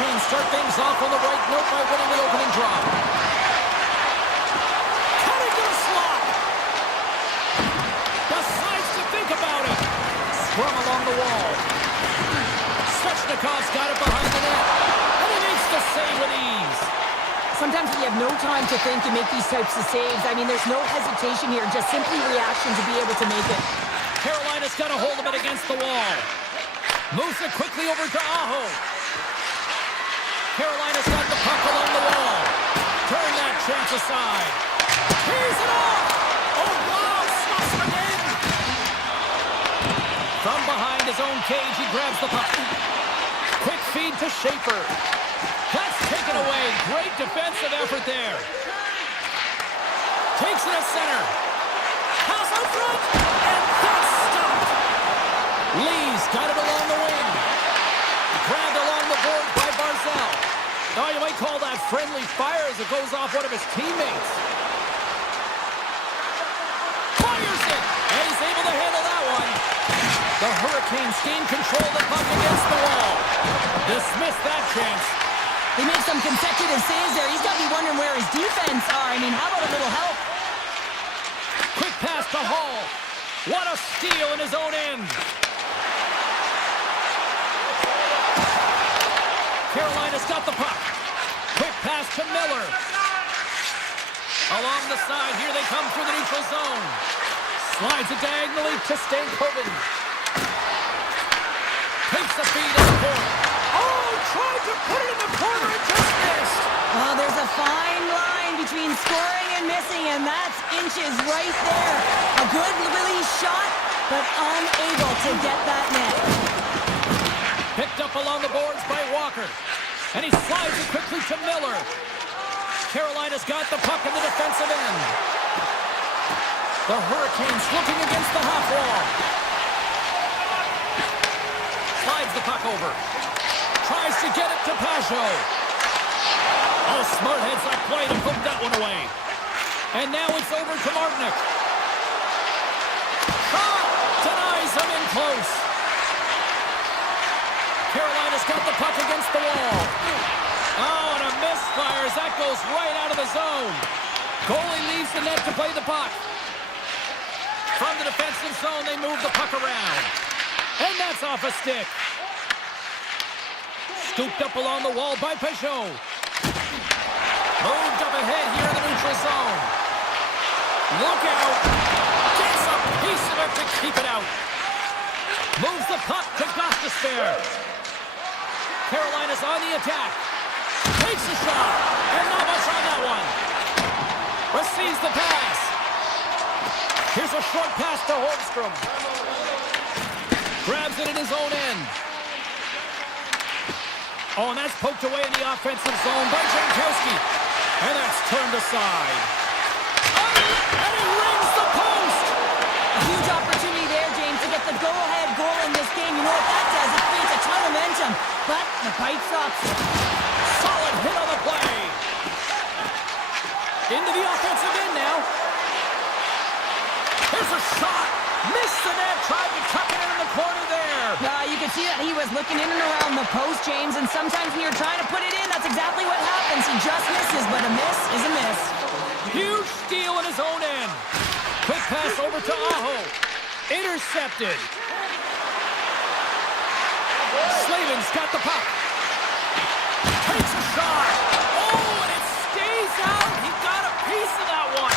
Hurricanes start things off on the right note by winning the opening draw. Cutting to the slot. Decides to think about it. Scrum along the wall. Svechnikov's got it behind the net. And he makes the save with ease. Sometimes you have no time to think and make these types of saves. I mean, there's no hesitation here, just simply reaction to be able to make it. Carolina's got a hold of it against the wall. Moves it quickly over to Aho. Carolina's got the puck along the wall. Turn that chance aside. Tees it off! Oh, wow! Smuffs again! From behind his own cage, he grabs the puck. Quick feed to Schaefer. That's taken away. Great defensive effort there. Takes it at center. Pass out front. And that's stopped. Lee's got it along the wing. Grabbed along the board by Barzal. Oh, you might call that friendly fire as it goes off one of his teammates. Fires it. And he's able to handle that one. The Hurricanes gain control of the puck against the wall. Dismiss that chance. He makes some consecutive saves there. He's got to be wondering where his defense are. I mean, how about a little help? Quick pass to Hall. What a steal in his own end. Carolina's got the puck. Quick pass to Miller. Along the side, here they come through the neutral zone. Slides it diagonally to Stankoven. Takes the feed in the corner. Oh, tried to put it in the corner and just missed. Well, there's a fine line between scoring and missing, and that's inches right there. A good release shot, but unable to get that net. Picked up along the boards by Walker. And he slides it quickly to Miller. Carolina's got the puck in the defensive end. The Hurricanes looking against the half wall. Slides the puck over. Tries to get it to Pajot. Oh, smart heads that play to put that one away. And now it's over to Martinick. Shot! Denies him in close. Carolina's got the puck against the wall. Oh, and a misfire as that goes right out of the zone. Goalie leaves the net to play the puck. From the defensive zone, they move the puck around. And that's off a stick. Scooped up along the wall by Pajot. Moved up ahead here in the neutral zone. Look out. Gets a piece of it to keep it out. Moves the puck to Gostisbehere. Carolina's on the attack. Takes a shot. And not much on that one. Receives the pass. Here's a short pass to Holmstrom. Grabs it in his own end. Oh, and that's poked away in the offensive zone by Jankowski. And that's turned aside. And he rings the post. A huge opportunity there, James, to get the go-ahead goal in this game. You know what that does? It creates a ton of momentum. But the fight stops it. Solid hit on the play. Into the offensive end now. Here's a shot. Missed the net. Tried to tuck it in the corner there. You can see that he was looking in and around the post, James, and sometimes when you're trying to put it in, that's exactly what happens. He just misses, but a miss is a miss. Huge steal in his own end. Quick pass over to Aho. Intercepted. Slavin's got the puck. Takes a shot. Oh, and it stays out. He got a piece of that one.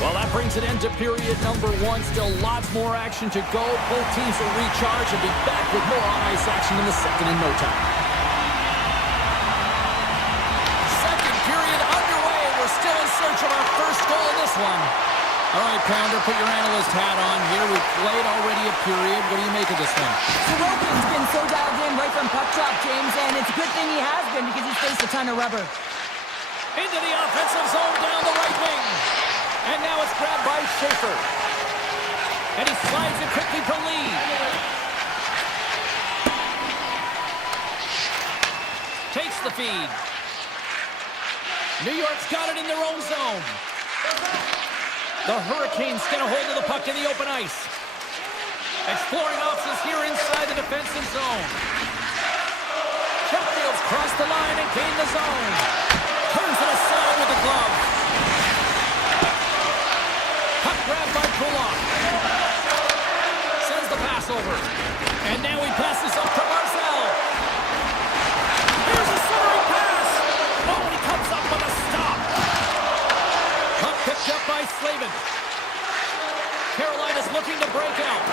Well, that brings an end to period number one. Still lots more action to go. Both teams will recharge and be back with more on-ice action in the second in no time. Second period underway. We're still in search of our first goal in this one. All right, Pounder, put your analyst hat on here. We've played already a period. What do you make of this one? Sorokin's been so dialed in right from puck drop, James, and it's a good thing he has been because he's faced a ton of rubber. Into the offensive zone down the right wing. And now it's grabbed by Schaefer. And he slides it quickly to Lee. Takes the feed. New York's got it in their own zone. The Hurricanes get a hold of the puck in the open ice. Exploring options here inside the defensive zone. Chatfield's crossed the line and gained the zone. Turns it aside with the glove. Puck grabbed by Kulak. Sends the pass over. And now he passes up to Barzell. Here's a centering pass. Oh, and he comes up with a stop. Puck picked up by Slavin. Carolina's looking to break out.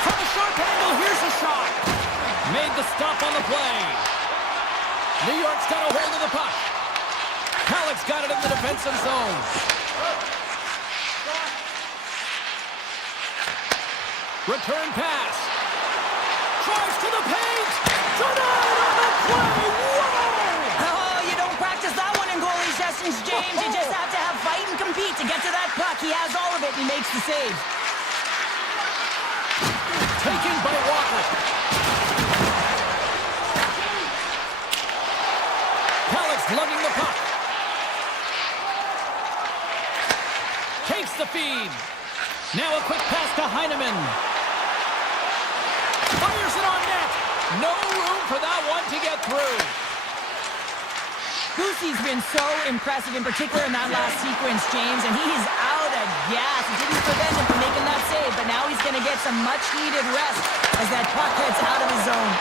From the short angle, here's a shot. Made the stop on the play. New York's got a hold of the puck. Halleck's got it in the defensive zone. Return pass. Drives to the paint. Denied on the play. Whoa! Oh, you don't practice that one in goalie sessions, James. You just have to have fight and compete to get to that puck. He has all of it and he makes the save. Taken by Walker. Halleck's lugging the puck. Takes the feed. Now a quick pass to Heineman. Fires it on net. No room for that one to get through. Goosey's been so impressive, in particular in that last sequence, James, and he is out of gas. It didn't prevent him from making that save, but now he's going to get some much-needed rest as that puck heads out of his zone.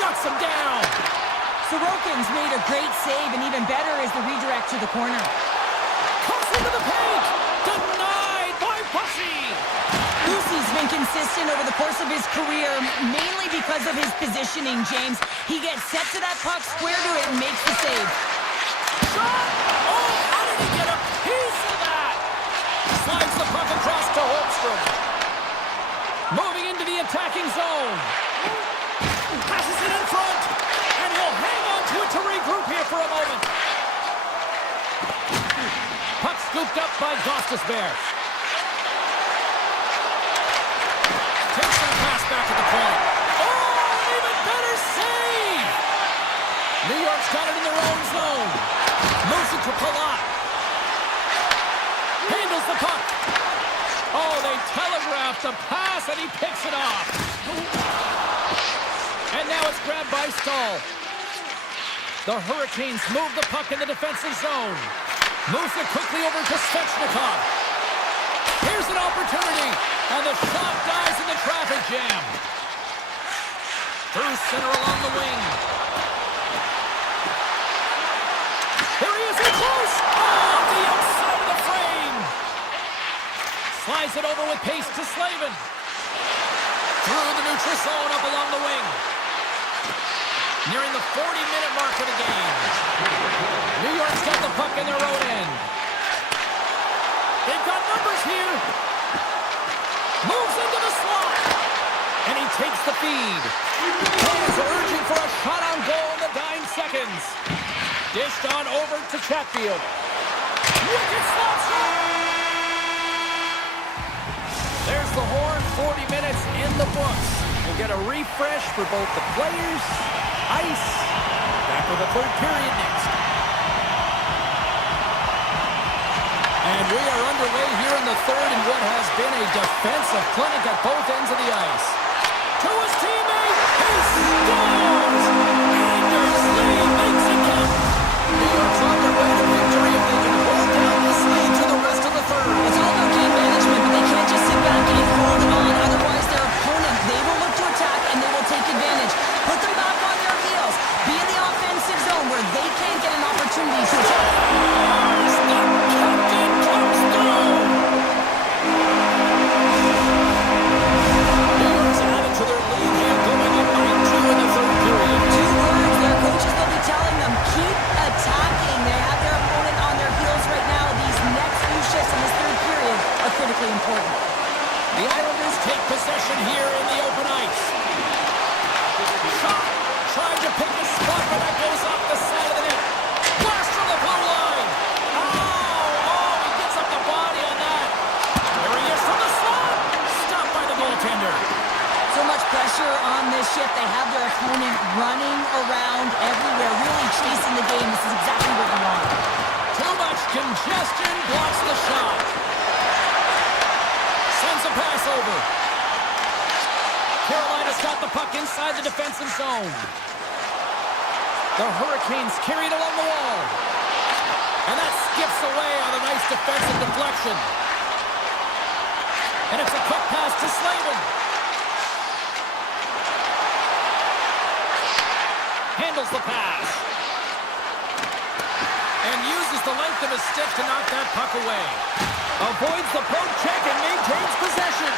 Shuts him down. Sorokin's made a great save, and even better is the redirect to the corner. Comes into the paint. Denied by Bushy. Goosey's been consistent over the course of his career, mainly because of his positioning, James. He gets set to that puck, square to it, and makes the save. Shot! Oh, how did he get a piece of that? Slides the puck across to Holmstrom. Moving into the attacking zone. Passes it in front. And he'll hang on to it to regroup here for a moment. Puck scooped up by Gostisbehere. Takes that pass back at the point. Oh, an even better save! New York's got it in their own zone. Moves it to Palat. Handles the puck. Oh, they telegraphed the pass and he picks it off. And now it's grabbed by Stahl. The Hurricanes move the puck in the defensive zone. Moves it quickly over to Svechnikov. Here's an opportunity, and the shot dies in the traffic jam. Through center along the wing. Here he is in close. Oh, the outside of the frame. Slides it over with pace to Slavin. Through the neutral zone up along the wing. Nearing the 40-minute mark of the game. New York's got the puck in their own end. They've got numbers here. Moves into the slot. And he takes the feed. Players are urging for a shot on goal in the dying seconds. Dished on over to Chatfield. Wicked slot shot. There's the horn. 40 minutes in the books. We'll get a refresh for both the players, ice. Back with the third period next. And we are underway here in the third in what has been a defensive clinic at both ends of the ice. To his teammate, he scores! Anders Lee makes it count. New York's on their way to victory if they can hold down this lead to the rest of the third. It's all about game management, but they can't just sit back and hold on. Otherwise, their opponent, they will look to attack and they will take advantage. Put them back on their heels. Be in the offensive zone where they can't get an opportunity to attack. Important. The Islanders take possession here in the open ice. Shot. Trying to pick a spot, but that goes off the side of the net. Blast from the blue line. Oh, he gets up the body on that. There he is from the slot. Stopped by the goaltender. So much pressure on this shift. They have their opponent running around everywhere, really chasing the game. This is exactly what you want. Too much congestion blocks the shot. over. Carolina's got the puck inside the defensive zone. The Hurricanes carry it along the wall. And that skips away on a nice defensive deflection. And it's a quick pass to Slavin. Handles the pass. And uses the length of his stick to knock that puck away. Avoids the poke check and maintains possession.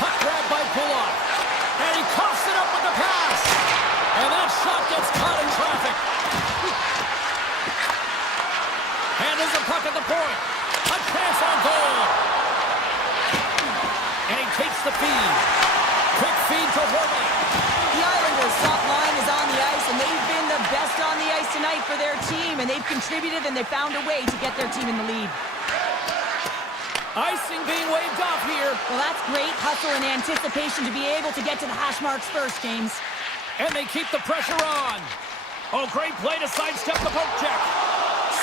Puck grab by Pullock. And he coughs it up with the pass. And that shot gets caught in traffic. Handles the puck at the point. A chance on goal. And he takes the feed. Quick feed to Horvath. The Islanders' top line is on the ice, and they've been the best on the ice tonight for their team, and they've contributed, and they found a way to get their team in the lead. Icing being waved off here. Well, that's great hustle and anticipation to be able to get to the hash marks first, James. And they keep the pressure on. Oh, great play to sidestep the poke check.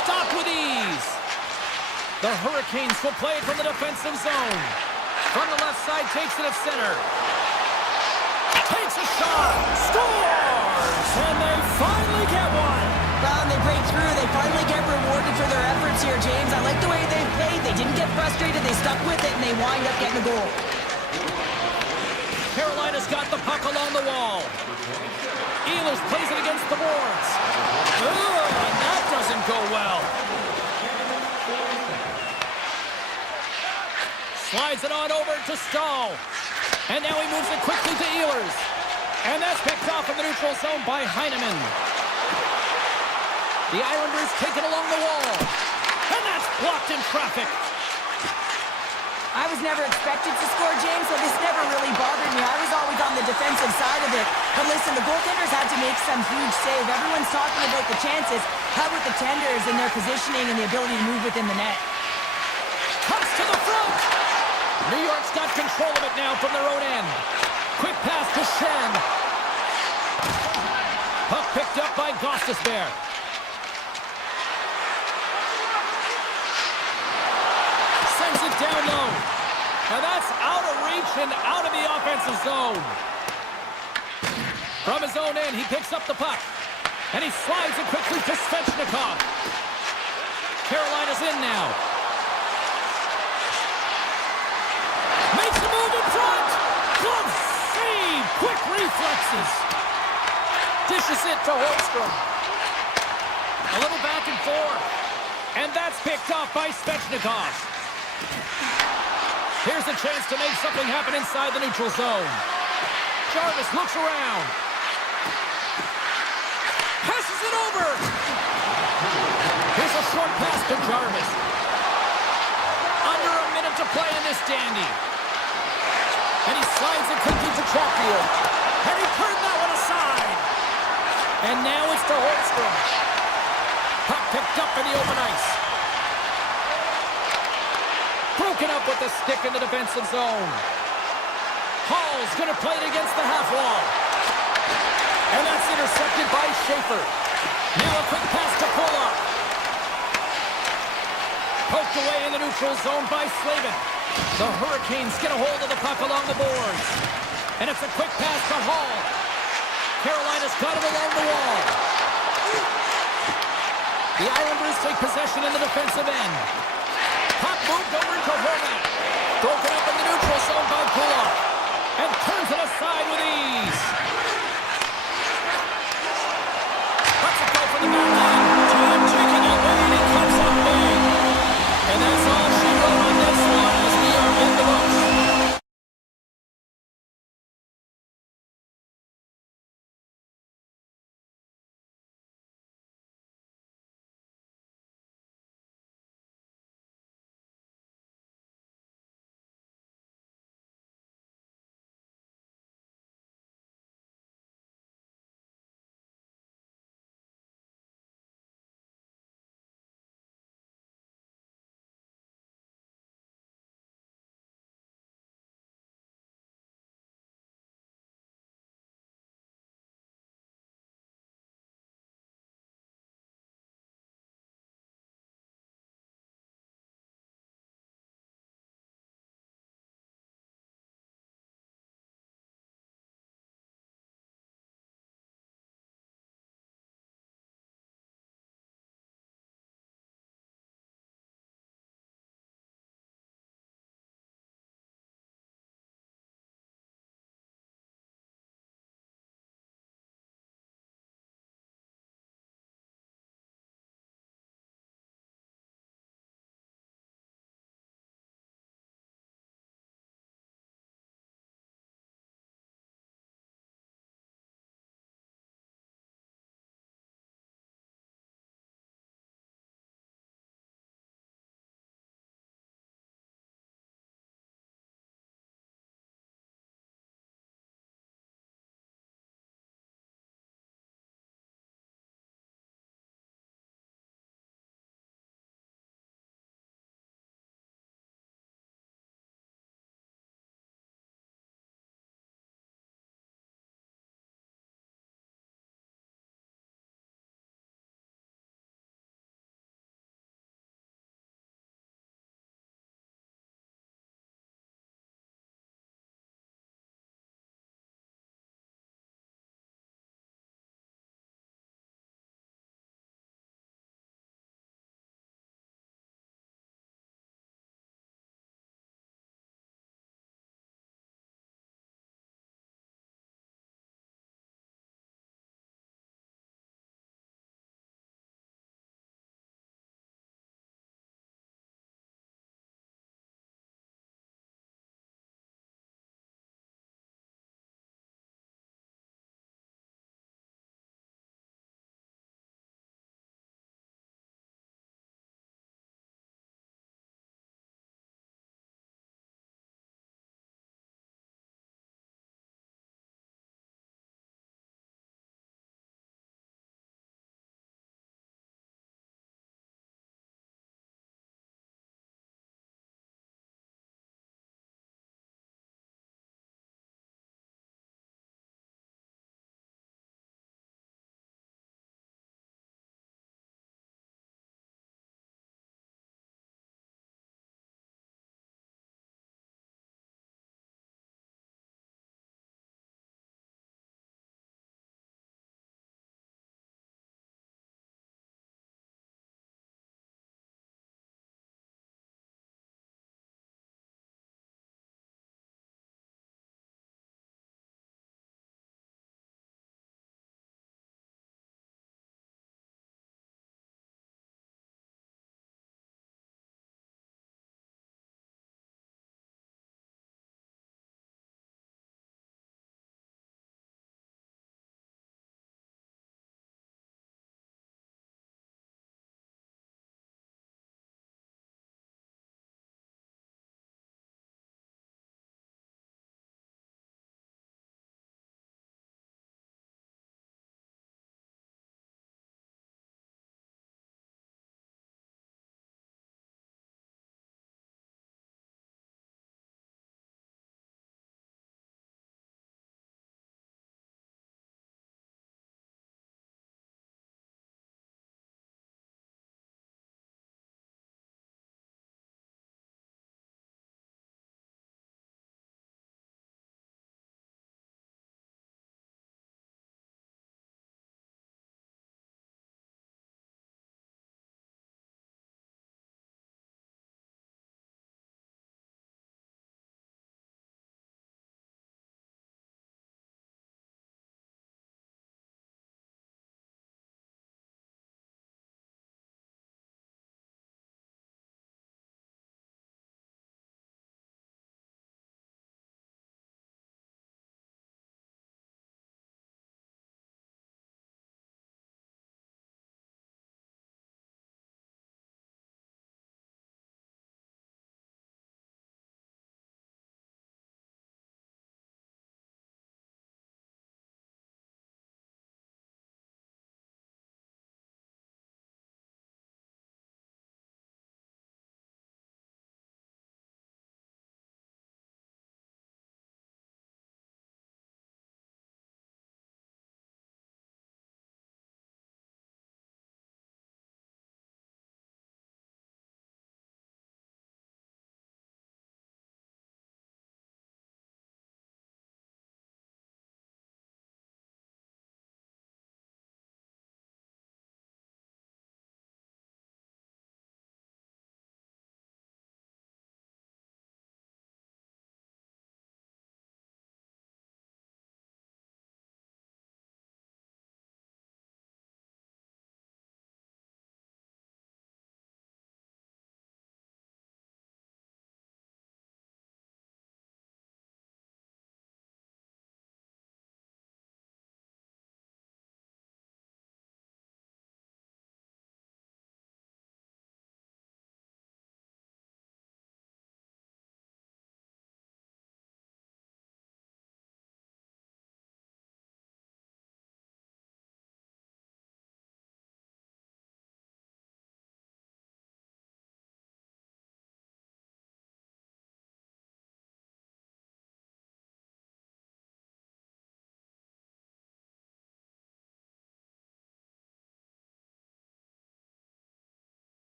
Stop with ease. The Hurricanes will play it from the defensive zone. From the left side, takes it at center. Takes a shot. Scores! And they finally get one. Well, and they break through. They finally get rewarded for their efforts here, James. I like the way they played. They didn't get frustrated. They stuck with it, and they wind up getting a goal. Carolina's got the puck along the wall. Ehlers plays it against the boards. Ooh, and that doesn't go well. Slides it on over to Stahl. And now he moves it quickly to Ehlers. And that's picked off in the neutral zone by Heineman. The Islanders take it along the wall. And that's blocked in traffic. I was never expected to score, James, so this never really bothered me. I was always on the defensive side of it. But listen, the goaltenders had to make some huge save. Everyone's talking about the chances. How about the tenders and their positioning and the ability to move within the net? Comes to the front. New York's got control of it now from their own end. Quick pass to Shen. Puck picked up by Gostisbehere. Sends it down low. And that's out of reach and out of the offensive zone. From his own end, he picks up the puck. And he slides it quickly to Svechnikov. Carolina's in now. Makes a move in front. Glove save. Quick reflexes. Dishes it to Holmstrom. A little back and forth. And that's picked off by Svechnikov. Here's a chance to make something happen inside the neutral zone. Jarvis looks around. Passes it over. Here's a short pass to Jarvis. Under a minute to play in this dandy. And he slides it quickly to Chatfield. And he turned that one aside. And now it's to Holmstrom. Puck picked up in the open ice. Broken up with the stick in the defensive zone. Hall's going to play it against the half wall. And that's intercepted by Schaefer. Now a quick pass to Pullock. Poked away in the neutral zone by Slavin. The Hurricanes get a hold of the puck along the boards. And it's a quick pass to Hall. Carolina's got it along the wall. The Islanders take possession in the defensive end. Puck moved over to Horvath. Broken up in the neutral zone by Pullock. And turns it aside with ease. Let's go for the back line. Time taking it away, and he comes up big. And that's all she wrote on this one as we are in the books.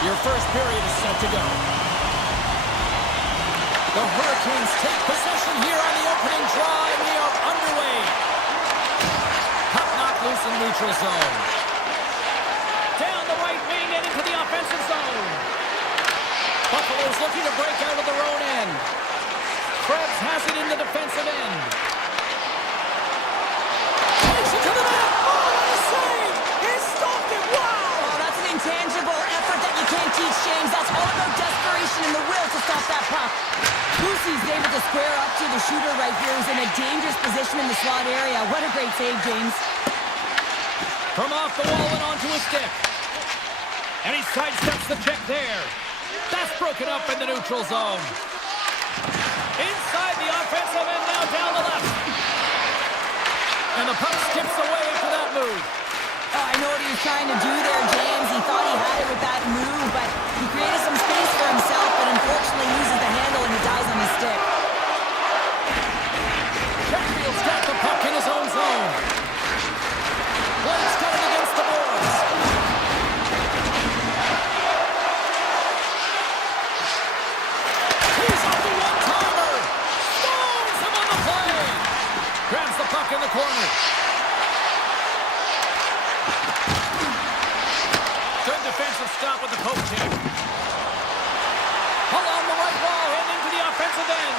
Your first period is set to go. The Hurricanes take possession here on the opening draw, and we are underway. Puck knocked loose in neutral zone. Down the right wing and into the offensive zone. Buffalo's looking to break out of their own end. Krebs has it in the defensive end. Takes it to the net. Oh, what a save! He stopped it. Wow! Oh, that's an intangible effort that you can't teach, James. That's all about desperation and the will to stop that puck. Lucy's able to square up to the shooter right here, who's in a dangerous position in the slot area. What a great save, James. From off the wall and onto his stick. And he sidesteps the check there. That's broken up in the neutral zone. Inside the offensive end, now down the left. And the puck skips away after that move. Oh, I know what he was trying to do there, James. He thought he had it with that move, but he created some space for himself, but unfortunately loses the handle and he dies on his stick. Sheffield's got the puck in his own zone. Blake's coming against the boards. He's up to one-timer. Stones him on the play. Grabs the puck in the corner. Good defensive stop with the poke check. Along the right wall and into the offensive end.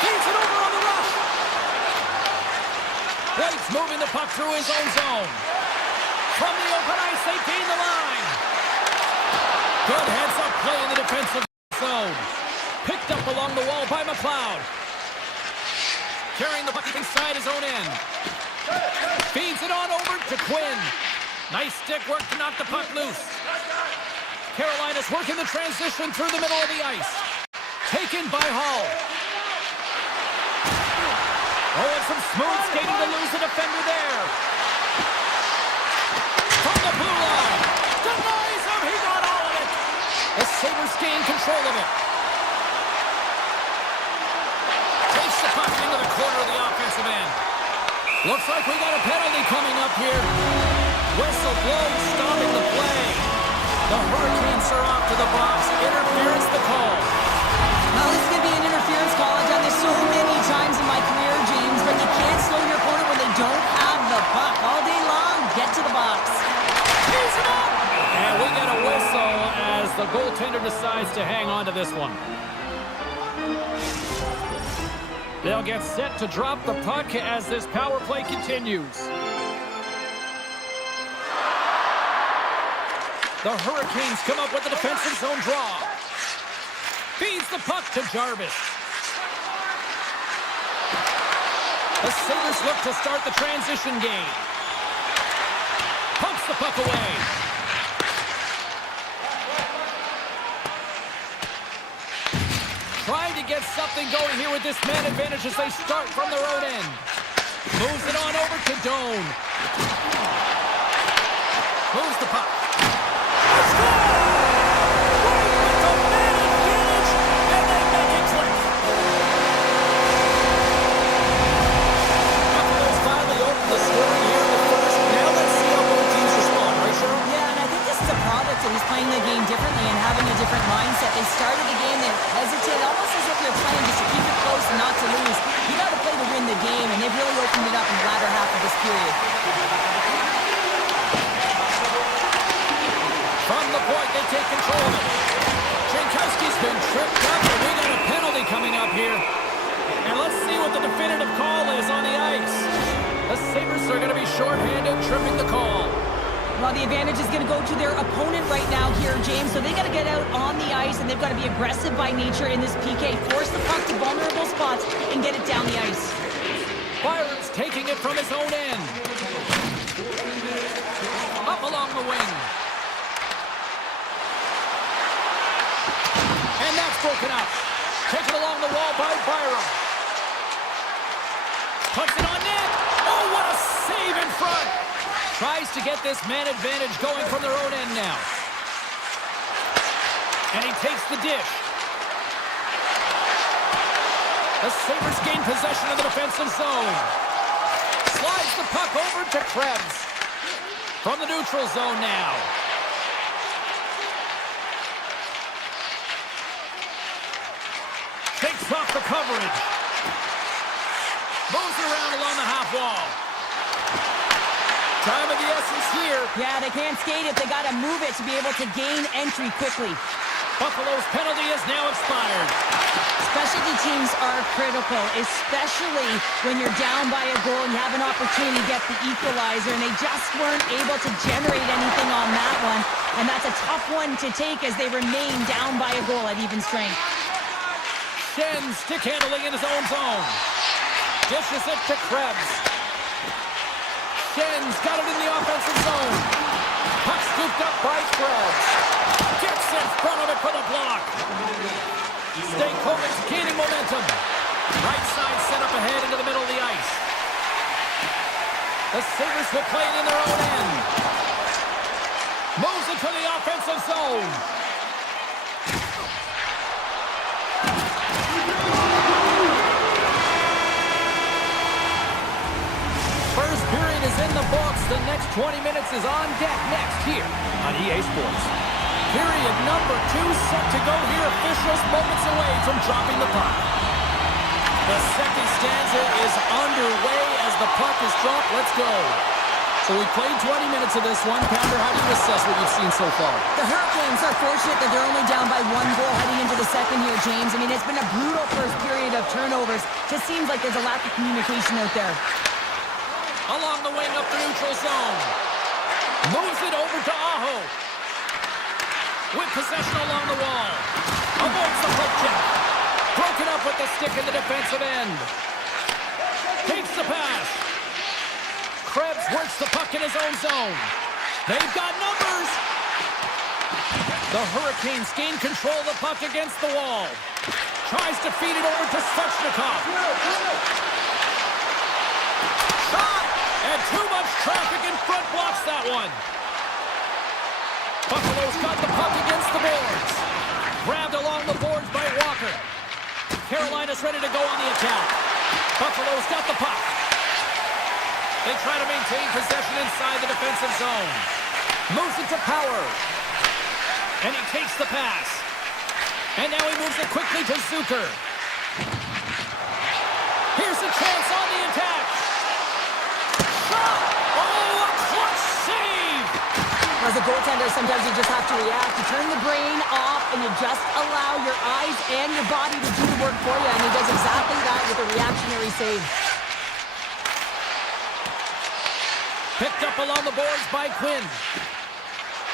Feeds it over on the rush. Blake's moving the puck through his own zone. From the open ice, they gain the line. Good heads-up play in the defensive zone. Picked up along the wall by McLeod. Carrying the puck inside his own end. Feeds it on over to Quinn. Nice stick work to knock the puck loose. Carolina's working the transition through the middle of the ice. Taken by Hall. Oh, and some smooth skating to lose the defender there. From the blue line. Denies him. He got all of it. The Sabres gain control of it. Takes the puck into the corner of the offensive end. Looks like we got a penalty coming up here. Whistle blown, stopping the play. The Hurricanes are off to the box. Interference the call. Now, this is going to be an interference call. I've done this so many times in my career, James, but you can't slow your opponent when they don't have the puck all day long. Get to the box. He's it up! And we get a whistle as the goaltender decides to hang on to this one. They'll get set to drop the puck as this power play continues. The Hurricanes come up with the defensive zone draw. Feeds the puck to Jarvis. The Sabres look to start the transition game. Pumps the puck away. Trying to get something going here with this man advantage as they start from their own end. Moves it on over to Doan. Moves the puck. He's playing the game differently and having a different mindset. They started the game, they hesitated, almost as if they're playing just to keep it close and not to lose. You got to play to win the game, and they've really opened it up in the latter half of this period. From the point, they take control of it. Jankowski's been tripped up, and we got a penalty coming up here. And let's see what the definitive call is on the ice. The Sabres are going to be shorthanded, tripping the call. Well, the advantage is going to go to their opponent right now here, James. So they got to get out on the ice, and they've got to be aggressive by nature in this PK. Force the puck to vulnerable spots and get it down the ice. Byron's taking it from his own end. Up along the wing. And that's broken up. Taken along the wall by Byron. Puts it on net. Oh, what a save in front. Tries to get this man advantage going from their own end now. And he takes the dish. The Sabres gain possession of the defensive zone. Slides the puck over to Krebs. From the neutral zone now. the coverage. Moves it around along the half wall. Time of the essence here. Yeah, they can't skate it. They got to move it to be able to gain entry quickly. Buffalo's penalty is now expired. Specialty teams are critical, especially when you're down by a goal and you have an opportunity to get the equalizer, and they just weren't able to generate anything on that one. And that's a tough one to take as they remain down by a goal at even strength. Shen stick handling in his own zone. Dishes it to Krebs. Shen's got it in the offensive zone. Puck scooped up by Krebs. Gets in front of it for the block. Stankovic's gaining momentum. Right side set up ahead into the middle of the ice. The Sabres will play it in their own end. Moves it to the offensive zone. First period is in the books. The next 20 minutes is on deck next here on EA Sports. Period number 2 set to go here. Officials moments away from dropping the puck. The second stanza is underway as the puck is dropped. Let's go. So we played 20 minutes of this one. Pounder, how do you assess what you've seen so far? The Hurricanes are fortunate that they're only down by 1 goal heading into the second here, James. I mean, it's been a brutal first period of turnovers. Just seems like there's a lack of communication out there. Along the wing up the neutral zone. Moves it over to Aho. With possession along the wall. Avoids the poke check. Broken up with the stick in the defensive end. Takes the pass. Krebs works the puck in his own zone. They've got numbers. The Hurricanes gain control of the puck against the wall. Tries to feed it over to Svechnikov. Shot! And too much traffic in front blocks that one. Buffalo's got the puck against the boards. Grabbed along the boards by Walker. Carolina's ready to go on the attack. Buffalo's got the puck. They try to maintain possession inside the defensive zone. Moves it to Power. And he takes the pass. And now he moves it quickly to Zucker. Here's a chance on the attack. Shot! Oh, a clutch save! As a goaltender, sometimes you just have to react. You turn the brain off and you just allow your eyes and your body to do the work for you. And he does exactly that with a reactionary save. Picked up along the boards by Quinn.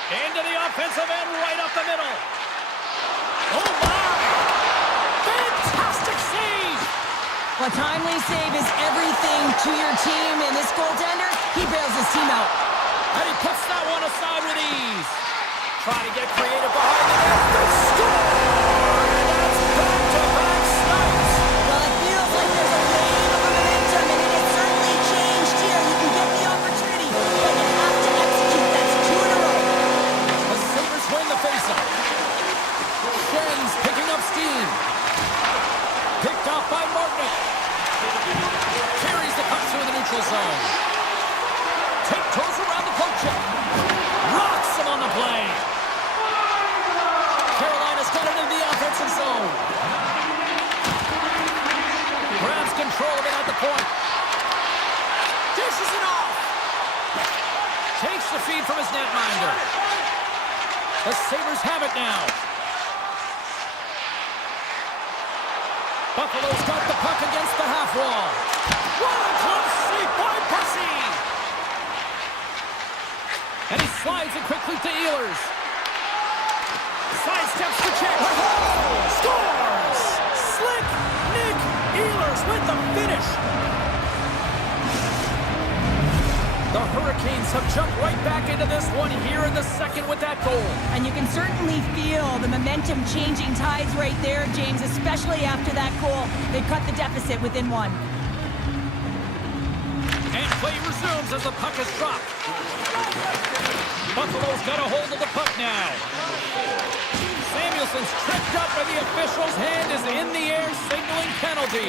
Into the offensive end, right up the middle. Oh, my! Fantastic save! A timely save is everything to your team, and this goaltender, he bails his team out. And he puts that one aside with ease. Try to get creative behind the net. They score! And that's back-to-back snipes. Well, it feels like there's a wave of momentum, and it has certainly changed here. You can get the opportunity, but you have to execute. That's 2 in a row. The Sabres win the faceoff. Shen's picking up steam. Picked off by Martinick. Carries the puck through the neutral zone. Tiptoes around the poke check. Rocks him on the play. Carolina's got it into the offensive zone. Grabs control of it at the point. Dishes it off. Takes the feed from his netminder. The Sabres have it now. Buffalo's got the puck against the half wall. What a close save by Percy! And he slides it quickly to Ehlers. Sidesteps the check. Scores! Slick Nick Ehlers with the finish. The Hurricanes have jumped right back into this one here in the second with that goal. And you can certainly feel the momentum changing tides right there, James, especially after that goal. They cut the deficit within 1. And play resumes as the puck is dropped. Buffalo's got a hold of the puck now. Samuelson's tripped up by the official's hand is in the air, signaling penalty.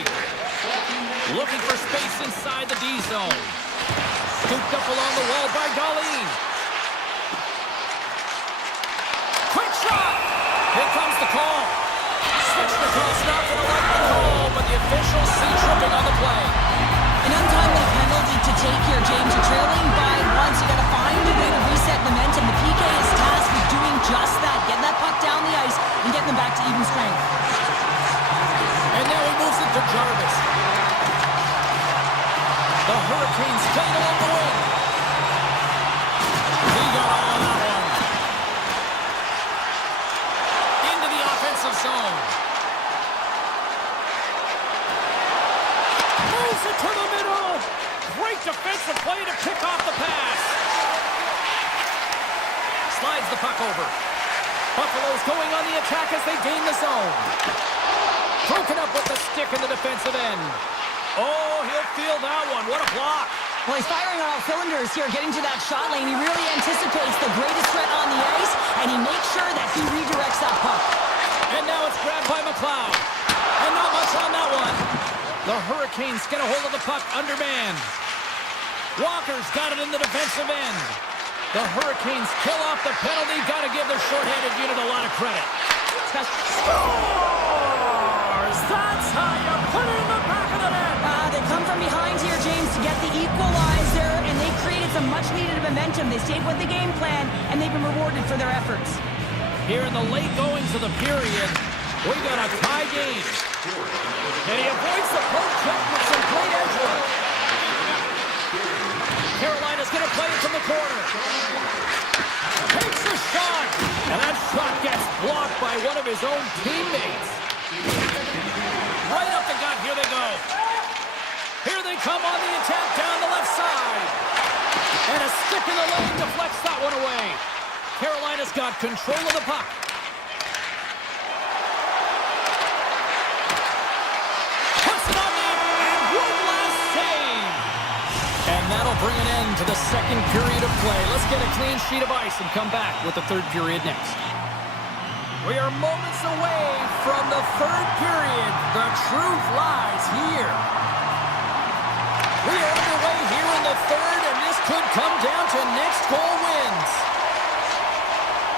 Looking for space inside the D zone. Scooped up along the wall by Darlene. Quick shot! Here comes the call. Svechnikov's not going to like the call. the officials see tripping on the play. An untimely penalty to take here, James. You're trailing by once. You got to find a way to reset momentum. The PK is tasked with doing just that, getting that puck down the ice and getting them back to even strength. And now he moves it to Jarvis. The Hurricanes played along the wing. He got all on that one. Into the offensive zone. Moves it to the middle. Great defensive play to pick off the pass. Slides the puck over. Buffalo's going on the attack as they gain the zone. Broken up with the stick in the defensive end. Oh, he'll feel that one. What a block. Well, he's firing on all cylinders here, getting to that shot lane. He really anticipates the greatest threat on the ice, and he makes sure that he redirects that puck. And now it's grabbed by McLeod. And not much on that one. The Hurricanes get a hold of the puck undermanned. Walker's got it in the defensive end. The Hurricanes kill off the penalty. Got to give their shorthanded unit a lot of credit. Scores! That's how you put it in the back of the net. They come from behind here, James, to get the equalizer, and they created some much-needed momentum. They stayed with the game plan, and they've been rewarded for their efforts. Here in the late goings of the period, we got a tie game. And he avoids the poke check with some great edge work. Carolina's going to play it from the corner. Takes a shot, and that shot gets blocked by one of his own teammates. Right up the gut, here they go. Here they come on the attack down the left side. And a stick in the lane deflects that one away. Carolina's got control of the puck. Puts it on net, and one last save. And that'll bring an end to the second period of play. Let's get a clean sheet of ice and come back with the third period next. We are moments away from the third period. The truth lies here. We are underway here in the third, and this could come down to next goal wins.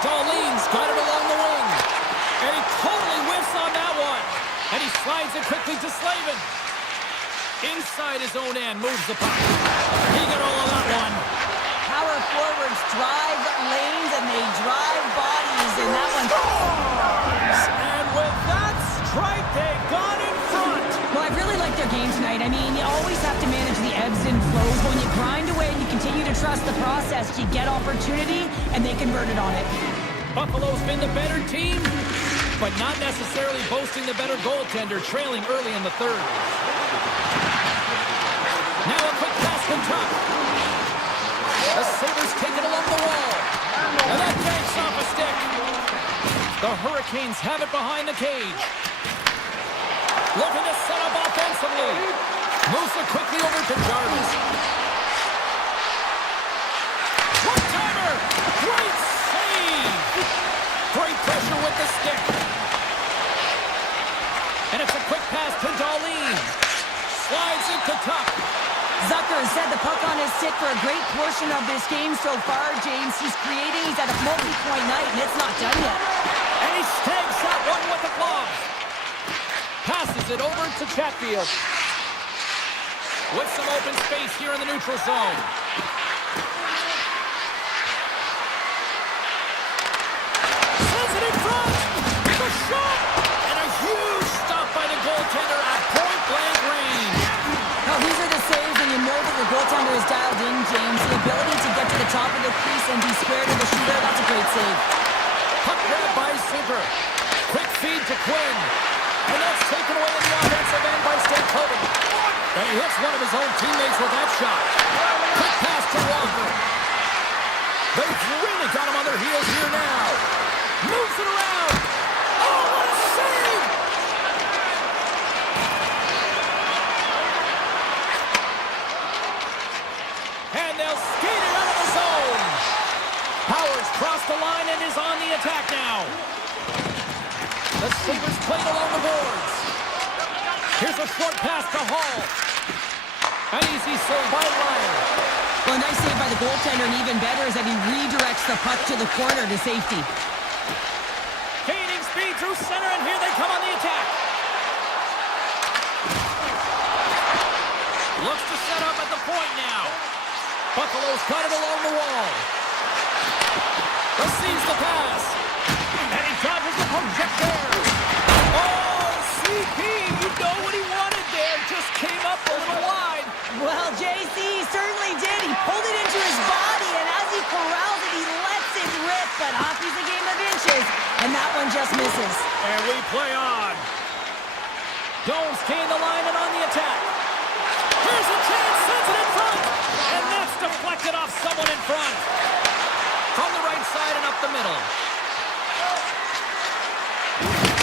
Darlene's got it along the wing, and he totally whiffs on that one. And he slides it quickly to Slavin. Inside his own end, moves the puck. He got all of that one. Power forwards drive lanes, and they drive bodies, and that one... And with that strike, they got in front. Well, I really like their game tonight. I mean, you always have to manage the ebbs and flows. When you grind away and you continue to trust the process, you get opportunity, and they converted on it. Buffalo's been the better team, but not necessarily boasting the better goaltender, trailing early in the third. Now a quick pass from top. The Sabres take it along the wall. And that banks off a stick. The Hurricanes have it behind the cage. Looking to set up offensively. Moves it quickly over to Jarvis. One-timer! Great save! Great pressure with the stick. And it's a quick pass to Darlene. Slides it to top. Zucker has had the puck on his stick for a great portion of this game so far, James. He's creating, he's at a multi-point night, and it's not done yet. And he snags that one with the glove. Passes it over to Chatfield. With some open space here in the neutral zone. Sends it in front. The shot. And a huge stop by the goaltender at point-blank range. Now, these are the saves, and you know that the goaltender is dialed in, James. The ability to get to the top of the crease and be square to the shooter, that's a great save. Puck grab by Super. Quick feed to Quinn. And that's taken away in the offensive end by Stankoven. And he hits one of his own teammates with that shot. Quick pass to Walker. They've really got him on their heels here now. Moves it around. Oh, what a save! And they'll skate it out of the zone. Powers crossed the line and is on the attack now. The Sabres played along the boards. Here's a short pass to Hall. An easy save by Ryan. Well, a nice save by the goaltender, and even better is that he redirects the puck to the corner to safety. Gaining speed through center, and here they come on the attack. set up at the point now. Buffalo's got it along the wall. Receives the pass. And he dodges the poke check there. Oh, CP, you know what he wanted there. Just came up a little wide. Well, JC certainly did. He pulled it into his body, and as he corrals it, he lets it rip. But hockey's a game of inches, and that one just misses. And we play on. Domes gain the line and on the attack. Here's a chance, sends it in front. And that's deflected off someone in front. From the right side and up the middle.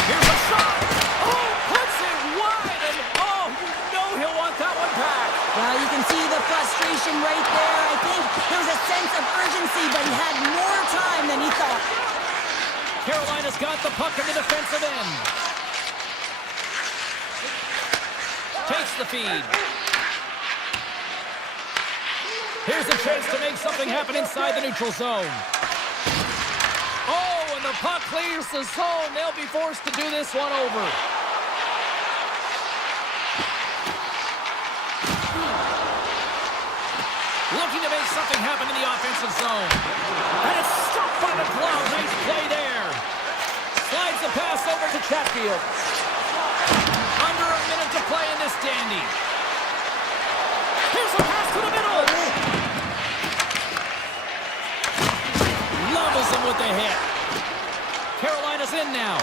Here's a shot. Oh, puts it wide. And oh, you know he'll want that one back. Well, you can see the frustration right there. I think there was a sense of urgency, but he had more time than he thought. Carolina's got the puck in the defensive end. Takes the feed. Here's a chance to make something happen inside the neutral zone. Oh, and the puck clears the zone. They'll be forced to do this one over. Looking to make something happen in the offensive zone. And it's stopped by the glove. Nice play there. Slides the pass over to Chatfield. Under a minute to play in this dandy. Here's a pass to the middle. Levels him with the hit. Carolina's in now.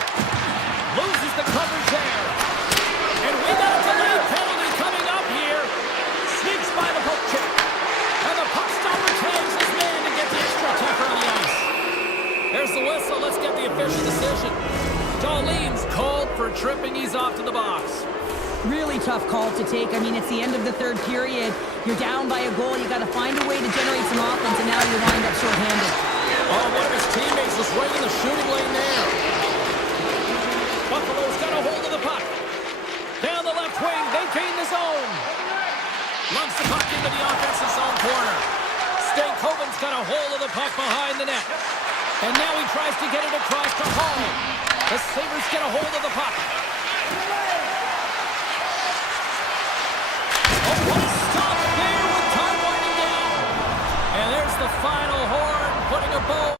Loses the coverage there. And we got a delayed penalty coming up here. Sneaks by the poke check. And the puck stopper tags his man to get the extra attacker on the ice. There's the whistle. Let's get the official decision. Darlene's called for tripping. He's off to the box. Really tough call to take. I mean, it's the end of the third period. You're down by a goal. You got to find a way to generate some offense, and now you wind up short-handed. Oh, one of his teammates was right in the shooting lane there. Buffalo's got a hold of the puck. Down the left wing, they gain the zone. Lumps the puck into the offensive zone corner. Stankoven's got a hold of the puck behind the net. And now he tries to get it across to Hall. The Sabres get a hold of the puck. Oh, what a stop there with time winding down. And there's the final horn, putting a bow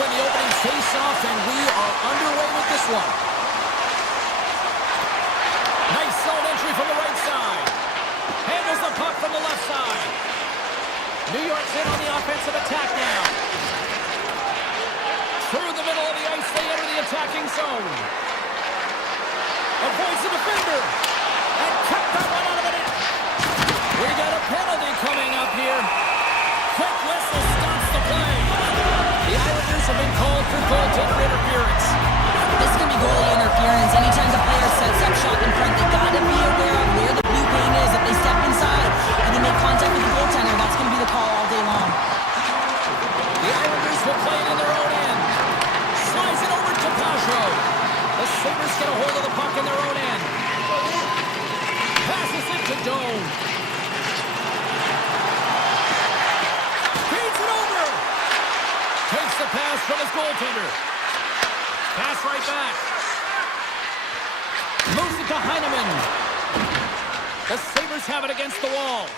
win the opening face-off, and we are underway with this one. Nice zone entry from the right side. Handles the puck from the left side. New York's in on the offensive attack now. Through the middle of the ice, they enter the attacking zone. Avoids the defender. And kept that one out of the net. We got a penalty coming up here. Quick whistle stops the play. The Islanders have been called for goaltender interference. This can be goalie interference. Anytime the player sets up shop in front, they gotta be aware of where the blue paint is. If they step inside and they make contact with the goaltender, that's gonna be the call all day long. The Islanders will play it in their own end. Slides it over to Pajro. The Sabres get a hold of the puck in their own end. Passes it to Doan. Feeds it over. Takes the pass from his goaltender. Pass right back. Moves it to Heineman. The Sabres have it against the wall.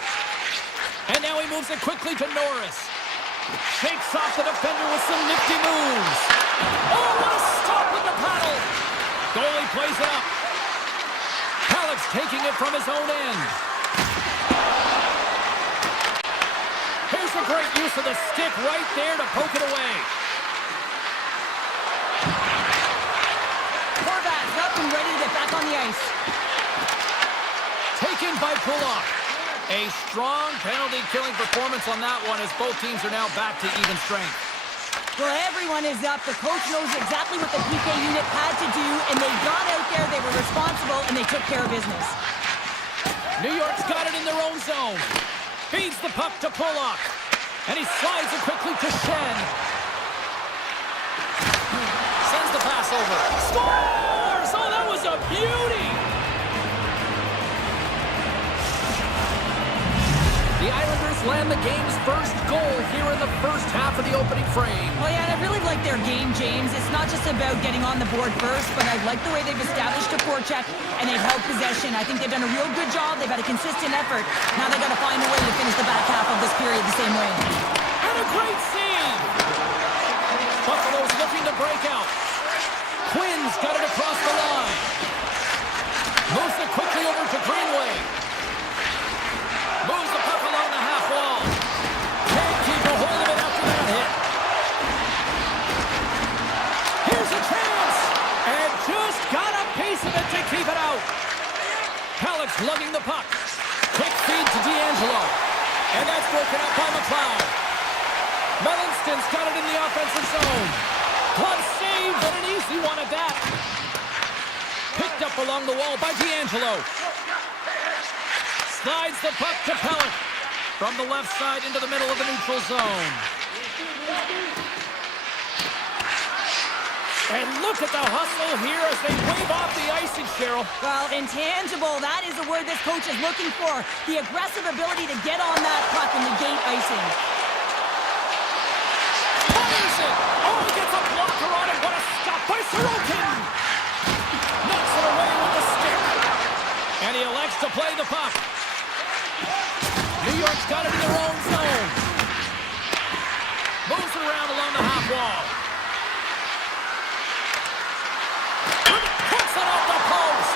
And now he moves it quickly to Norris. Shakes off the defender with some nifty moves. Oh, what a stop with the paddle. Goalie plays it up. Alex taking it from his own end. Here's a great use of the stick right there to poke it away. Horvat's up and ready to get back on the ice. Taken by Pullock. A strong penalty-killing performance on that one as both teams are now back to even strength. Well, everyone is up. The coach knows exactly what the PK unit had to do, and they got out there, they were responsible, and they took care of business. New York's got it in their own zone. Feeds the puck to Pullock. And he slides it quickly to Shen. Sends the pass over. Scores! Oh, that was a beauty! The Islanders land the game's first goal here in the first half of the opening frame. Well, yeah, and I really like their game, James. It's not just about getting on the board first, but I like the way they've established a forecheck and they've held possession. I think they've done a real good job. They've had a consistent effort. Now they've got to find a way to finish the back half of this period the same way. And a great save! Buffalo's looking to break out. Quinn's got it across the line. Moves it quickly over to Greenway. Moves the puck along the half wall. Can't keep a hold of it after that hit. Here's a chance. And just got a piece of it to keep it out. Halleck's lugging the puck. Quick feed to D'Angelo. And that's broken up by McLeod. Mellinston's got it in the offensive zone. Glove save, but an easy one at that. Picked up along the wall by D'Angelo. Slides the puck to Pellick. From the left side into the middle of the neutral zone. And look at the hustle here as they wave off the icing, Cheryl. Well, intangible, that is the word this coach is looking for. The aggressive ability to get on that puck and negate icing. Fires it! Oh, he gets a blocker on it. What a stop by Sorokin! Knocks it away with the stick. And he elects to play the puck. New York's got it in their own zone. Moves it around along the half wall. Puts it off the post.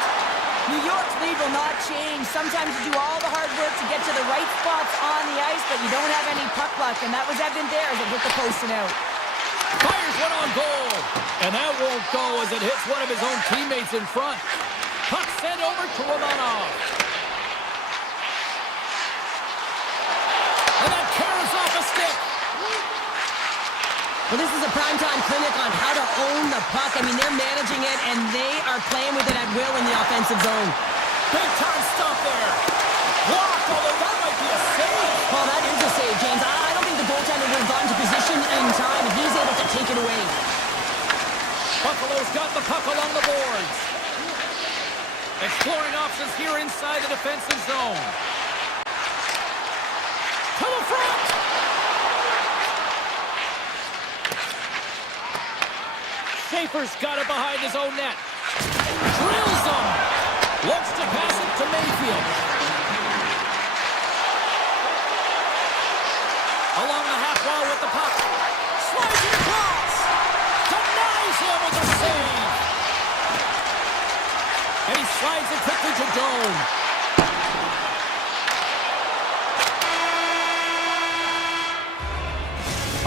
New York's lead will not change. Sometimes you do all the hard work to get to the right spots on the ice, but you don't have any puck luck, and that was evident there as it hit the post and out. Fires one on goal. And that won't go as it hits one of his own teammates in front. Puck sent over to Romanov. And that carries off a stick. Well, this is a primetime clinic on how to own the puck. I mean, they're managing it, and they are playing with it at will in the offensive zone. Big time stuff there. Blocked, although that might be a save. Well, that is a save, James. I don't think the goaltender would have gotten to position in time, and he's able to take it away. Buffalo's got the puck along the boards. Exploring options here inside the defensive zone. To the front! Schaefer's got it behind his own net. Drills him! Looks to pass it to Mayfield. Along the half wall with the puck. Slides it across! Finds it quickly to Dome.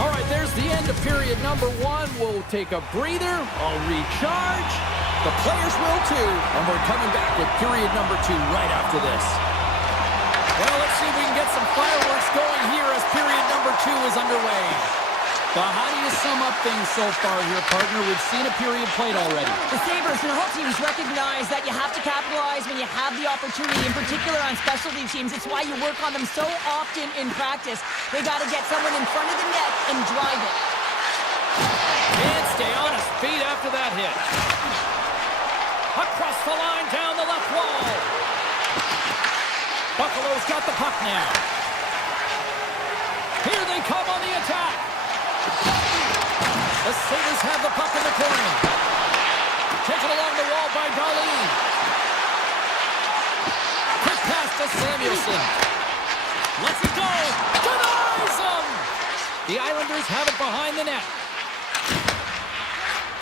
All right, there's the end of period number 1. We'll take a breather. I'll recharge. The players will too. And we're coming back with period number 2 right after this. Well, let's see if we can get some fireworks going here as period number 2 is underway. But how do you sum up things so far here, partner? We've seen a period played already. The Sabres and the whole teams recognize that you have to capitalize when you have the opportunity, in particular on specialty teams. It's why you work on them so often in practice. They got to get someone in front of the net and drive it. Can't stay on his feet after that hit. Across the line, down the left wall. Buffalo's got the puck now. Here they come on the attack. The Sabres have the puck in the corner. Taken along the wall by Darlene. Quick pass to Samuelson. Lets it go. Denies him. The Islanders have it behind the net.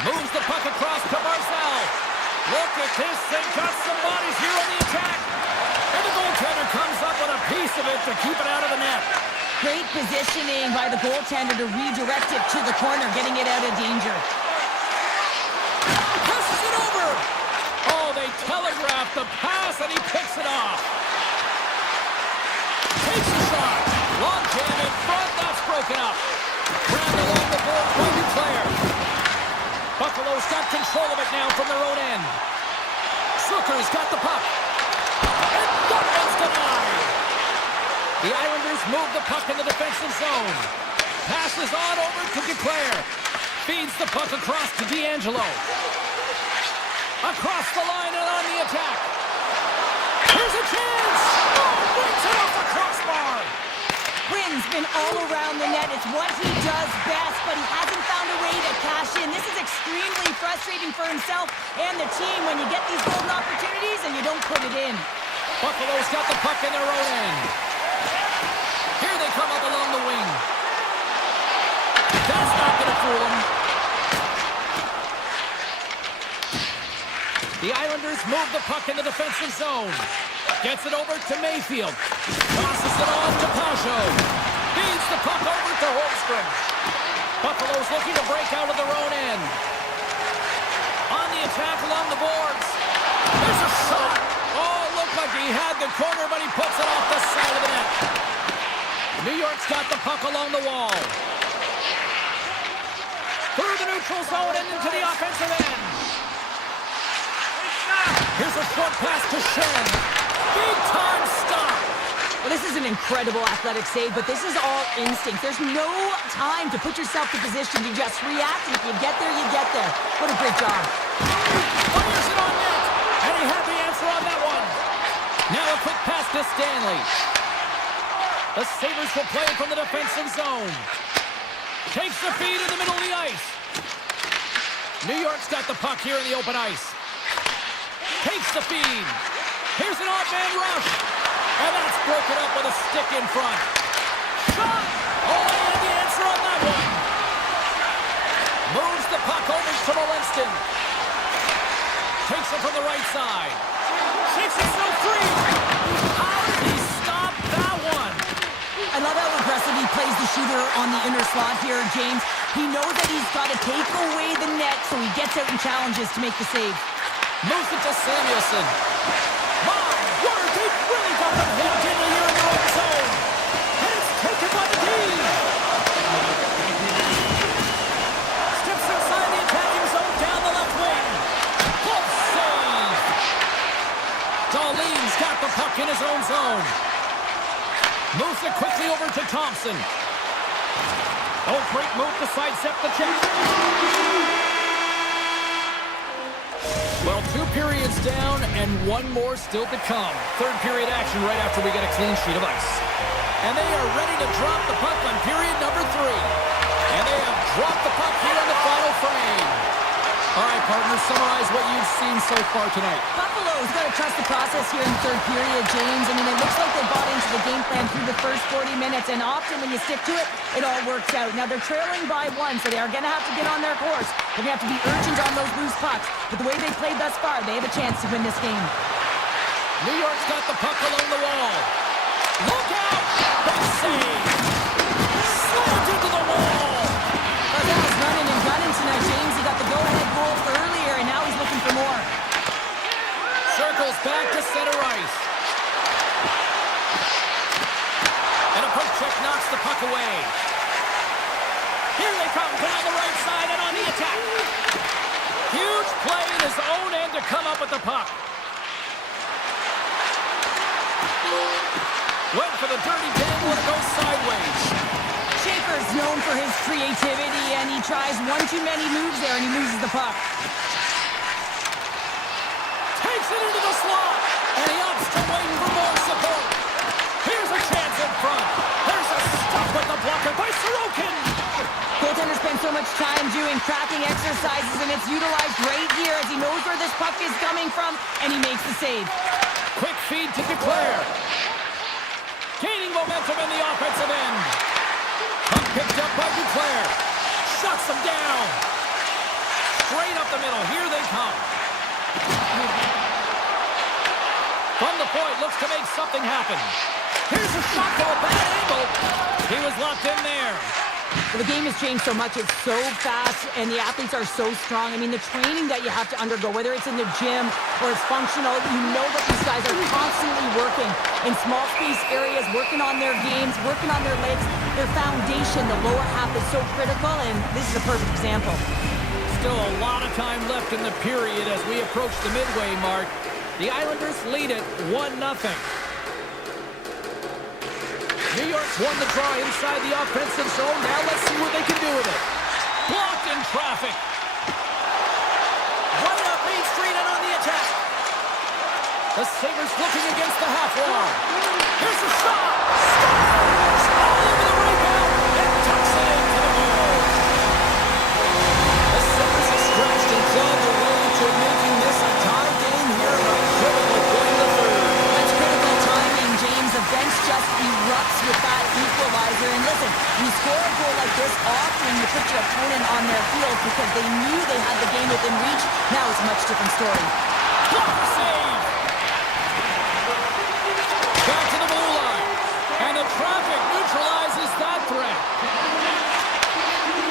Moves the puck across to Barzal. Look at this. They've got some bodies here on the attack. And the goaltender comes up with a piece of it to keep it out of the net. Great positioning by the goaltender to redirect it to the corner, getting it out of danger. Passes it over. Oh, they telegraphed the pass, and he picks it off. Takes a shot. Long jam in front. That's broken up. Grabbed along the board by Duclair. Buffalo's got control of it now from their own end. Zucker's got the puck. And that one's denied. The Islanders move the puck in the defensive zone. Passes on over to Duclair. Feeds the puck across to D'Angelo. Across the line and on the attack. Here's a chance! Oh, brings it off the crossbar! Quinn's been all around the net. It's what he does best, but he hasn't found a way to cash in. This is extremely frustrating for himself and the team when you get these golden opportunities and you don't put it in. Buffalo's got the puck in their own end. Here they come up along the wing. That's not going to fool them. The Islanders move the puck in the defensive zone. Gets it over to Mayfield. Tosses it on to Pajot. Feeds the puck over to Holmstrom. Buffalo's looking to break out of their own end. On the attack along the boards. There's a shot. Oh, looked like he had the corner, but he puts it off the side of the net. New York's got the puck along the wall. Through the neutral zone and into the offensive end. Here's a short pass to Shen. Big time stop. Well, this is an incredible athletic save, but this is all instinct. There's no time to put yourself in position. You just react, and if you get there, you get there. What a great job. Fires it on net, and he had the answer on that one. Now a quick pass to Stanley. The Sabres will play it from the defensive zone. Takes the feed in the middle of the ice. New York's got the puck here in the open ice. Takes the feed. Here's an odd-man rush. And that's broken up with a stick in front. Shot! Oh, he had the answer on that one. Moves the puck over to Molinston. Takes it from the right side. Shakes it so free. How did he stop that one? I love how aggressive he plays the shooter on the inner slot here, James. He knows that he's got to take away the net, so he gets out and challenges to make the save. Moves it to Samuelson. My word, they've really got them hemmed in here in their own zone. And it's taken by the D. Steps inside the attacking zone down the left wing. Glove save. Darlene's got the puck in his own zone. Moves it quickly over to Thompson. Oh, great move to sidestep the check. Well, 2 periods down and 1 more still to come. Third period action right after we get a clean sheet of ice. And they are ready to drop the puck on period number 3. And they have dropped the puck here in the final frame. All right, partner, summarize what you've seen so far tonight. Buffalo's got to trust the process here in the third period, James. I mean, it looks like they bought into the game plan through the first 40 minutes, and often when you stick to it, it all works out. Now, they're trailing by 1, so they are going to have to get on their course. They're going to have to be urgent on those loose pucks. But the way they played thus far, they have a chance to win this game. New York's got the puck along the wall. Look out! Big save! Slammed into the wall! That was running and gunning tonight, James. He got the go-ahead goal earlier, and now he's looking for more. Circles back to center ice. And a poke check knocks the puck away. Here they come down the right side and on the attack. Huge play in his own end to come up with the puck. Went for the dirty dangle and it goes sideways. Schaefer's known for his creativity, and he tries one too many moves there, and he loses the puck. Takes it into the slot, and he opts to wait for more support. Here's a chance in front. There's a stop with the blocker by Sorokin. Goaltender spends so much time doing tracking exercises, and it's utilized right here as he knows where this puck is coming from, and he makes the save. Quick feed to Declare. Gaining momentum in the offensive end. Puck picked up by Declare. Shuts them down. Straight up the middle. Here they come. From the point, looks to make something happen. Here's a shot for a bad angle. He was locked in there. Well, the game has changed so much. It's so fast, and the athletes are so strong. I mean, the training that you have to undergo, whether it's in the gym or it's functional, you know that these guys are constantly working in small space areas, working on their games, working on their legs. Their foundation, the lower half, is so critical, and this is a perfect example. Still a lot of time left in the period as we approach the midway mark. The Islanders lead it 1-0. New York's won the draw inside the offensive zone. Now let's see what they can do with it. Blocked in traffic. Right up Main Street and on the attack. The Sabres looking against the half wall. Here's a shot. Scores! All over the rebound and tucks it into the goal. The Sabres have scratched and clawed their way to making this a tie game here in a critical point in the third. That's critical timing, James. The bench just erupts with that equalizer. And listen, you score a goal like this, often you put your opponent on their heels because they knew they had the game within reach. Now it's a much different story. Blocker save! Back to the blue line. And the traffic neutralizes that threat.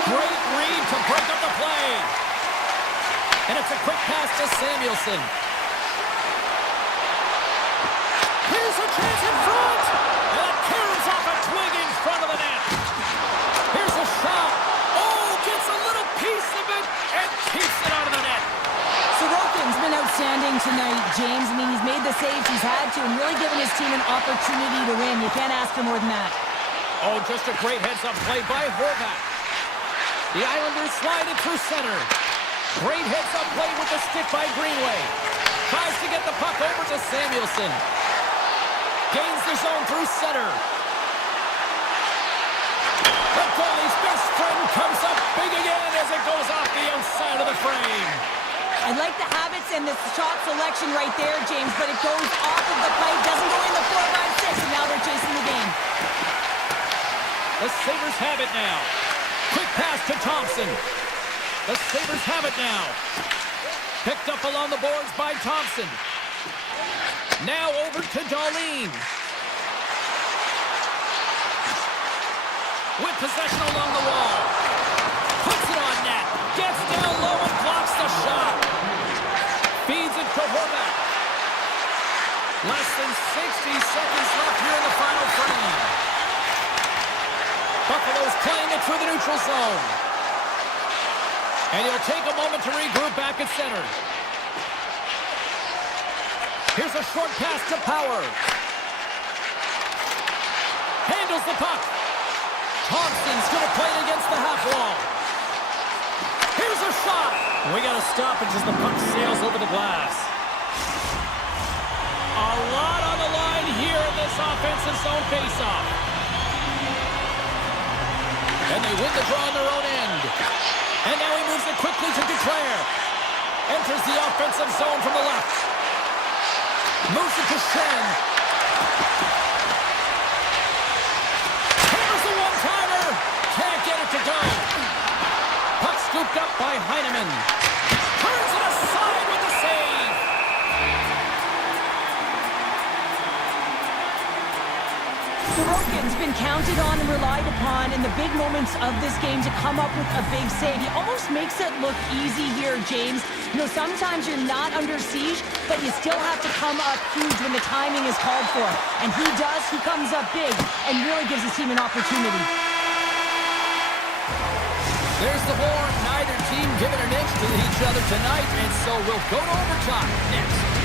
Great read to break up the play. And it's a quick pass to Samuelson. Here's a chance in front. And it tears off a twig in front of the net. Here's a shot. Oh, gets a little piece of it and keeps it out of the net. Sorokin's been outstanding tonight, James. I mean, he's made the saves he's had to and really given his team an opportunity to win. You can't ask for more than that. Oh, just a great heads-up play by Horvat. The Islanders slide it through center. Great heads-up play with the stick by Greenway. Tries to get the puck over to Samuelson. Gains the zone through center. The goalie's best friend comes up big again as it goes off the outside of the frame. I like the habits and the shot selection right there, James, but it goes off of the pipe, doesn't go in the 4-5-6, and now they're chasing the game. The Sabres have it now. Quick pass to Thompson. The Sabres have it now. Picked up along the boards by Thompson. Now over to Darlene. With possession along the wall. Puts it on net. Gets down low and blocks the shot. Feeds it to Horvat. Less than 60 seconds left here in the final frame. Buffalo's playing it through the neutral zone. And he'll take a moment to regroup back at center. Here's a short pass to Power. Handles the puck. Thompson's going to play it against the half wall. Here's a shot. We got a stoppage as the puck sails over the glass. A lot on the line here in this offensive zone faceoff. And they win the draw on their own end. And now he moves it quickly to Declare. Enters the offensive zone from the left. Moves it to Shen. Hammers the one-timer. Can't get it to go. Puck scooped up by Heineman. Turns it aside with the save. Sorokin's been counted on and relied upon in the big moments of this game to come up with a big save. He almost makes it look easy here, James. You know, sometimes you're not under siege, but you still have to come up huge when the timing is called for. And he does, he comes up big and really gives his team an opportunity. There's the horn. Neither team giving an inch to each other tonight, and so we'll go to overtime next.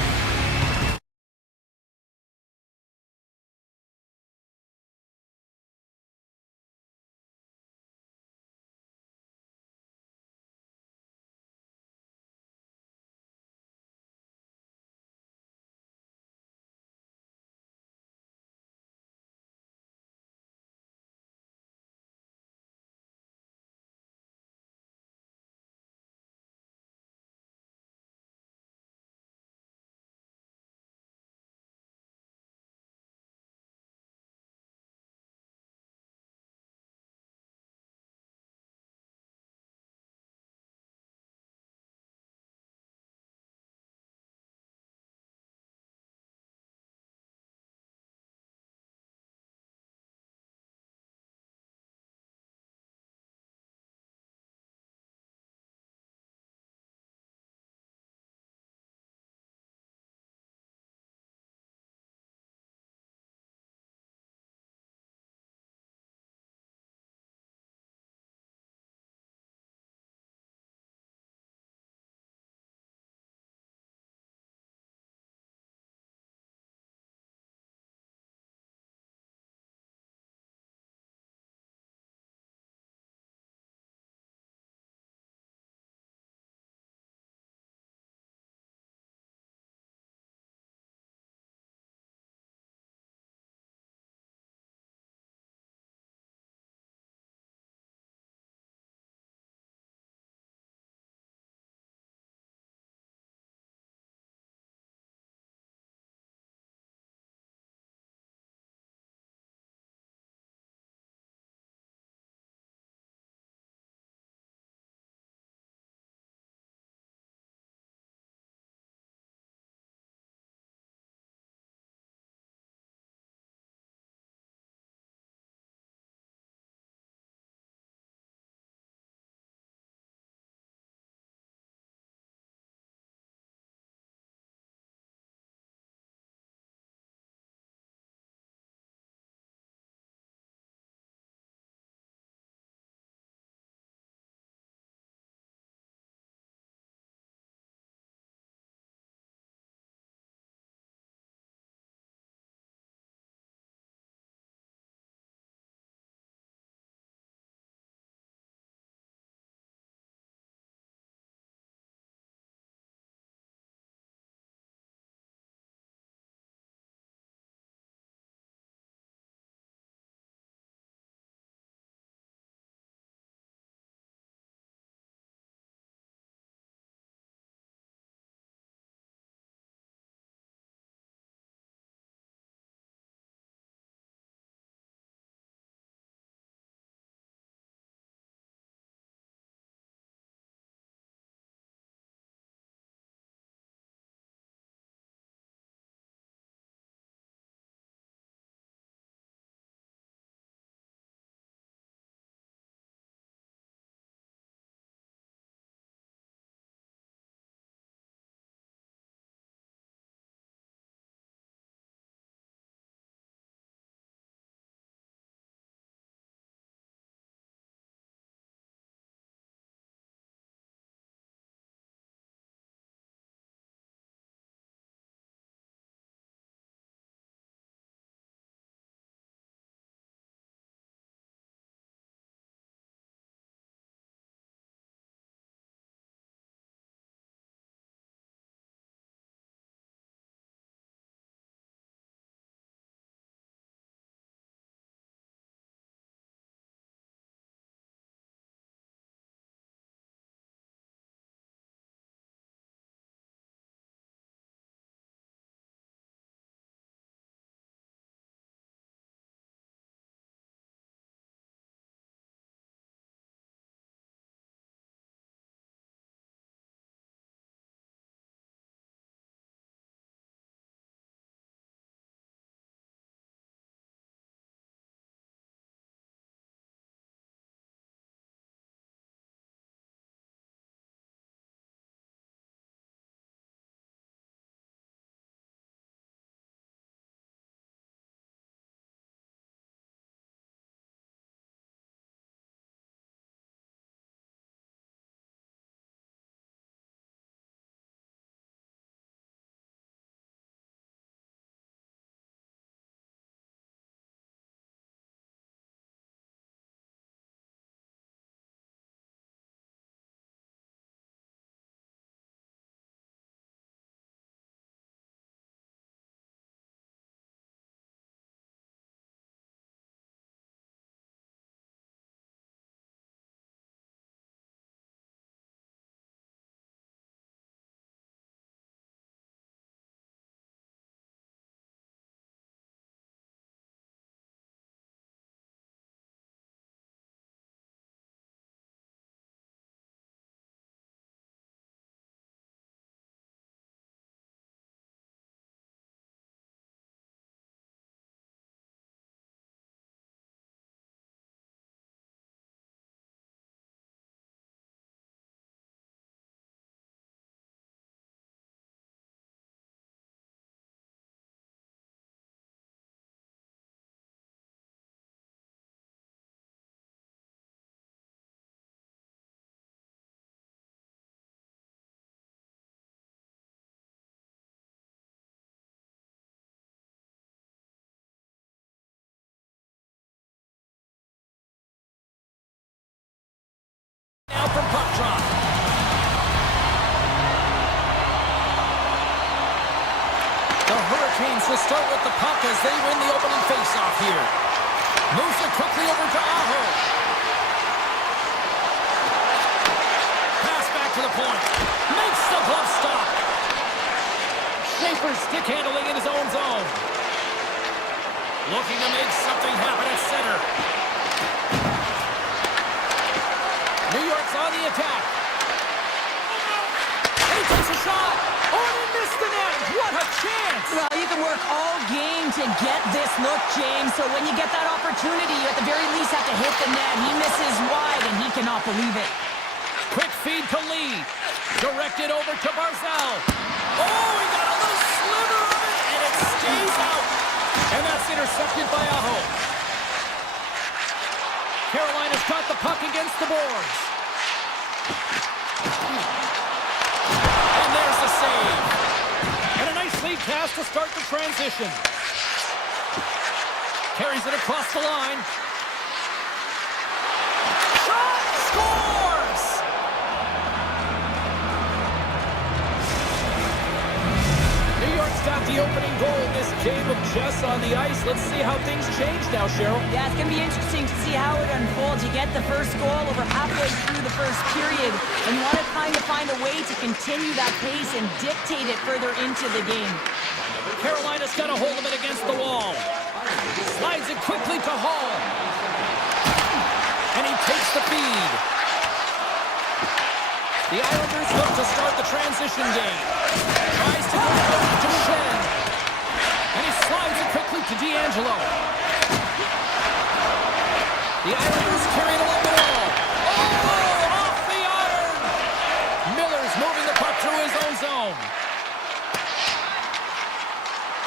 start with the puck as they win the opening faceoff here. Moves it quickly over to Aho. Pass back to the point. Makes the glove stop. Schaefer stick handling in his own zone. Looking to make something happen at center. New York's on the attack. And he takes a shot. Oh, and he missed the net. What a chance. Well, you can work all game to get this look, James. So when you get that opportunity, you at the very least have to hit the net. He misses wide, and he cannot believe it. Quick feed to Lee. Directed over to Barzal. Oh, he got a little sliver of it, and it stays out. And that's intercepted by Aho. Carolina's got the puck against the boards. And there's the save. And a nice lead pass to start the transition. Carries it across the line. Shot! Scores! New York's got the opening goal in this game of chess on the ice. Let's see how things change now, Cheryl. Yeah, it's going to be interesting to see how it unfolds. You get the first goal over halfway through the first period, and you want to kind of find a way to continue that pace and dictate it further into the game. Carolina's got a hold of it against the wall. Slides it quickly to Hall. And he takes the feed. The Islanders look to start the transition game. Tries to go over to Shen. And he slides it quickly to D'Angelo. The Islanders carry it along the wall. Oh, off the iron! Miller's moving the puck through his own zone.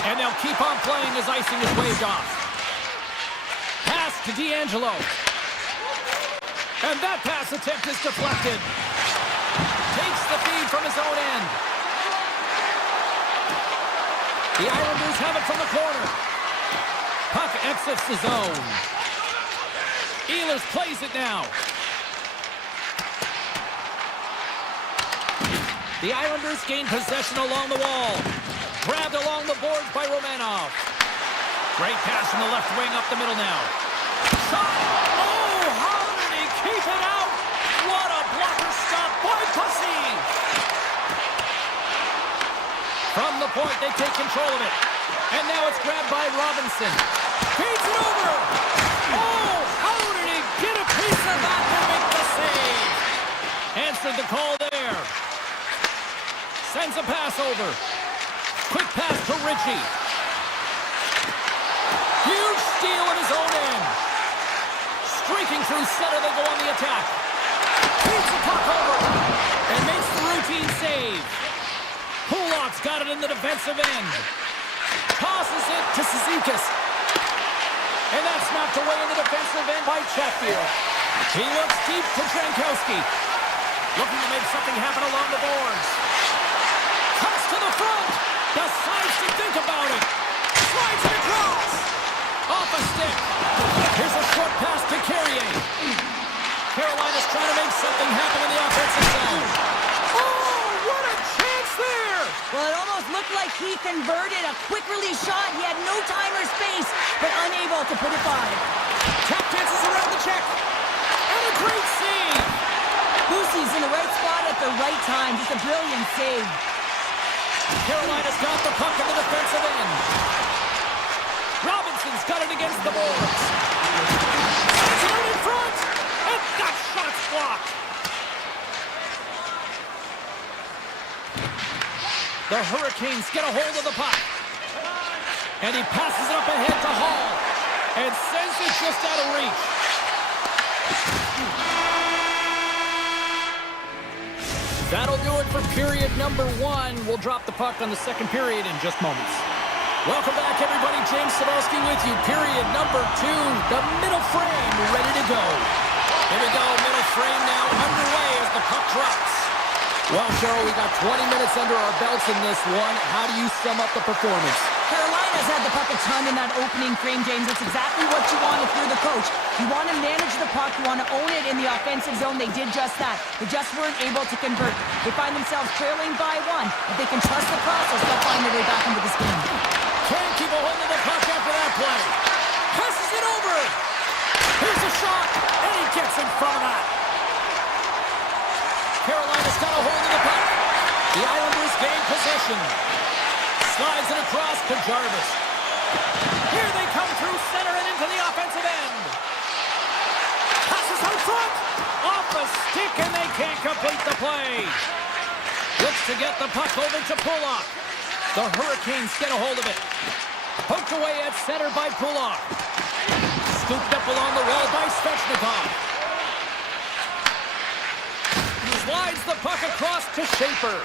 And they'll keep on playing as icing is waved off. Pass to D'Angelo. And that pass attempt is deflected. Takes the feed from his own end. The Islanders have it from the corner. Puck exits the zone. Ehlers plays it now. The Islanders gain possession along the wall. Grabbed along the boards by Romanov. Great pass from the left wing up the middle now. Shot! Oh, how did he keep it out? What a blocker stop by Pussy! From the point, they take control of it. And now it's grabbed by Robinson. Feeds it over! Oh, how did he get a piece of that to make the save? Answered the call there. Sends a pass over. Quick pass to Ritchie. Huge steal at his own end. Streaking through center, they go on the attack. Feeds the puck over. And makes the routine save. Kulak's got it in the defensive end. Tosses it to Cizikas. And that's knocked away in the defensive end by Chatfield. He looks deep to Jankowski. Looking to make something happen along the boards. Cuts to the front. Decides to think about it. Slides it across. Off a stick. Here's a short pass to Carrier. Carolina's trying to make something happen in the offensive zone. Oh, what a chance there! Well, it almost looked like he converted a quick release shot. He had no time or space, but unable to put it by. Tap dances around the check. And a great save. Busey's in the right spot at the right time. Just a brilliant save. Carolina's got the puck in the defensive end. Robinson's got it against the boards. It's out in front. And that shot's blocked. The Hurricanes get a hold of the puck. And he passes it up ahead to Hall. And sends it just out of reach. That'll do it for period number 1. We'll drop the puck on the second period in just moments. Welcome back, everybody. James Cebulski with you. Period number 2. The middle frame ready to go. Here we go. Middle frame now underway as the puck drops. Well, Cheryl, we got 20 minutes under our belts in this one. How do you sum up the performance? Carolina's had the puck a ton in that opening frame, James. That's exactly what you want if you're the coach. You want to manage the puck. You want to own it in the offensive zone. They did just that. They just weren't able to convert. They find themselves trailing by 1. If they can trust the process, they'll find their way back into this game. Can't keep a hold of the puck after that play. Passes it over. Here's a shot, and he gets in front of that. Carolina's got a hold of the puck. The Islanders gain possession. Slides it across to Jarvis. Here they come through center and into the offensive end. Passes out front. Off the stick, and they can't complete the play. Looks to get the puck over to Pulock. The Hurricanes get a hold of it. Poked away at center by Pulock. Scooped up along the wall by Svechnikov. Slides the puck across to Schaefer.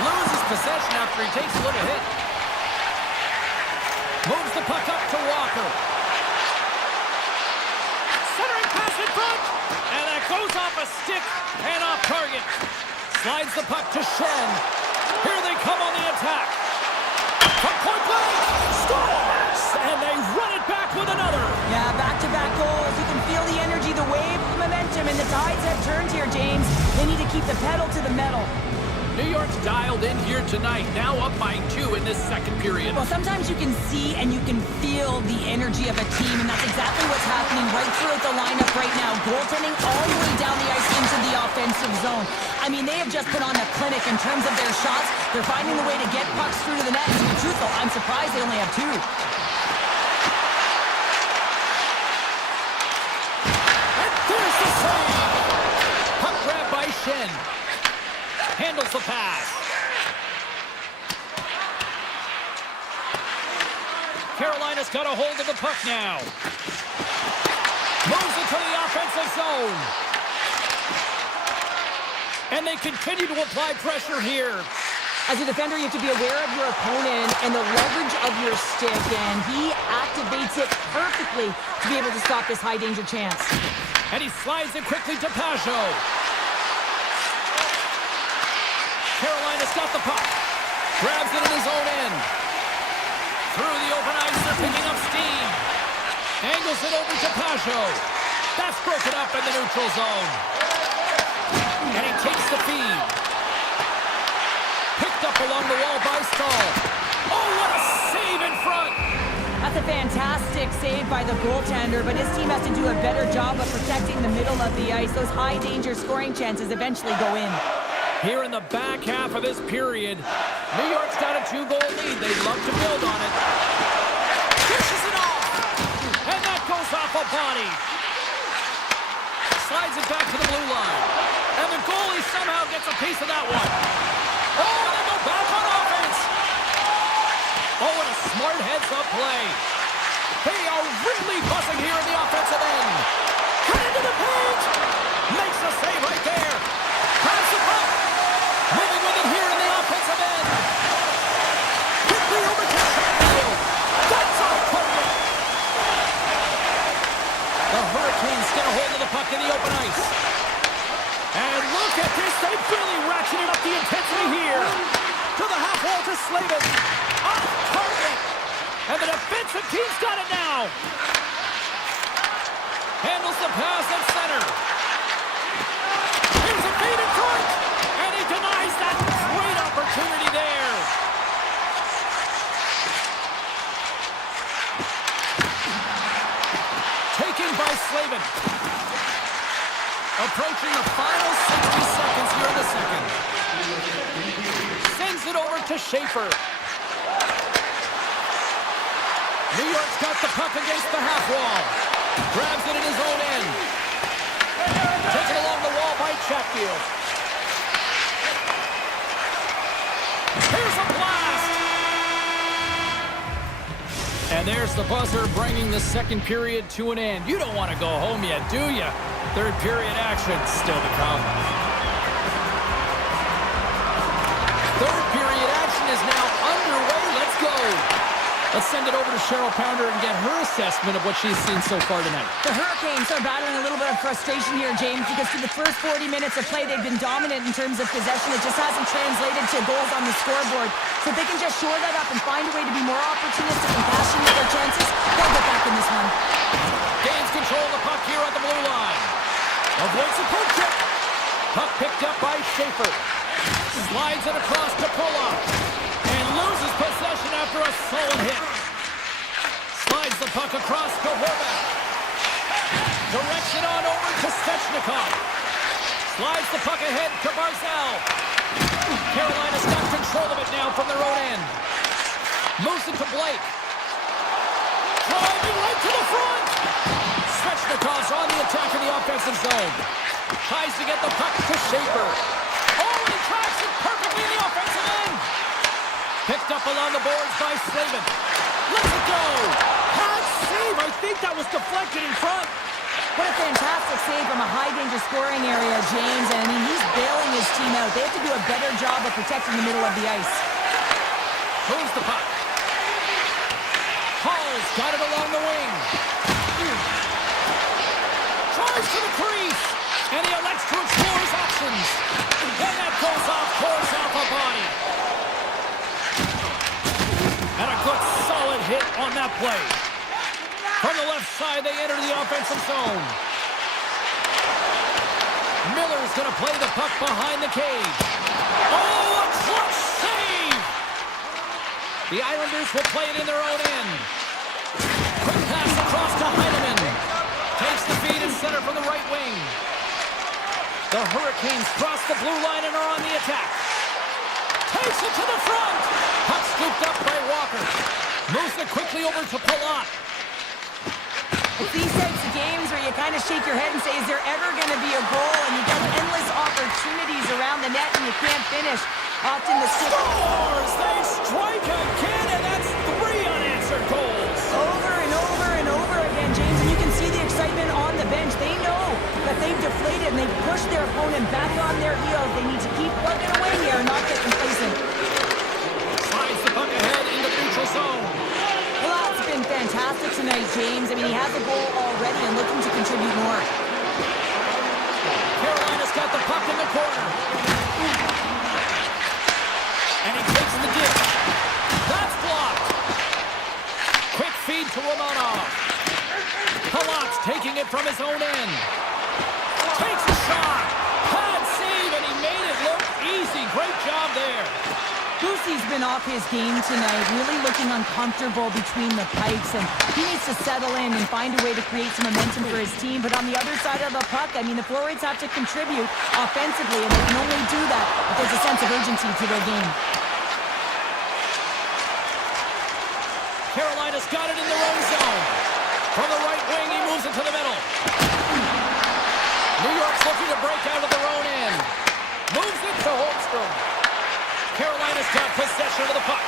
Loses possession after he takes a little hit. Moves the puck up to Walker. Centering pass in front. And that goes off a stick and off target. Slides the puck to Shen. Here they come on the attack. From point blank. Scores! And they run it back with another. Yeah, back-to-back goals. You can feel the energy, the wave, the momentum, and the tides have turned here, James. They need to keep the pedal to the metal. New York's dialed in here tonight, now up by 2 in this second period. Well, sometimes you can see and you can feel the energy of a team, and that's exactly what's happening right throughout the lineup right now. Goaltending all the way down the ice into the offensive zone. I mean, they have just put on a clinic in terms of their shots. They're finding the way to get pucks through to the net. And to be truthful, I'm surprised they only have 2. And there's the save! Puck grab by Shen. Handles the pass. Carolina's got a hold of the puck now. Moves it to the offensive zone. And they continue to apply pressure here. As a defender, you have to be aware of your opponent and the leverage of your stick, and he activates it perfectly to be able to stop this high-danger chance. And he slides it quickly to Pajot. Carolina's got the puck. Grabs it in his own end. Through the open ice, they're picking up steam. Angles it over to Pajot. That's broken up in the neutral zone. And he takes the feed. Picked up along the wall by Stahl. Oh, what a save in front! That's a fantastic save by the goaltender, but his team has to do a better job of protecting the middle of the ice. Those high-danger scoring chances eventually go in. Here in the back half of this period, New York's got a 2-goal lead. They'd love to build on it. Dishes it off! And that goes off a body. Slides it back to the blue line. And the goalie somehow gets a piece of that one. Oh, they go back on offense. Oh, what a smart heads-up play. They are really buzzing here in the offensive end. Cut into the page. Makes a save right there. Pass it up. Moving with it here in the offensive end. Quickly over to Sheffield. That's off target. The Hurricanes get a hold of the puck in the open ice. And look at this. They've really ratcheted up the intensity here. To the half wall to Slavin. Off target. And the defensive team's got it now. Handles the pass at center. Here's a feed in front. And he denies that great opportunity there. Taken by Slavin. Approaching the final 60 seconds here in the second. Sends it over to Schaefer. New York's got the puck against the half wall. Grabs it in his own end. Taken along the wall by Chatfield. Here's a blast! And there's the buzzer bringing the second period to an end. You don't want to go home yet, do you? Third period action still to come. Third period action is now underway. Let's go. Let's send it over to Cheryl Pounder and get her assessment of what she's seen so far tonight. The Hurricanes are battling a little bit of frustration here, James, because for the first 40 minutes of play, they've been dominant in terms of possession. It just hasn't translated to goals on the scoreboard. So if they can just shore that up and find a way to be more opportunistic and passionate with their chances, they'll get back in this one. Gains control of the puck here at the blue line. Avoids the poke check. Puck picked up by Schaefer. Slides it across to Pulock. And loses possession after a solid hit. Slides the puck across to Horvath. Directs it on over to Svechnikov. Slides the puck ahead to Barzal. Carolina's got control of it now from their own end. Moves it to Blake. Driving right to the front. Svechnikov's on the attack in the offensive zone. Tries to get the puck to Schaefer. Oh, and he tracks it perfectly in the offensive end. Picked up along the boards by Slavin. Let's it go. Hard save. I think that was deflected in front. What a fantastic save from a high-danger scoring area, James. And, I mean, he's bailing his team out. They have to do a better job of protecting the middle of the ice. Moves the puck. Hall's got it along the wing. Tries to the crease. And he elects to explore his options. And that goes off course off a body. And a good solid hit on that play. From the left side, they enter the offensive zone. Miller's going to play the puck behind the cage. Oh, a clutch save! The Islanders will play it in their own end. Quick pass across to Heineman. Takes the feed and center from the right wing. The Hurricanes cross the blue line and are on the attack. Takes it to the front. Puck scooped up by Walker. Moves it quickly over to Palat. It's these types of games where you kind of shake your head and say, is there ever going to be a goal? And you get endless opportunities around the net and you can't finish. Often the scores! They strike again, and that's 3 unanswered goals. Over and over and over again, James. And you can see the excitement on the bench. They know that they've deflated and they've pushed their opponent back on their heels. They need to keep plugging away here and not get complacent. Slides the puck ahead in the neutral zone. Well, that's been fantastic tonight, James. I mean, he has a goal already and looking to contribute more. Carolina's got the puck in the corner. And he takes the dish. That's blocked. Quick feed to Romanov. Palat's taking it from his own end. Takes a shot. Pad save, and he made it look easy. Great job there. Boosie's been off his game tonight, really looking uncomfortable between the pipes, and he needs to settle in and find a way to create some momentum for his team. But on the other side of the puck, I mean, the forwards have to contribute offensively, and they can only do that if there's a sense of urgency to their game. Carolina's got it in their own zone. From the right wing, he moves it to the middle. New York's looking to break out of their own end. Moves it to Holmstrom. Carolina's got possession of the puck.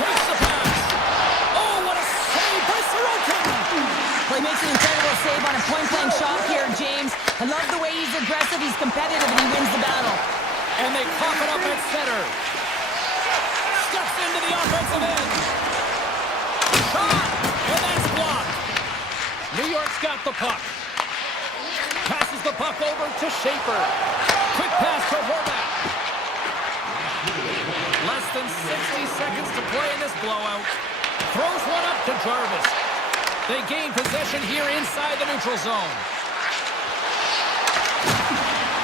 Takes the pass. Oh, what a save by Sorokin. Well, he makes an incredible save on a point-blank shot here, James. I love the way he's aggressive, he's competitive, and he wins the battle. And they cough it up at center. Steps into the offensive end. Shot! And that's blocked. New York's got the puck. Passes the puck over to Schaefer. Quick pass to Horvath. Less than 60 seconds to play in this blowout. Throws one up to Jarvis. They gain possession here inside the neutral zone.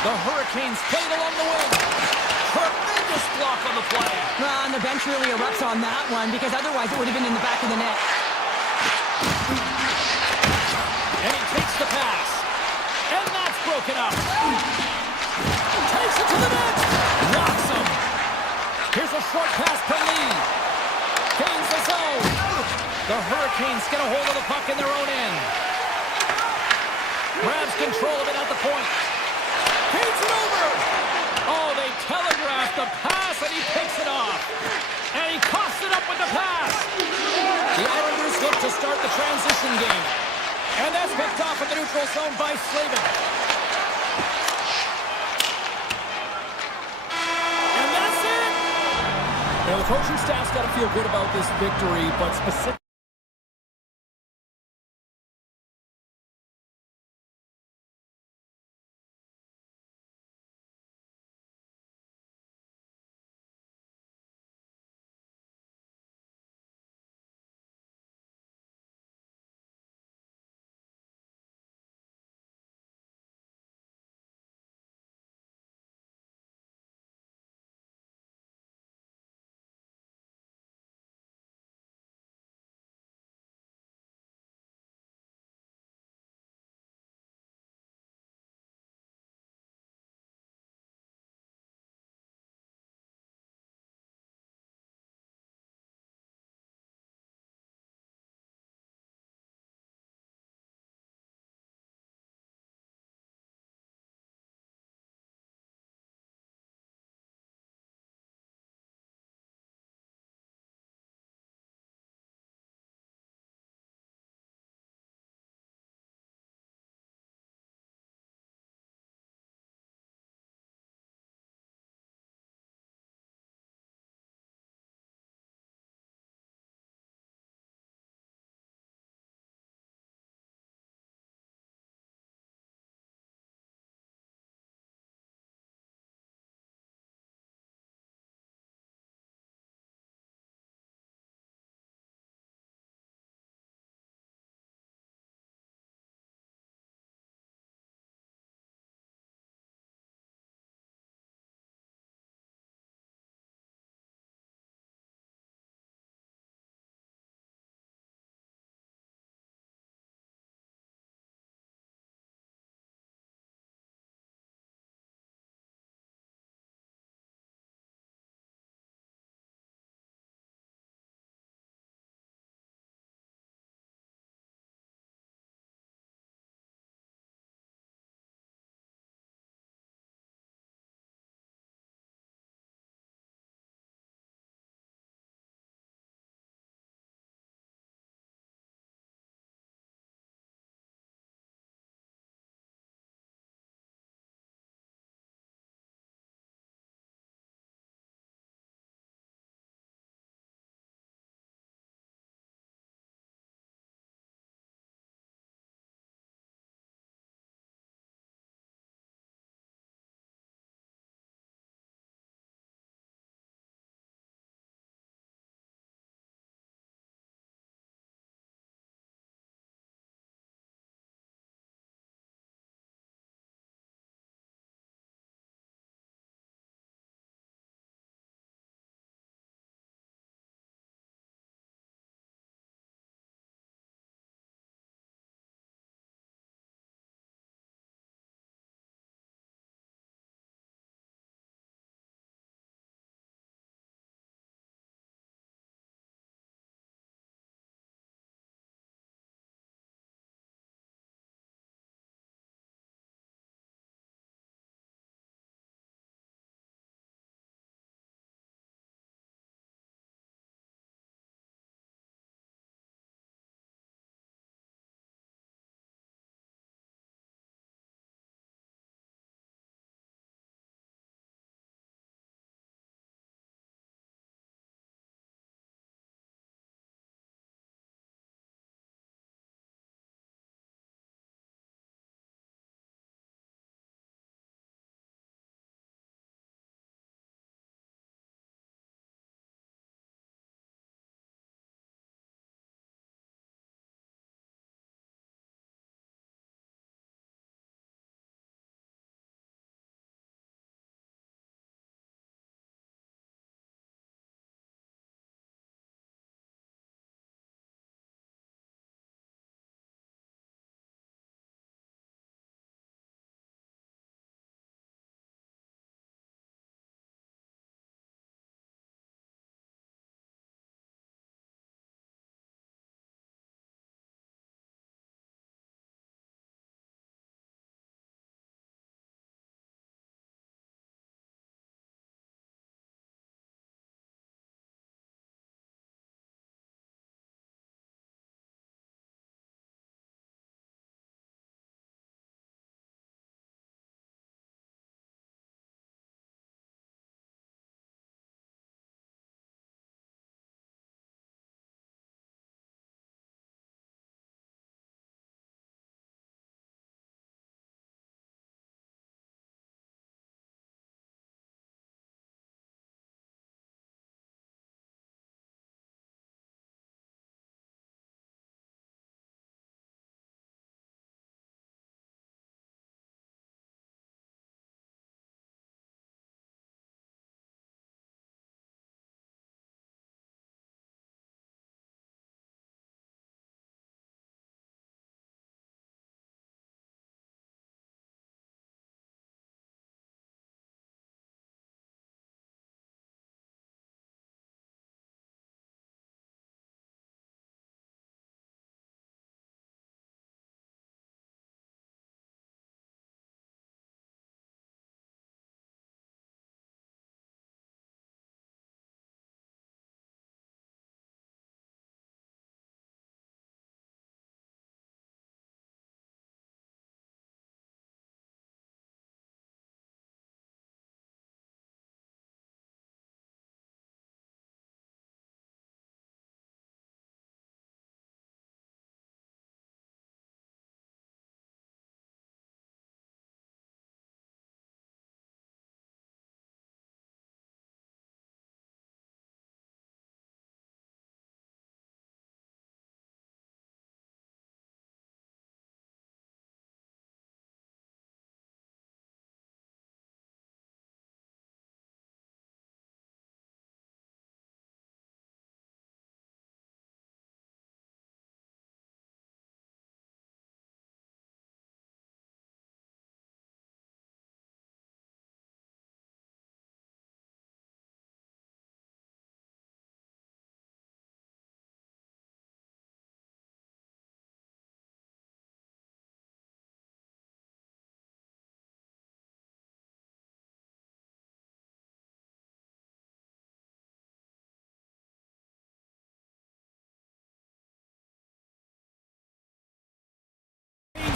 The Hurricanes played along the wing. Tremendous block on the play. Well, and the bench really erupts on that one, because otherwise it would have been in the back of the net. And he takes the pass. And that's broken up. Takes it to the net. Knocks him. Here's a short pass to Lee. Gains the zone. The Hurricanes get a hold of the puck in their own end. Grabs control of it at the point. Feeds it over. Oh, they telegraphed the pass, and he picks it off. And he coughs it up with the pass. The Islanders look to start the transition game. And that's picked off in the neutral zone by Slavin. And that's it! Now, the coaching staff's got to feel good about this victory, but specifically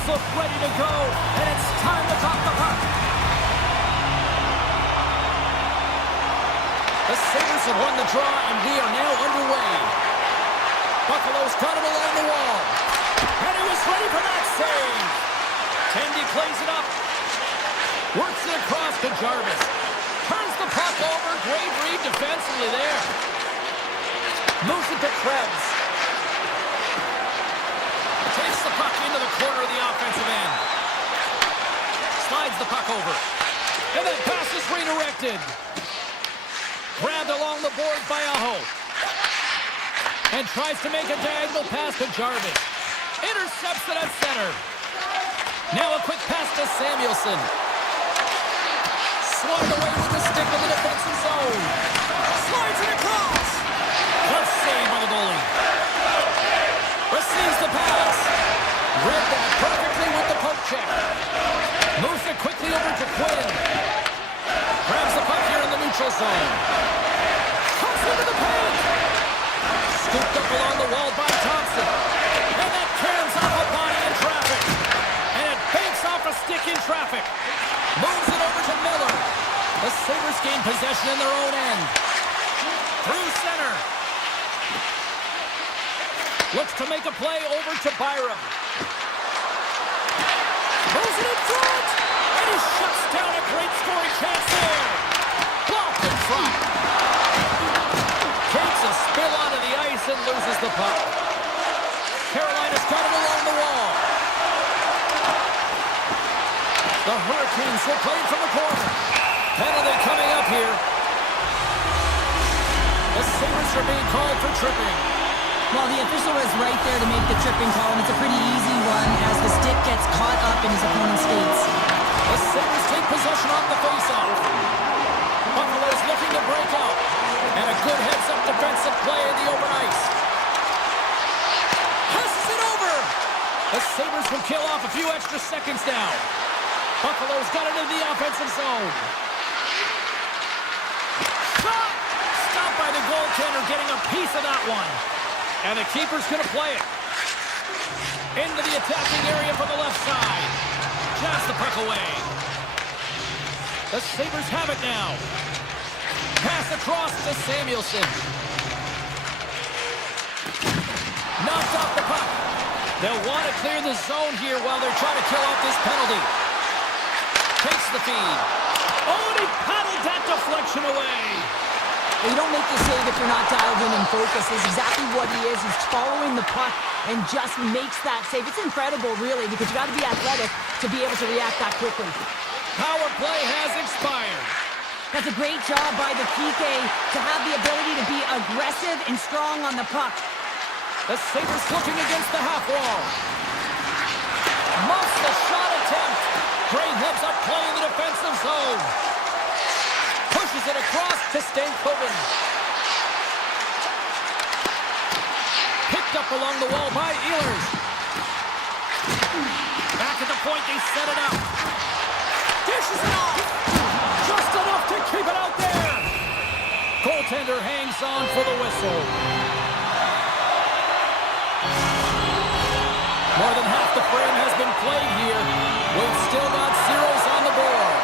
look ready to go, and it's time to pop the puck. The Sabres have won the draw, and we are now underway. Buffalo's got it along the wall. And he was ready for that save. Tendy plays it up. Works it across to Jarvis. Turns the puck over. Great read defensively there. Moves it to Krebs. Takes the puck into the corner of the offensive end. Slides the puck over. And that pass is redirected. Grabbed along the board by Aho. And tries to make a diagonal pass to Jarvis. Intercepts it at center. Now a quick pass to Samuelson. Swatted away with the stick in the defensive zone. Slides it across. Good save by the goalie. Receives the pass. Read that perfectly with the poke check. Moves it quickly over to Quinn. Grabs the puck here in the neutral zone. Comes into the paint. Scooped up along the wall by Thompson. And that cans off a body in traffic. And it banks off a stick in traffic. Moves it over to Miller. The Sabres gain possession in their own end. Through center. Looks to make a play over to Byram. Moves it in front. And he shuts down a great scoring chance there. Blocked in front. Takes a spill onto the ice and loses the puck. Carolina's got it along the wall. The Hurricanes will play from the corner. Penalty coming up here. The Sabres are being called for tripping. Well, the official was right there to make the tripping call, and it's a pretty easy one as the stick gets caught up in his opponent's skates. The Sabres take possession off the faceoff. Buffalo's looking to break out. And a good heads-up defensive play in the open ice. Passes it over. The Sabres will kill off a few extra seconds now. Buffalo's got it in the offensive zone. Shot! Stopped by the goaltender, getting a piece of that one. And the keeper's going to play it. Into the attacking area from the left side. Jabs the puck away. The Sabres have it now. Pass across to Samuelson. Knocked off the puck. They'll want to clear the zone here while they're trying to kill off this penalty. Takes the feed. Oh, and he paddled that deflection away. You don't make the save if you're not dialed in and focused. That's exactly what he is. He's following the puck and just makes that save. It's incredible, really, because you got to be athletic to be able to react that quickly. Power play has expired. That's a great job by the PK to have the ability to be aggressive and strong on the puck. The Sabres looking against the half wall. Muffs the shot attempt. Great heads-up play in the defensive zone. Pushes it across to Stankoven. Picked up along the wall by Ehlers. Back at the point, they set it up. Dishes it off. Just enough to keep it out there. Goaltender hangs on for the whistle. More than half the frame has been played here. We've still got zeros on the board.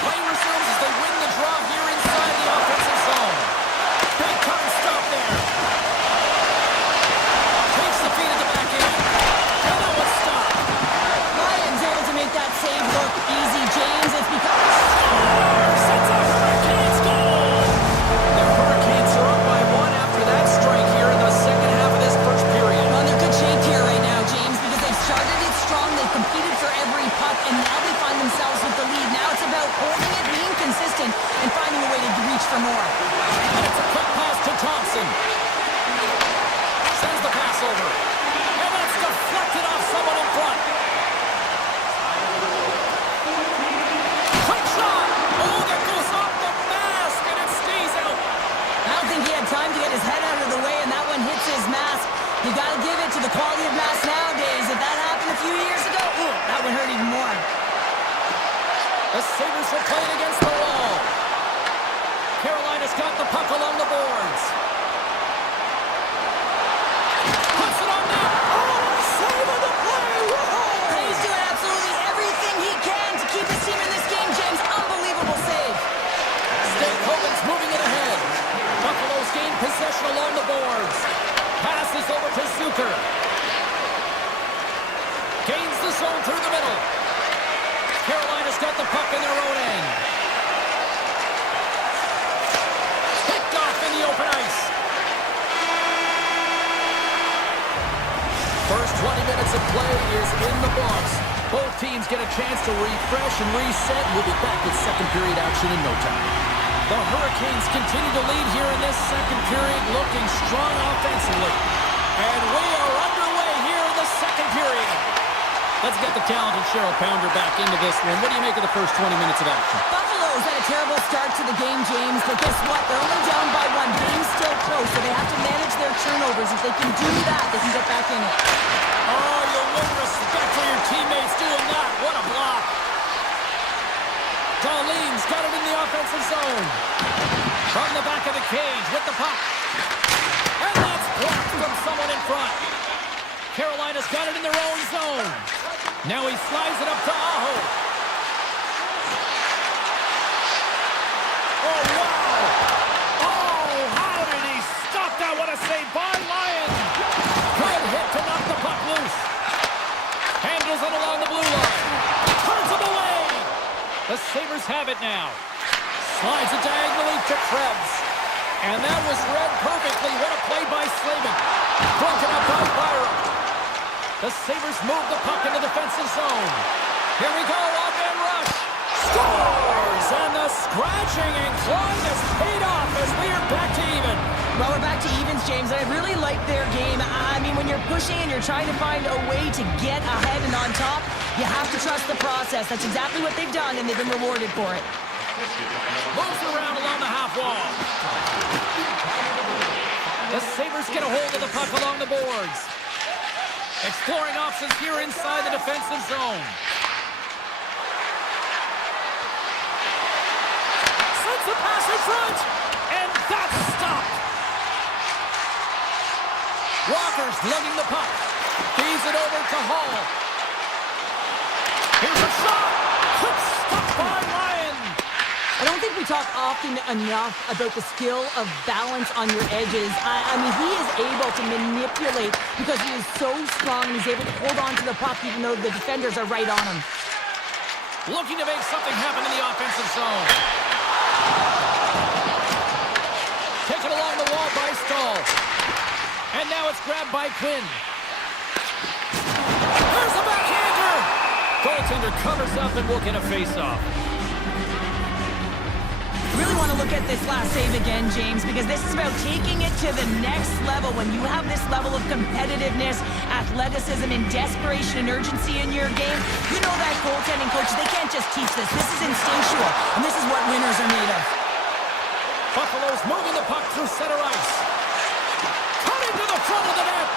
Play resumes as they win the draw here inside the offensive zone. Big time stop there. Takes the feed at the back end. And that was stopped. Ryan's able to make that save look easy. James, it's because... Sets a Hurricanes goal. The Hurricanes are up by one after that strike here in the second half of this first period. Well, they're good shape here right now, James, because they've started it strong. They've competed for every puck, and now they find themselves with the lead. Now it's about holding it, being consistent, and finding a way to reach for more. And it's a quick pass to Thompson. Sends the pass over. And that's deflected off someone in front. Quick shot! Oh, that goes off the mask, and it stays out. I don't think he had time to get his head out of the way, and that one hits his mask. You got to give it to the quality of mask nowadays. If that happened a few years ago, ooh, that would hurt even more. The Sabres are playing against the wall. Carolina's got the puck along the boards. after. Gains the zone through the middle. Carolina's got the puck in their own end. Picked off in the open ice. First 20 minutes of play is in the books. Both teams get a chance to refresh and reset. We'll be back with second period action in no time. The Hurricanes continue to lead here in this second period, looking strong offensively. And we are underway here in the second period. Let's get the talented Cheryl Pounder back into this one. What do you make of the first 20 minutes of action? Buffalo's had a terrible start to the game, James, but guess what? They're only down by one. Game's still close, so they have to manage their turnovers. If they can do that, they can get back in it. Oh, you win respect for your teammates doing that. What a block. Darlene's got it in the offensive zone. From the back of the cage with the puck. And that's blocked from someone in front. Carolina's got it in their own zone. Now he slides it up to Aho. Oh, wow. Oh, how did he stop that? What a save by Lyon. Good hit to knock the puck loose. Handles it along the blue line. Turns him away. The Sabres have it now. Slides it diagonally to Krebs. And that was read perfectly. What a play by Slavin. Broken up by Byram. The Sabres move the puck in the defensive zone. Here we go, off-man rush. Scores! And the scratching and clawing has paid off as we are back to even. Well, we're back to evens, James, and I really like their game. I mean, when you're pushing and you're trying to find a way to get ahead and on top, you have to trust the process. That's exactly what they've done, and they've been rewarded for it. Moves around along the half wall. The Sabres get a hold of the puck along the boards. Exploring options here inside the defensive zone. Sends the pass in front, and that's stopped. Walker's lugging the puck. Feeds it over to Hall. Here's a shot. Quick stop by Lyon. I don't think we talk often enough about the skill of balance on your edges. I mean, he is able to manipulate because he is so strong and he's able to hold on to the puck even though the defenders are right on him. Looking to make something happen in the offensive zone. Taken along the wall by Stahl. And now it's grabbed by Quinn. There's the backhander! Goaltender covers up and will get a face-off. Really want to look at this last save again, James, because this is about taking it to the next level. When you have this level of competitiveness, athleticism, and desperation and urgency in your game, you know that goaltending coaches, they can't just teach this. This is instinctual, and this is what winners are made of. Buffalo's moving the puck through center ice. Coming to the front of the net.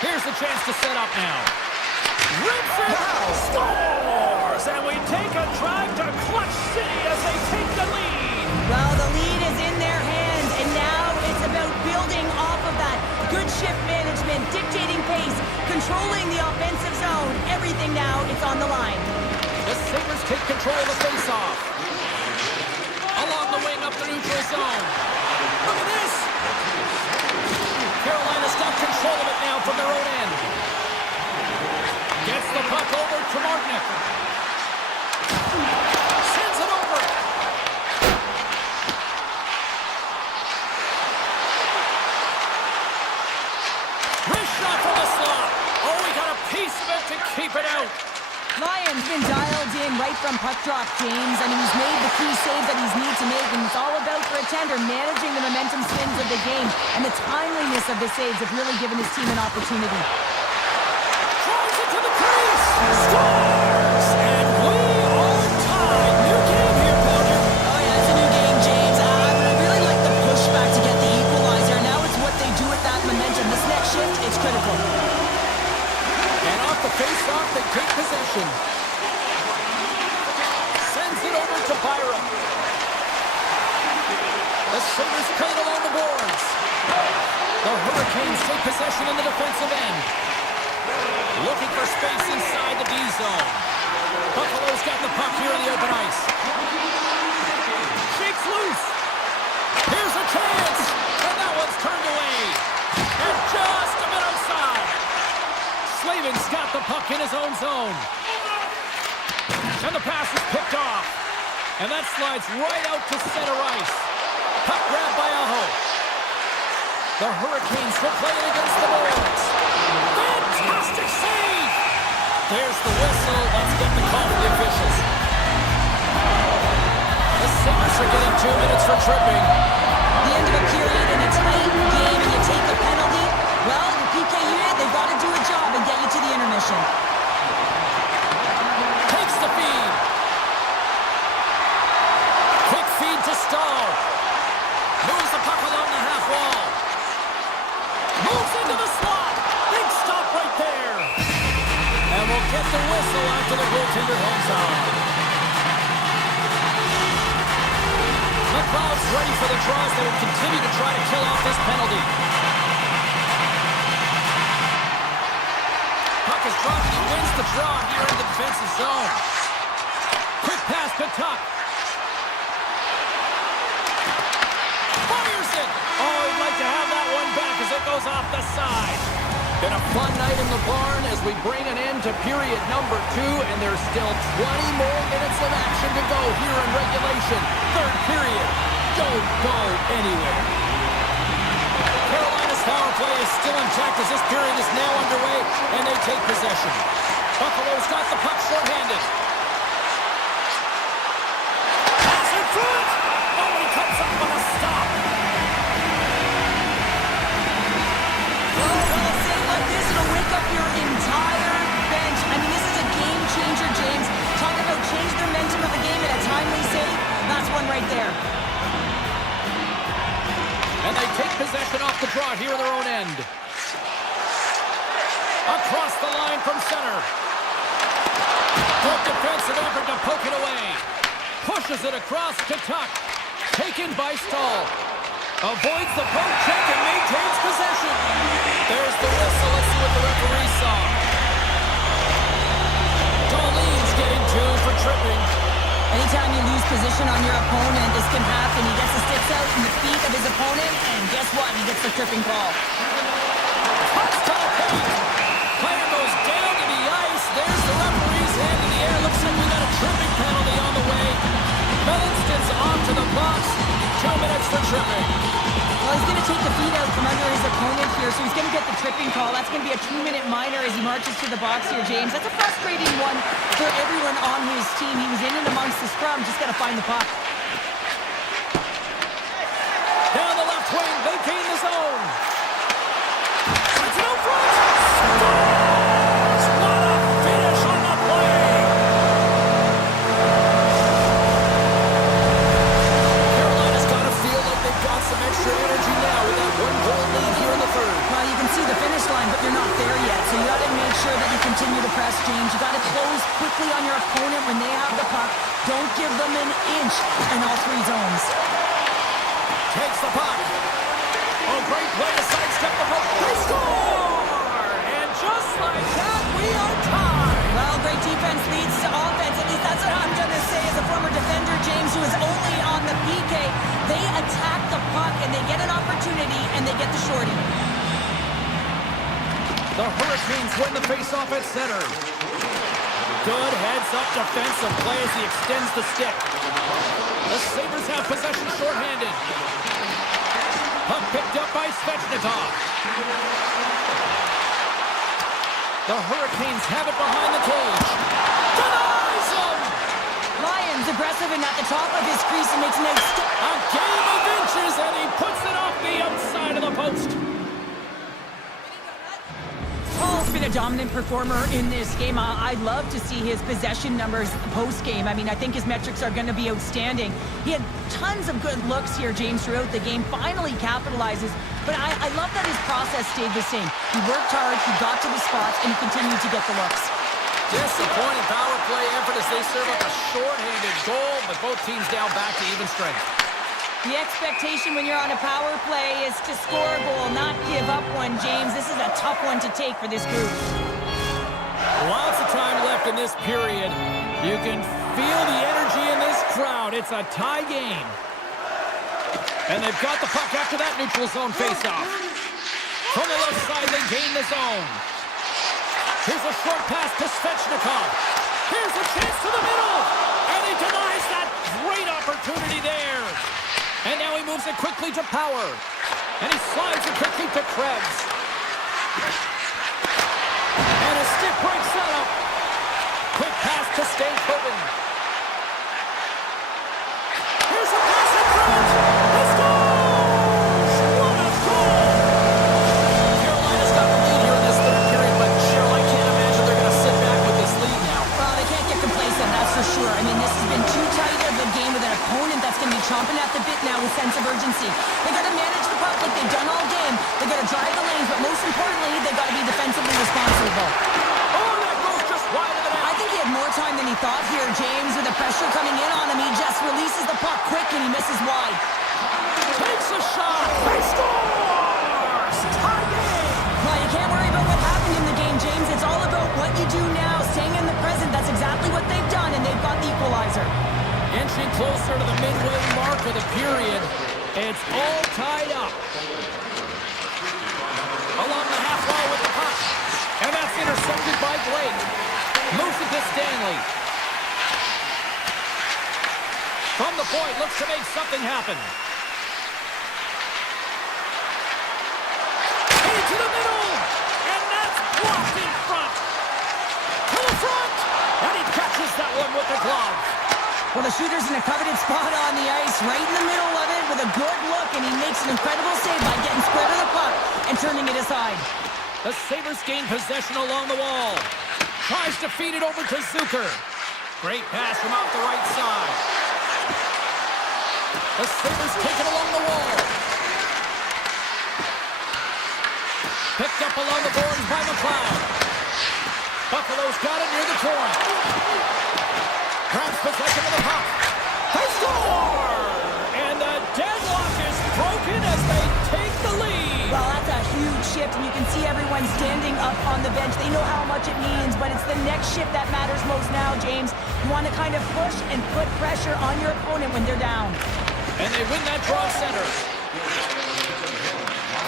Here's the chance to set up now. Rips it. Scores! And we take a drive to Clutch City as they take the lead. Well, the lead is in their hands, and now it's about building off of that. Good shift management, dictating pace, controlling the offensive zone. Everything now, it's on the line. The Sabres take control of the faceoff. Along the wing up the neutral zone. Look at this. Carolina's got control of it now from their own end. Gets the puck over to Martinick. Sends it over. Wrist shot from the slot. Oh, we got a piece of it to keep it out. Lyon's been dialed in right from puck drop, James. I mean, he's made the key save that he's need to make, and it's all about for a tender managing the momentum spins of the game, and the timeliness of the saves have really given his team an opportunity. Throws it to the crease. Scores! And we are tied. New game here, Powder. Oh, yeah, it's a new game, James. But I really like the pushback to get the equalizer. Now it's what they do with that momentum. This next shift, it's critical. And off the face-off, they take possession. Sends it over to Byram. The Sabres play it along the boards. The Hurricanes take possession in the defensive end. Looking for space inside the D zone. Buffalo's got the puck here in the open ice. Shakes loose. Here's a chance. And that one's turned away. And just his own zone. And the pass is picked off. And that slides right out to center ice. Puck grab by Aho. The Hurricanes will play it against the boards. Fantastic save! There's the whistle. Let's get the call from the officials. The Sabres are getting 2 minutes for tripping. The end of a period in a tight game and you take a penalty. Well, your PK unit, they've got to do a job and get you to the intermission. Takes the feed. Quick feed to Stahl. Moves the puck along the half wall. Moves into the slot. Big stop right there. And we'll get the whistle after the goaltender hangs on. McLeod's ready for the draws. They will continue to try to kill off this penalty. Puck is dropped and he wins the draw here in the defensive zone. Quick pass to Tuck. Fires it! Oh, he'd like to have that one back as it goes off the side. Been a fun night in the barn as we bring an end to period number 2, and there's still 20 more minutes of action to go here in regulation. Third period. Don't go anywhere. Carolina's power play is still intact as this period is now underway, and they take possession. Buffalo's got the puck shorthanded. Pass in front! Oh, he comes up with a stop. It'll wake up your entire bench. I mean, this is a game changer, James. Talk about change the momentum of the game at a timely save. That's one right there. And they take possession off the draw here in their own end. Across the line from center. Good defensive effort to poke it away. Pushes it across to Tuck. Taken by Stahl. Avoids the poke check and maintains possession. There's the whistle. Let's see what the referee saw. Darlene's getting 2 for tripping. Anytime you lose position on your opponent, this can happen. He gets the sticks out in the feet of his opponent, and guess what? He gets the tripping call. Touchdown pass. Player goes down to the ice. There's the referee's hand in the air. Looks like we got a tripping penalty on the way. Mellanston's on to the box. 2 minutes for tripping. Well, he's going to take the feet out from under his opponent here, so he's going to get the tripping call. That's going to be a 2-minute minor as he marches to the box here, James. That's a frustrating one for everyone on his team. He was in and amongst the scrum, just got to find the puck. Down the left wing, they gain the zone. Sends it out front. Scores! What a finish on the play! Carolina's got to feel like they've got some extra energy now with that 1-goal lead here in the third. Well, you can see the finish line, but you're not there yet. So you got to make sure that you continue to press, James. You got to close quickly on your opponent when they have the puck. Don't give them an inch in all 3 zones. Takes the puck. Oh, great play to sidestep the puck. They score! And just like that, we are tied. Well, great defense leads to offense. At least that's what I'm going to say as a former defender, James, who is only on the PK. They attack the puck, and they get an opportunity, and they get the shorty. The Hurricanes win the faceoff at center. Good heads-up defensive play as he extends the stick. The Sabres have possession shorthanded. Puck picked up by Svechnikov. The Hurricanes have it behind the cage. Denies him! Lyons aggressive and at the top of his crease and makes no step. A game of inches, and he puts it off the outside of the post. Paul's been a dominant performer in this game. I'd love to see his possession numbers post-game. I mean, I think his metrics are going to be outstanding. He had tons of good looks here, James, throughout the game. Finally capitalizes. But I love that his process stayed the same. He worked hard, he got to the spots, and he continued to get the looks. Disappointing power play effort as they serve up a shorthanded goal, but both teams now back to even strength. The expectation when you're on a power play is to score a goal, not give up one, James. This is a tough one to take for this group. Lots of time left in this period. You can feel the energy in this crowd. It's a tie game. And they've got the puck after that neutral zone faceoff. From the left side, they gain the zone. Here's a short pass to Svechnikov. Here's a chance to the middle. And he denies that great opportunity there. And now he moves it quickly to Power. And he slides it quickly to Krebs. And a stick break setup. Quick pass to Stankoven. Here's a pass in front. He scores! What a goal! Carolina's got the lead here in this third period, but Cheryl, I can't imagine they're going to sit back with this lead now. Well, they can't get complacent, that's for sure. I mean, this has been too tight of a game with an opponent that's going to be chomping at the bit now with sense of urgency. They got to manage the puck like they've done all game. They got to drive the lanes, but most importantly, they got to be defensively responsible. Oh, that goes just wide of the net. I think he had more time than he thought here, James. With the pressure coming in on him, he just releases the puck quick and he misses wide. Takes a shot. He scores! Tie game! Well, you can't worry about what happened in the game, James. It's all about what you do now, staying in the present. That's exactly what they've done, and they've got the equalizer. Inching closer to the midway mark of the period. It's all tied up. Along the half wall with the puck. And that's intercepted by Blake. Moves it to Stanley. From the point, looks to make something happen. Into the middle. And that's blocked in front. To the front. And he catches that one with the glove. Well, the shooter's in a coveted spot on the ice, right in the middle of it with a good look, and he makes an incredible save by getting square to the puck and turning it aside. The Sabres gain possession along the wall. Tries to feed it over to Zucker. Great pass from out the right side. The Sabres take it along the wall. Picked up along the boards by McLeod. Buffalo's got it near the point. Grabs possession of the puck. They score! And the deadlock is broken as they take the lead. Well, that's a huge shift, and you can see everyone standing up on the bench. They know how much it means, but it's the next shift that matters most now, James. You want to kind of push and put pressure on your opponent when they're down. And they win that draw center.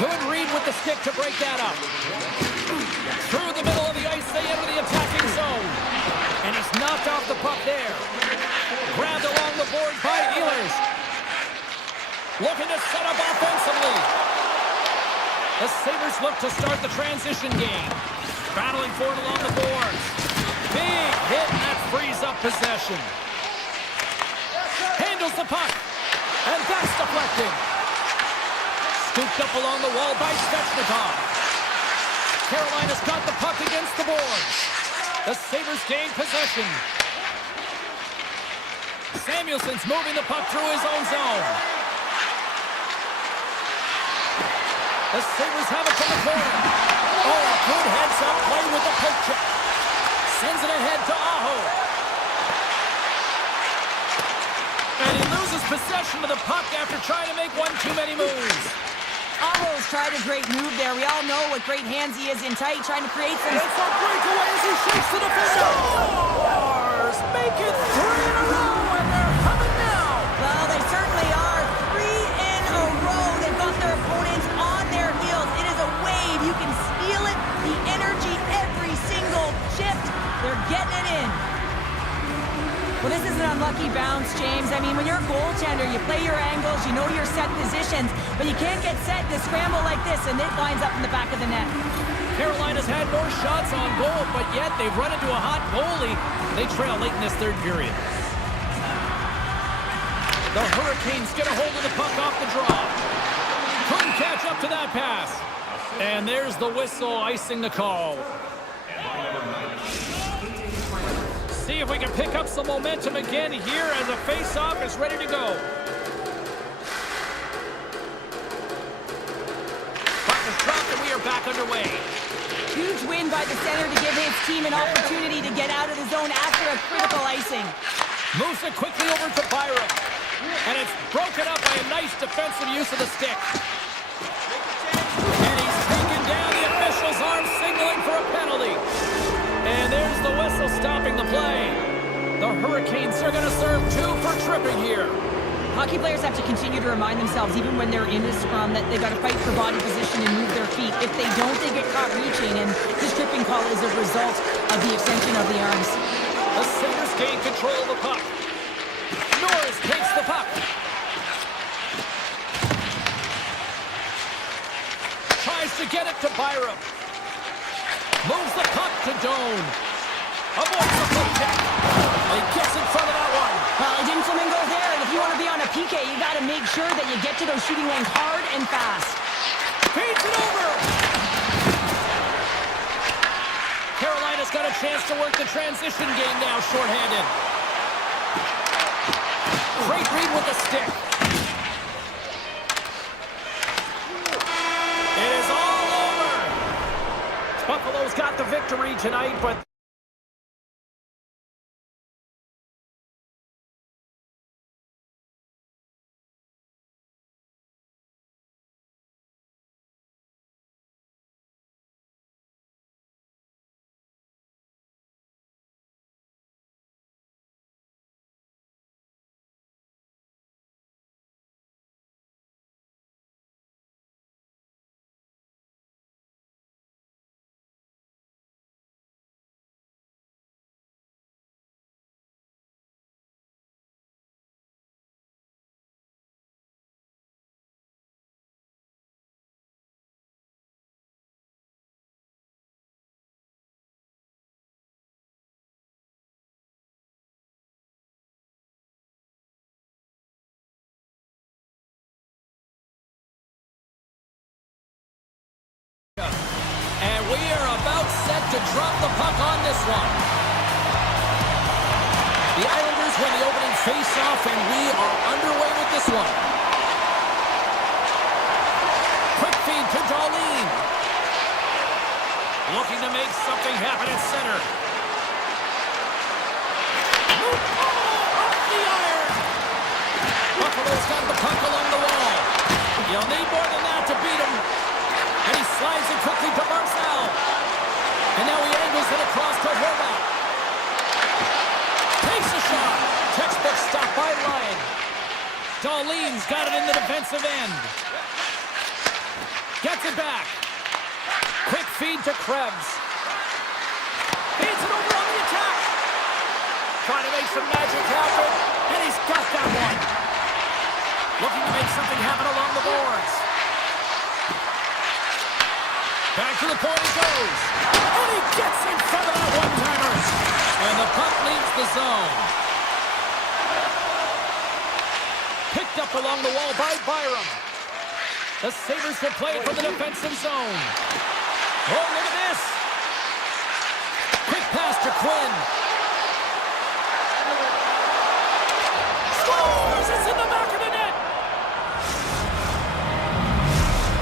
Good read with the stick to break that up. Through the middle of the ice, they enter the attacking zone. And he's knocked off the puck there. Grabbed along the board by Ehlers. Looking to set up offensively. The Sabres look to start the transition game. Battling for it along the boards. Big hit, and that frees up possession. Handles the puck. And that's deflected. Scooped up along the wall by Svechnikov. Carolina's got the puck against the boards. The Sabres gain possession. Samuelson's moving the puck through his own zone. The Sabres have it from the corner. Oh, a good heads-up play with the poke check. Sends it ahead to Aho. And he loses possession of the puck after trying to make one too many moves. Aho's tried a great move there. We all know what great hands he is in tight, trying to create some... It's a breakaway as he shakes the defender. Scores! Make it 3 in a row, and they're coming now. Well, they certainly are. 3 in a row. They've got their opponents on their heels. It is a wave. You can feel it. The energy every single shift. They're getting it in. Well, this is an unlucky bounce, James. I mean, when you're a goaltender, you play your angles, you know your set positions, but you can't get set in a scramble like this, and it lines up in the back of the net. Carolina's had more shots on goal, but yet they've run into a hot goalie. They trail late in this third period. The Hurricanes get a hold of the puck off the draw. Couldn't catch up to that pass. And there's the whistle icing the call. See if we can pick up some momentum again here as a face-off is ready to go. Puck is dropped and we are back underway. Huge win by the center to give his team an opportunity to get out of the zone after a critical icing. Moves it quickly over to Byron. And it's broken up by a nice defensive use of the stick. And he's taken down, the official's arm signaling for a penalty. And there's the whistle stopping the play. The Hurricanes are going to serve 2 for tripping here. Hockey players have to continue to remind themselves, even when they're in a scrum, that they got to fight for body position and move their feet. If they don't, they get caught reaching, and this tripping call is a result of the extension of the arms. The Sabres gain control of the puck. Norris takes the puck. Tries to get it to Byram. Moves the puck to Doan. Avoids the foot check. He gets in front of that one. Well, it didn't flamingo there, and if you want to be on a PK, you got to make sure that you get to those shooting lanes hard and fast. Feeds it over. Carolina's got a chance to work the transition game now, shorthanded. Great read with the stick. It is all over. Buffalo's got the victory tonight, but and we are about set to drop the puck on this one. The Islanders win the opening face-off, and we are underway with this one. Quick feed to Darlene. Looking to make something happen at center. Off the iron. Buffalo's got the puck along the wall. You'll need more than that to beat him. And he slides it quickly to Marcel. And now he angles it across to Horvath. Takes a shot. Textbook stop by Ryan. Darlene's got it in the defensive end. Gets it back. Quick feed to Krebs. Feeds it over on the attack. Trying to make some magic happen. And he's got that one. Looking to make something happen along the boards. Back to the point he goes. And he gets in front of that one-timer. And the puck leaves the zone. Picked up along the wall by Byram. The Sabres will play it from the defensive zone. Oh, look at this. Quick pass to Quinn. Scores! It's in the back of the net.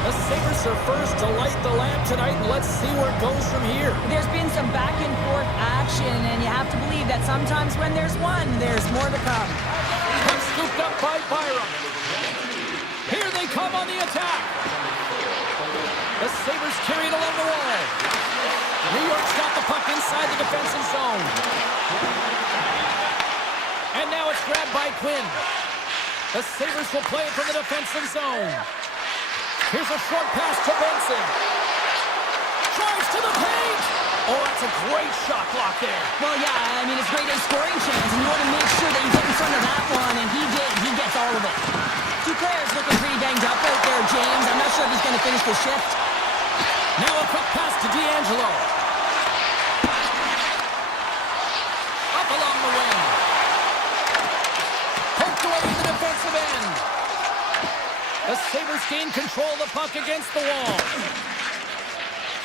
The Sabres are first to light the lamp tonight, and let's see where it goes from here. There's been some back-and-forth action, and you have to believe that sometimes when there's one, there's more to come. Puck scooped up by Byram. Here they come on the attack. The Sabres carry it along the wall. New York's got the puck inside the defensive zone. And now it's grabbed by Quinn. The Sabres will play it from the defensive zone. Here's a short pass to Benson. Drives to the paint. Oh, that's a great shot block there. Well, yeah, I mean, it's great a scoring chance, and you want to make sure that you get in front of that one, and he did. He gets all of it. Two players looking pretty banged up out there, James. I'm not sure if he's going to finish the shift. Now a quick pass to D'Angelo. Up along the wing. Poked away in the defensive end. The Sabres gain control of the puck against the wall.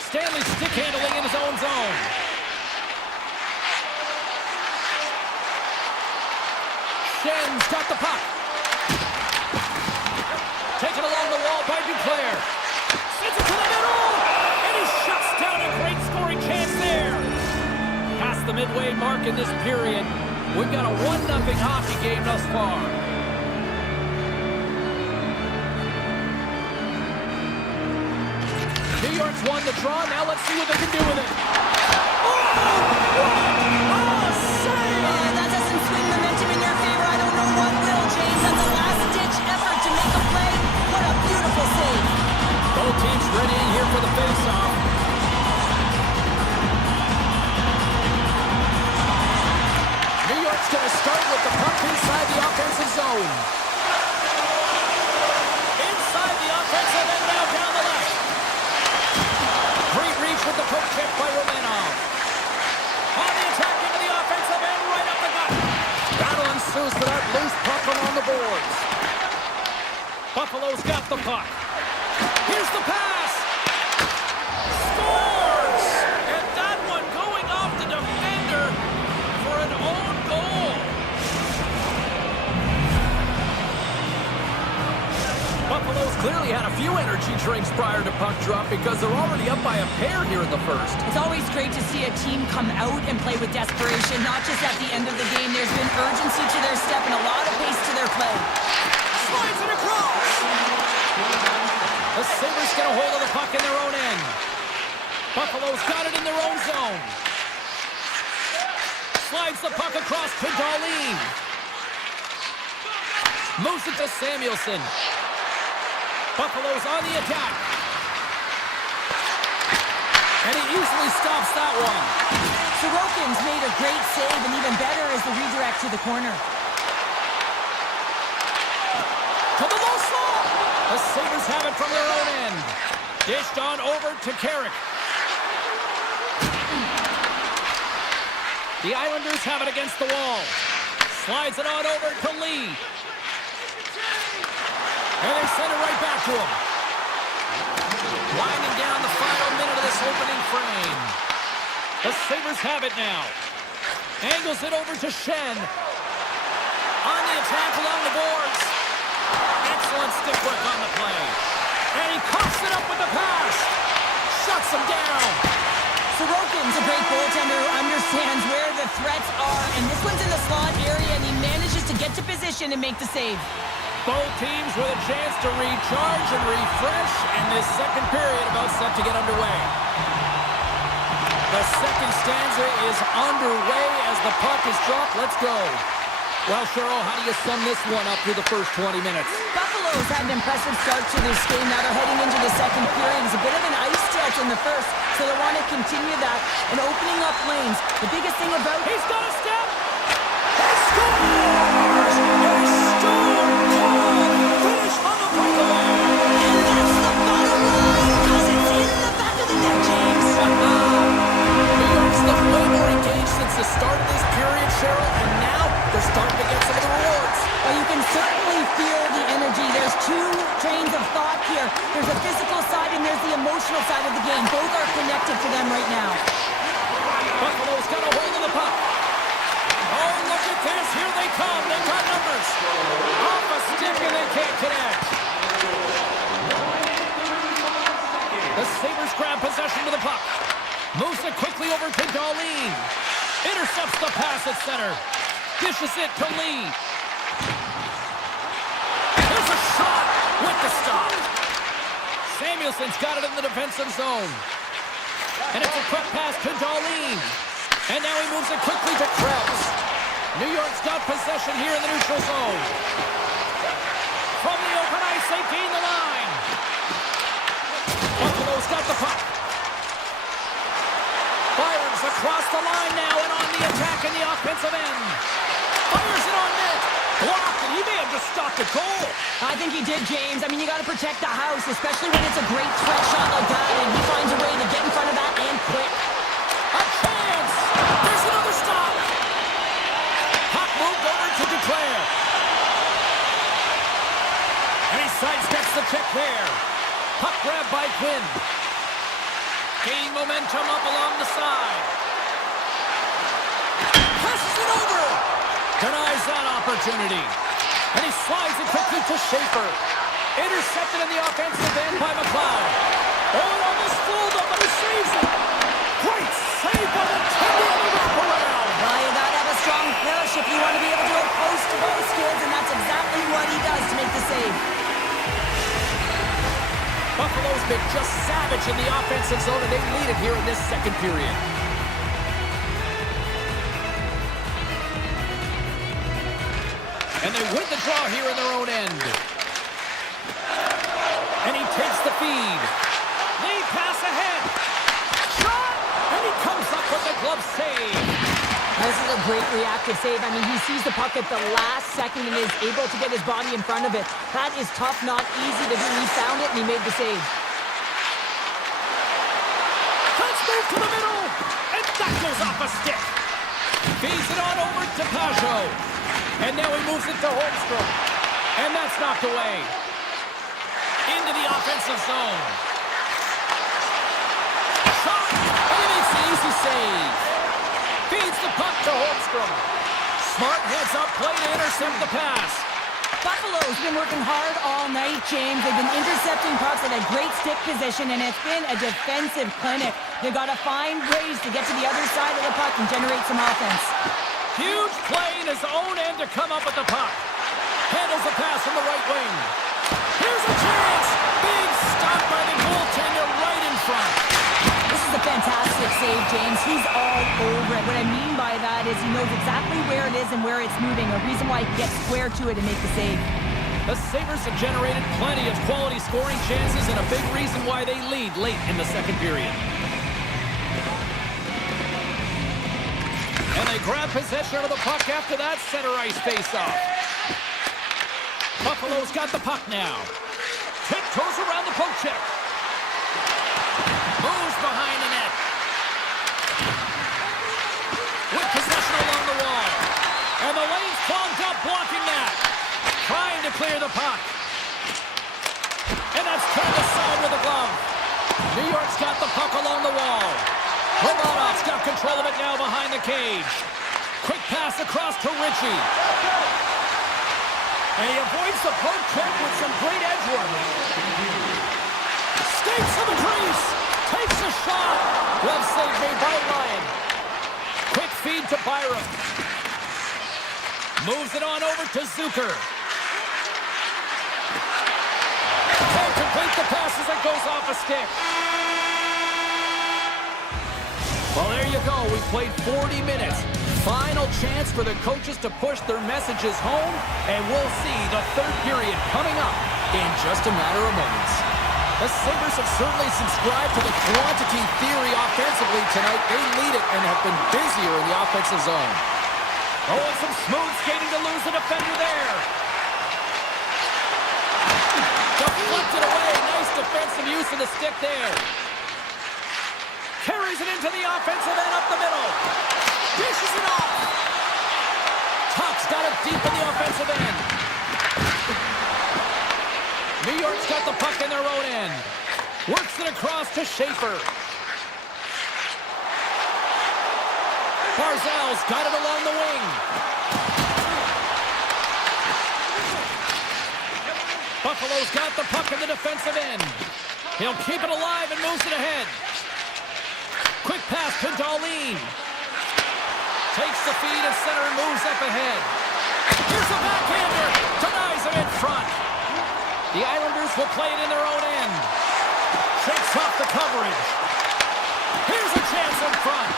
Stanley stick handling in his own zone. Shen's got the puck. Taken along the wall by Duclair. Sends it to the middle. And he shuts down a great scoring chance there. Past the midway mark in this period, we've got a 1-0 hockey game thus far. New York's won the draw. Now let's see what they can do with it. Oh, what a save! That doesn't swing momentum in your favor. I don't know what will, James. That's the last Buffalo's got the puck. Here's the pass. Scores! And that one going off the defender for an own goal. Buffalo's clearly had a few energy drinks prior to puck drop because they're already up by a pair here in the first. It's always great to see a team come out and play with desperation, not just at the end of the game. There's been urgency to their step and a lot of pace to their play. Slides it across. The Sabres get a hold of the puck in their own end. Buffalo's got it in their own zone. Slides the puck across to Darlene. Moves it to Samuelson. Buffalo's on the attack. And he easily stops that one. Sorokin's made a great save, and even better is the redirect to the corner. To the low slot. The Sabres have it from their own end. Dished on over to Carrick. The Islanders have it against the wall. Slides it on over to Lee. And they send it right back to him. Winding down the final minute of this opening frame. The Sabres have it now. Angles it over to Shen. On the attack along the boards. Excellent stick work on the play. And he coughs it up with the pass. Shuts him down. Sorokin's a great goaltender who understands where the threats are, and this one's in the slot area, and he manages to get to position and make the save. Both teams with a chance to recharge and refresh, and this second period about set to get underway. The second stanza is underway as the puck is dropped. Let's go. Well, Cheryl, how do you sum this one up through the first 20 minutes? Buffalo's had an impressive start to this game. Now they're heading into the second period. It's a bit of an ice tilt in the first, so they want to continue that and opening up lanes. The biggest thing about... He's got a step! He scores! A stone cold finish on the breakaway! And that's the bottom line, because it's in the back of the net, James. New York's looked way more engaged since the start of this period, Cheryl, and now they're starting to get some of the rewards. Well, you can certainly feel the energy. There's two trains of thought here. There's a physical side and there's the emotional side of the game. Both are connected for them right now. Buffalo's got a hold of the puck. Oh, look at this. Here they come. They've got numbers. Off a stick and they can't connect. The Sabres grab possession of the puck. Moves it quickly over to Darlene. Intercepts the pass at center. Dishes it to Lee. Here's a shot with the stop. Samuelson's got it in the defensive zone. And it's a quick pass to Darlene. And now he moves it quickly to Krebs. New York's got possession here in the neutral zone. From the open ice, they gain the line. Buffalo's got the puck. Fires across the line now and on the attack in the offensive end. Fires it on net. Blocked, and he may have just stopped the goal. I think he did, James. I mean, you got to protect the house, especially when it's a great threat shot like that, and he finds a way to get in front of that and quick. A chance! There's another stop! Puck moved over to Duclair. And he sidesteps the check there. Puck grabbed by Quinn. Gain momentum up along the side. Passes it over! Denies that opportunity. And he slides it quickly to Schaefer. Intercepted in the offensive end by McLeod. Oh, almost fooled him, but he saves it. Great save by the tender on the wraparound. Well, you got to have a strong push if you want to be able to go post to post, kids, and that's exactly what he does to make the save. Buffalo's been just savage in the offensive zone, and they lead it here in this second period. And they win the draw here in their own end. And he takes the feed. Lead pass ahead. Shot! And he comes up with the glove save. This is a great reactive save. I mean, he sees the puck at the last second and is able to get his body in front of it. That is tough, not easy to do. He found it and he made the save. Let's move to the middle. And that goes off a stick. Feeds it on over to Pajot. And now he moves it to Holmstrom. And that's knocked away. offensive zone. Shot, and he makes the easy save. Feeds the puck to Holmstrom. Smart heads-up play to intercept the pass. Buffalo's been working hard all night, James. They've been intercepting pucks at a great stick position, and it's been a defensive clinic. They've got to find ways to get to the other side of the puck and generate some offense. Huge play in his own end to come up with the puck. Handles the pass from the right wing. Here's a chance. Big stop by the goaltender right in front. This is a fantastic save, James. He's all over it. What I mean by that is he knows exactly where it is and where it's moving, a reason why he can get square to it and make the save. The Sabres have generated plenty of quality scoring chances and a big reason why they lead late in the second period. And they grab possession of the puck after that center ice face-off. Buffalo's got the puck now. Tiptoes around the poke check. Moves behind the net. With possession along the wall. And the lane's clogged up blocking that. Trying to clear the puck. And that's turned aside with a glove. New York's got the puck along the wall. Romanov's got control of it now behind the cage. Quick pass across to Ritchie. And he avoids the poke check with some great edge work. Skates to the crease. Takes a shot. Glove save made by Ryan. Quick feed to Byram. Moves it on over to Zucker. Can't complete the pass as it goes off a stick. Well, there you go. We played 40 minutes. Final chance for the coaches to push their messages home, and we'll see the third period coming up in just a matter of moments. The Sabres have certainly subscribed to the quantity theory offensively tonight. They lead it and have been busier in the offensive zone. Oh, and some smooth skating to lose the defender there. Deflected away. Nice defensive use of the stick there. Carries it into the offensive end up the middle. Dishes it off. Tuck's got it deep in the offensive end. New York's got the puck in their own end. Works it across to Schaefer. Barzal's got it along the wing. Buffalo's got the puck in the defensive end. He'll keep it alive and moves it ahead. Quick pass to Darlene. Takes the feed at center and moves up ahead. Here's a backhander. Denies him in front. The Islanders will play it in their own end. Shakes off the coverage. Here's a chance in front.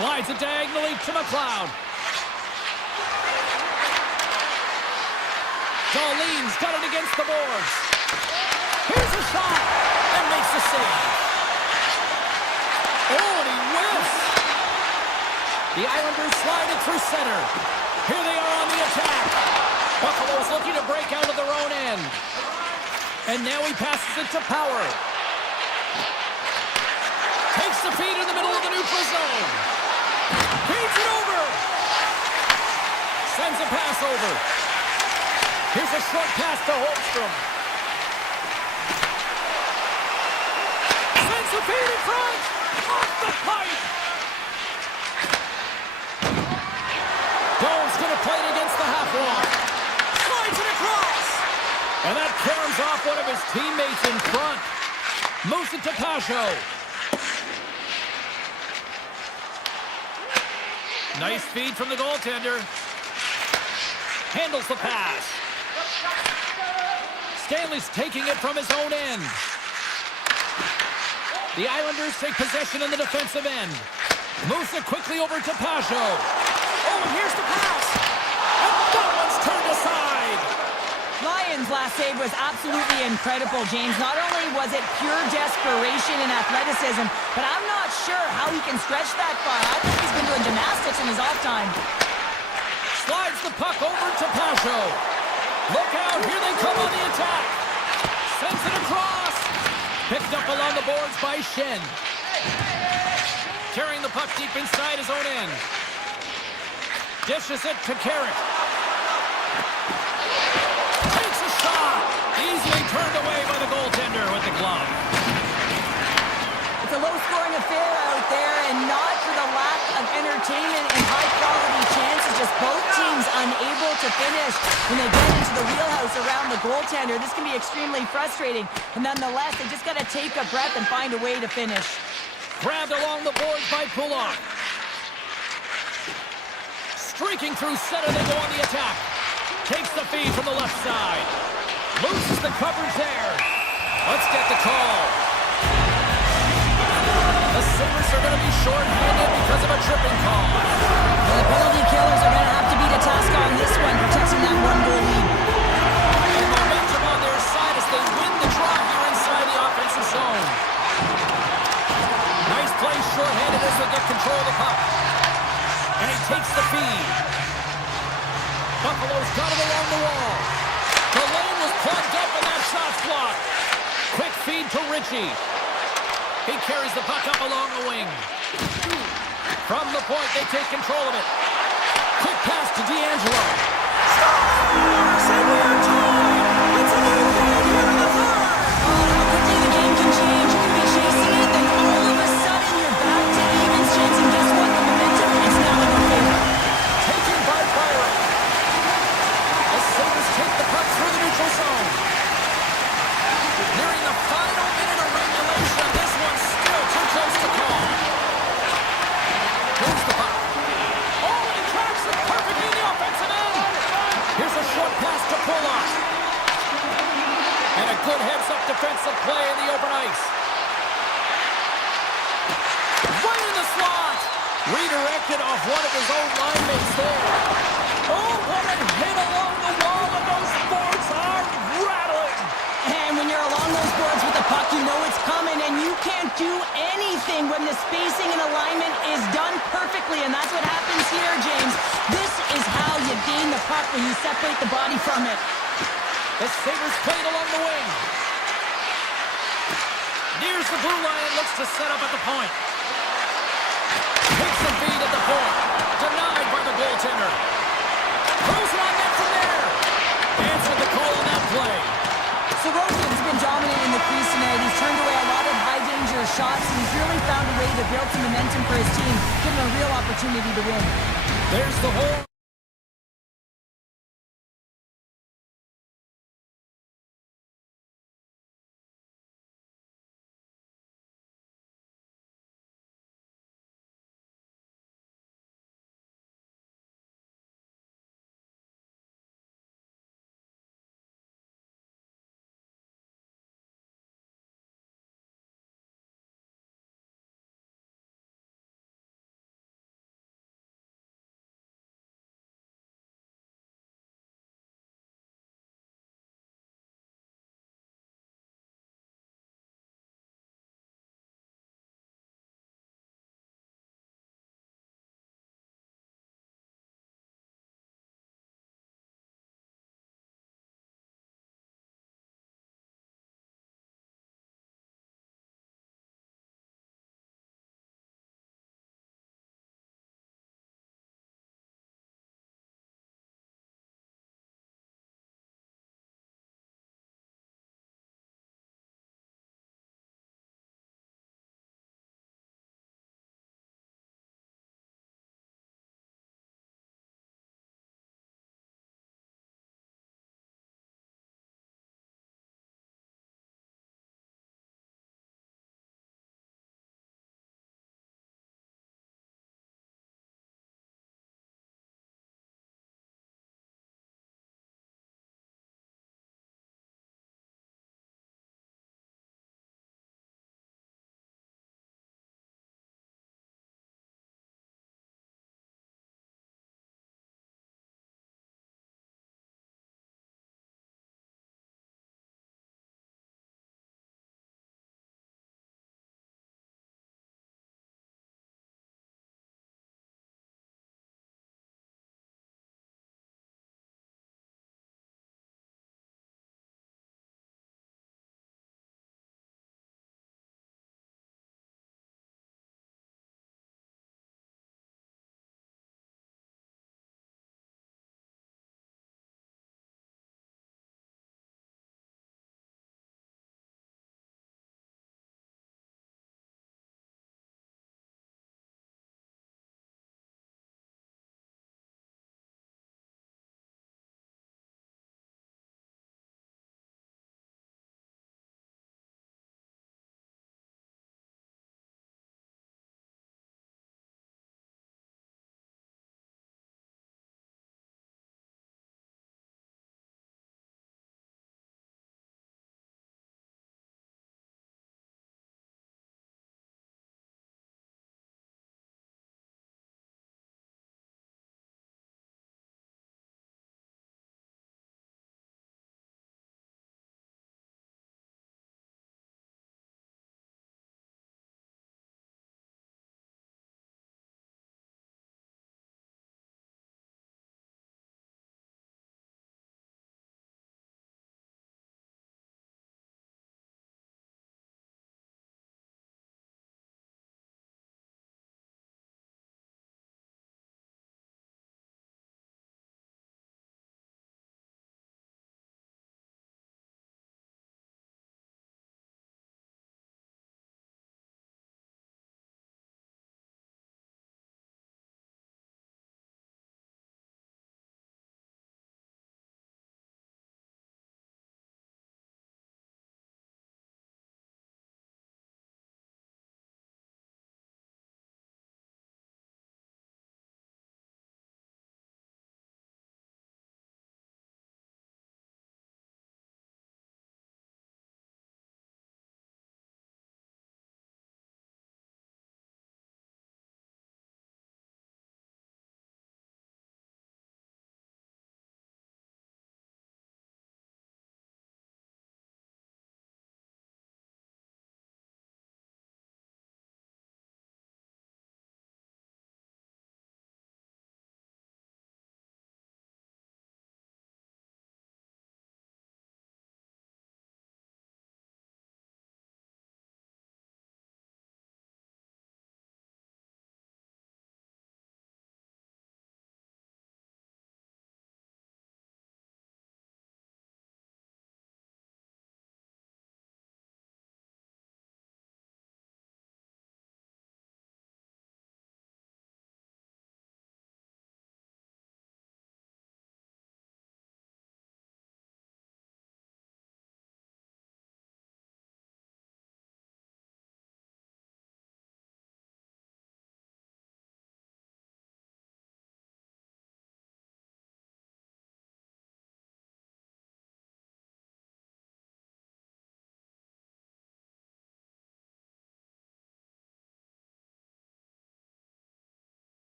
Slides it diagonally to McLeod. Darlene's got it against the boards. Here's a shot. And makes the save. Oh, and he whiffs. The Islanders slide it through center. Here they are on the attack. Buffalo's looking to break out of their own end. And now he passes it to Power. Takes the feed in the middle of the neutral zone. Feeds it over. Sends a pass over. Here's a short pass to Holmstrom. Sends the feed in front. Off the pipe. Dole's going to play it against the half wall. Slides it across. And that caroms off one of his teammates in front. Moves it to Pasho. Nice feed from the goaltender. Handles the pass. Stanley's taking it from his own end. The Islanders take possession in the defensive end. Moves it quickly over to Pasho. Oh, and here's the pass. And that one's turned aside. Lions' last save was absolutely incredible, James. Not only was it pure desperation and athleticism, but I'm not sure how he can stretch that far. I think he's been doing gymnastics in his off time. Slides the puck over to Pasho. Look out, here they come on the attack. Sends it across. Picked up along the boards by Shen. Carrying the puck deep inside his own end. Dishes it to Carrick. Takes a shot. Easily turned away by the goaltender. unable to finish. When they get into the wheelhouse around the goaltender, this can be extremely frustrating. But nonetheless, they just got to take a breath and find a way to finish. Grabbed along the boards by Pulak. Streaking through center, they go on the attack. Takes the feed from the left side. Loses the coverage there. Let's get the call. The Sabres are going to be short-handed because of a tripping call. And the penalty killers are going to have to beat a task on this one, protecting that one-goal lead. And momentum on their side as they win the draw here inside the offensive zone. Nice play short-handed as they get control of the puck. And he takes the feed. Buffalo's got it along the wall. The lane was plugged up and that shot's blocked. Quick feed to Ritchie. He carries the puck up along the wing. From the point, they take control of it. Quick pass to D'Angelo. Scores! And we are tied! It's a new game here in the third! Oh, how quickly the game can change. You can be chasing it, then all of a sudden you're back to evens chance, and guess what? The momentum is now in your favor. Taken by Byron. The Sabres take the puck through the neutral zone. Nearing the final minute of regulation. This one's still too close to call. Moves the puck. Oh, and he tracks it perfectly in the offensive end. Here's a short pass to Pulak. And a good heads-up defensive play in the open ice. Right in the slot. Redirected off one of his own line mates there. Oh, what a hit along the wall, and those boards are rattling. And when you're along those boards with the puck, you know it's coming, and you can't do anything when the spacing and alignment is done perfectly, and that's what happens here, James. This is how you gain the puck when you separate the body from it. The Sabres played along the wing. Nears the blue line, looks to set up at the point. Takes the feed at the point. Denied by the goaltender. Throws it on net from there. Answered the call on that play. Sorokin's been dominant in the crease tonight. He's turned away a lot of high-danger shots, and he's really found a way to build some momentum for his team, giving a real opportunity to win. There's the hole.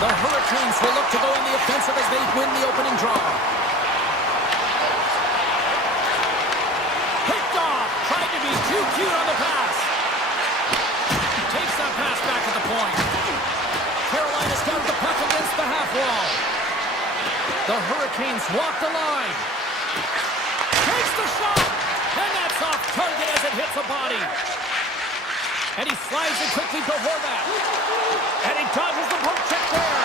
The Hurricanes will look to go on the offensive as they win the opening draw. Picked off. Tried to be too cute on the pass. Takes that pass back at the point. Carolina's got the puck against the half wall. The Hurricanes walk the line. Takes the shot. And that's off target as it hits a body. And he slides it quickly to Horvath. And he dodges the poke check there.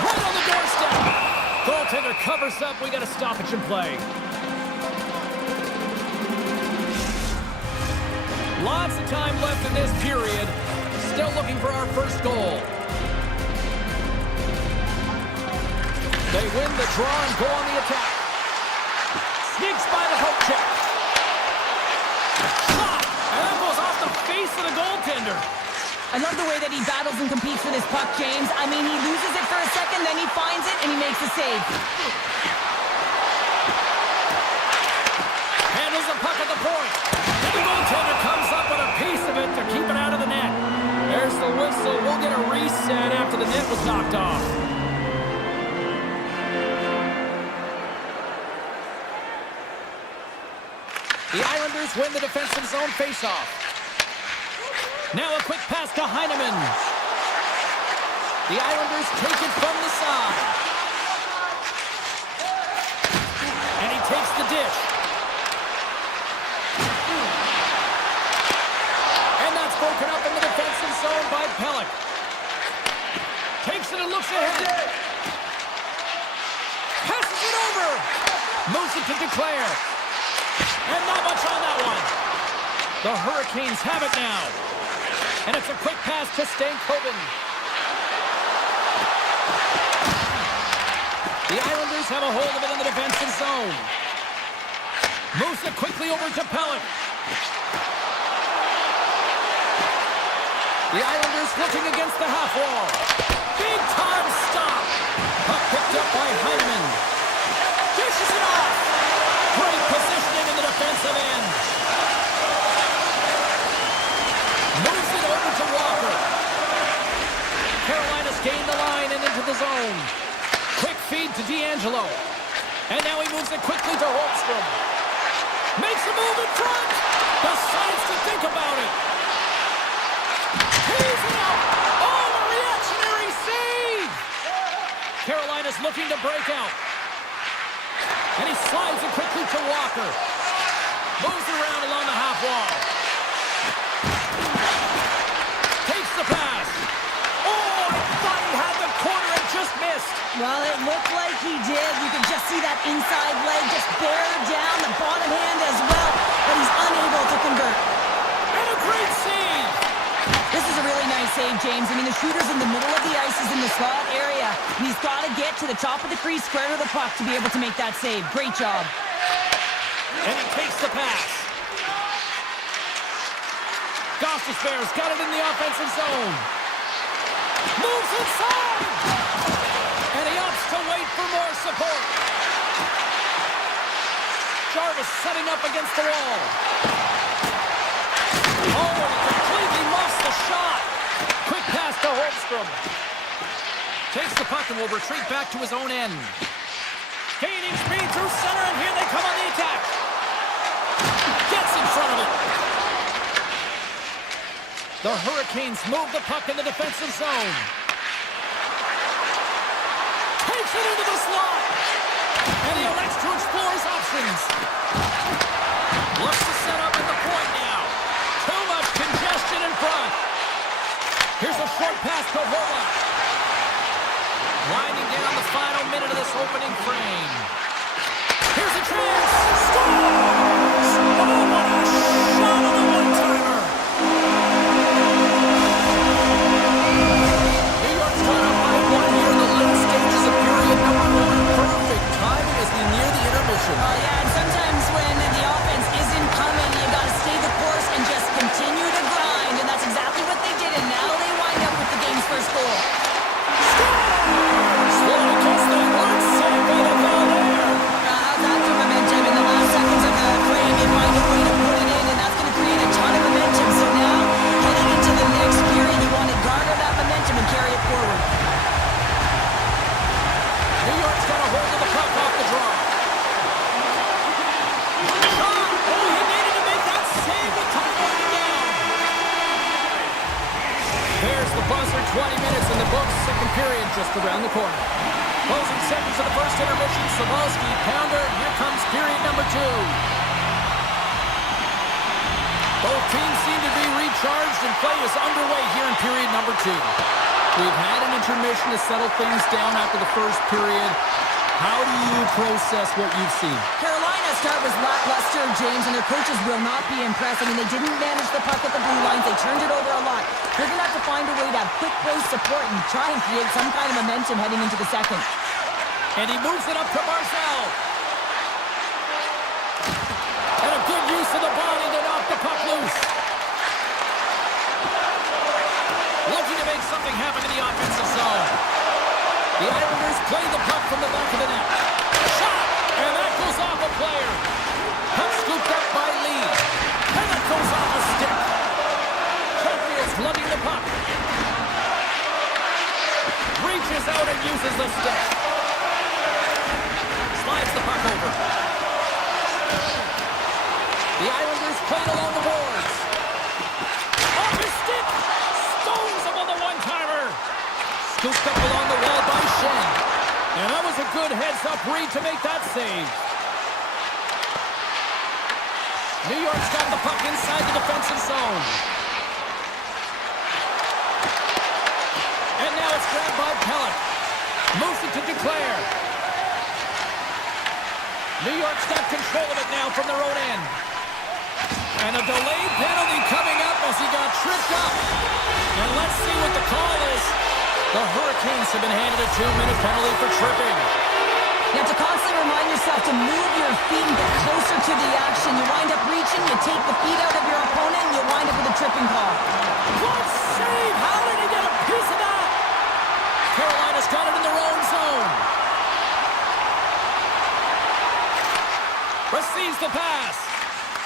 Right on the doorstep. Goaltender covers up. We got a stoppage in play. Lots of time left in this period. Still looking for our first goal. They win the draw and go on the attack. Sneaks by the poke check. Shot! And that goes off the face of the goaltender. I love the way that he battles and competes for this puck, James. I mean, he loses it for a second, then he finds it, and he makes a save. Handles the puck at the point. And the goaltender comes up with a piece of it to keep it out of the net. There's the whistle. We'll get a reset after the net was knocked off. The Islanders win the defensive zone faceoff. Now a quick pass to Heineman. The Islanders take it from the side. And he takes the dish. And that's broken up in the defensive zone by Pellick. Takes it and looks ahead. Passes it over. Moves it to Declare. And not much on that one. The Hurricanes have it now. And it's a quick pass to Stankoven. The Islanders have a hold of it in the defensive zone. Moves it quickly over to Pellick. The Islanders looking against the half wall. Big time stop. Puck picked up by Heineman. Dishes it off. Great positioning in the defensive end. Moves it over to Walker. Carolina's gained the line and into the zone. Quick feed to D'Angelo. And now he moves it quickly to Holmstrom. Makes a move in front. Decides to think about it. He's out. Oh, a reactionary save. Carolina's looking to break out. And he slides it quickly to Walker. Moves it around along the half wall. Takes the pass. Oh, I thought he had the corner and just missed. Well, it looked like he did. You could just see that inside leg just bear down, the bottom hand as well, but he's unable to convert. And a great save. This is a really nice save, James. I mean, the shooter's in the middle of the ice, is in the slot area, and he's got to get to the top of the crease, square to the puck to be able to make that save. Great job. And he takes the pass. Gostisbehere's got it in the offensive zone. Moves inside. And he opts to wait for more support. Jarvis setting up against the wall. Oh, and he completely muffs the shot. Quick pass to Holmstrom. Takes the puck and will retreat back to his own end. Gaining speed through center, and here they come on the attack. Gets in front of it. The Hurricanes move the puck in the defensive zone. Takes it into the slot. And he elects to explore his options. Looks to set up at the point now. Too much congestion in front. Here's a short pass to Horvath. Winding down the final minute of this opening frame. Here's a chance. Scores! Oh, what a shot on the one-timer. New York's gone up by one here in the late stages of period number one. Perfect timing as we near the intermission. Oh, yeah, and sometimes when the offense isn't coming, you got to stay the course and just continue to grind, and that's exactly what they did, and now they wind up with the game's first goal. Slowly against the one save by the foul there. How's that for momentum in the last seconds of the frame? You find a way to put it in, and that's going to create a buzzer, 20 minutes in the books. Second period just around the corner. Closing seconds of the first intermission. Savalsky, pounder. Here comes period number 2. Both teams seem to be recharged, and play is underway here in period number 2. We've had an intermission to settle things down after the first period. How do you process what you've seen? Carolina's start was lackluster, James, and their coaches will not be impressed. I mean, they didn't manage the puck at the blue lines. They turned it over a lot. They're going to have to find a way to have quick post support and try and create some kind of momentum heading into the second. And he moves it up to Barzal. And a good use of the body to knock the puck loose. Looking to make something happen in the offensive zone. The Islanders play the puck from the back of the net. Shot! And that goes off a player. Puck scooped up by Lee. And that goes off a stick. Chenfield's lugging the puck. Reaches out and uses the stick. Slides the puck over. The Islanders played along the boards. Off his stick! Stones him on the one-timer. Scooped up along the wall by Shen. And that was a good heads-up read to make that save. New York's got the puck inside the defensive zone. And now it's grabbed by Pellet. Moves it to Duclair. New York's got control of it now from their own end. And a delayed penalty coming up as he got tripped up. And let's see what the call is. The Hurricanes have been handed a 2-minute penalty for tripping. You have to constantly remind yourself to move your feet and get closer to the action. You wind up reaching, you take the feet out of your opponent, and you wind up with a tripping call. Good save! How did he get a piece of that? Carolina's got it in their own zone. Receives the pass.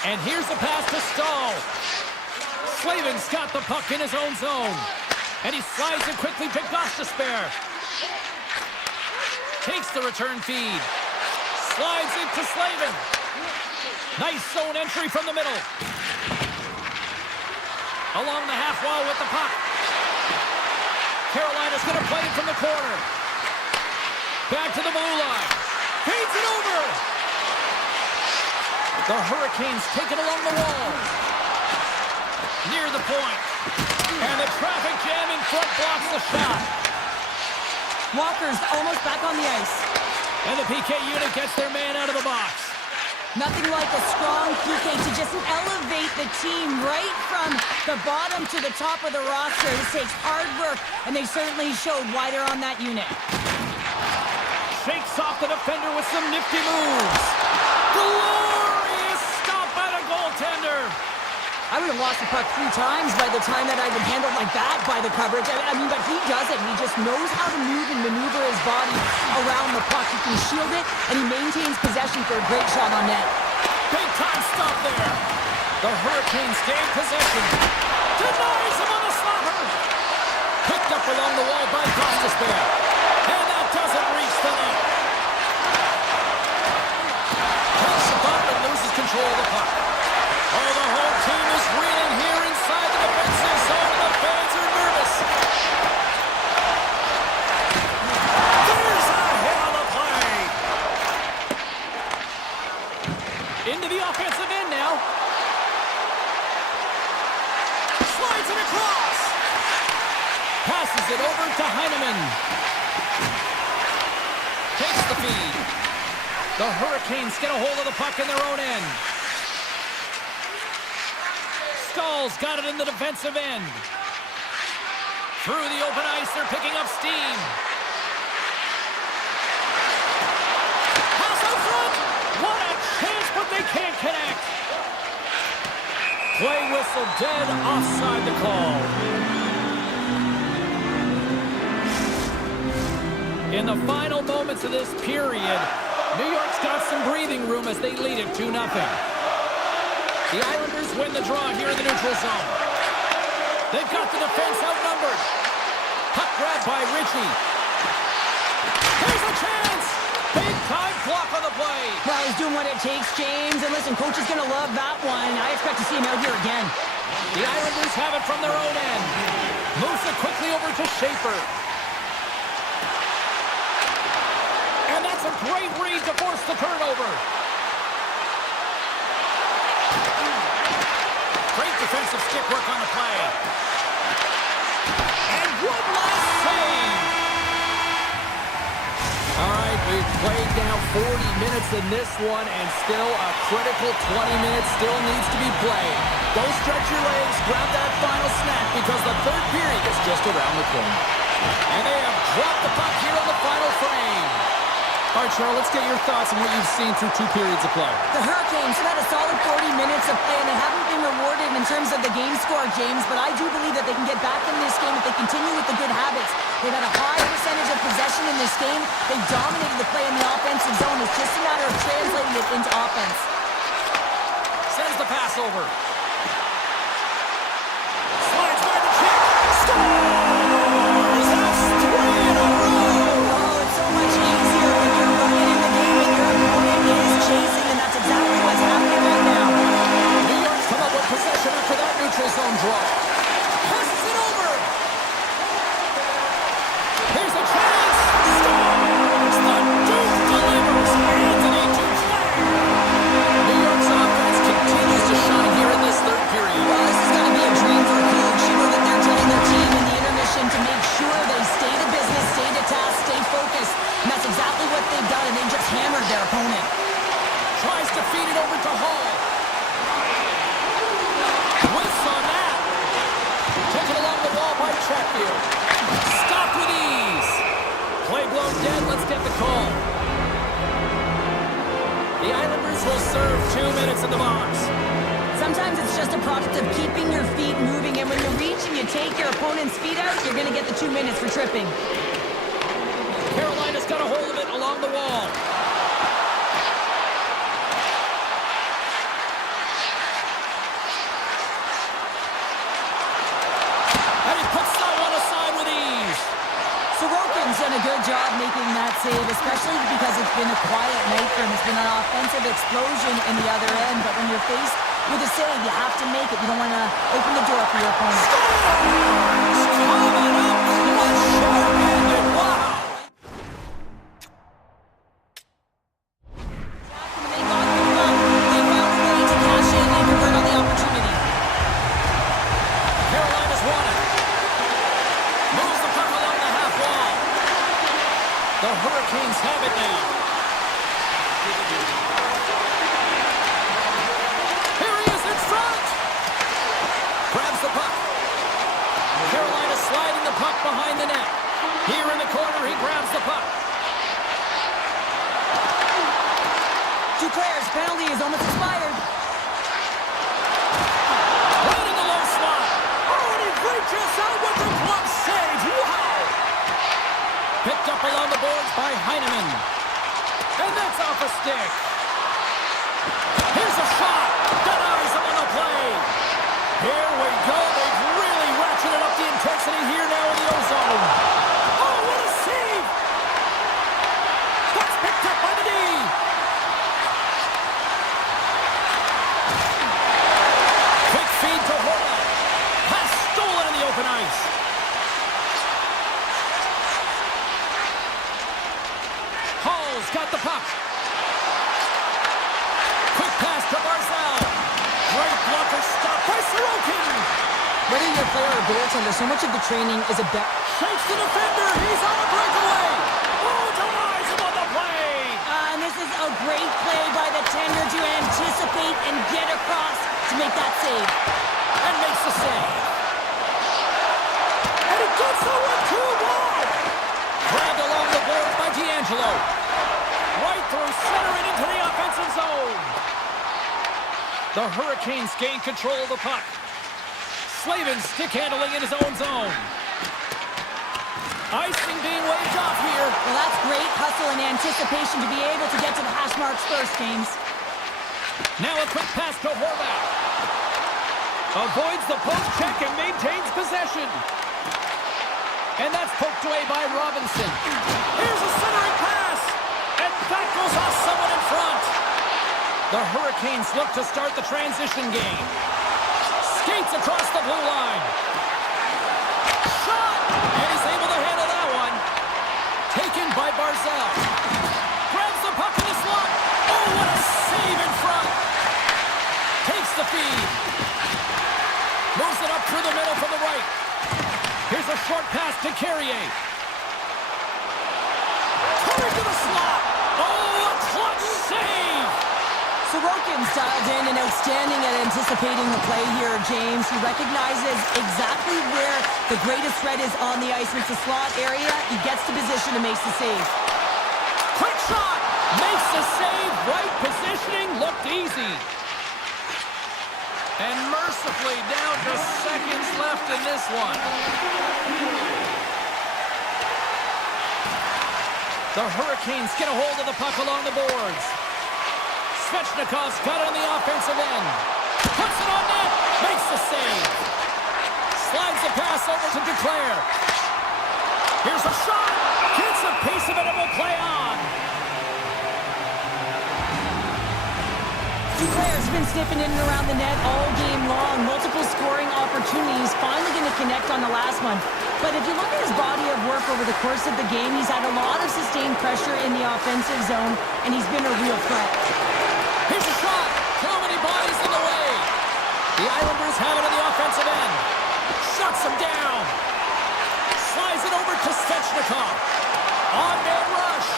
And here's the pass to Stahl. Slavin's got the puck in his own zone. And he slides it quickly to Gostisbehere. Takes the return feed. Slides it to Slavin. Nice zone entry from the middle. Along the half wall with the puck. Carolina's going to play it from the corner. Back to the blue line. Feeds it over. The Hurricanes take it along the wall. Near the point. And the traffic jam in front blocks the shot. Walker's almost back on the ice. And the PK unit gets their man out of the box. Nothing like a strong PK to just elevate the team right from the bottom to the top of the roster. This takes hard work, and they certainly showed why they're on that unit. Shakes off the defender with some nifty moves. Glorious stop by the goaltender. I would have lost the puck 3 times by the time that I would handle like that by the coverage. I mean, but he does it. He just knows how to move and maneuver his body around the puck. He can shield it, and he maintains possession for a great shot on net. Big time stop there. The Hurricanes gain possession. Denies him on the slapper. Picked up along the wall by Gostisbehere. And that doesn't reach the net. Takes the bump and loses control of the puck. Oh, the whole team is reeling here inside the defensive zone. The fans are nervous. There's a hit on the play. Into the offensive end now. Slides it across. Passes it over to Heineman. Takes the feed. The Hurricanes get a hold of the puck in their own end. Stahl's got it in the defensive end. Through the open ice, they're picking up steam. Pass out front! What a chance, but they can't connect. Play whistle dead, offside the call. In the final moments of this period, New York's got some breathing room as they lead it 2-0. The Islanders win the draw here in the neutral zone. They've got the defense outnumbered. Puck grab by Ritchie. Here's a chance! Big time block on the play. Well, he's doing what it takes, James. And listen, coach is going to love that one. I expect to see him out here again. The Islanders have it from their own end. Moves it quickly over to Schaefer. And that's a great read to force the turnover. Great defensive stick work on the play. And one last save. All right, we've played now 40 minutes in this one, and still a critical 20 minutes still needs to be played. Don't stretch your legs, grab that final snap, because the third period is just around the corner. And they have dropped the puck here on the final frame. All right, Charles, let's get your thoughts on what you've seen through 2 periods of play. The Hurricanes have had a solid 40 minutes of play, and they haven't been rewarded in terms of the game score, James, but I do believe that they can get back in this game if they continue with the good habits. They've had a high percentage of possession in this game. They've dominated the play in the offensive zone. It's just a matter of translating it into offense. Sends the pass over. Slides by the check. Scores! That's 3 in a row! Oh, it's so much easier when you're running in the game and your opponent is chasing, and that's exactly what's happening right now. New York's come up with possession after that neutral zone draw. Passes it over. Here's a chance. Scores! The Duke delivers. Anthony Duclair. New York's offense continues to shine here in this third period. Well, this is going to be a dream for a coach. You know that they're telling their team in the intermission to make sure they stay to business, stay to task, stay focused. And that's exactly what they've done, and they've just hammered their opponent. Tries to feed it over to Hall. Whiffs on that. Taken along the wall by Chatfield. Stopped with ease. Play blown dead. Let's get the call. The Islanders will serve 2 minutes in the box. Sometimes it's just a product of keeping your feet moving, and when you reach and you take your opponent's feet out, you're going to get the 2 minutes for tripping. Carolina's got a hold of it along the wall. And he puts that one aside with ease. Sorokin's done a good job making that save, especially because it's been a quiet night for him. It's been an offensive explosion in the other end, but when you're faced with a save, you have to make it. You don't want to open the door for your opponent. Scores! Coming up, what short-handed, wow! They got the puck. They found a way to cash in and convert on the opportunity. Carolina's won it. Moves the puck along the half wall. The Hurricanes have it now. Here he is in front. Grabs the puck. Carolina sliding the puck behind the net. Here in the corner, he grabs the puck. Duclair's penalty is almost expired. Right in the low slot. Oh, and he reaches out with the glove save. Wow! Picked up along the boards by Heineman. And that's off a stick. Here's a shot. Denies him on the play. Here we go. They've really ratcheted up the intensity here now in the O-zone. Oh, what a save! That's picked up by the D. Quick feed to Horvath. Pass stolen in the open ice. Hall's got the puck. Quick pass to Barzal. Great blocker stop by Sorokin. Whether you're a player or goaltender, so much of the training is a bet. Shakes the defender. He's on a breakaway. Oh, denies him on the play. And this is a great play by the tender to anticipate and get across to make that save. And makes the save. And he gets the one too wide. Grabbed along the boards by D'Angelo. Right through center and into the offensive zone. The Hurricanes gain control of the puck. Slavin stick handling in his own zone. Icing being waved off here. Well, that's great hustle and anticipation to be able to get to the hash marks first, James. Now a quick pass to Horvath. Avoids the post check and maintains possession. And that's poked away by Robinson. Here's a centering pass. And that goes off someone in front. The Hurricanes look to start the transition game. Skates across the blue line. a short pass to Carrier. Curry to the slot. Oh, a clutch save. Sorokin's dialed in and outstanding at anticipating the play here, James. He recognizes exactly where the greatest threat is on the ice. It's the slot area. He gets to position and makes the save. Quick shot. Makes the save. Right positioning. Looked easy. And mercifully down to seconds left in this one. The Hurricanes get a hold of the puck along the boards. Svechnikov's got it on the offensive end. Puts it on net. Makes the save. Slides the pass over to Duclair. Here's a shot. Gets a piece of it and will play on. Duclair's been sniffing in and around the net all game long. Multiple scoring opportunities. Finally going to connect on the last one. But if you look at his body of work over the course of the game, he's had a lot of sustained pressure in the offensive zone, and he's been a real threat. Here's a shot. Too many bodies in the way. The Islanders have it on the offensive end. Shuts him down. Slides it over to Svechnikov. On-man rush.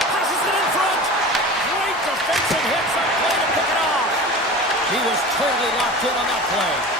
Passes it in front. Great defensive hits on play to pick it off. He was totally locked in on that play.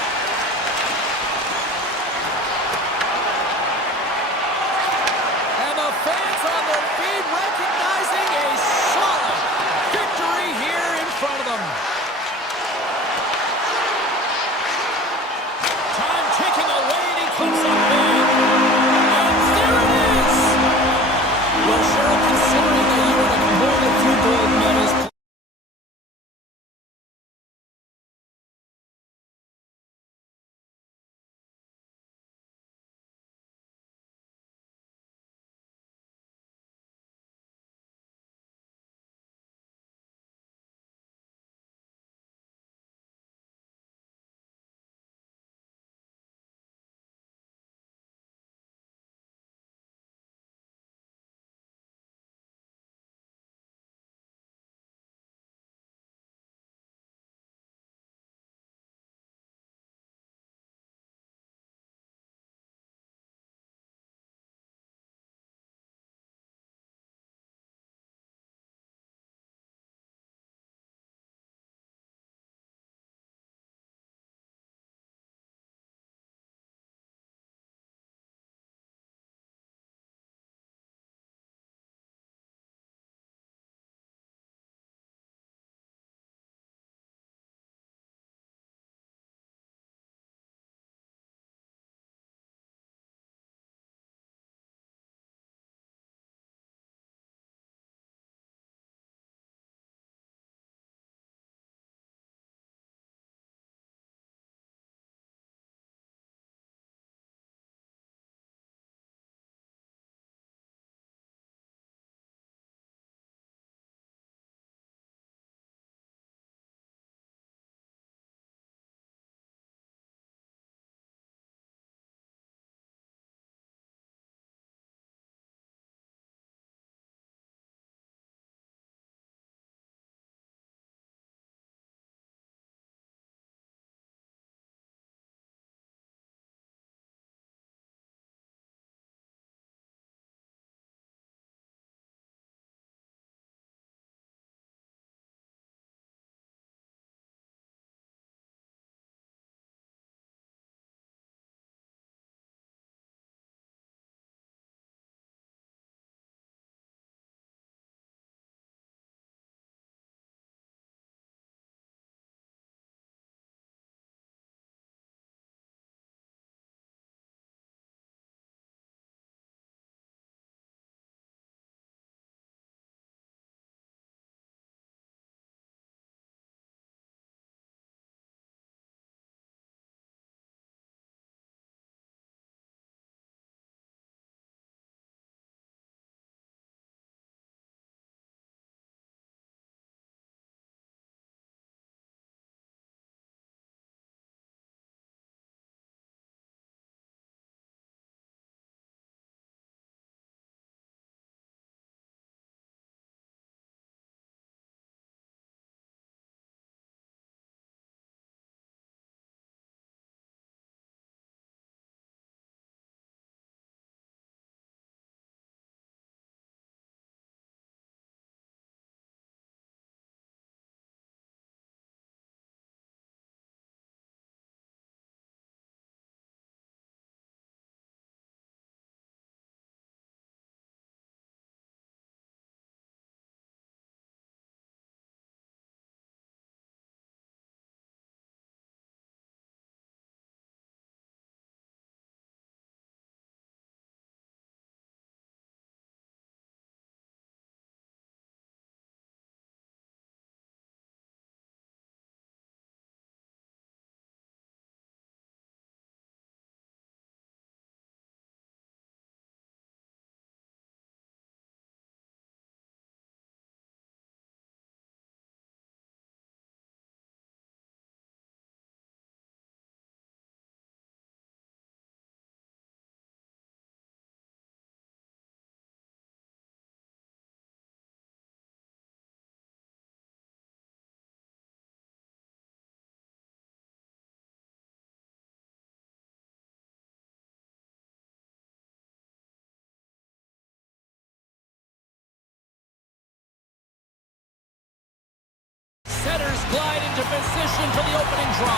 into position for the opening draw.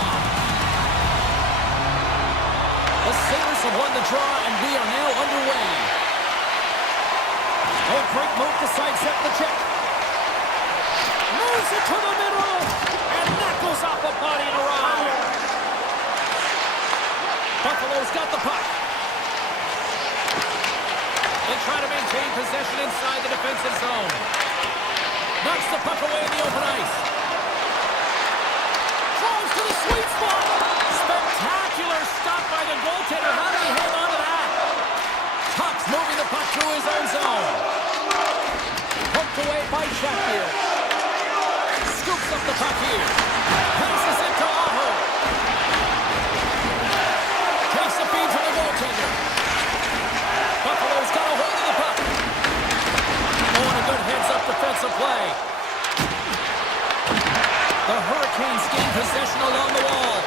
The Sabres have won the draw, and we are now underway. Oh, great move to sidestep the check. Moves it to the middle, and that goes off a body and around. Buffalo's got the puck. They try to maintain possession inside the defensive zone. Knocks the puck away in the open ice. Throws to the sweet spot. Spectacular stop by the goaltender. How did he hang on to that? Puck's moving the puck through his own zone. Poked away by Chatfield. Scoops up the puck here. Passes it to Aho. Takes the feed from the goaltender. Buffalo's got a hold of the puck. Oh, and a good heads-up defensive play. The Hurricanes gain possession along the wall.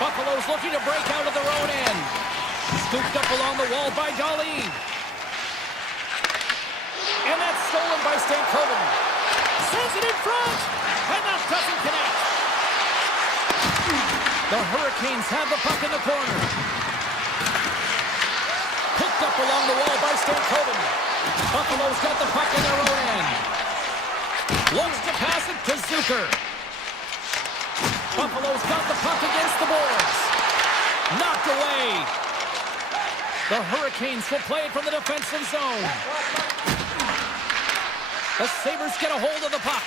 Buffalo's looking to break out of their own end. Scooped up along the wall by Darlene. And that's stolen by Stankoven. Sends it in front, and that doesn't connect. The Hurricanes have the puck in the corner. Picked up along the wall by Stankoven. Buffalo's got the puck in their own end. Looks to pass it to Zucker. Buffalo's got the puck against the boards. Knocked away. The Hurricanes will play it from the defensive zone. The Sabres get a hold of the puck.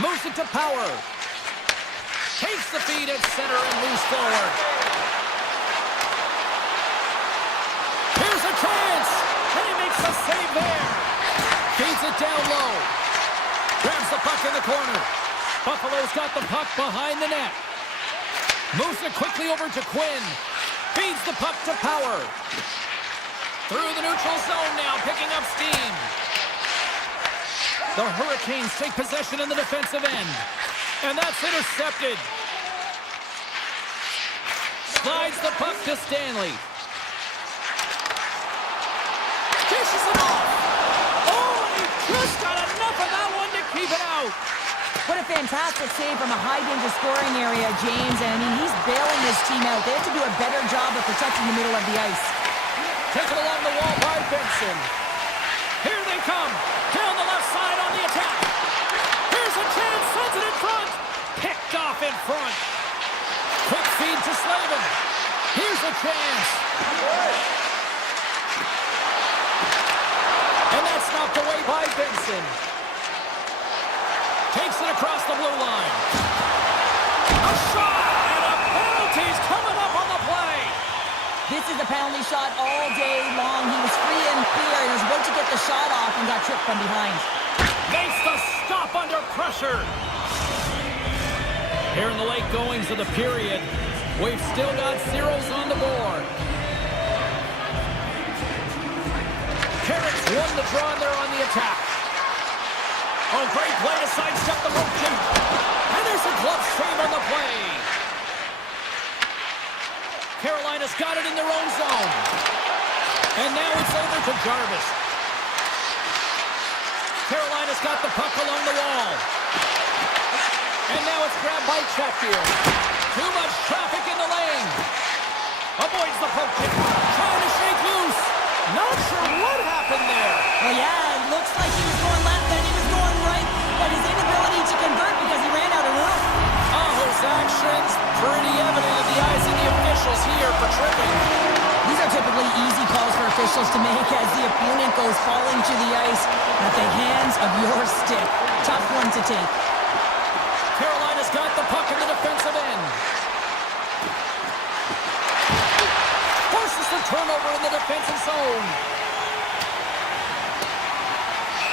Moves it to Power. Takes the feed at center and moves forward. Here's a chance. And he makes a save there. Feeds it down low. Grabs the puck in the corner. Buffalo's got the puck behind the net. Moves it quickly over to Quinn. Feeds the puck to Power. Through the neutral zone now, picking up steam. The Hurricanes take possession in the defensive end. And that's intercepted. Slides the puck to Stanley. Dishes it off. Oh, and he just got enough of that one to keep it out. What a fantastic save from a high-danger scoring area, James. And I mean, he's bailing his team out. They have to do a better job of protecting the middle of the ice. Taken along the wall by Benson. Here they come. Down the left side on the attack. Here's a chance. Sends it in front. Picked off in front. Quick feed to Slavin. Here's a chance. And that's knocked away by Benson. Takes it across the blue line. A shot and a penalty's coming up on the play. This is a penalty shot all day long. He was free and clear and was about to get the shot off and got tripped from behind. Makes the stop under pressure. Here in the late goings of the period, we've still got zeros on the board. Carrots won the draw and they're on the attack. Oh, great play to sidestep the motion. And there's a glove save on the play. Carolina's got it in their own zone. And now it's over to Jarvis. Carolina's got the puck along the wall. And now it's grabbed by Chatfield. Too much traffic in the lane. Avoids the poke check. Trying to shake loose. Not sure what happened there. Well, yeah, it looks like he was going left, then he was going right, but his inability to convert because he ran out of room. Aho's actions pretty evident in the eyes of the officials here for tripping. These are typically easy calls for officials to make as the opponent goes falling to the ice at the hands of your stick. Tough one to take. Carolina's got the puck in the defensive end. Forces the turnover in the defensive zone.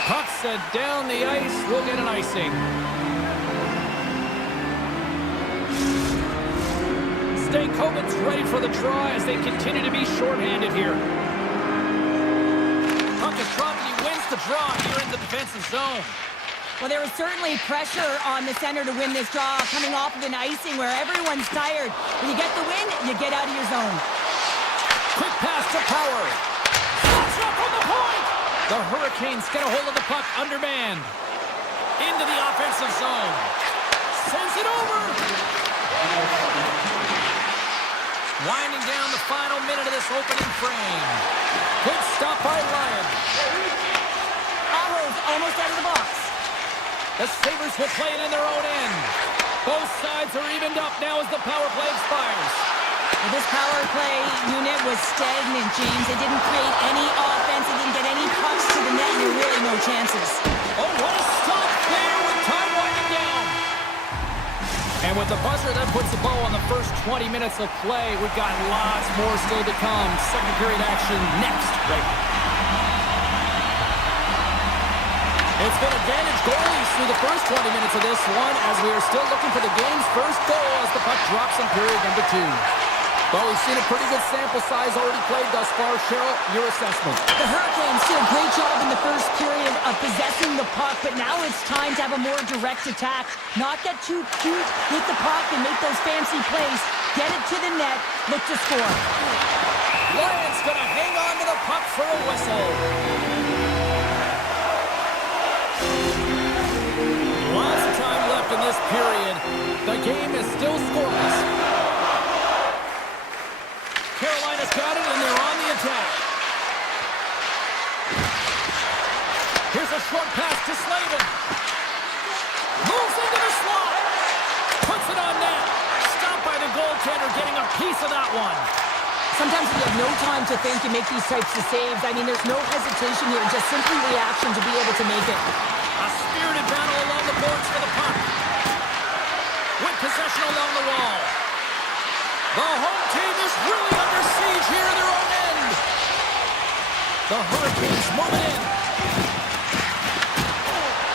Puck set down the ice. We'll get an icing. Stankoven's ready for the draw as they continue to be shorthanded here. Puck is dropped and he wins the draw here in the defensive zone. Well, there was certainly pressure on the center to win this draw coming off of an icing where everyone's tired. When you get the win, you get out of your zone. Quick pass to Power. Shots up from the point. The Hurricanes get a hold of the puck undermanned. Into the offensive zone. Sends it over. Winding down the final minute of this opening frame. Good stop by Ryan. Aho's almost out of the box. The Sabres will play it in their own end. Both sides are evened up now as the power play expires. Well, this power play unit was stagnant, James. They didn't create any offense. They didn't get any pucks to the net. There were really no chances. Oh, what a stop there with time winding down. And with the buzzer, that puts a bow on the first 20 minutes of play. We've got lots more still to come. Second period action next. Right. It's been advantage goalies through the first 20 minutes of this one as we are still looking for the game's first goal as the puck drops in period number 2. Well, we've seen a pretty good sample size already played thus far. Cheryl, your assessment. The Hurricanes did a great job in the first period of possessing the puck, but now it's time to have a more direct attack. Not get too cute with the puck and make those fancy plays. Get it to the net. Look to score. Lions gonna hang on to the puck for a whistle. Lots of time left in this period. The game is still scoreless. Carolina's got it, and they're on the attack. Here's a short pass to Slavin. Moves into the slot. Puts it on net. Stopped by the goaltender, getting a piece of that one. Sometimes you have no time to think and make these types of saves. I mean, there's no hesitation here, just simply reaction to be able to make it. A spirited battle along the boards for the puck. With possession along the wall. The home team is really under siege here in their own end. The Hurricanes move in.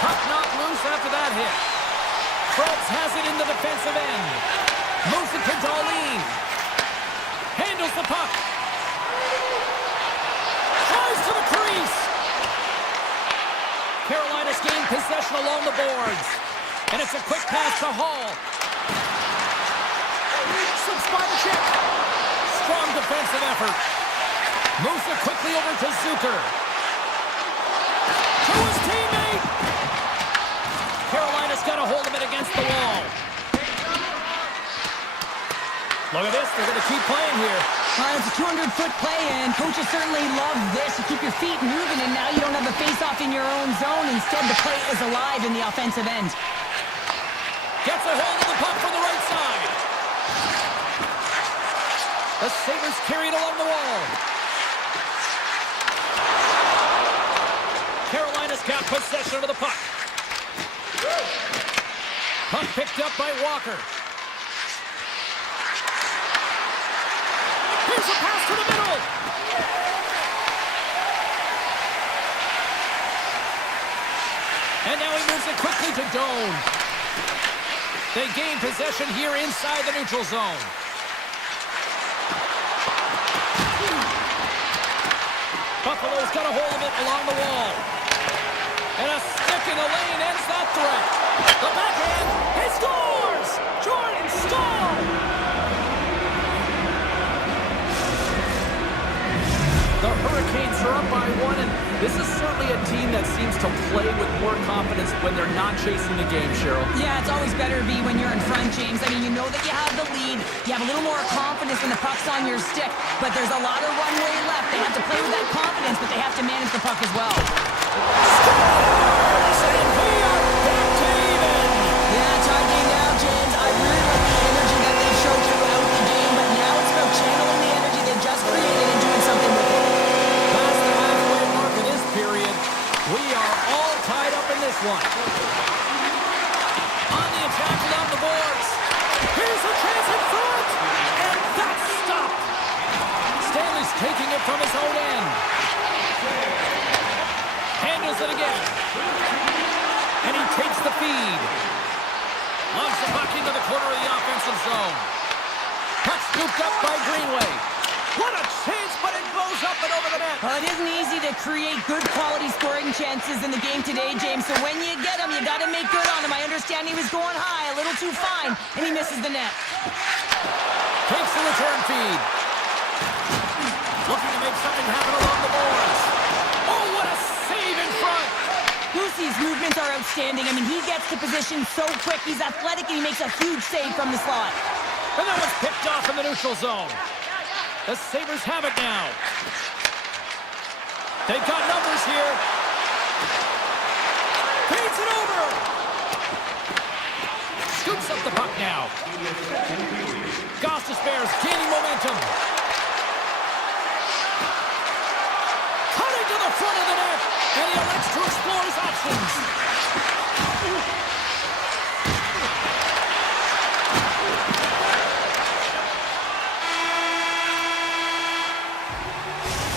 Puck knocked loose after that hit. Krebs has it in the defensive end. Moves it to Darlene. Handles the puck. Tries to the crease. Carolina's gained possession along the boards. And it's a quick pass to Hall. Slips by the check. Strong defensive effort. Moves it quickly over to Zucker. To his teammate. Carolina's got a hold of it against the wall. Look at this. They're going to keep playing here. It's a 200-foot play, and coaches certainly love this. You keep your feet moving, and now you don't have a face-off in your own zone. Instead, the play is alive in the offensive end. Gets a hold of the puck from the right side. The Sabres carry it along the wall. Carolina's got possession of the puck. Puck picked up by Walker. Here's a pass to the middle. And now he moves it quickly to Doan. They gain possession here inside the neutral zone. Buffalo's got a hold of it along the wall. And a stick in the lane ends that threat. The backhand, he scores! Jordan Stahl! The Hurricanes are up by 1, and this is certainly a team that seems to play with more confidence when they're not chasing the game, Cheryl. Yeah, it's always better to be when you're in front, James. I mean, you know that you have the lead. You have a little more confidence when the puck's on your stick, but there's a lot of runway left. They have to play with that confidence, but they have to manage the puck as well. Scores! And we are back to even! Yeah, talking now, James. I really like the energy that they showed throughout the game, but now it's about channeling the energy they just created and doing something with it. Past the halfway mark of this period, we are all tied up in this one. On the attack along the boards. Here's a chance in front! And that's stopped! Stanley's taking it from his own end. Handles it again. And he takes the feed. Loves the puck into the corner of the offensive zone. Puck scooped up by Greenway. What a chance, but it goes up and over the net. Well, it isn't easy to create good quality scoring chances in the game today, James. So when you get them, you got to make good on them. I understand he was going high, a little too fine, and he misses the net. Takes the return feed. Looking to make something happen along the boards. Oh, what a save in front. Lucy's movements are outstanding. I mean, he gets to position so quick. He's athletic, and he makes a huge save from the slot. And that was picked off in the neutral zone. The Sabres have it now. They've got numbers here. Feeds it over. Scoops up the puck now. Gostisbehere's gaining momentum. Cutting to the front of the net. And he elects to explore his options.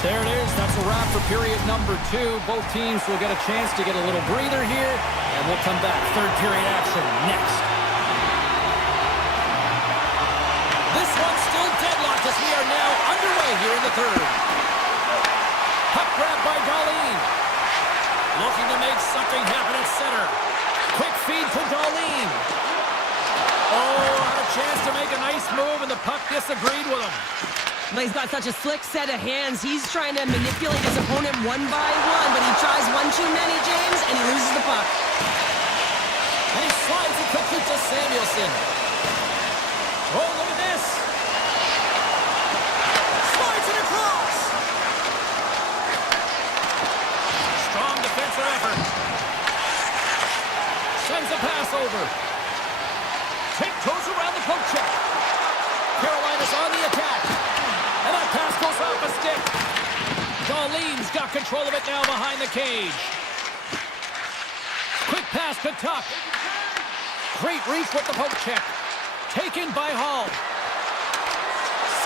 There it is. That's a wrap for period number 2. Both teams will get a chance to get a little breather here, and we'll come back. Third period action next. This one's still deadlocked as we are now underway here in the third. Puck grab by Darlene. Looking to make something happen at center. Quick feed to Darlene. Oh, had a chance to make a nice move, and the puck disagreed with him. But he's got such a slick set of hands. He's trying to manipulate his opponent one by one, but he tries one too many, James, and he loses the puck. And he slides it quickly to Samuelson. Oh, look at this. Slides it across. Strong defensive effort. Sends a pass over. Tiptoes around the poke check. Carolina's on the attack. And that pass goes off a stick. Darlene's got control of it now behind the cage. Quick pass to Tuck. Great reach with the poke check. Taken by Hall.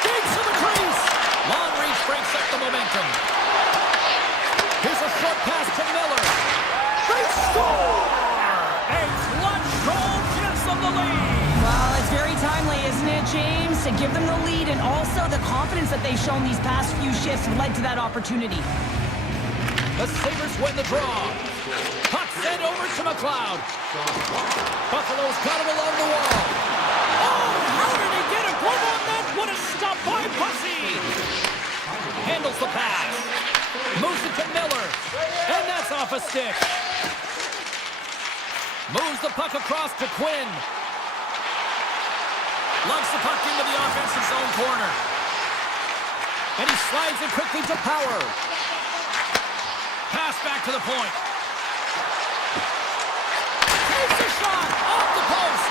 Skates to the crease. Long reach breaks up the momentum. Here's a short pass to Miller. They score! A clutch goal gives them the lead. Well, it's very timely, isn't it, James? To give them the lead, and also the confidence that they've shown these past few shifts led to that opportunity. The Sabres win the draw. Puck sent over to McLeod. Buffalo's got him along the wall. Oh, how did he get a glove on that? What a stop by Bussy. Handles the pass. Moves it to Miller. And that's off a stick. Moves the puck across to Quinn. Lugs the puck into the offensive zone corner. And he slides it quickly to Power. Pass back to the point. Takes a shot off the post.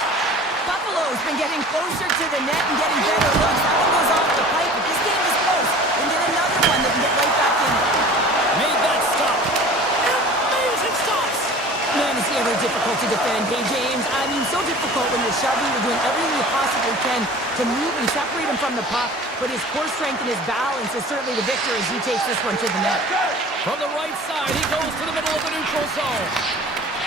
Buffalo's been getting closer to the net and getting better looks. That one goes off the pipe, but this game is close. And then another one that can get right back in it. Made that stop. Amazing stops. Man, is he ever difficult to defend. Hey, James, I mean, so difficult when you're shoving. You're doing everything you possibly can to move and separate him from the puck. But his core strength and his balance is certainly the victor as he takes this one to the net. From the right side, he goes to the middle of the neutral zone.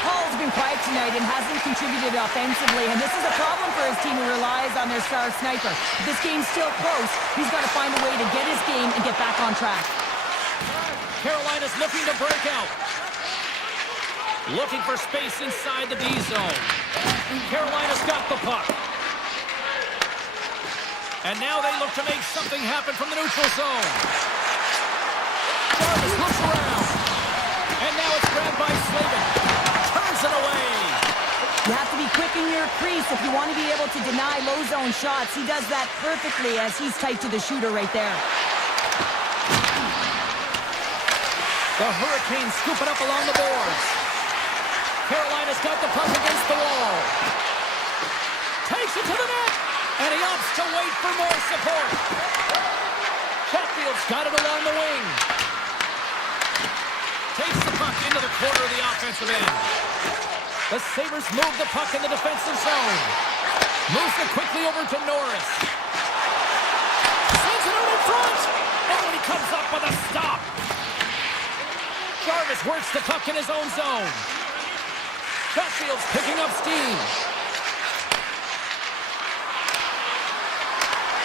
Hall's been quiet tonight and hasn't contributed offensively, and this is a problem for his team who relies on their star sniper. If this game's still close, he's got to find a way to get his game and get back on track. Carolina's looking to break out. Looking for space inside the D zone. Carolina's got the puck. And now they look to make something happen from the neutral zone. Jarvis looks around. And now it's grabbed by Slavin. Turns it away. You have to be quick in your crease if you want to be able to deny low zone shots. He does that perfectly as he's tight to the shooter right there. The Hurricanes scoop it up along the boards. Carolina's got the puck against the wall. Takes it to the net. And he opts to wait for more support. Chatfield's got it along the wing. Takes the puck into the corner of the offensive end. The Sabres move the puck in the defensive zone. Moves it quickly over to Norris. Sends it out in front. Oh, and he comes up with a stop. Jarvis works the puck in his own zone. Chatfield's picking up steam.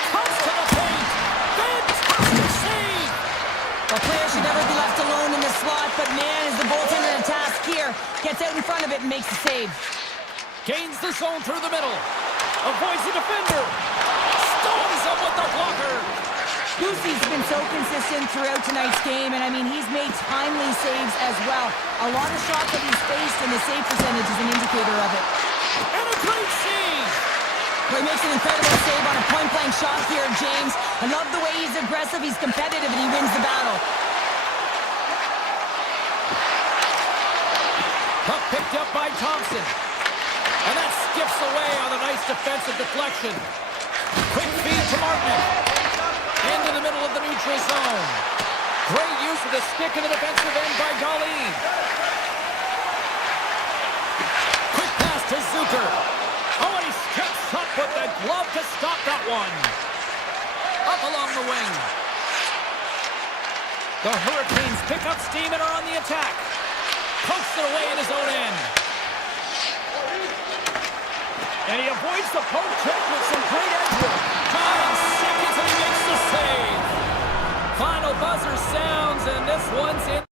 Comes to the paint. Fantastic save. A player should never be left alone in the slot, but man, is the goaltender in a task here. Gets out in front of it and makes the save. Gains the zone through the middle. Avoids the defender. Stones him with the blocker. Lucy's been so consistent throughout tonight's game, and I mean, he's made timely saves as well. A lot of shots that he's faced, and the save percentage is an indicator of it. And a great save! Well, he makes an incredible save on a point-blank shot here, James. I love the way he's aggressive, he's competitive, and he wins the battle. Puck picked up by Thompson. And that skips away on a nice defensive deflection. Quick feed to Martin. Into the middle of the neutral zone. Great use of the stick in the defensive end by Gali. Quick pass to Zucker. Oh, and he steps up with the glove to stop that one. Up along the wing. The Hurricanes pick up steam and are on the attack. Pokes it away in his own end. And he avoids the poke check with some great edge work. 9 seconds and he makes the save. Final buzzer sounds and this one's in.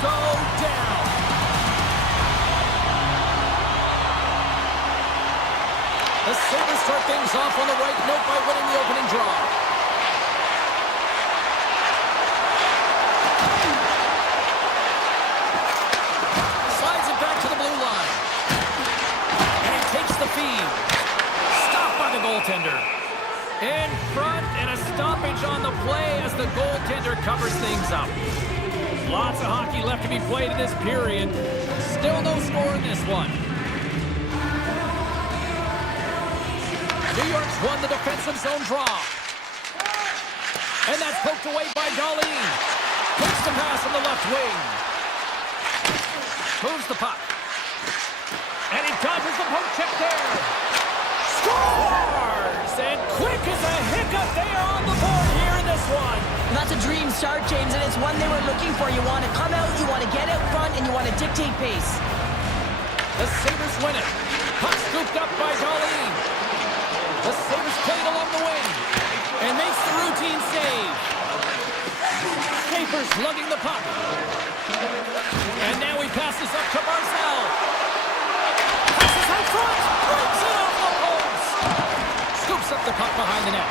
go down. The Sabres start things off on the right note by winning the opening draw. Slides it back to the blue line. And he takes the feed. Stopped by the goaltender. In front, and a stoppage on the play as the goaltender covers things up. Lots of hockey left to be played in this period. Still no score in this one. New York's won the defensive zone draw. And that's poked away by Darlene. Takes the pass on the left wing. Moves the puck. And he dodges the poke check there. Scores! And quick as a hiccup, they are on the board here in this one. And that's a dream start, James, and it's one they were looking for. You want to come out, you want to get out front, and you want to dictate pace. The Sabres win it. Puck scooped up by Darlene. The Sabres played along the wing and makes the routine save. Capers lugging the puck. And now he passes up to Barzell. Passes out front. Breaks it off the post. Scoops up the puck behind the net.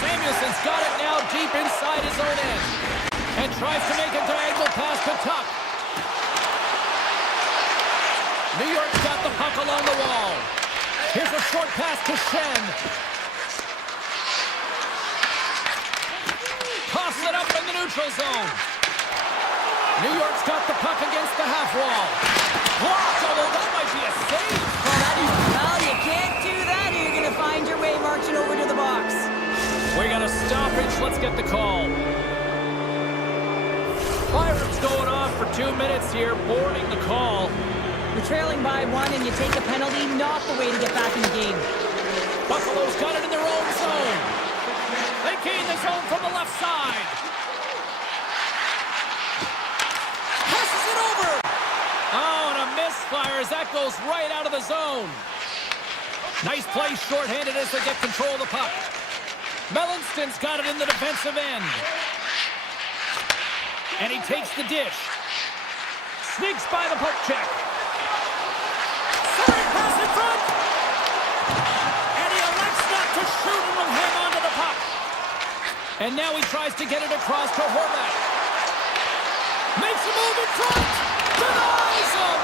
Samuelson's got it now deep inside his own end. And tries to make a diagonal pass to Tuck. New York's got the puck along the wall. Here's a short pass to Shen. Toss it up in the neutral zone. New York's got the puck against the half wall. Blocked, although that might be a save. Well, you can't do that, or you're going to find your way marching over to the box. We got a stoppage. Let's get the call. Firearms going on for 2 minutes here, boarding the call. You're trailing by one and you take a penalty, not the way to get back in the game. Buffalo's got it in their own zone. They gain the zone from the left side. Passes it over. Oh, and a misfire as that goes right out of the zone. Nice play shorthanded as they get control of the puck. Mellinston's got it in the defensive end. And he takes the dish. Sneaks by the poke check. Pass in front! And he elects not to shoot and will hang on to the puck. And now he tries to get it across to Horvat. Makes a move in front! Denies him!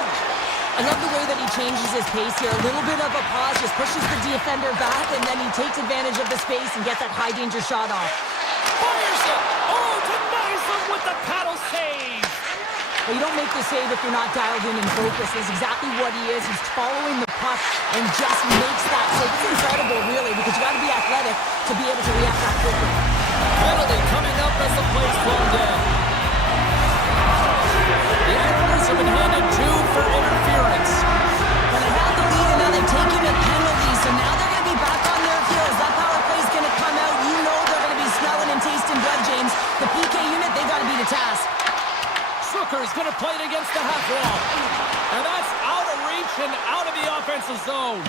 I love the way that he changes his pace here. A little bit of a pause, just pushes the defender back, and then he takes advantage of the space and gets that high-danger shot off. Fires it! Oh, denies him with the paddle save! Well, you don't make the save if you're not dialed in and focused. That's exactly what he is. He's following the puck and just makes that save. It's incredible, really, because you got to be athletic to be able to react that quickly. Penalty coming up as the play's slowed down. The Islanders have been handed 2 for interference. But they had the lead, and now they've taken a penalty, so now they're going to be back on their heels. That power play is going to come out. You know they're going to be smelling and tasting blood, James. The PK unit, they got to be the task. Zucker's going to play it against the half wall. And that's out of reach and out of the offensive zone.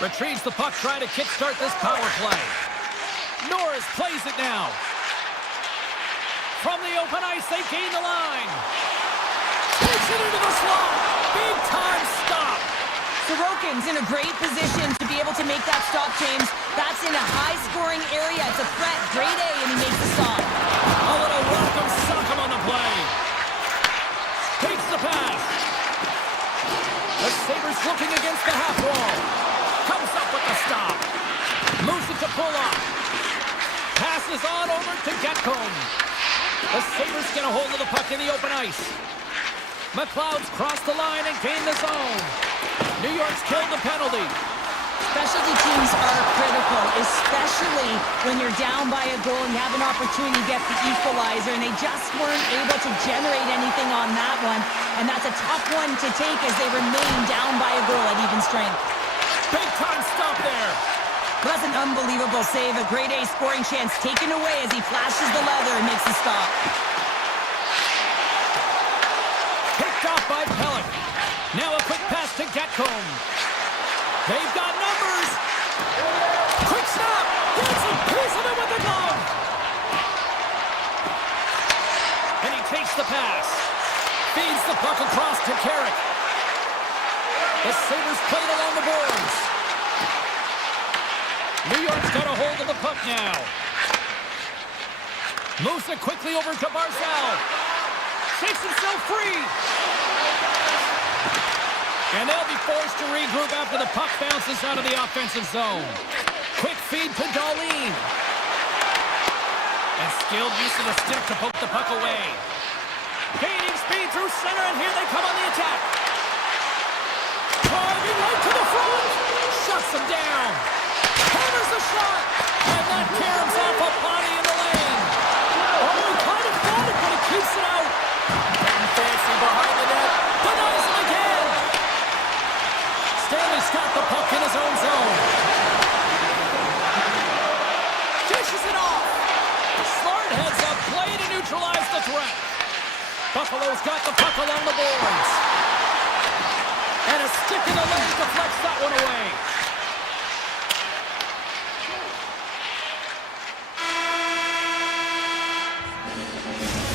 Retrieves the puck, trying to kickstart this power play. Norris plays it now. From the open ice, they gain the line. Takes it into the slot. Big time stop. Sorokin's in a great position to be able to make that stop, James. That's in a high-scoring area. It's a threat, grade A, and he makes the stop. A little welcome sock on the play. Takes the pass. The Sabres looking against the half wall. Comes up with the stop. Moves it to Bullock. Passes on over to Getcombe. The Sabres get a hold of the puck in the open ice. McLeod's crossed the line and gained the zone. New York's killed the penalty. Specialty teams are critical, especially when you're down by a goal and you have an opportunity to get the equalizer, and they just weren't able to generate anything on that one. And that's a tough one to take as they remain down by a goal at even strength. Big time stop there. That's an unbelievable save. A grade A scoring chance taken away as he flashes the leather and makes the stop. Picked off by Pellick. Now a quick pass to Getcombe. They've got numbers. Quick snap. Gets a piece of it with the glove. Takes the pass. Feeds the puck across to Carrick. The Sabres play it along the boards. New York's got a hold of the puck now. Moves it quickly over to Barzal. Shakes himself free. And they'll be forced to regroup after the puck bounces out of the offensive zone. Quick feed to Darlene. And skilled use of the stick to poke the puck away. Gaining speed through center, and here they come on the attack. Driving right to the front. Shuts them down. Hammers the shot. And that caroms off a body in the lane. Oh, he kind of got it, but he keeps it out. Getting fancy behind the net. Denies him again. Stanley's got the puck in his own zone. Dishes it off. Smart heads up play to neutralize the threat. Buffalo's got the puck along the boards. And a stick in the lane deflects that one away.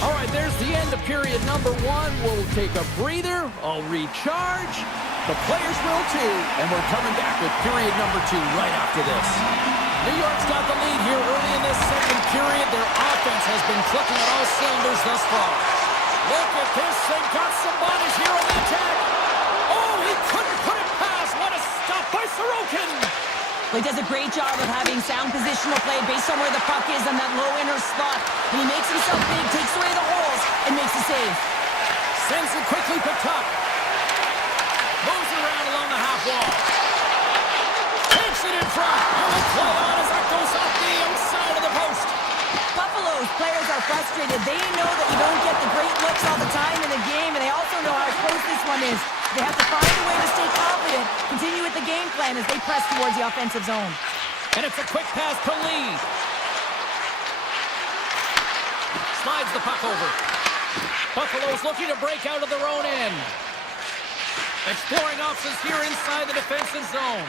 All right, there's the end of period number one. We'll take a breather. I'll recharge. The players will too. And we're coming back with period number two right after this. New York's got the lead here early in this second period. Their offense has been clicking at all cylinders thus far. Look at this. They've got some bodies here on the attack. Oh, he couldn't put it past. What a stop by Sorokin. He does a great job of having sound positional play based on where the puck is on that low inner slot. And he makes himself big, takes away the holes, and makes a save. Sends it quickly to Tuck. Moves it around along the half wall. Takes it in front. And the play on as that goes off the outside of the post. Buffalo's players are frustrated. They know that you don't get the great looks all the time in the game, and they also know how close this one is. They have to find a way to stay confident, continue with the game plan as they press towards the offensive zone. And it's a quick pass to Lee. Slides the puck over. Buffalo's looking to break out of their own end. Exploring options here inside the defensive zone.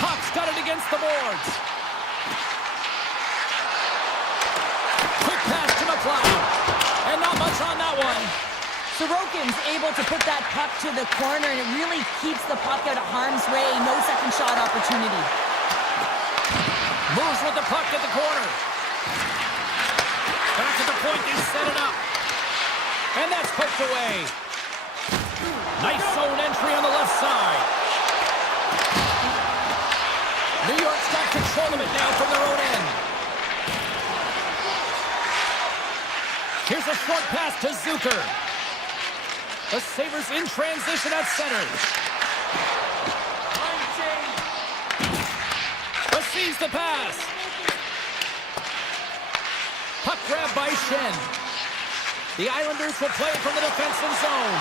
Puck's got it against the boards. Quick pass to McLeod. And not much on that one. Sorokin's able to put that puck to the corner, and it really keeps the puck out of harm's way. No second shot opportunity. Moves with the puck at the corner. Back at the point, they set it up. And that's poked away. Nice zone entry on the left side. New York's got control of it now from their own end. Here's a short pass to Zucker. The Sabres in transition at center. Receives the pass. Puck grab by Shen. The Islanders will play it from the defensive zone.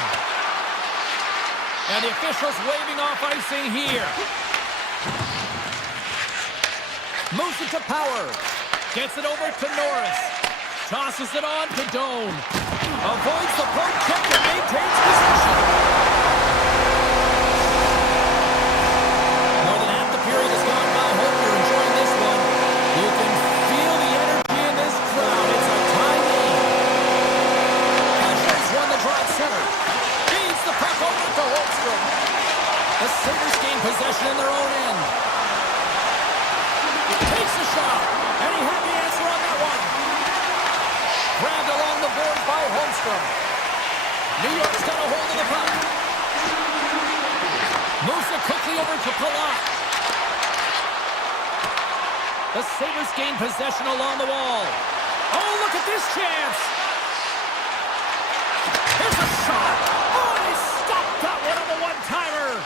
And the officials waving off icing here. Moves it to Power. Gets it over to Norris. Tosses it on to Doan. Avoids the poke check and maintains possession. More than half the period has gone by. Hope you're enjoying this one. You can feel the energy in this crowd. It's a tie game. Pasch's won the draw at center. Feeds the puck over to Holmstrom. The Sabres gain possession in their own end. Takes the shot. Any happy answer on that one? Grabbed along the board by Holmstrom. New York's got a hold of the puck. Moves it quickly over to Palat. The Sabres gain possession along the wall. Oh, look at this chance. Here's a shot. Oh, he stopped that one on the one-timer.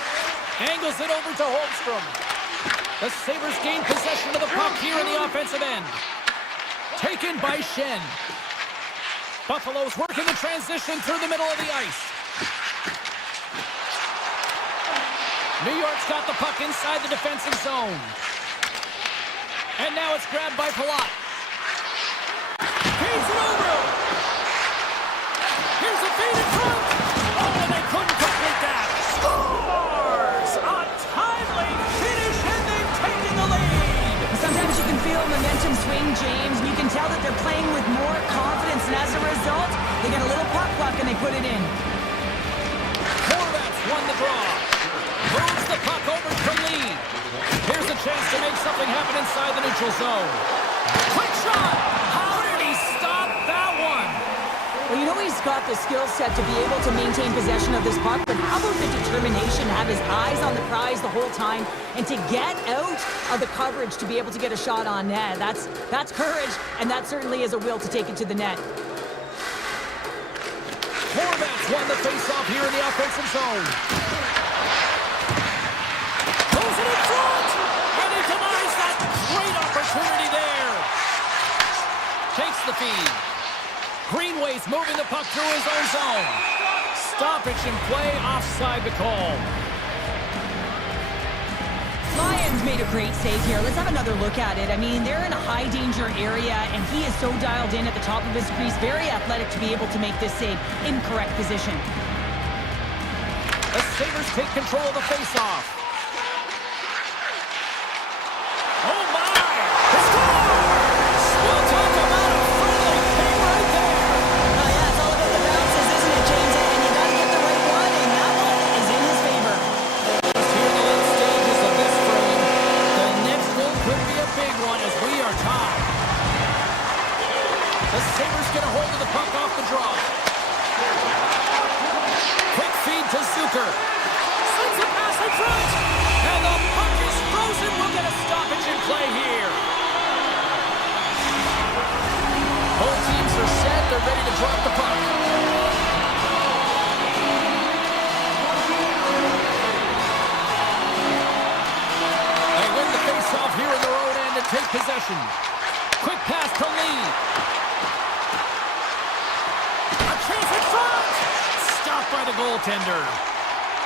Angles it over to Holmstrom. The Sabres gain possession of the puck here in the offensive end. Taken by Shen. Buffalo's working the transition through the middle of the ice. New York's got the puck inside the defensive zone. And now it's grabbed by Palat. Feeds it over. Here's a feed in front. Oh, and they couldn't complete that. Scores! A timely finish, and they've taken the lead. Sometimes you can feel momentum swing, James, and you can tell that they're playing with more confidence and as a result, they get a little puck luck and they put it in. Horvats won the draw. Moves the puck over to Lee. Here's a chance to make something happen inside the neutral zone. Quick shot! How did he stop that one? Well, you know he's got the skill set to be able to maintain possession of this puck, but how about the determination to have his eyes on the prize the whole time and to get out of the coverage to be able to get a shot on net? That's courage, and that certainly is a will to take it to the net. Horvats won the face-off here in the offensive zone. Goes it in front! And he denies that great opportunity there. Takes the feed. Greenway's moving the puck through his own zone. Stoppage in play, offside the call. Lions made a great save here. Let's have another look at it. I mean, they're in a high-danger area, and he is so dialed in at the top of his crease. Very athletic to be able to make this save in correct position. The Sabres take control of the face-off. Oh, my! The score! We'll talk about a friendly ping right there. Oh, yeah, it's all about the bounces, isn't it, James? And you got to get the right one, and that one is in his favor. Here in the late stages of this frame, the next one could be a big one as we are tied. The Sabres get a hold of the puck off the draw. Quick feed to Zucker. Sends a pass in front. And the puck is frozen. We'll get a stoppage in play here. Both teams are set. They're ready to drop the puck. They win the face-off here in their own end and take possession. Quick pass to Lee. A chance in front. Stopped by the goaltender.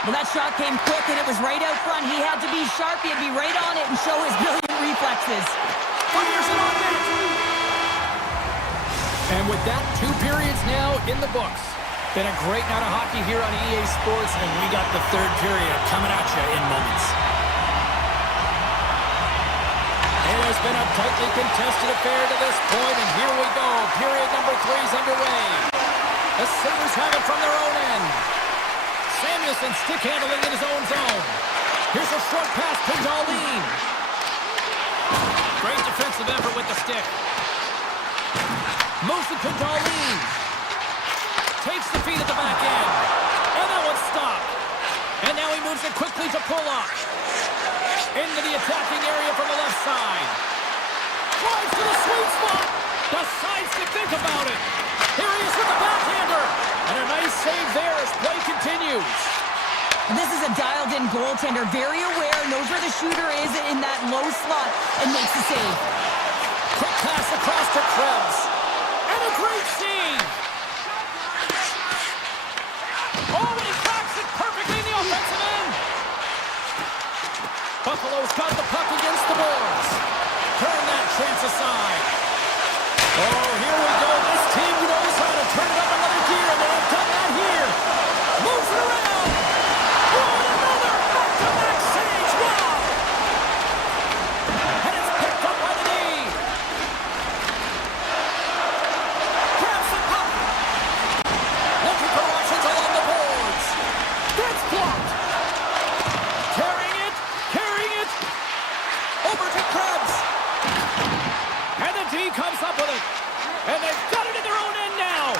Well, that shot came quick, and it was right out front. He had to be sharp. He had to be right on it and show his brilliant reflexes. Fires it on net. And with that, 2 periods now in the books. Been a great night of hockey here on EA Sports, and we got the 3rd period coming at you in moments. It has been a tightly contested affair to this point, and here we go. Period number 3 is underway. The Sabres have it from their own end. Samuelson stick handling in his own zone. Here's a short pass to Darlene. Great defensive effort with the stick. Moves it to Darlene. Takes the feed at the back end. And that one's stopped. And now he moves it quickly to Pulock. Into the attacking area from the left side. Drives to the sweet spot. Decides to think about it. Here he is with the backhander. And a nice save there as play continues. And this is a dialed-in goaltender, very aware, knows where the shooter is in that low slot, and makes the save. Quick pass across to Krebs. And a great save. Oh, and he cracks it perfectly in the offensive end. Buffalo's got the puck against the boards. Turn that chance aside. Oh, here we go. This team knows how to turn it up another gear, and they have done that here. Moves it around. Oh, and another back-to-back saves. Wow. And it's picked up by the knee. Grabs the puck. Looking for options along the boards. Gets blocked. Carrying it. Over to Krebs. And the D comes up with it. And they've got it in their own end now.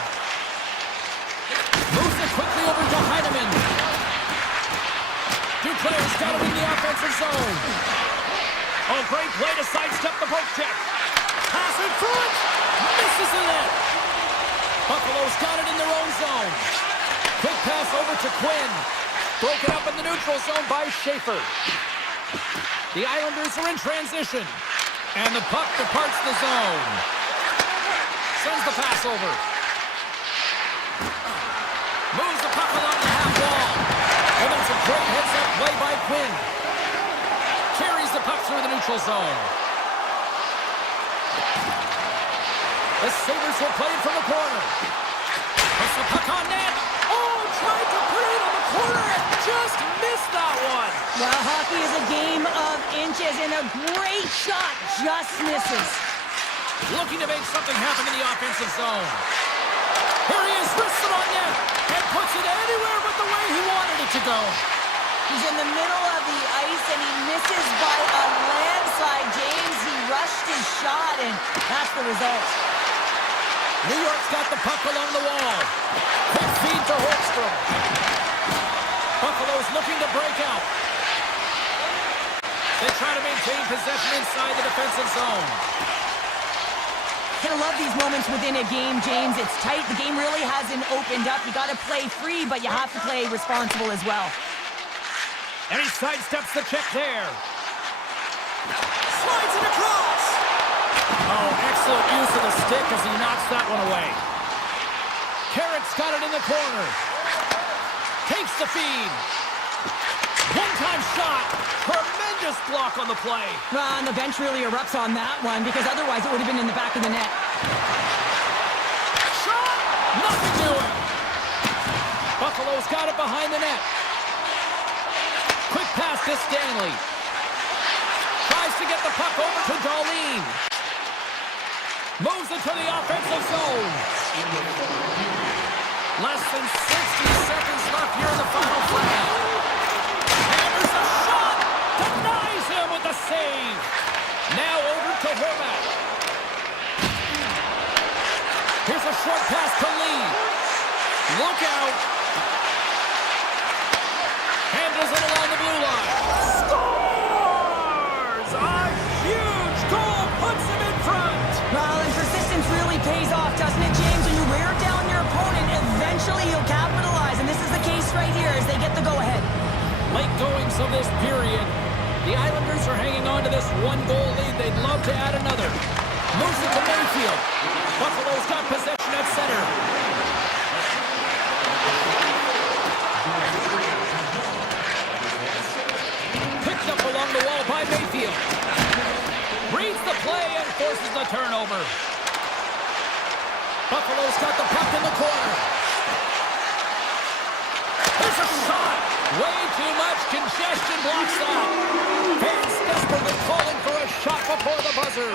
Moves it quickly over to Heineman. 2 players got it in the offensive zone. Oh, great play to sidestep the poke check. Pass in front. Misses the net. Buffalo's got it in their own zone. Quick pass over to Quinn. Broken up in the neutral zone by Schaefer. The Islanders are in transition. And the puck departs the zone. Sends the pass over. Moves the puck along the half wall. And that's a great heads-up play by Quinn. Carries the puck through the neutral zone. The Sabres will play it from the corner. Puts the puck on net. Oh, tried to put it on the corner and just missed that one. Well, hockey is a game of inches, and a great shot just misses. Looking to make something happen in the offensive zone. Here he is, wrists it on net, and puts it anywhere but the way he wanted it to go. He's in the middle of the ice, and he misses by a landslide, James. He rushed his shot, and that's the result. New York's got the puck along the wall. Quick feed to Holmstrom. Buffalo's looking to break out. They try to maintain possession inside the defensive zone. Gonna love these moments within a game, James. It's tight. The game really hasn't opened up. You gotta play free, but you have to play responsible as well. And he sidesteps the check there. Slides it across. Oh, excellent use of the stick as he knocks that one away. Carrick's got it in the corner. Takes the feed. One-time shot. Tremendous block on the play. Well, and the bench really erupts on that one because otherwise it would have been in the back of the net. Shot! Nothing doing. Buffalo's got it behind the net. Quick pass to Stanley. Tries to get the puck over to Darlene. Moves it to the offensive zone. Less than 60 seconds left here in the final frame. Hammers a shot. Denies him with the save. Now over to Horvat. Here's a short pass to Lee. Look out. Handles it along the blue line. Scores! A huge goal puts him in front. Well, and persistence really pays off, doesn't it, James? When you wear down your opponent, eventually he'll capitalize, and this is the case right here as they get the go-ahead. Late goings of this period. The Islanders are hanging on to this one-goal lead. They'd love to add another. Moves it to Mayfield. Buffalo's got possession at center. Picked up along the wall by Mayfield. Reads the play and forces the turnover. Buffalo's got the puck in the corner. There's a shot. Way too much congestion blocks that. Fans desperately calling for a shot before the buzzer.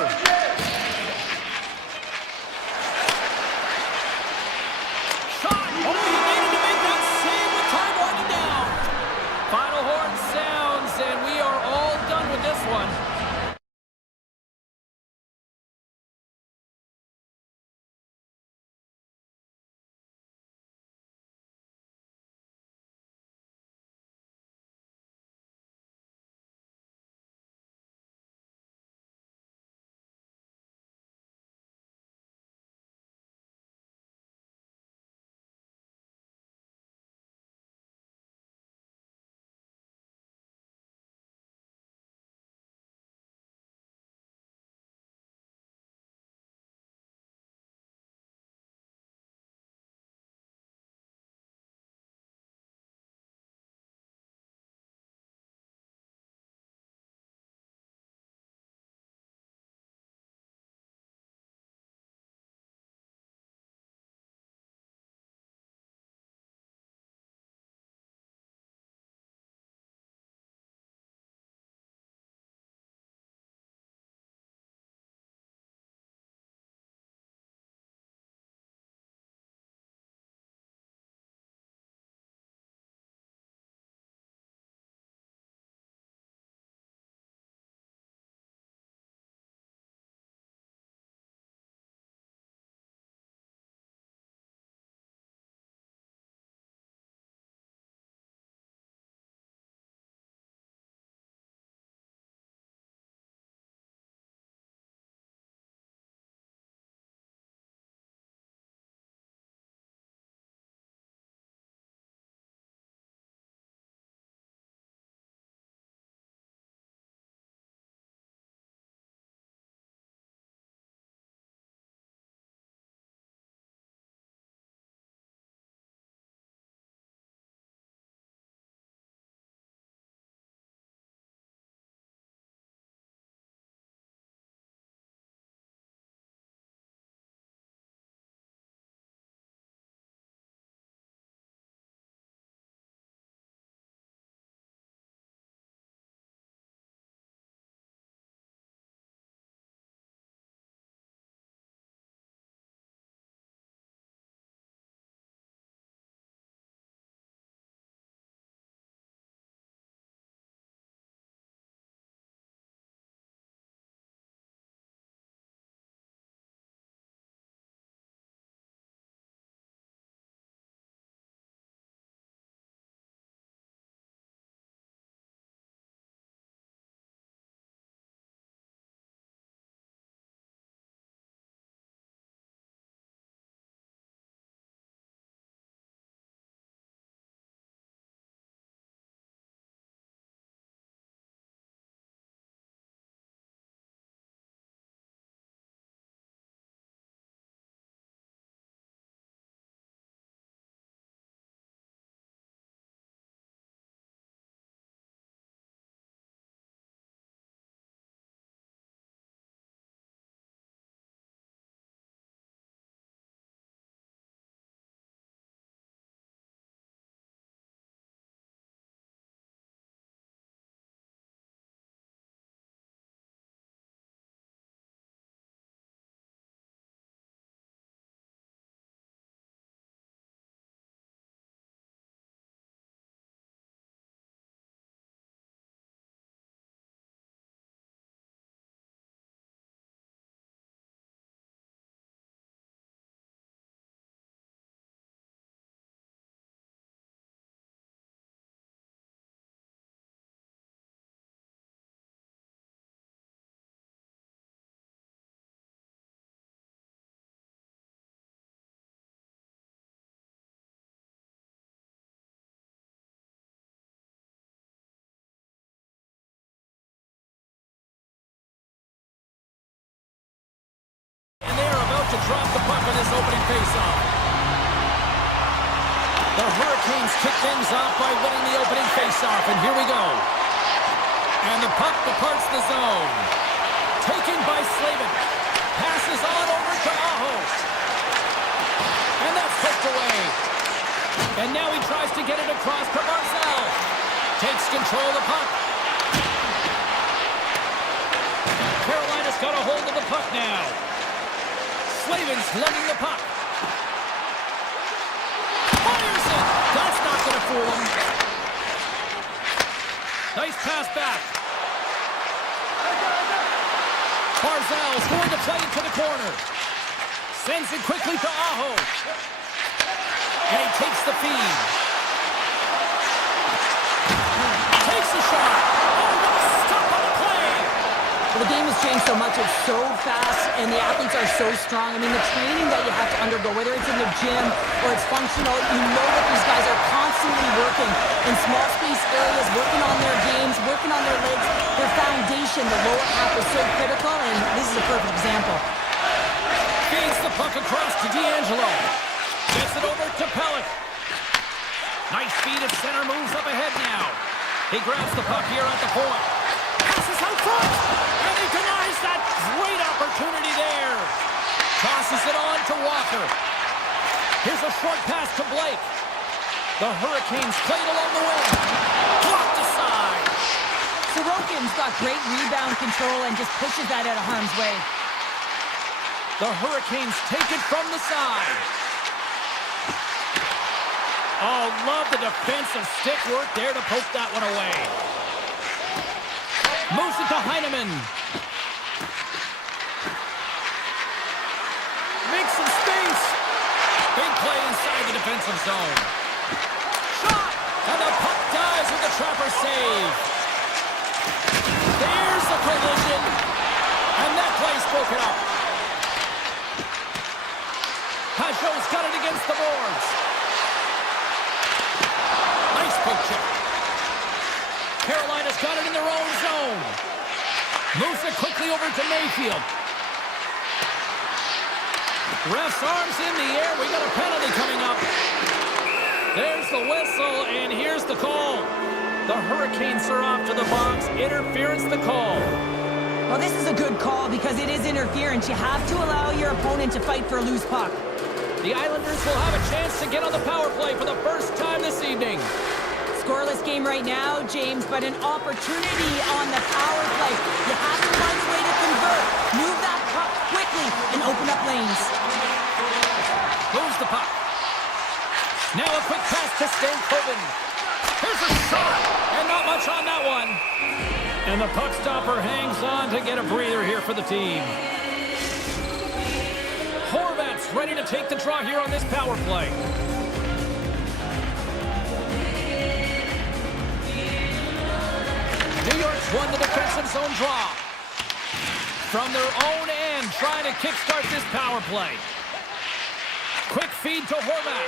drop the puck in this opening faceoff. The Hurricanes kick things off by winning the opening faceoff, and here we go. And the puck departs the zone. Taken by Slavin. Passes on over to Aho. And that's poked away. And now he tries to get it across to Barzal. Takes control of the puck. Carolina's got a hold of the puck now. Slavin's lugging the puck. Fires it! That's not going to fool him. Nice pass back. Barzal's going to play it to the corner. Sends it quickly to Aho. And he takes the feed. Takes a shot. Oh, what a stop on the play. Well, the game has changed so much. It's so fast, and the athletes are so strong. I mean, the training that you have to undergo, whether it's in the gym or it's functional, you know that these guys are constantly working in small space areas, working on their games, working on their legs. Their foundation, the lower half, is so critical, and this is a perfect example. Feeds the puck across to D'Angelo. Gets it over to Pellick. Nice feed of center, moves up ahead now. He grabs the puck here at the point. Passes out front. And he denies that great opportunity there. Tosses it on to Walker. Here's a short pass to Blake. The Hurricanes played along the wing. Blocked aside. Sorokin's got great rebound control and just pushes that out of harm's way. The Hurricanes take it from the side. Oh, love the defensive stick work there to poke that one away. Moves it to Heineman. Makes some space. Big play inside the defensive zone. Shot! And the puck dives with the trapper save. There's the collision. And that play's broken up. Pajot's got it against the boards. Nice poke check. Carolina's got it in their own zone. Moves it quickly over to Mayfield. Ref's arms in the air. We got a penalty coming up. There's the whistle, and here's the call. The Hurricanes are off to the box. Interference the call. Well, this is a good call because it is interference. You have to allow your opponent to fight for a loose puck. The Islanders will have a chance to get on the power play for the first time this evening. Scoreless game right now, James, but an opportunity on the power play. You have to find a way to convert. Move that puck quickly and open up lanes. Moves the puck. Now a quick pass to Stankoven. Here's a shot, and not much on that one. And the puck stopper hangs on to get a breather here for the team. Horvat's ready to take the draw here on this power play. New York's won the defensive zone draw. From their own end, trying to kickstart this power play. Quick feed to Horvat.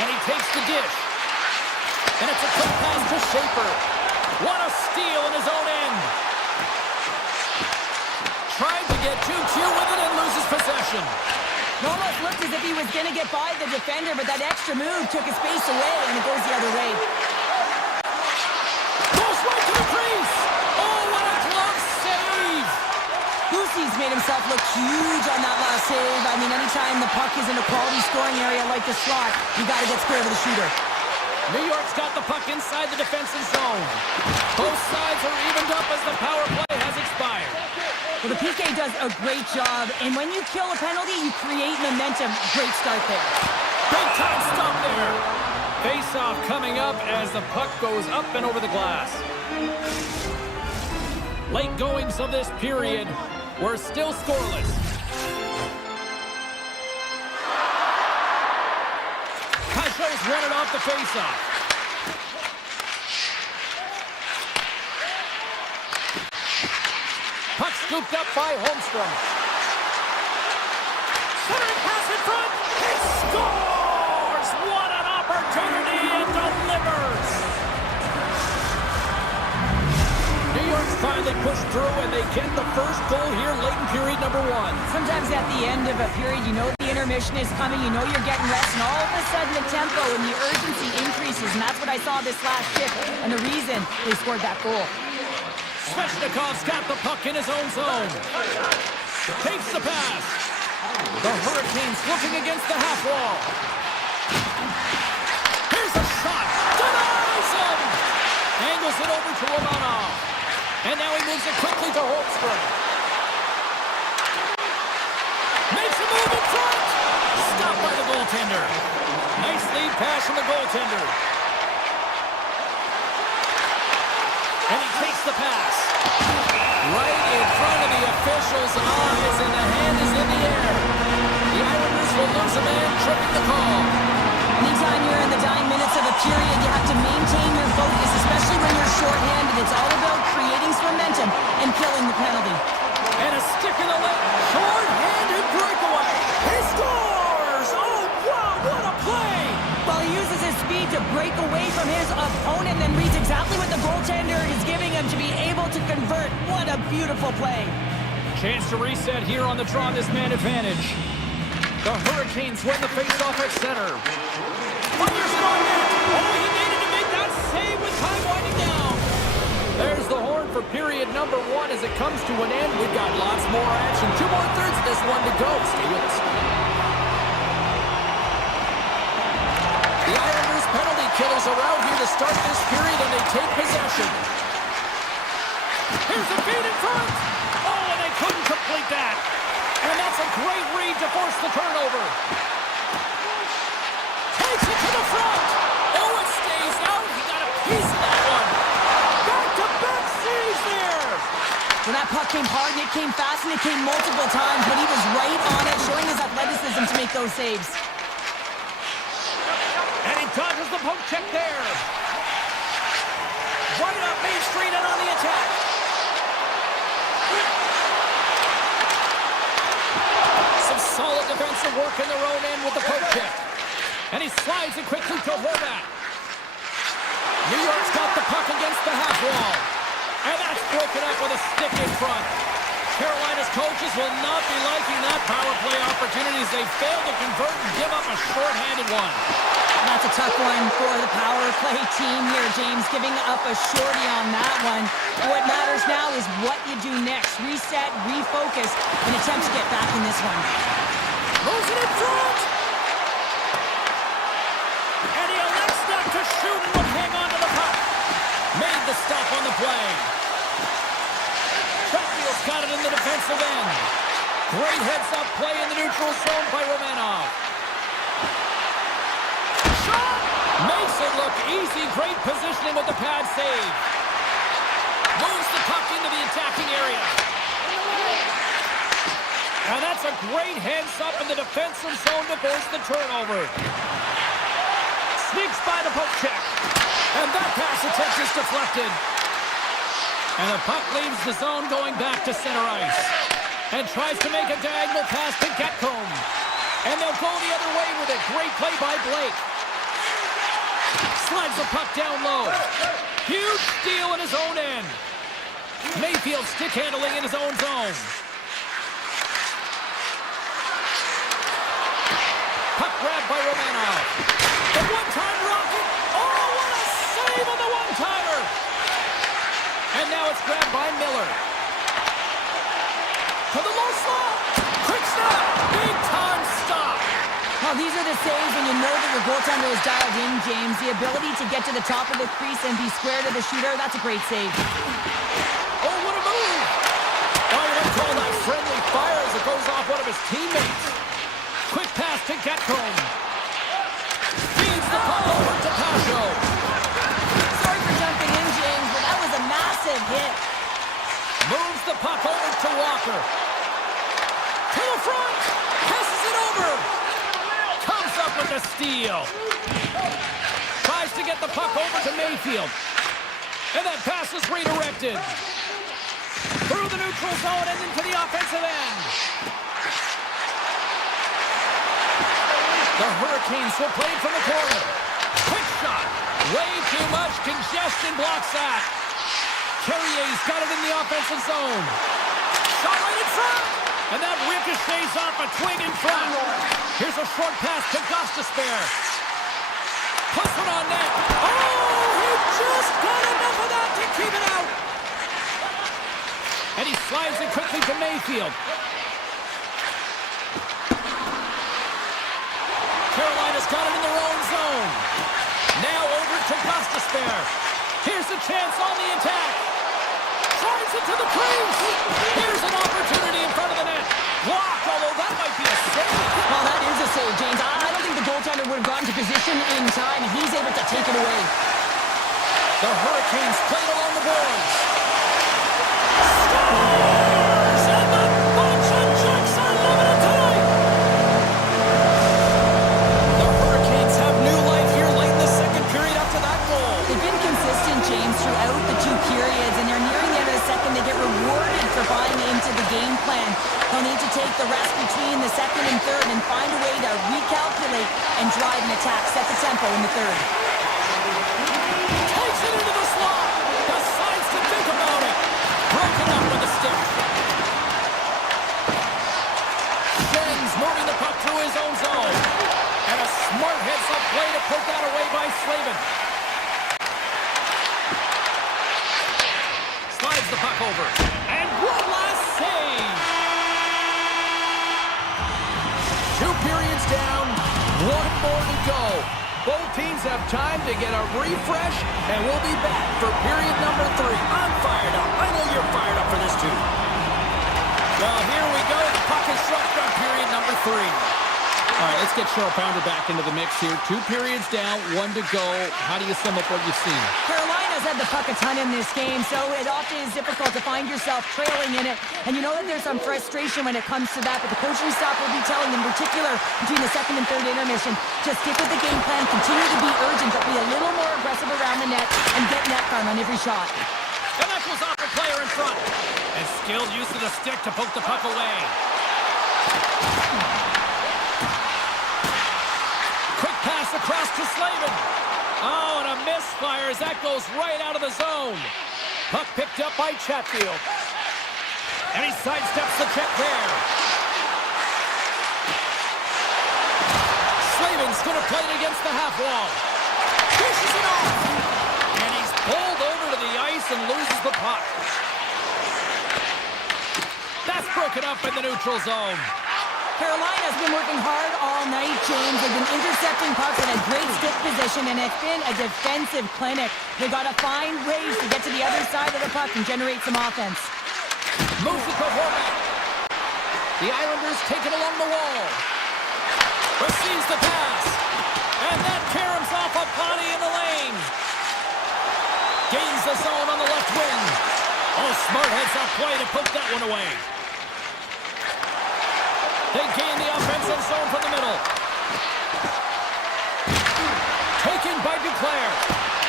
And he takes the dish. And it's a quick pass to Schaefer. What a steal in his own end. Tried to get too cute with it and loses possession. It almost looked as if he was going to get by the defender, but that extra move took his space away, and it goes the other way. Goes right to the crease. Oh, what a glove save. Lucy's made himself look huge on that last save. I mean, anytime the puck is in a quality scoring area like the slot, you got to get square with the shooter. New York's got the puck inside the defensive zone. Both sides are evened up as the power play has expired. Well, the PK does a great job, and when you kill a penalty, you create momentum. Great start there. Big time stop there. Face-off coming up as the puck goes up and over the glass. Late goings of this period. We're still scoreless. Pajot's run it off the face-off. Puck scooped up by Holmstrom. Centering pass in front. He scores! What an opportunity and delivers! New York's finally pushed through, and they get the first goal here late in period number 1. Sometimes at the end of a period, you know the intermission is coming, you know you're getting rest, and all of a sudden the tempo and the urgency increases, and that's what I saw this last shift, and the reason they scored that goal. Svechnikov's got the puck in his own zone. Takes the pass. The Hurricanes looking against the half wall. Here's a shot. Denies him! Angles it over to Romanov. And now he moves it quickly to Holmstrom. Makes a move in front. Stopped by the goaltender. Nice lead pass from the goaltender. And he takes the pass. Right in front of the officials' eyes, and the hand is in the air. The Islanders will lose a man, tripping the call. Anytime you're in the dying minutes of a period, you have to maintain your focus, especially when you're shorthanded. It's all about creating some momentum and killing the penalty. And a stick in the leg. Short-handed breakaway. He scores! Oh, wow, what a play! Well, he uses his speed to break away from his opponent and reads exactly what the goaltender is giving him to be able to convert. What a beautiful play. Chance to reset here on the draw this man advantage. The Hurricanes win the faceoff at center. Fires it on net. Oh, he needed to make that save with time winding down. There's the horn for period number 1 as it comes to an end. We've got lots more action. 2 more thirds of this one to go. Stay with us. The Islanders penalty killers are out here to start this period, and they take possession. Here's the feed in front. Oh, and they couldn't complete that. And that's a great read to force the turnover. Takes it to the front. Oh, it stays out. He got a piece of that one. Back-to-back saves there. When that puck came hard, and it came fast, and it came multiple times, but he was right on it, showing his athleticism to make those saves. And he dodges the poke check there. Right up Main Street and on the attack. Some solid defensive work in their own end with the poke check. And he slides it quickly to Horvat. New York's got the puck against the half wall. And that's broken up with a stick in front. Carolina's coaches will not be liking that power play opportunity as they fail to convert and give up a short-handed one. That's a tough one for the power play team here, James, giving up a shorty on that one. What matters now is what you do next. Reset, refocus, and attempt to get back in this one. Moves it in front! And he elects not to shoot and will hang on to the puck. Made the stop on the play. Chatfield's got it in the defensive end. Great heads-up play in the neutral zone by Romanov. Shot! Makes it look easy. Great positioning with the pad save. Moves the puck into the attacking area. And that's a great heads-up in the defensive zone to force the turnover. Sneaks by the poke check. And that pass attempt is deflected. And the puck leaves the zone going back to center ice. And tries to make a diagonal pass to Getcomb. And they'll go the other way with it. Great play by Blake. Slides the puck down low. Huge steal in his own end. Mayfield stick handling in his own zone. Puck grabbed by Romanov. The one-time rocket. Oh, what a save on the one-timer. And now it's grabbed by Miller. To the low slot. Quick stop. Big-time stop. Well, these are the saves when you know that your goaltender is dialed in, James. The ability to get to the top of the crease and be square to the shooter, that's a great save. Oh, what a move. Oh, you might call that friendly fire as it goes off one of his teammates. Quick pass to Getcomb. Feeds the puck over to Pasho. Sorry for jumping in, James, but that was a massive hit. Moves the puck over to Walker. To the front. Passes it over. Comes up with the steal. Tries to get the puck over to Mayfield. And that pass is redirected. Through the neutral zone and into the offensive end. The Hurricanes will play from the corner. Quick shot. Way too much congestion blocks that. Carrier's got it in the offensive zone. Shot right in front. And that ricochets off a twig in front. Here's a short pass to Gostisbehere. Puts it on net. Oh, he just got enough of that to keep it out. And he slides it quickly to Mayfield. Carolina's got it in their own zone. Now over to Gostisbehere. Here's a chance on the attack. Drives it to the crease. Here's an opportunity in front of the net. Blocked, although that might be a save. Well, that is a save, James. I don't think the goaltender would have gotten to position in time. He's able to take it away. The Hurricanes played along the boards. And the bunch of Jacks are loving it tonight. The Hurricanes have new life here late in the second period after that goal. They've been consistent, James, throughout the two periods, and they're nearing the end of the second. They get rewarded for buying into the game plan. They'll need to take the rest between the second and third and find a way to recalculate and drive an attack, set the tempo in the third. Takes it into the slot. Decides to think about it. Broken up with a stick. James moving the puck through his own zone. And a smart heads-up play to put that away by Slavin. Slides the puck over. And one last save. 2 periods down, 1 more to go. Both teams have time to get a refresh, and we'll be back for period number 3. I'm fired up. I know you're fired up for this too. Well, here we go. The puck is struck on period number 3. All right, let's get Cheryl Pounder back into the mix here. 2 periods down, 1 to go. How do you sum up what you've seen? Carolina's had the puck a ton in this game, so it often is difficult to find yourself trailing in it. And you know that there's some frustration when it comes to that, but the coaching staff will be telling, in particular, between the second and third intermission, just stick with the game plan, continue to be urgent, but be a little more aggressive around the net, and get net firm on every shot. And that goes off the player in front. And skilled use of the stick to poke the puck away. Quick pass across to Slavin. Oh, and a misfire as that goes right out of the zone. Puck picked up by Chatfield. And he sidesteps the check there. Slavin's going to play it against the half wall. Pushes it off. And he's pulled over to the ice and loses the puck. That's broken up in the neutral zone. Carolina's been working hard all night, James. They've been intercepting pucks in a great stick position, and it's been a defensive clinic. They've got to find ways to get to the other side of the puck and generate some offense. Moves it to Horvath. The Islanders take it along the wall. Receives the pass. And that caroms off a body in the lane. Gains the zone on the left wing. Oh, smart heads-up play to poke that one away. They gain the offensive zone from the middle. Taken by Duclair.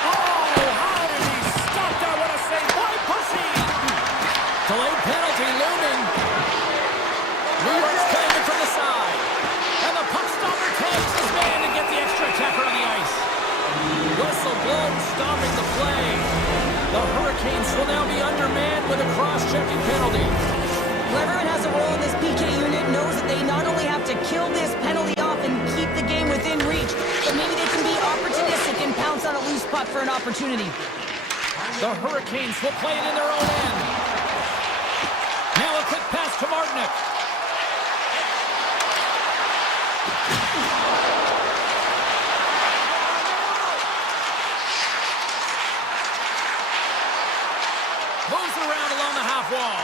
Oh, how did he stop that? What a save by Pussy. Delayed penalty looming. New York's playing it from the side. And the puck stopper takes his man to get the extra attacker on the ice. Whistle blown, stopping the play. The Hurricanes will now be undermanned with a cross-checking penalty. Whoever has a role in this PK unit knows that they not only have to kill this penalty off and keep the game within reach, but maybe they can be opportunistic and pounce on a loose puck for an opportunity. The Hurricanes will play it in their own end. Now a quick pass to Martinick. Moves around along the half wall.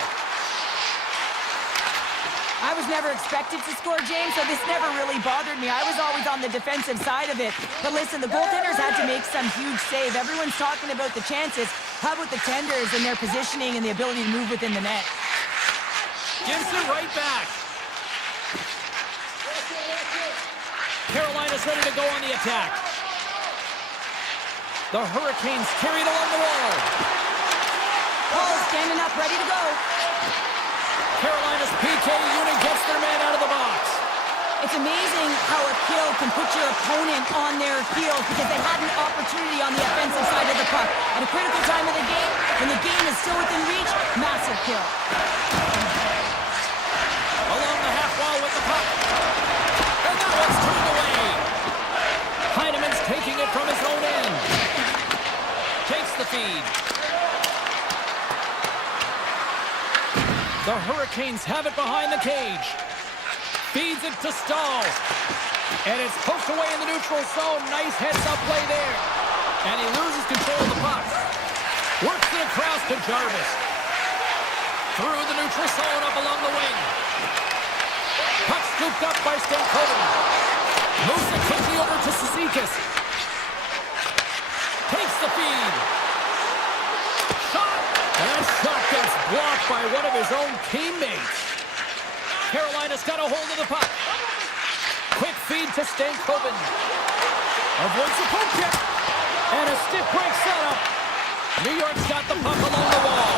I was never expected to score, James, so this never really bothered me. I was always on the defensive side of it. But listen, the goaltenders had to make some huge save. Everyone's talking about the chances. How about the tenders and their positioning and the ability to move within the net? Gives it right back. Carolina's ready to go on the attack. The Hurricanes carried along the wall. Paul standing up, ready to go. Carolina's PK unit gets their man out of the box. It's amazing how a kill can put your opponent on their heels because they had an opportunity on the offensive side of the puck. At a critical time of the game, when the game is still within reach, massive kill. Along the half wall with the puck. And that one's turned away. Heineman's taking it from his own end. Takes the feed. The Hurricanes have it behind the cage. Feeds it to Stahl. And it's poked away in the neutral zone. Nice heads-up play there. And he loses control of the puck. Works it across to Jarvis. Through the neutral zone up along the wing. Puck scooped up by Stankoven. Moves it quickly over to Cizikas. Takes the feed. Shot. And that shot gets blocked by one of his own teammates. Carolina's got a hold of the puck. Quick feed to Stankoven. Avoids the poke check. And a stiff break setup. New York's got the puck along the wall.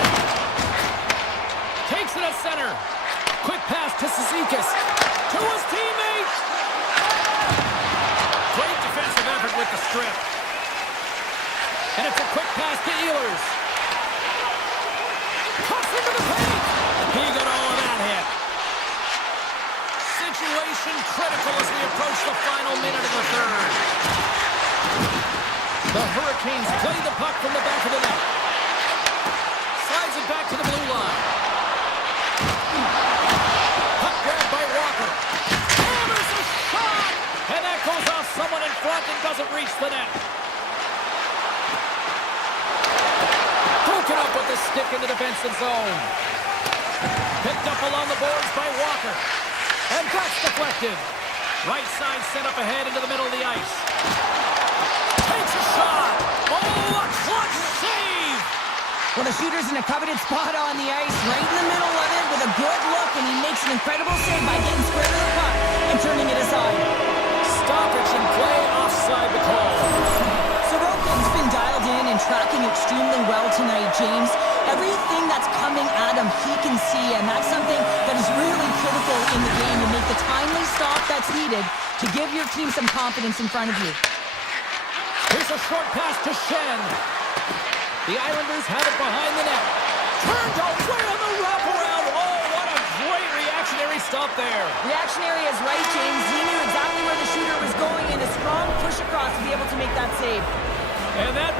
Takes it at center. Quick pass to Cizikas. To his teammate. Great defensive effort with the strip. And it's a quick pass to Ehlers. Cuts into the paint. He got all of that hit. Situation critical as we approach the final minute of the third. The Hurricanes play the puck from the back of the net. Slides it back to the blue line. Puck grabbed by Walker. Hammers a shot! And that goes off someone in front and doesn't reach the net. Broken up with the stick in the defensive zone. Picked up along the boards by Walker. And that's deflected. Right side sent up ahead into the middle of the ice. Takes a shot. Oh, a clutch save! Well, the shooter's in a coveted spot on the ice, right in the middle of it with a good look, and he makes an incredible save by getting square to the puck and turning it aside. Stoppage in play, offside the call. Sorokin's been dialed in and tracking extremely well tonight, James. Everything that's coming at him, he can see, and that's something that is really critical in the game to make the timely stop that's needed to give your team some confidence in front of you. Here's a short pass to Shen. The Islanders have it behind the net. Turned away on the wraparound. Oh, what a great reactionary stop there. Reactionary is right, James. He knew exactly where the shooter was going, and a strong push across to be able to make that save. And that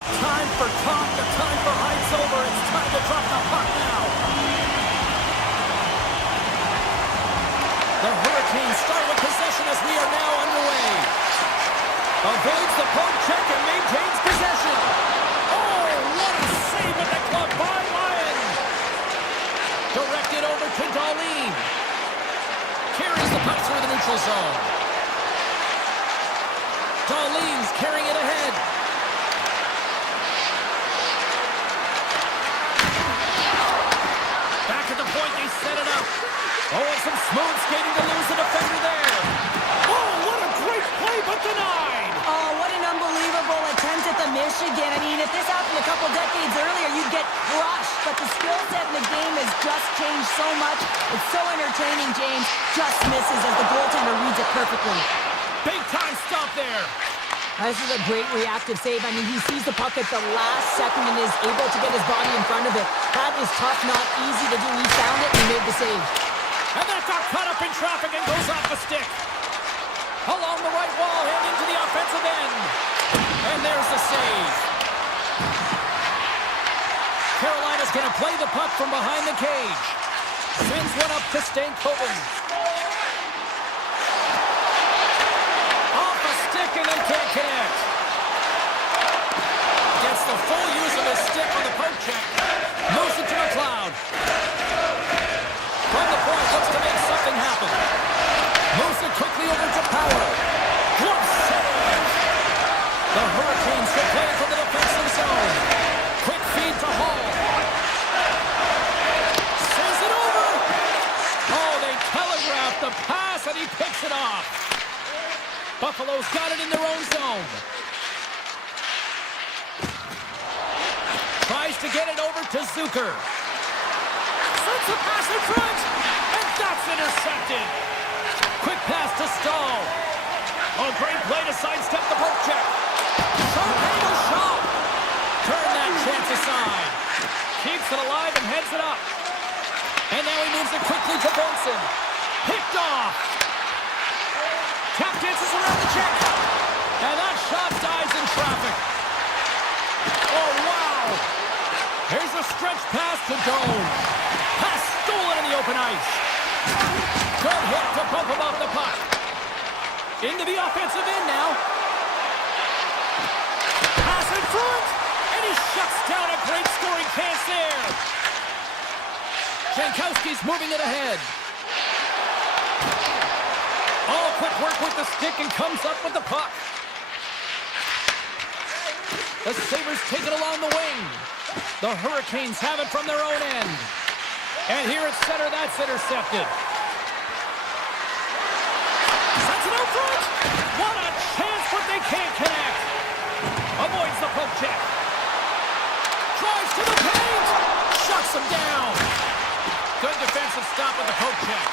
Time for talk, the time for heights over. It's time to drop the puck now. The Hurricanes start with possession as we are now underway. Avoids the poke check and maintains possession. Oh, what a save with the glove by Lyon. Directed over to Darlene. Carries the puck through the neutral zone. Darlene's carrying it ahead. Back at the point, they set it up. Oh, and some smooth skating to lose the defender there. Oh, what a great play, but denied. Oh, what an unbelievable attempt at the Michigan. I mean, if this happened a couple decades earlier, you'd get crushed. But the skill set in the game has just changed so much. It's so entertaining, James. Just misses as the goaltender reads it perfectly. Big time stop there. This is a great reactive save. I mean, he sees the puck at the last second and is able to get his body in front of it. That is tough, not easy to do. He found it and he made the save. And that got caught up in traffic and goes off the stick. Along the right wall and into the offensive end. And there's the save. Carolina's going to play the puck from behind the cage. Sends one up to Stankoven. Off a stick and then can't connect. Gets the full use of his stick on the poke check. Moves it to McLeod. From the point, looks to make something happen. Moves it quickly over to Power. Glove save. The Hurricanes will play it to the defensive zone. Quick feed to Hall. Sends it over. Oh, they telegraphed the pass and he picks it off. Buffalo's got it in their own zone. Tries to get it over to Zucker. Sends a pass in front, and that's intercepted. Quick pass to Stahl. Oh, great play to sidestep the poke check. Sharp handle shot. Turn that chance aside. Keeps it alive and heads it up. And now he moves it quickly to Benson. Picked off. Tap dances around the check. And that shot dies in traffic. Oh, wow. Here's a stretch pass to Doan. Pass stolen in the open ice. Good hit to bump him off the puck. Into the offensive end now. Pass in front. And he shuts down a great scoring chance there. Jankowski's moving it ahead. Oh, quick work with the stick and comes up with the puck. The Sabres take it along the wing. The Hurricanes have it from their own end. And here at center, that's intercepted. Sets it out front. What a chance, but they can't connect. Avoids the poke check. Drives to the paint. Shuts him down. Good defensive stop with the poke check.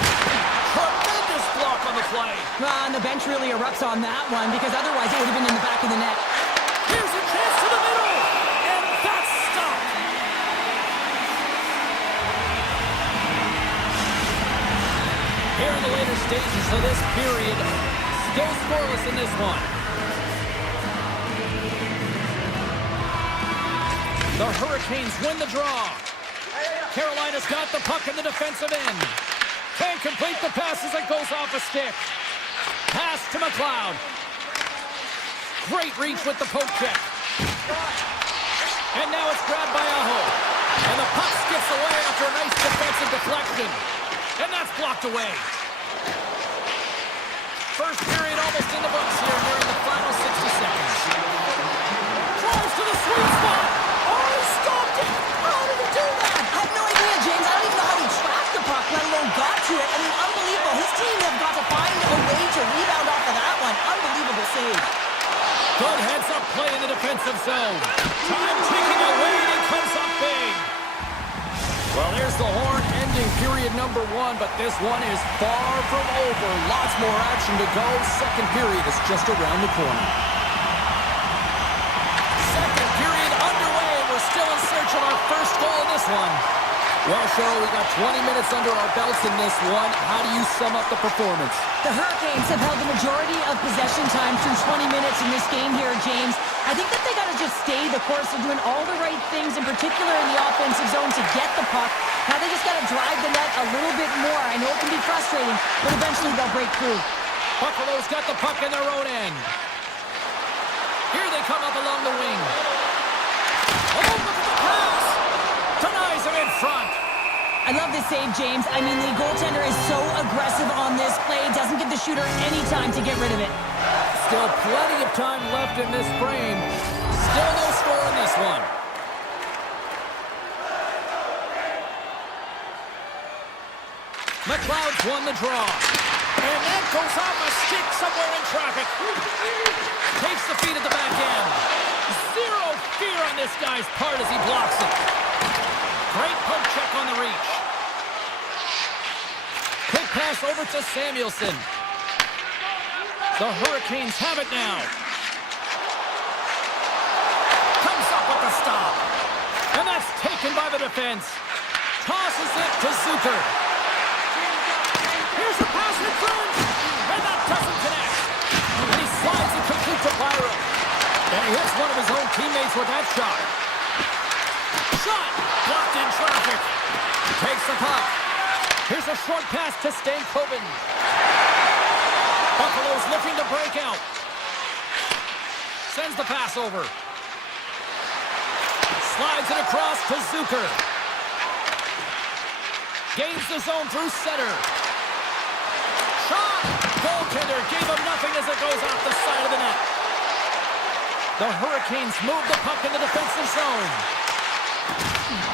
Tremendous block on the play. And the bench really erupts on that one because otherwise it would have been in the back of the net. Here's a chance to the middle. And that's stopped. Here in the later stages of this period, still scoreless in this one. The Hurricanes win the draw. Carolina's got the puck in the defensive end. Can't complete the pass as it goes off a stick. Pass to McLeod. Great reach with the poke check. And now it's grabbed by Aho. And the puck skips away after a nice defensive deflection. And that's blocked away. First period almost in the books here during the final 60 seconds. Drives to the sweet spot. Oh, he stopped it. How did he do that? I have no idea, James. I don't even know how he tracked the puck, let alone got to it. I mean, unbelievable. His team have got to find a way to rebound off of that one. Unbelievable save. Good heads-up play in the defensive zone. Time ticking away, and he comes up big. Well, there's the horn ending period number one, but this one is far from over. Lots more action to go. Second period is just around the corner. Second period underway, and we're still in search of our first goal in this one. Well, Cheryl, we got 20 minutes under our belts in this one. How do you sum up the performance? The Hurricanes have held the majority of possession time through 20 minutes in this game here, James. I think that they got to just stay stay the course. They're doing all the right things, in particular in the offensive zone, to get the puck. Now they just got to drive the net a little bit more. I know it can be frustrating, but eventually they'll break through. Buffalo's got the puck in their own end. Here they come up along the wing. Oh, look at the pass! Denies him in front. I love this save, James. I mean, the goaltender is so aggressive on this play. Doesn't give the shooter any time to get rid of it. Still plenty of time left in this frame. Still no score in this one. McLeod's won the draw. And that goes off a stick somewhere in traffic. Takes the feed at the back end. Zero fear on this guy's part as he blocks it. Great poke check on the reach. Quick pass over to Samuelson. The Hurricanes have it now. Comes up with the stop. And that's taken by the defense. Tosses it to Zucker. Here's the pass in front. And that doesn't connect. And he slides it complete to Byron. And he hits one of his own teammates with that shot. Shot! Blocked in traffic. Takes the puck. Here's a short pass to Stankoven. Buffalo's looking to break out. Sends the pass over. Slides it across to Zucker. Gains the zone through center. Shot! Goaltender gave him nothing as it goes off the side of the net. The Hurricanes move the puck in the defensive zone.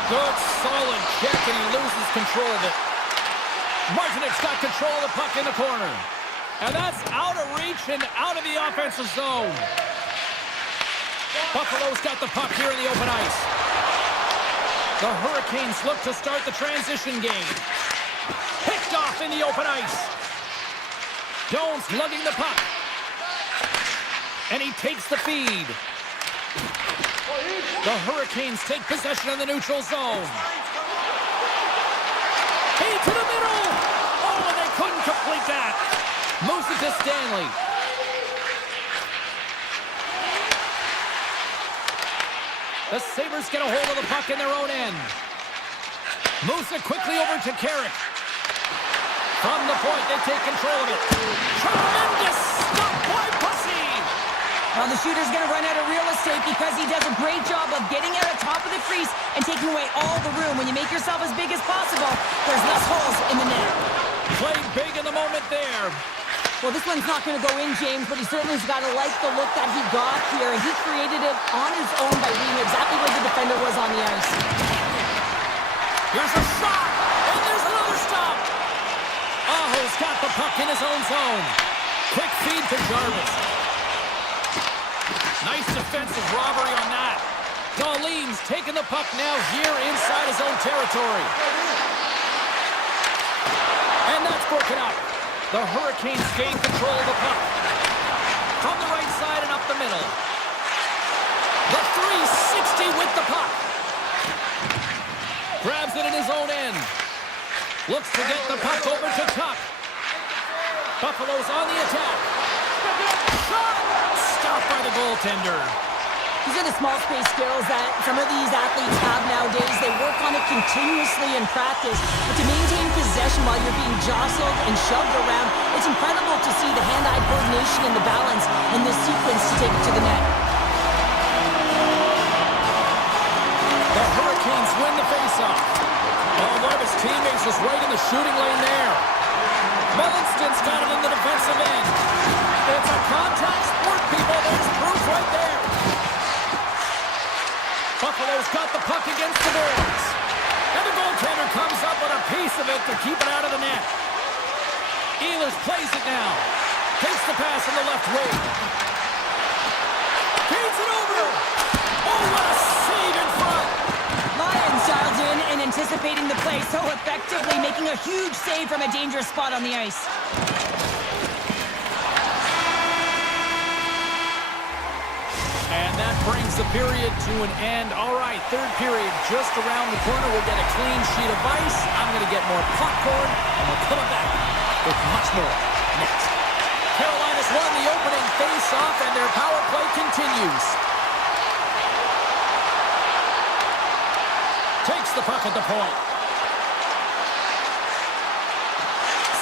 Good, solid check, and he loses control of it. Martinek's got control of the puck in the corner. And that's out of reach and out of the offensive zone. Buffalo's got the puck here in the open ice. The Hurricanes look to start the transition game. Picked off in the open ice. Jones lugging the puck. And he takes the feed. The Hurricanes take possession of the neutral zone. Feed to the middle. Oh, and they couldn't complete that. Moves it to Stanley. The Sabres get a hold of the puck in their own end. Moves it quickly over to Carrick. From the point, they take control of it. Tremendous stop by Bussy. Well, the shooter's going to run out of real estate because he does a great job of getting out of top of the crease and taking away all the room. When you make yourself as big as possible, there's less holes in the net. Played big in the moment there. Well, this one's not going to go in, James, but he certainly's got to like the look that he got here. And he created it on his own by reading exactly where the defender was on the ice. Here's a shot, and there's another stop. Aho's got the puck in his own zone. Quick feed to Jarvis. Nice defensive robbery on that. Darlene's taking the puck now here inside his own territory. And that's broken up. The Hurricanes gain control of the puck. From the right side and up the middle. The 360 with the puck. Grabs it in his own end. Looks to get the puck over to Tuck. Buffalo's on the attack. Shot! Stopped by the goaltender. These are the small space skills that some of these athletes have nowadays. They work on it continuously in practice. But to maintain possession while you're being jostled and shoved around, it's incredible to see the hand-eye coordination and the balance in this sequence to take it to the net. The Hurricanes win the faceoff. Oh, one of his teammates is right in the shooting lane there. Mellinston's got it in the defensive end. It's a contact sport, people. There's proof right there. Buffalo's got the puck against the boards. And the goaltender comes up with a piece of it to keep it out of the net. Ehlers plays it now. Takes the pass in the left wing. Feeds it over. Oh, what a save in front. Lyons dialed in and anticipating the play so effectively, making a huge save from a dangerous spot on the ice. And that brings the period to an end. All right, third period just around the corner. We'll get a clean sheet of ice. I'm going to get more popcorn, and we'll come back with much more next. Carolina's won the opening face-off, and their power play continues. the puck at the point.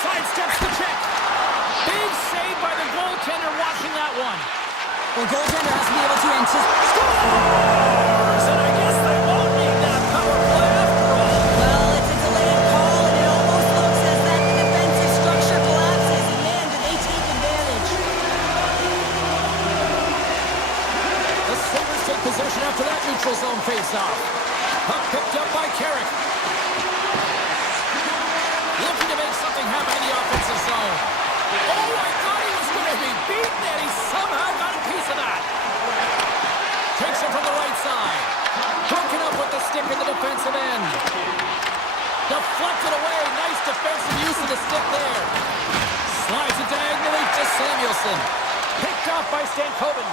Sidesteps the check. Big save by the goaltender watching that one. Well, goaltender has to be able to anticipate. Scores! And I guess they won't need that power play after all. Well, it's a delayed call, and it almost looks as that the defensive structure collapses. And man, do they take advantage. The Sabres take possession after that neutral zone face-off. Puck picked up by Carrick. Looking to make something happen in the offensive zone. Oh, I thought he was going to be beaten, and he somehow got a piece of that. Takes it from the right side. Broken up with the stick in the defensive end. Deflected away. Nice defensive use of the stick there. Slides it diagonally to Samuelson. Picked off by Stankoven.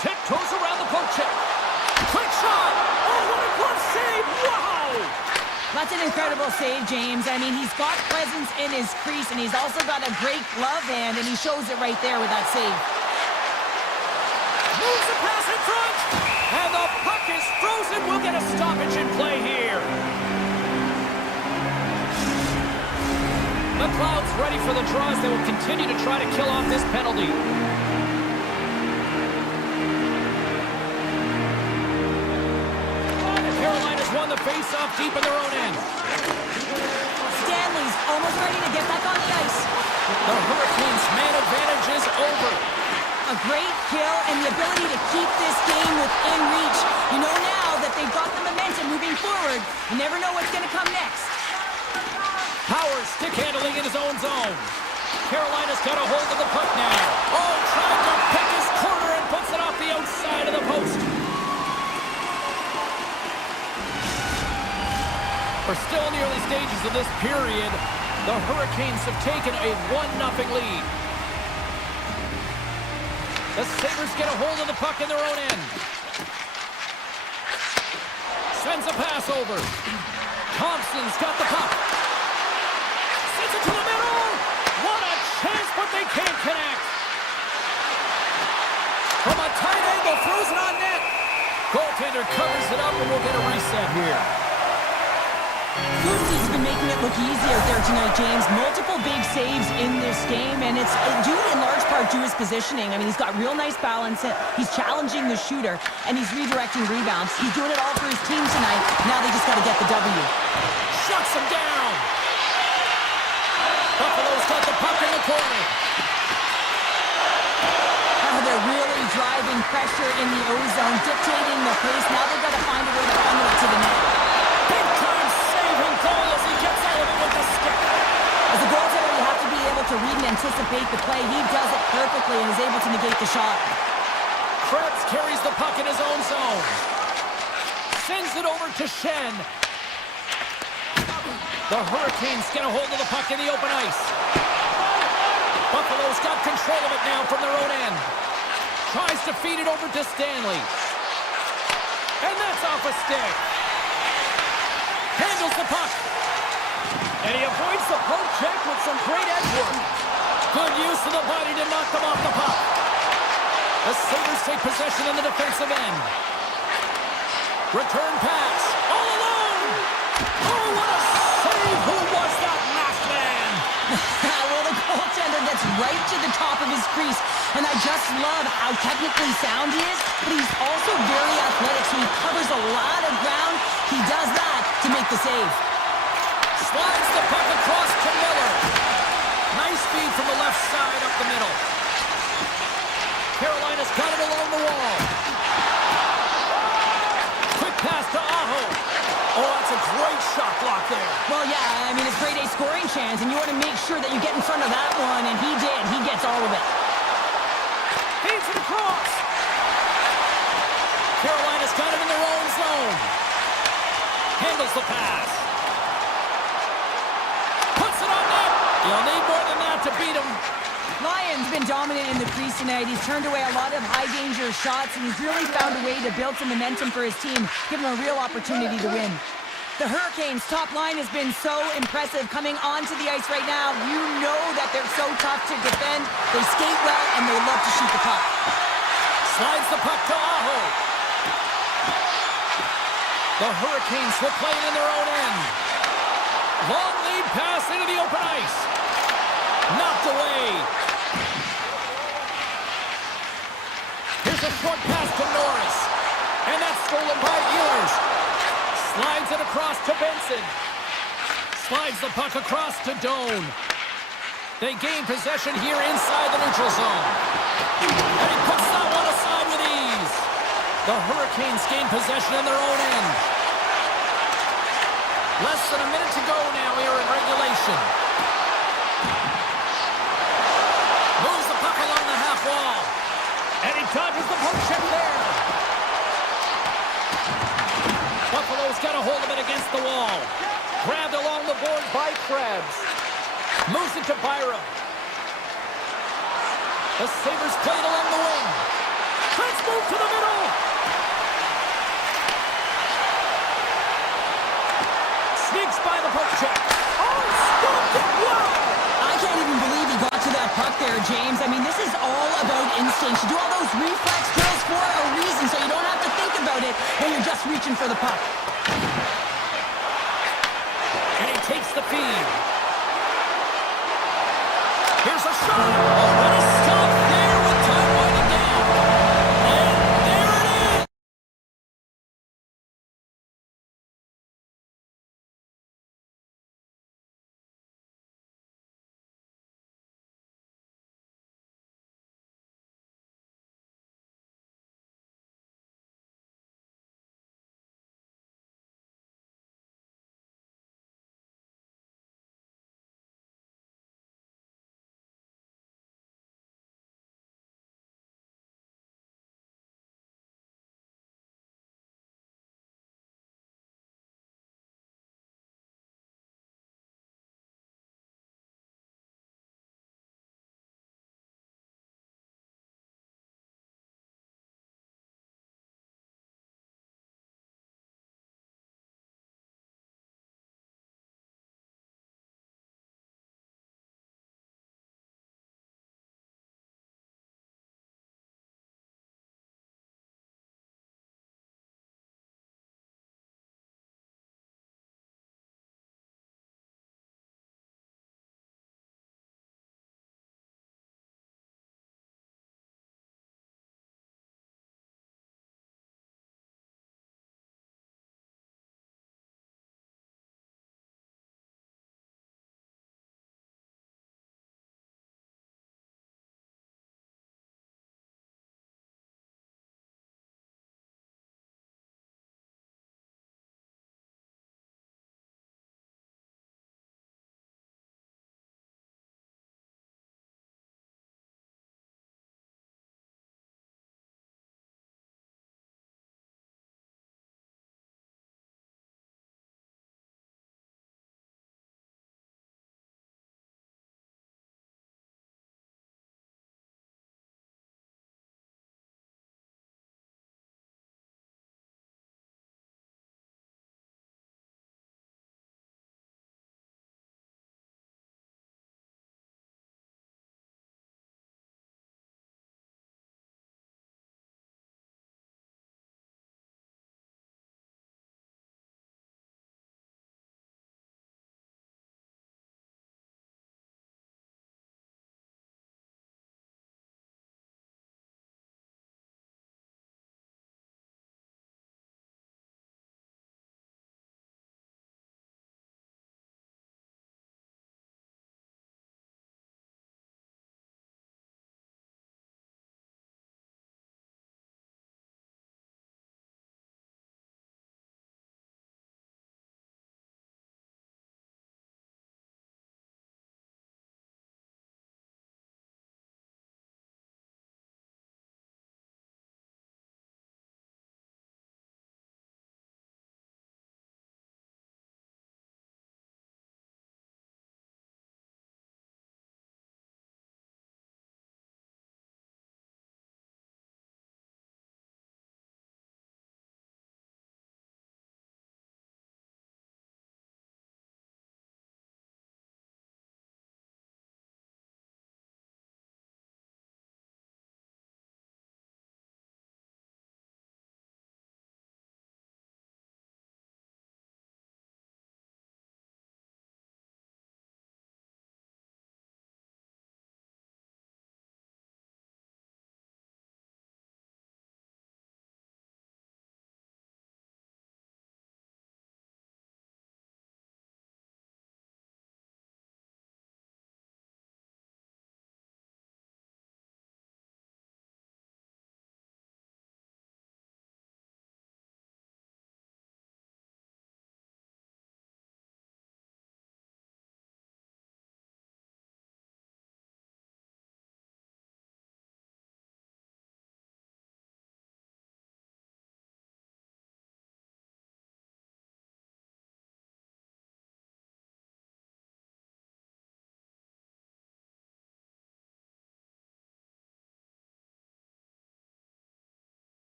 Tiptoes around the poke check. Quick shot. Oh, what a glove save. Wow. That's an incredible save, James. I mean, he's got presence in his crease, and he's also got a great glove hand, and he shows it right there with that save. Moves the pass in front. And the puck is frozen. We'll get a stoppage in play here. McLeod's ready for the draws. They will continue to try to kill off this penalty. Carolina's won the face-off deep in their own end. Stanley's almost ready to get back on the ice. The Hurricanes' man advantage is over. A great kill and the ability to keep this game within reach. You know now that they've got the momentum moving forward. You never know what's going to come next. Powers stick handling in his own zone. Carolina's got a hold of the puck now. Oh, trying to pick his corner and puts it off the outside of the post. We're still in the early stages of this period. The Hurricanes have taken a 1-0 lead. The Sabres get a hold of the puck in their own end. Sends a pass over. Thompson's got the puck. Sends it to the middle. What a chance, but they can't connect. From a tight angle, throws it on net. Goaltender covers it up, and we'll get a reset here. Kluski's been making it look easy out there tonight, James. Multiple big saves in this game, and it's due in large part to his positioning. I mean, he's got real nice balance. He's challenging the shooter, and he's redirecting rebounds. He's doing it all for his team tonight. Now they just got to get the W. Shuts him down. Buffalo's got the puck in the corner. They're really driving pressure in the O-zone, dictating the pace. Now they've got to find a way to funnel it to the net. Big-time saving goal as he gets out of it with the stick. As a goaltender, you have to be able to read and anticipate the play. He does it perfectly and is able to negate the shot. Krebs carries the puck in his own zone. Sends it over to Shen. The Hurricanes get a hold of the puck in the open ice. Buffalo's got control of it now from their own end. Tries to feed it over to Stanley. And that's off a stick. Handles the puck. And he avoids the poke check with some great edge work. Good use of the body to knock them off the puck. The Sabres take possession in the defensive end. Return pass. All alone. Oh, what a save. Who was that masked man? Well, the goaltender gets right to the top of his crease. And I just love how technically sound he is, but he's also very athletic, so he covers a lot of ground. He does that to make the save. Slides the puck across to Miller. Nice feed from the left side up the middle. Carolina's got it along the wall. Quick pass to Aho. Oh, that's a great shot block there. Well, yeah, I mean, it's grade A scoring chance, and you want to make sure that you get in front of that one, and he did. He gets all of it. Feeds it across. Carolina's got him in their own zone. Handles the pass. Puts it on net. You'll need more than that to beat him. Lyon's been dominant in the crease tonight. He's turned away a lot of high-danger shots, and he's really found a way to build some momentum for his team, give him a real opportunity to win. The Hurricanes' top line has been so impressive coming onto the ice right now. You know that they're so tough to defend. They skate well, and they love to shoot the puck. Slides the puck to Aho. The Hurricanes will play it in their own end. Long lead pass into the open ice. Knocked away. Here's a short pass to Norris. And that's stolen by Ehlers. Slides it across to Benson. Slides the puck across to Doan. They gain possession here inside the neutral zone. And he puts that one aside with ease. The Hurricanes gain possession in their own end. Less than a minute to go now here in regulation. Moves the puck along the half wall. And he dodges the poke check there. Buffalo's got a hold of it against the wall. Grabbed along the board by Krebs. Moves it to Byram. The Sabres play it along the wing. Let's move to the middle. Sneaks by the poke check. Oh, stopped it. Wow. I can't even believe he got to that puck there, James. I mean, this is all about instinct. You do all those reflex drills for a reason, so you don't have to think about it when you're just reaching for the puck. And he takes the feed. Here's a shot. Already stopped there with time winding down. And there it is.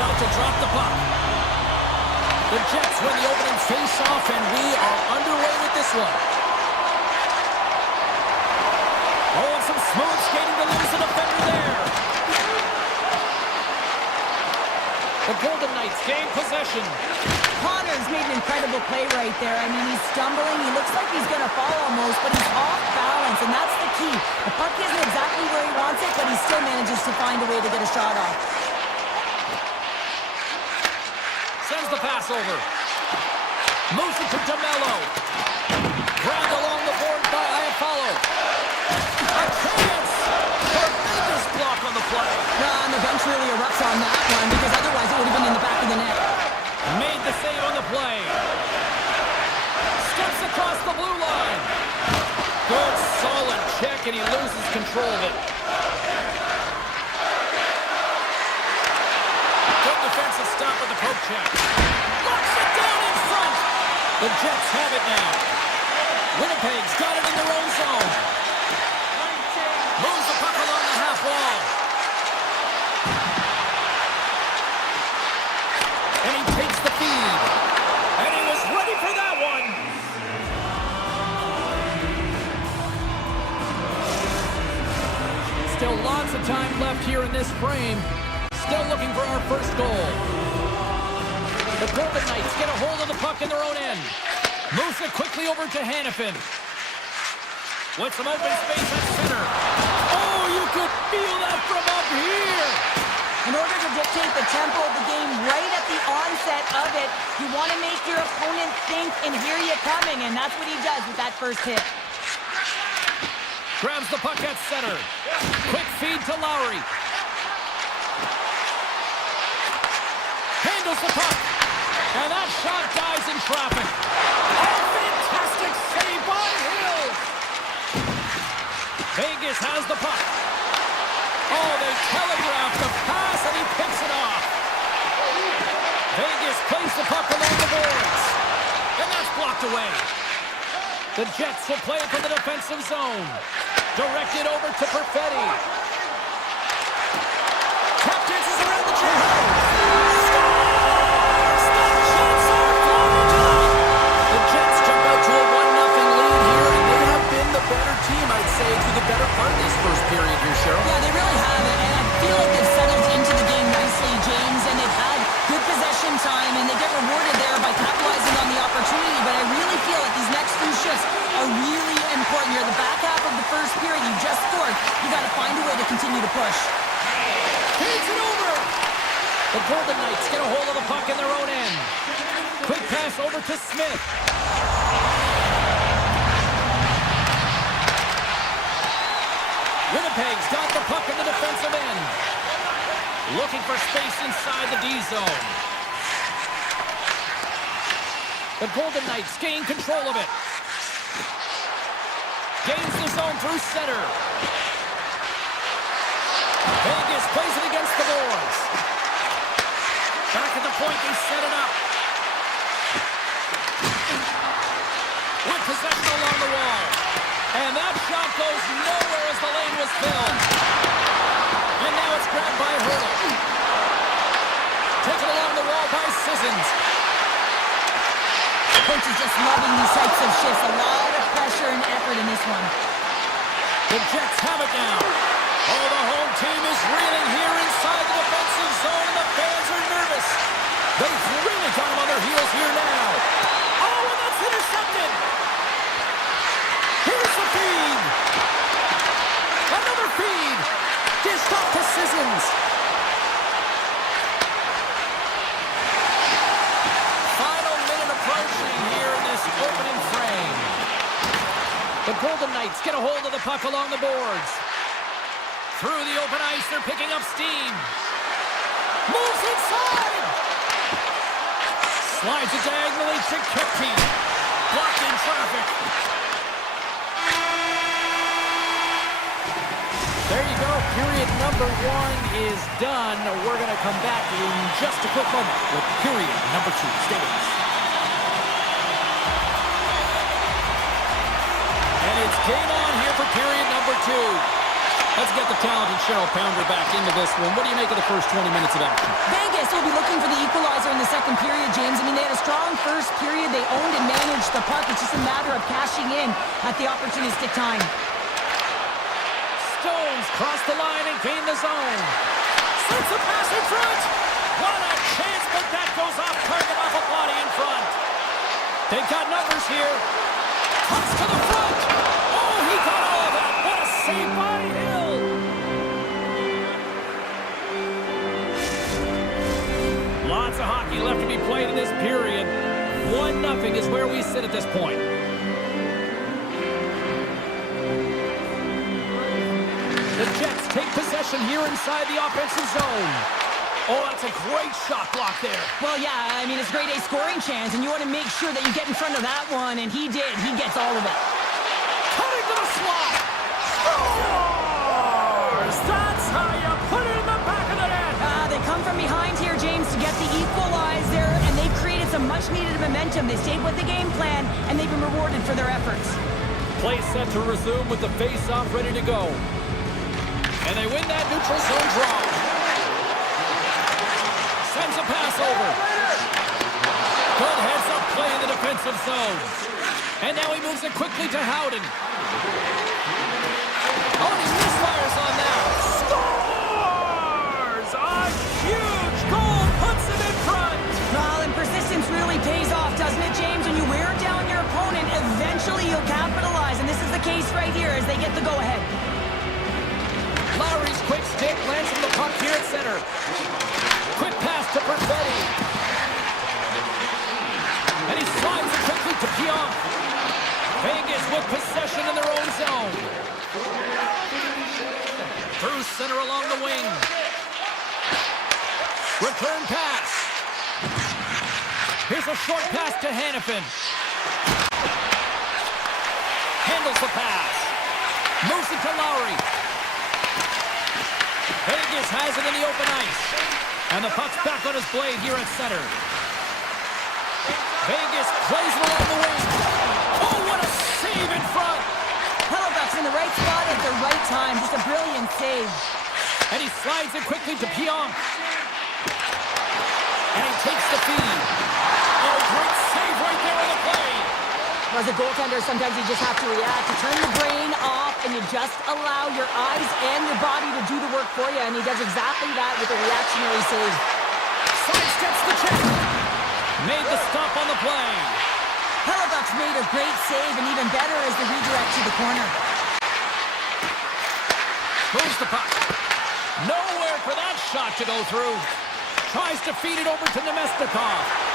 about to drop the puck. The Jets win the opening face-off, and we are underway with this one. Oh, and some smooth skating to lose the defender there. The Golden Knights gain possession. Connor's made an incredible play right there. I mean, he's stumbling. He looks like he's going to fall almost, but he's off balance, and that's the key. The puck isn't exactly where he wants it, but he still manages to find a way to get a shot off. Sends the pass over. Moves it to DeMello. Grabbed along the board by Iafallo. A chance! Tremendous block on the play. And the bench really erupts on that one, because otherwise it would have been in the back of the net. Made the save on the play. Steps across the blue line. Good, solid check, and he loses control of it. Good defensive stop with the poke check. Locks it down in front. The Jets have it now. Winnipeg's got it in their own zone. Moves the puck along the half wall. And he takes the feed. And he was ready for that one. Still lots of time left here in this frame. Still looking for our first goal. The Golden Knights get a hold of the puck in their own end. Moves it quickly over to Hannafin. With some open space at center. Oh, you could feel that from up here. In order to dictate the tempo of the game right at the onset of it, you want to make your opponent think and hear you coming, and that's what he does with that first hit. Grabs the puck at center. Quick feed to Lowry. Handles the puck. And that shot dies in traffic. A fantastic save by Hill. Vegas has the puck. Oh, they telegraph the pass, and he picks it off. Vegas plays the puck along the boards. And that's blocked away. The Jets will play it from the defensive zone. Directed over to Perfetti. Tap dances around the net. Scores! The Jets are flying. The Jets jump out to a 1-0 lead here, and they have been the better team, I'd say, through the better part of this first period here, Cheryl. Yeah, they really have it, and I feel like they've settled into the game nicely, James, and they've had good possession time, and they get rewarded there by capitalizing on the opportunity, but I really feel like these next few shifts are really important. You're the back half of the first period. You just scored. You got to find a way to continue to push. Takes it over. The Golden Knights get a hold of the puck in their own end. Quick pass over to Smith. Winnipeg's got the puck in the defensive end. Looking for space inside the D zone. The Golden Knights gain control of it. Gains the zone through center. Vegas plays it against the boards. Back at the point, they set it up. With possession along the wall. And that shot goes nowhere as the lane was filled. And now it's grabbed by Hurdle. Taken along the wall by Sissons. Coach is just loving these types of shifts. A lot of pressure and effort in this one. The Jets have it now. Oh, the home team is reeling here inside the defensive zone, and the fans are nervous. They've really got them on their heels here now. Oh, and that's intercepted. Here's the feed. Another feed. Dished off to Sissons. Final minute approaching here in this opening frame. The Golden Knights get a hold of the puck along the boards. Through the open ice, they're picking up steam. Moves inside. Slides it diagonally to Kipke. Blocked in traffic. There you go. Period number 1 is done. We're going to come back in just a quick moment with period number 2. Stay with us. And it's game on here for period number 2. Let's get the talented Cheryl Pounder back into this one. What do you make of the first 20 minutes of action? Vegas will be looking for the equalizer in the second period, James. I mean, they had a strong first period. They owned and managed the puck. It's just a matter of cashing in at the opportunistic time. Stones cross the line and gain the zone. Sends a pass in front. What a chance, but that goes off target off a body in front. They've got numbers here. Cuts to the front. Oh, he got all of that. What a save by Hill. Lots of hockey left to be played in this period. 1-0 is where we sit at this point. The Jets take possession here inside the offensive zone. Oh, that's a great shot block there. Well, yeah, I mean, it's grade A scoring chance, and you want to make sure that you get in front of that one, and he did. He gets all of it. Cutting to the slot. Scores! That's how you put it in the back of the net. They come from behind here, James, to get the equalizer, and they've created some much-needed momentum. They stayed with the game plan, and they've been rewarded for their efforts. Play set to resume with the face-off ready to go. And they win that neutral zone draw. Sends a pass over. Good heads-up play in the defensive zone. And now he moves it quickly to Howden. Oh, and he misfires on that. Scores! A huge goal puts him in front. Well, and persistence really pays off, doesn't it, James? When you wear down your opponent, eventually you'll capitalize. And this is the case right here as they get the go-ahead. Lowry's quick stick lands from the puck here at center. Quick pass to Perfetti. And he slides it quickly to Pionk. Vegas with possession in their own zone. Through center along the wing. Return pass. Here's a short pass to Hannafin. Handles the pass. Moves it to Lowry. Vegas has it in the open ice. And the puck's back on his blade here at center. Vegas plays it along the wing. Oh, what a save in front. Hellebuyck's in the right spot at the right time. Just a brilliant save. And he slides it quickly to Pionk. And he takes the feed. Oh, great save right there on the play. As a goaltender, sometimes you just have to react. You turn your brain off and you just allow your eyes and your body to do the work for you. And he does exactly that with a reactionary save. Sidesteps the check. Made the stop on the play. Hellebuyck's made a great save, and even better is the redirect to the corner. Moves the puck. Nowhere for that shot to go through. Tries to feed it over to Nemestikov.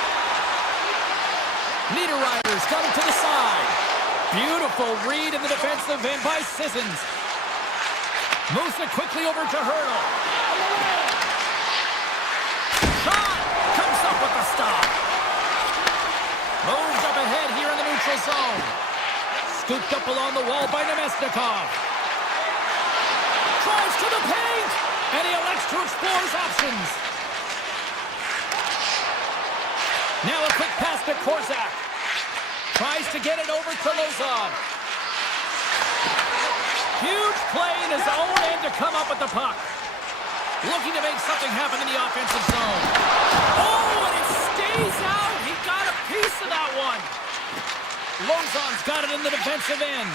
Niederreiter's got it to the side. Beautiful read in the defensive end by Sissons. Moves it quickly over to Hurdle. Shot! Comes up with the stop. Moves up ahead here in the neutral zone. Scooped up along the wall by Nemestikov. Drives to the paint! And he elects to explore his options. Now a quick pass to Korczak. Tries to get it over to Lozon. Huge play in his own end to come up with the puck. Looking to make something happen in the offensive zone. Oh, and it stays out. He got a piece of that one. Lozon's got it in the defensive end.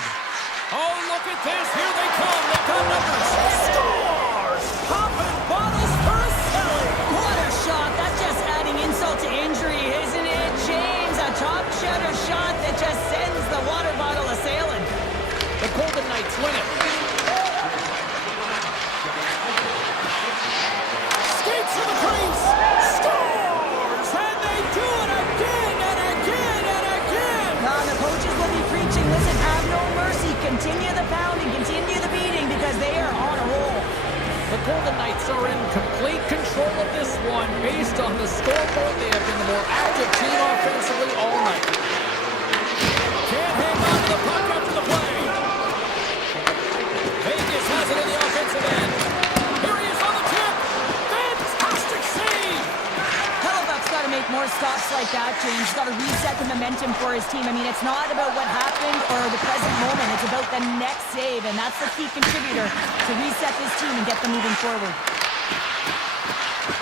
Oh, look at this. Here they come. They've got numbers. Scores! Popping bottles for Selly. What a shot. That's just adding insult to injury, isn't it, James? A top shutter shot that just sends the water bottle a-sailing. The Golden Knights win it. Skates to the crease. Scores! And they do it again and again and again. The coaches will be preaching, listen, have no mercy. Continue the pounding, continue the beating, because they are on a roll. The Golden Knights are in complete control of this one. Based on the scoreboard, they have been the more active team offensively all night. Can't hang on to the puck after the play. Vegas has it in the offensive end. Here he is on the tip. Fantastic save. Hellebuyck's got to make more stops like like that, James, he's got to reset the momentum for his team. I mean, it's not about what happened or the present moment. It's about the next save, and that's the key contributor to reset this team and get them moving forward.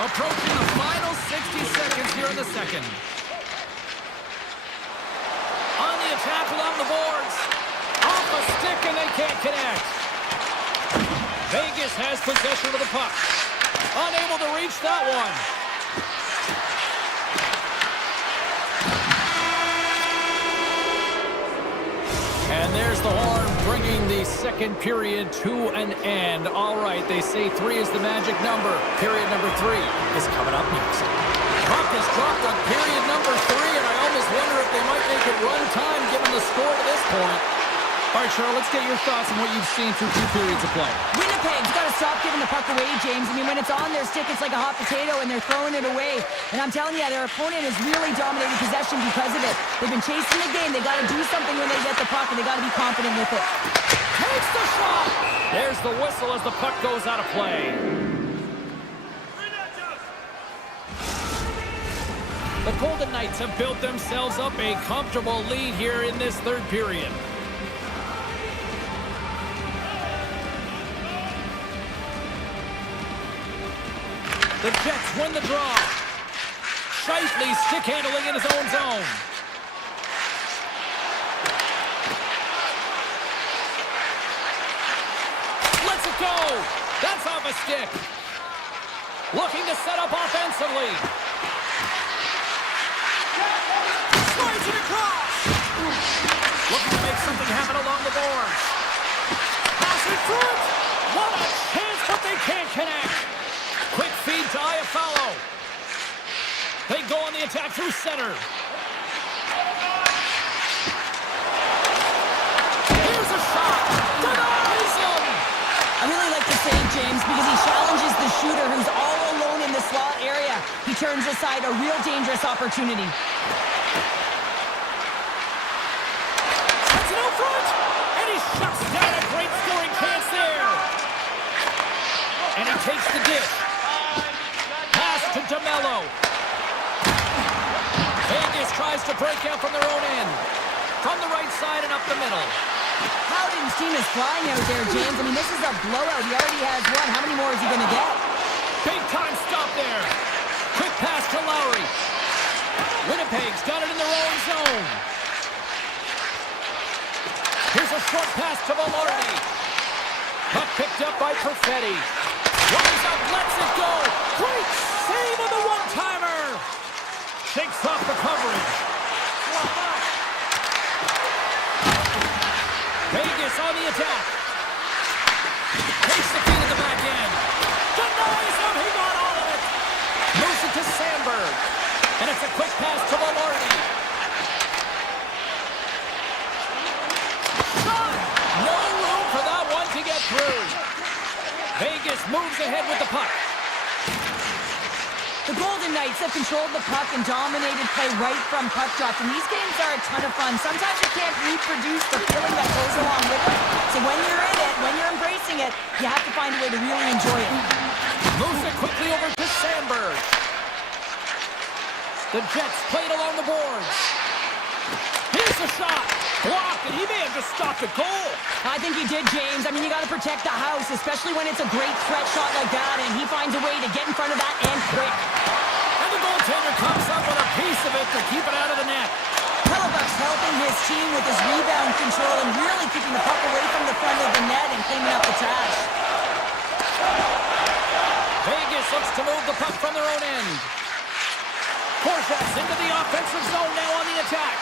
Approaching the final 60 seconds here in the second. On the attack along the boards. Off a stick, and they can't connect. Vegas has possession of the puck. Unable to reach that one. And there's the horn, bringing the second period to an end. All right, they say 3 is the magic number. Period number 3 is coming up next. Puck is dropped on period number 3, and I almost wonder if they might make it run time given the score to this point. All right, Cheryl, let's get your thoughts on what you've seen through 2 periods of play. Winnipeg's got to stop giving the puck away, James. I mean, when it's on their stick, it's like a hot potato, and they're throwing it away. And I'm telling you, their opponent has really dominated possession because of it. They've been chasing the game. They got to do something when they get the puck, and they got to be confident with it. Takes the shot! There's the whistle as the puck goes out of play. The Golden Knights have built themselves up a comfortable lead here in this third period. The Jets win the draw. Shifley stick handling in his own zone. Lets it go. That's off a stick. Looking to set up offensively. Slides it across. Looking to make something happen along the boards. Pass in front. What a chance, but they can't connect. Quick feed to Iafallo. They go on the attack through center. Here's a shot. Denies him. I really like the save, James, because he challenges the shooter who's all alone in the slot area. He turns aside a real dangerous opportunity. Sets it out front. And he shuts down a great scoring chance there. And he takes the dish. To DeMello. Vegas tries to break out from their own end. From the right side and up the middle. Howden's team is flying out there, James. I mean, this is a blowout. He already has one. How many more is he going to get? Big time stop there. Quick pass to Lowry. Winnipeg's got it in their own zone. Here's a short pass to Velarde. Puck picked up by Perfetti. Runs up, lets it go. Great save on the one-timer. Shakes off the coverage. Vegas on the attack. Takes the feed at the back end. Denies him. He got all of it. Moves it to Sandberg. And it's a quick pass to Velarde. Shot. No room for that one to get through. Vegas moves ahead with the puck. The Golden Knights have controlled the puck and dominated play right from puck drops. And these games are a ton of fun. Sometimes you can't reproduce the feeling that goes along with it. So when you're in it, when you're embracing it, you have to find a way to really enjoy it. Moves it quickly over to Sandberg. The Jets played along the boards. Here's a shot. Blocked, and he may have just stopped a goal. I think he did, James. I mean, you got to protect the house, especially when it's a great threat shot like that, and he finds a way to get in front of that and quick. And the goaltender comes up with a piece of it to keep it out of the net. Hellebuck's helping his team with his rebound control and really keeping the puck away from the front of the net and cleaning up the trash. Vegas looks to move the puck from their own end. Korshak's into the offensive zone now on the attack.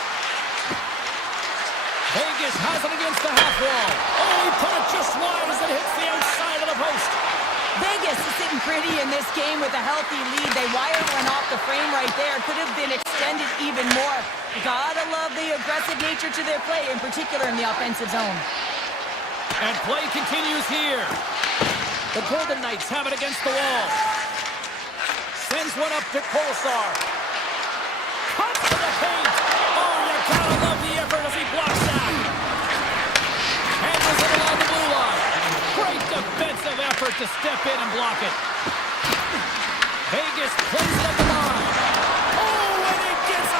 Vegas has it against the half wall. Oh, he put it just wide as it hits the outside of the post. Vegas is sitting pretty in this game with a healthy lead. They wired one off the frame right there. Could have been extended even more. Gotta love the aggressive nature to their play, in particular in the offensive zone. And play continues here. The Golden Knights have it against the wall. Sends one up to Kolesar. Cuts to the paint. Oh, you gotta love the effort as he blocks that. Handles it along the blue line. Great defensive effort to step in and block it. Vegas plays it up the line. Oh, and it gets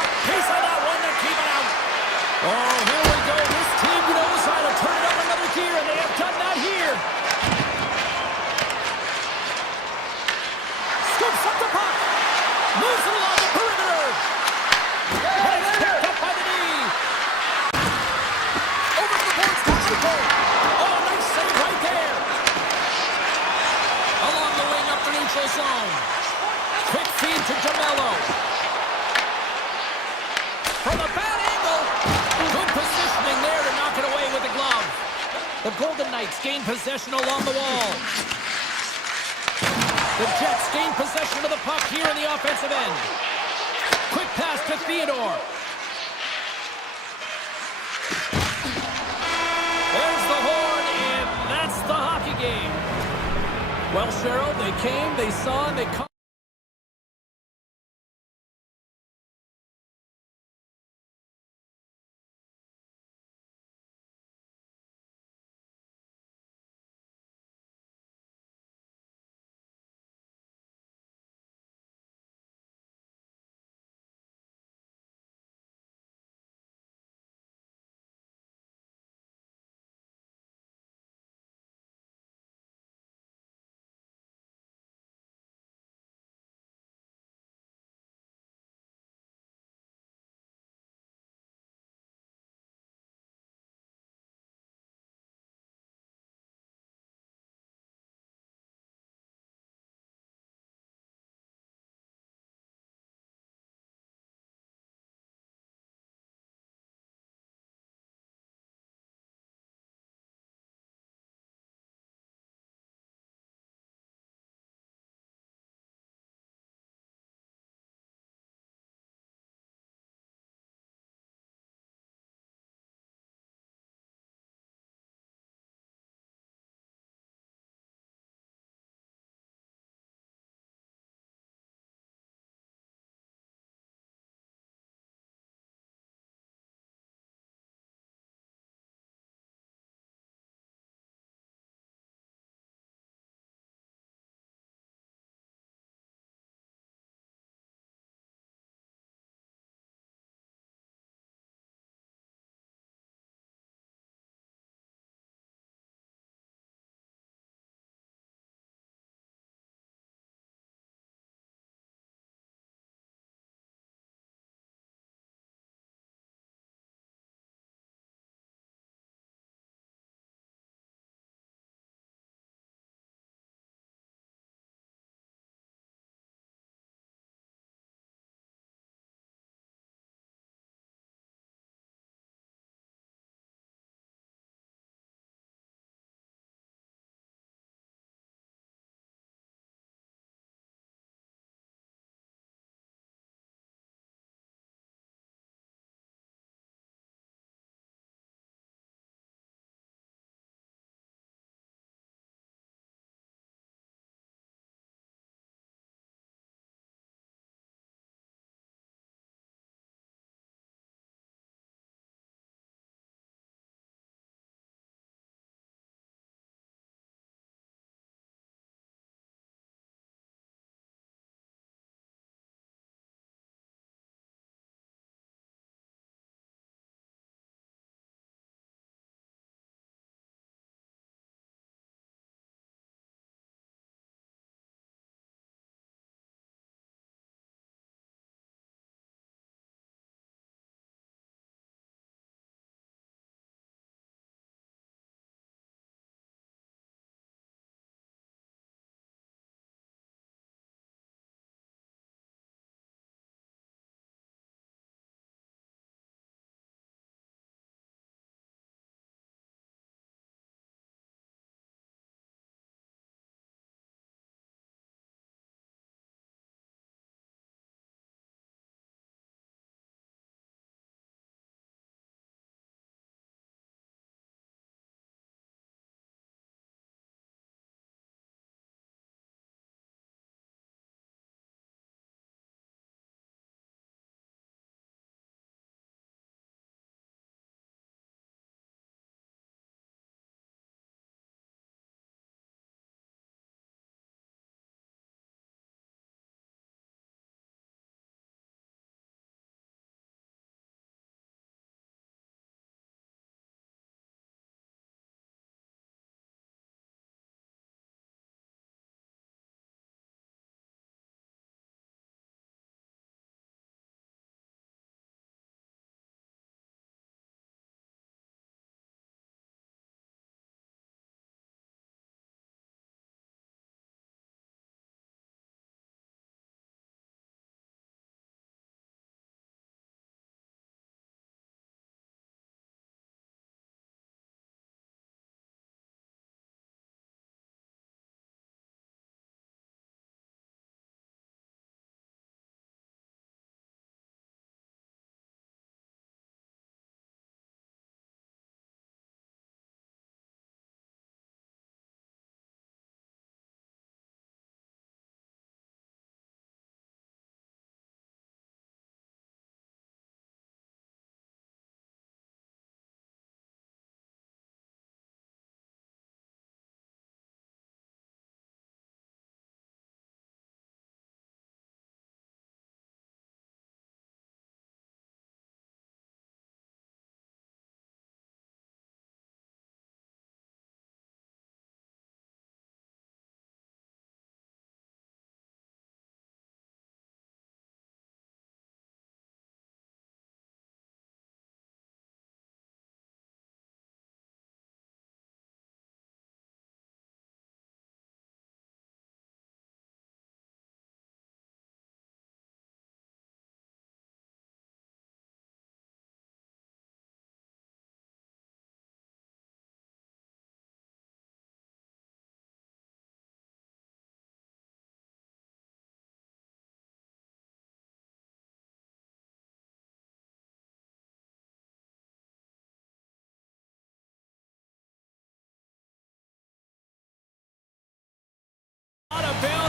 the Knights gain possession along the wall. The Jets gain possession of the puck here in the offensive end. Quick pass to Theodore. There's the horn, and that's the hockey game. Well, Cheryl, they came, they saw, and they...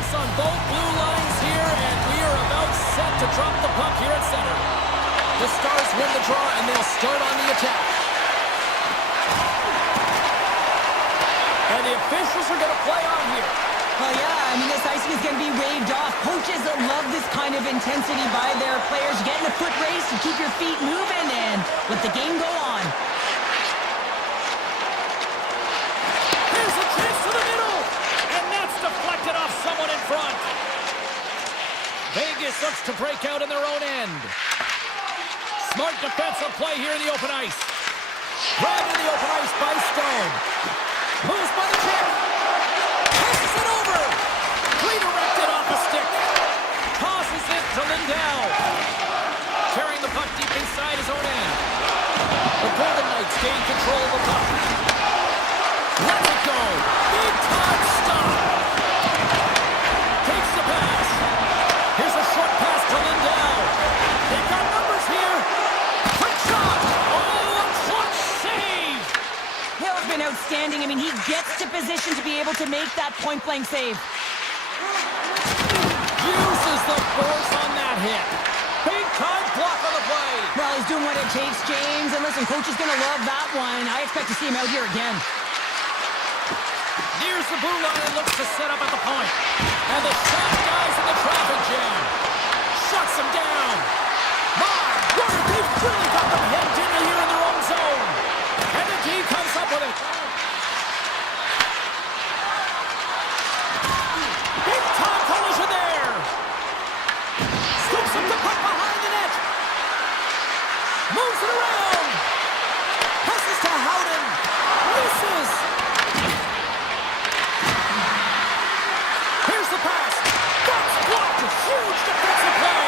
close on both blue lines here, and we are about set to drop the puck here at center. The Stars win the draw, and they'll start on the attack. And the officials are going to play on here. Well, yeah, I mean, this icing is going to be waved off. Coaches love this kind of intensity by their players. You get in a foot race, you keep your feet moving, and let the game go on. Here's a chance to the middle, and that's deflected off someone in front. Vegas looks to break out in their own end. Smart defensive play here in the open ice. Grabbed in the open ice by Stone. Moves by the check. Passes it over. Redirected off the stick. Tosses it to Lindell. Carrying the puck deep inside his own end. The Golden Knights gain control of the puck. Let it go. Big time stop. Takes the pass. Here's a short pass to Lindell. They've got numbers here. Quick shot. Oh, a clutch save. Hill's been outstanding. I mean, he gets to position to be able to make that point-blank save. Uses the force on that hit. Big time block on the play. Well, he's doing what it takes, James. And listen, coach is going to love that one. I expect to see him out here again. Nears the blue line and looks to set up at the point. And the shot dies in the traffic jam. Shuts him down. My word, they've really got them hemmed in here in their own zone. And the D comes up with it. Big time collision there. Scoops up the puck behind the net. Moves it around. Passes to Howden. Misses. Here's the pass. That's blocked. Huge defensive play.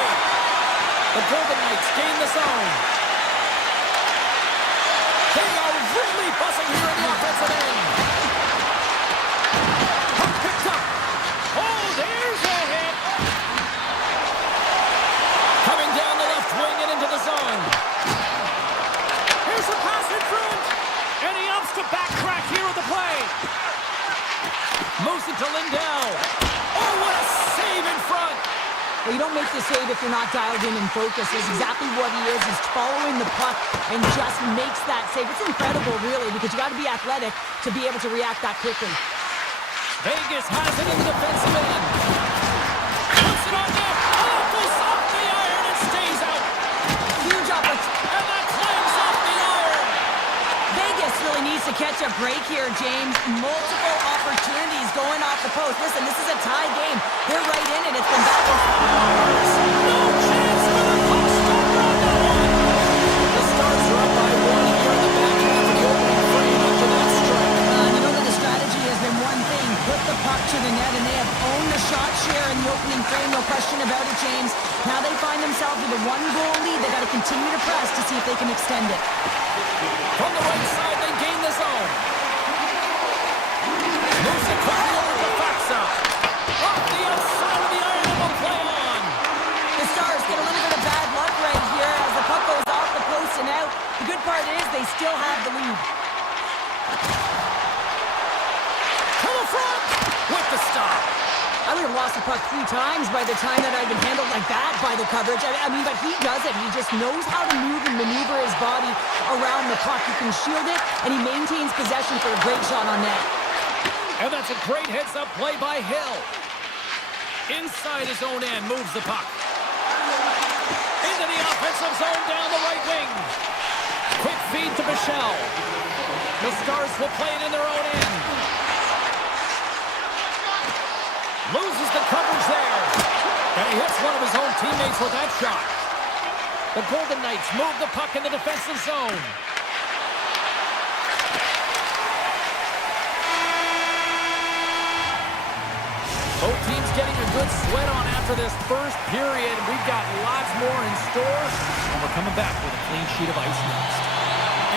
The Golden Knights gain the zone. They are really buzzing here in the offensive end. Puck picked up. Oh, there's a hit. Coming down the left wing and into the zone. Here's the pass in front. And he opts to backtrack here with the play. Moves it to Lindell. Oh, what a save in front. Well, you don't make the save if you're not dialed in and focused. That's exactly what he is. He's following the puck and just makes that save. It's incredible, really, because you got to be athletic to be able to react that quickly. Vegas has it in the defensive end. Puts it on net. Oh, goes off the iron and stays out. Huge opportunity. And that climbs off the iron. Vegas really needs to catch a break here, James. Multiple opportunities going off the post. Listen, this is a tie game. They're right in it. It's been back and forth. No chance for the puck stopper on that one. The Stars are up by one here in the back half of the opening frame after that strike. You know that the strategy has been one thing. Put the puck to the net, and they have owned the shot share in the opening frame. No question about it, James. Now they find themselves with a one-goal lead. They got to continue to press to see if they can extend it. From the right side, they gain the zone. Moves it quickly over to Faxa. Off the outside of the iron and will play on. The Stars get a little bit of bad luck right here as the puck goes off the post and out. The good part is they still have the lead. To the front with the stop. I would have lost the puck 3 times by the time that I'd been handled like that by the coverage. I mean, but he does it. He just knows how to move and maneuver his body around the puck. He can shield it, and he maintains possession for a great shot on net. And that's a great heads-up play by Hill. Inside his own end, moves the puck. Into the offensive zone down the right wing. Quick feed to Michelle. The Stars will play it in their own end. Loses the coverage there. And he hits one of his own teammates with that shot. The Golden Knights move the puck in the defensive zone. Both teams getting a good sweat on after this first period. We've got lots more in store, and we're coming back with a clean sheet of ice next.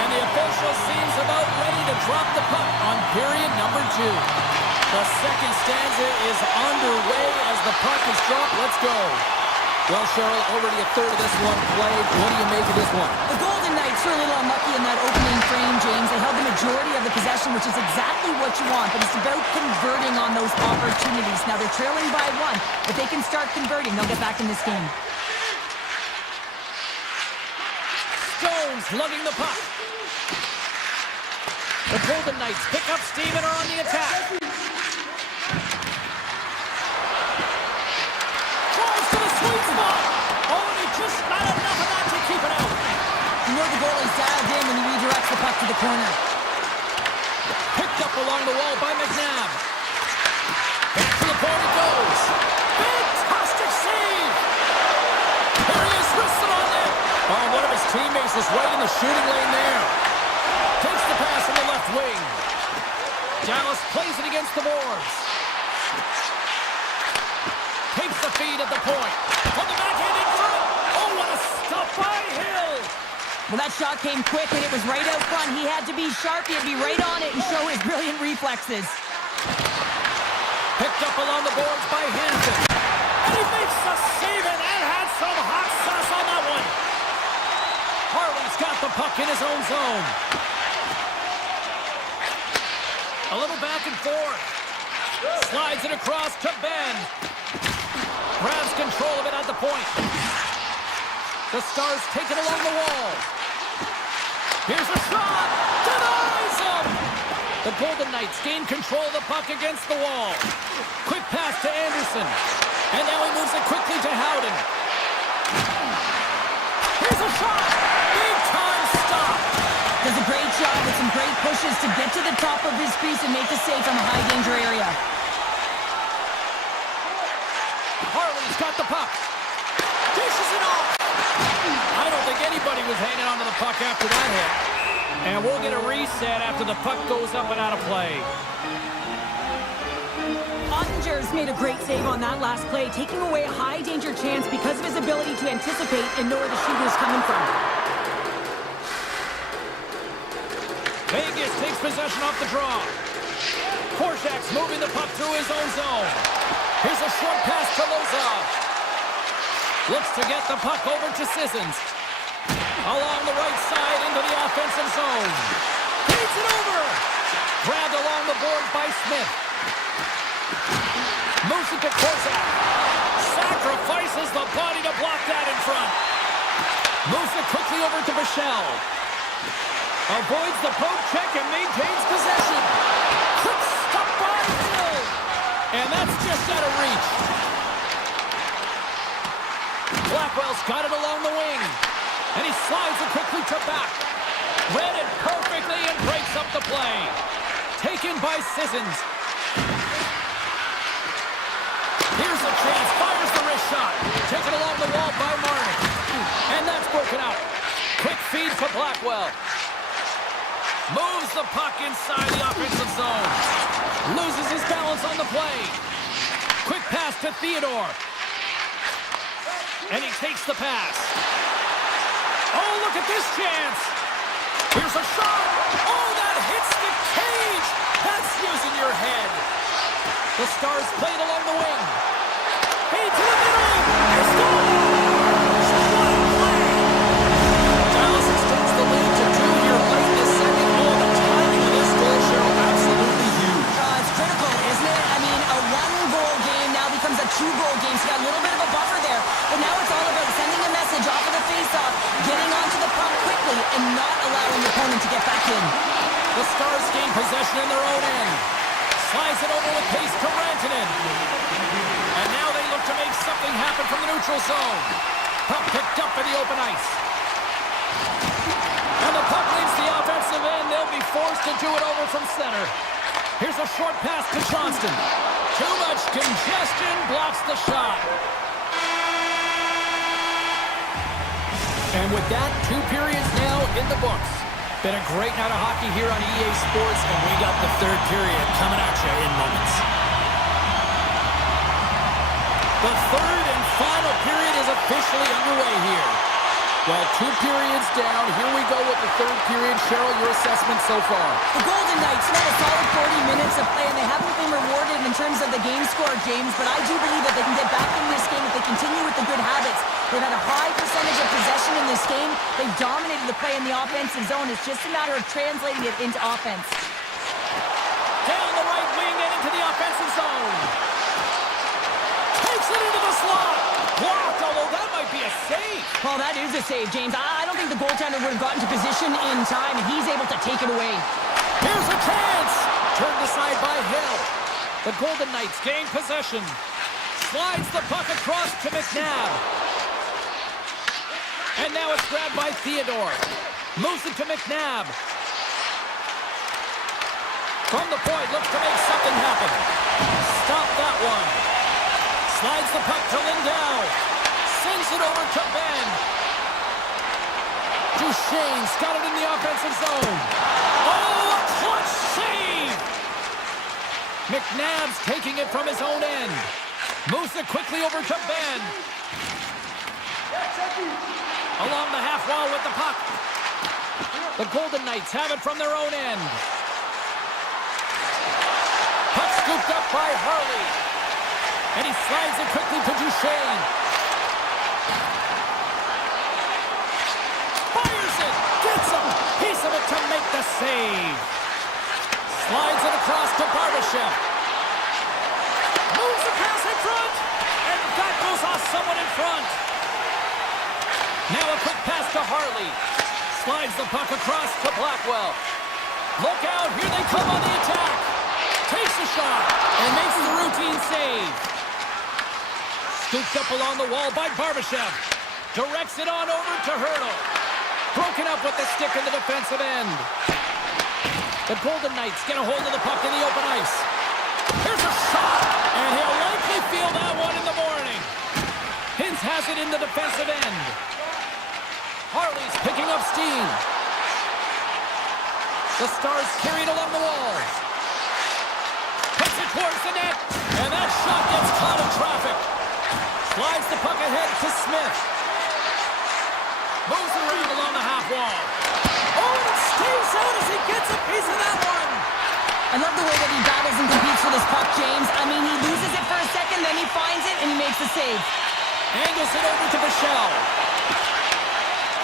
And the official seems about ready to drop the puck on period number 2. The second stanza is underway as the puck is dropped. Let's go. Well, Cheryl, already a third of this one played. What do you make of this one? The Golden Knights were a little unlucky in that opening frame, James. They held the majority of the possession, which is exactly what you want, but it's about converting on those opportunities. Now they're trailing by one. If they can start converting, they'll get back in this game. Stones lugging the puck. The Golden Knights pick up steam and are on the attack. Falls to the sweet spot. Oh, and he just not enough of that to keep it out. You know the goalie's dialed in when he redirects the puck to the corner. Picked up along the wall by McNabb. Back to the point it goes. Fantastic save. There he is, wristed on there. Oh, one of his teammates was right in the shooting lane there. Takes the pass on the left wing. Dallas plays it against the boards. Takes the feed at the point. On the backhand in front. Oh, what a stop by Hill. Well, that shot came quick, and it was right out front. He had to be sharp. He had to be right on it and show his brilliant reflexes. Picked up along the boards by Hansen. And he makes the save, and that had some hot sauce on that one. Harley's got the puck in his own zone. A little back and forth. Slides it across to Ben. Grabs control of it at the point. The Stars take it along the wall. Here's a shot. Denies him. The Golden Knights gain control of the puck against the wall. Quick pass to Anderson. And now he moves it quickly to Howden. Here's a shot. Big time stop. Does a great job with some great pushes to get to the top of his crease and make the save from a high danger area. Harley's got the puck. Dishes it off. I don't think anybody was hanging on to the puck after that hit. And we'll get a reset after the puck goes up and out of play. Ottinger's made a great save on that last play, taking away a high danger chance because of his ability to anticipate and know where the shooter is coming from. Vegas takes possession off the draw. Korczak's moving the puck through his own zone. Here's a short pass to Lozov. Looks to get the puck over to Sissons. Along the right side into the offensive zone. Feeds it over. Grabbed along the board by Smith. Moves it to Korczak. Sacrifices the body to block that in front. Moves it quickly over to Bichelle. Avoids the poke check and maintains possession. Quick stop by Hill. And that's just out of reach. Blackwell's got it along the wing. And he slides it quickly to back. Read it perfectly and breaks up the play. Taken by Sissons. Here's a chance. Fires the wrist shot. Taken along the wall by Martin. And that's broken out. Quick feed to Blackwell. Moves the puck inside the offensive zone. Loses his balance on the play. Quick pass to Theodore. And he takes the pass. Oh, look at this chance. Here's a shot. Oh, that hits the cage. That's using your head. The Stars played along the wing. Hey, to the middle. He scores. What a play. Dallas extends the lead to 2 here late in the second. Oh, the timing of this goal, Cheryl, absolutely huge. It's critical, isn't it? I mean, a one-goal game now becomes a two-goal game. So you got a little bit of a buffer there. But now it's all about sending a message off of the face-off, getting onto the puck quickly, and not allowing the opponent to get back in. The Stars gain possession in their own end. Slides it over with pace to Rantanen. And now they look to make something happen from the neutral zone. Puck picked up in the open ice. And the puck leaves the offensive end. They'll be forced to do it over from center. Here's a short pass to Johnston. Too much congestion blocks the shot. And with that, 2 periods now in the books. Been a great night of hockey here on EA Sports, and we got the 3rd period coming at you in moments. The 3rd and final period is officially underway here. Well, 2 periods down. Here we go with the 3rd period. Cheryl, your assessment so far? The Golden Knights had a solid 40 minutes of play, and they haven't been rewarded in terms of the game score, James, but I do believe that they can get back in this game if they continue with the good habits. They've had a high percentage of possession in this game. They've dominated the play in the offensive zone. It's just a matter of translating it into offense. Down the right wing and into the offensive zone. Takes it into the slot. Blocked, although that might be a save. Well, that is a save, James. I don't think the goaltender would have gotten to position in time, and he's able to take it away. Here's a chance. Turned aside by Hill. The Golden Knights gain possession. Slides the puck across to McNabb. And now it's grabbed by Theodore. Moves it to McNabb. From the point, looks to make something happen. Stop that one. Slides the puck to Lindell. Sends it over to Ben. Duchesne's got it in the offensive zone. Oh, a clutch save! McNabb's taking it from his own end. Moves it quickly over to Ben. Along the half wall with the puck. The Golden Knights have it from their own end. Puck scooped up by Harley. And he slides it quickly to Duchesne. Fires it. Gets him. Piece of it to make the save. Slides it across to Barbashev. Moves the pass in front. And that goes off someone in front. Now a quick pass to Harley. Slides the puck across to Blackwell. Look out. Here they come on the attack. Takes a shot and makes the routine save. Scooped up along the wall by Barbashev. Directs it on over to Hurdle. Broken up with the stick in the defensive end. The Golden Knights get a hold of the puck in the open ice. Here's a shot, and he'll likely feel that one in the morning. Hintz has it in the defensive end. Harley's picking up steam. The Stars carried along the wall. Puts it towards the net, and that shot gets caught in traffic. Slides the puck ahead to Smith. Moves around along the half wall. Oh, and it stays out as he gets a piece of that one. I love the way that he battles and competes for this puck, James. I mean, he loses it for a second, then he finds it, and he makes the save. Angles it over to Michelle.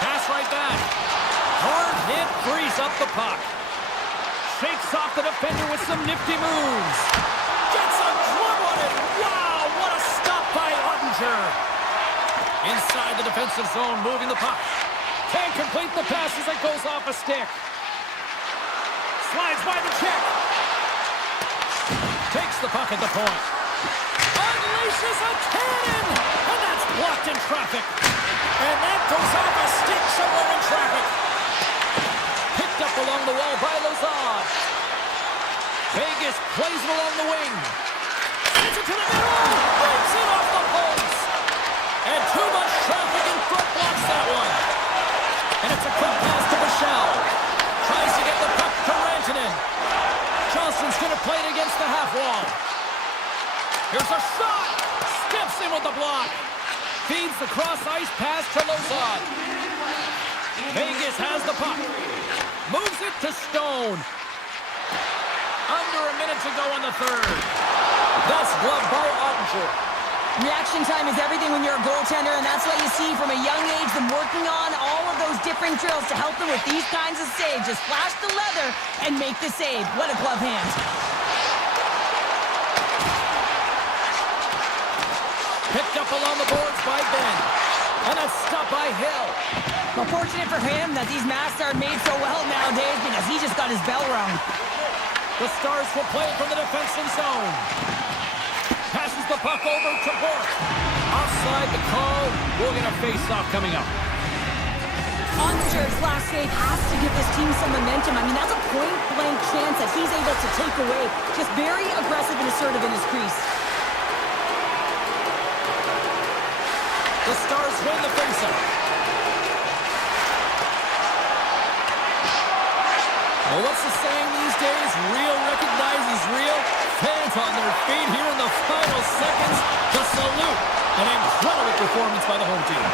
Pass right back. Hard hit, frees up the puck. Shakes off the defender with some nifty moves. Gets a glove on it. Wow, what a stop by Ottinger. Inside the defensive zone, moving the puck. Can't complete the pass as it goes off a stick. Slides by the check. Takes the puck at the point. Unleashes a cannon! And that's blocked in traffic. And that goes off a stick somewhere in traffic. Picked up along the wall by Lazard. Vegas plays it along the wing. Sends it to the middle. Breaks it off the post. And too much traffic in front blocks that one. And it's a quick pass to Michelle. Tries to get the puck to Rantanen. Johnson's going to play it against the half wall. Here's a shot. Steps in with the block. Feeds the cross ice pass to Lozad. Vegas has the puck. Moves it to Stone. Under a minute to go on the third. That's gloved by Ottinger. Reaction time is everything when you're a goaltender, and that's why you see from a young age them working on all of those different drills to help them with these kinds of saves. Just flash the leather and make the save. What a glove hand. Picked up along the boards by Ben. And that's stopped by Hill. Well, fortunate for him that these masks are made so well nowadays because he just got his bell rung. The Stars will play from the defensive zone. Passes the puck over to Bork. Offside the call. We'll get a face-off coming up. Ottinger's last save has to give this team some momentum. I mean, that's a point-blank chance that he's able to take away. Just very aggressive and assertive in his crease. The Stars win the face-off. Well, what's the saying these days? Real recognizes real. Fans on their feet here in the final seconds to salute an incredible performance by the home team.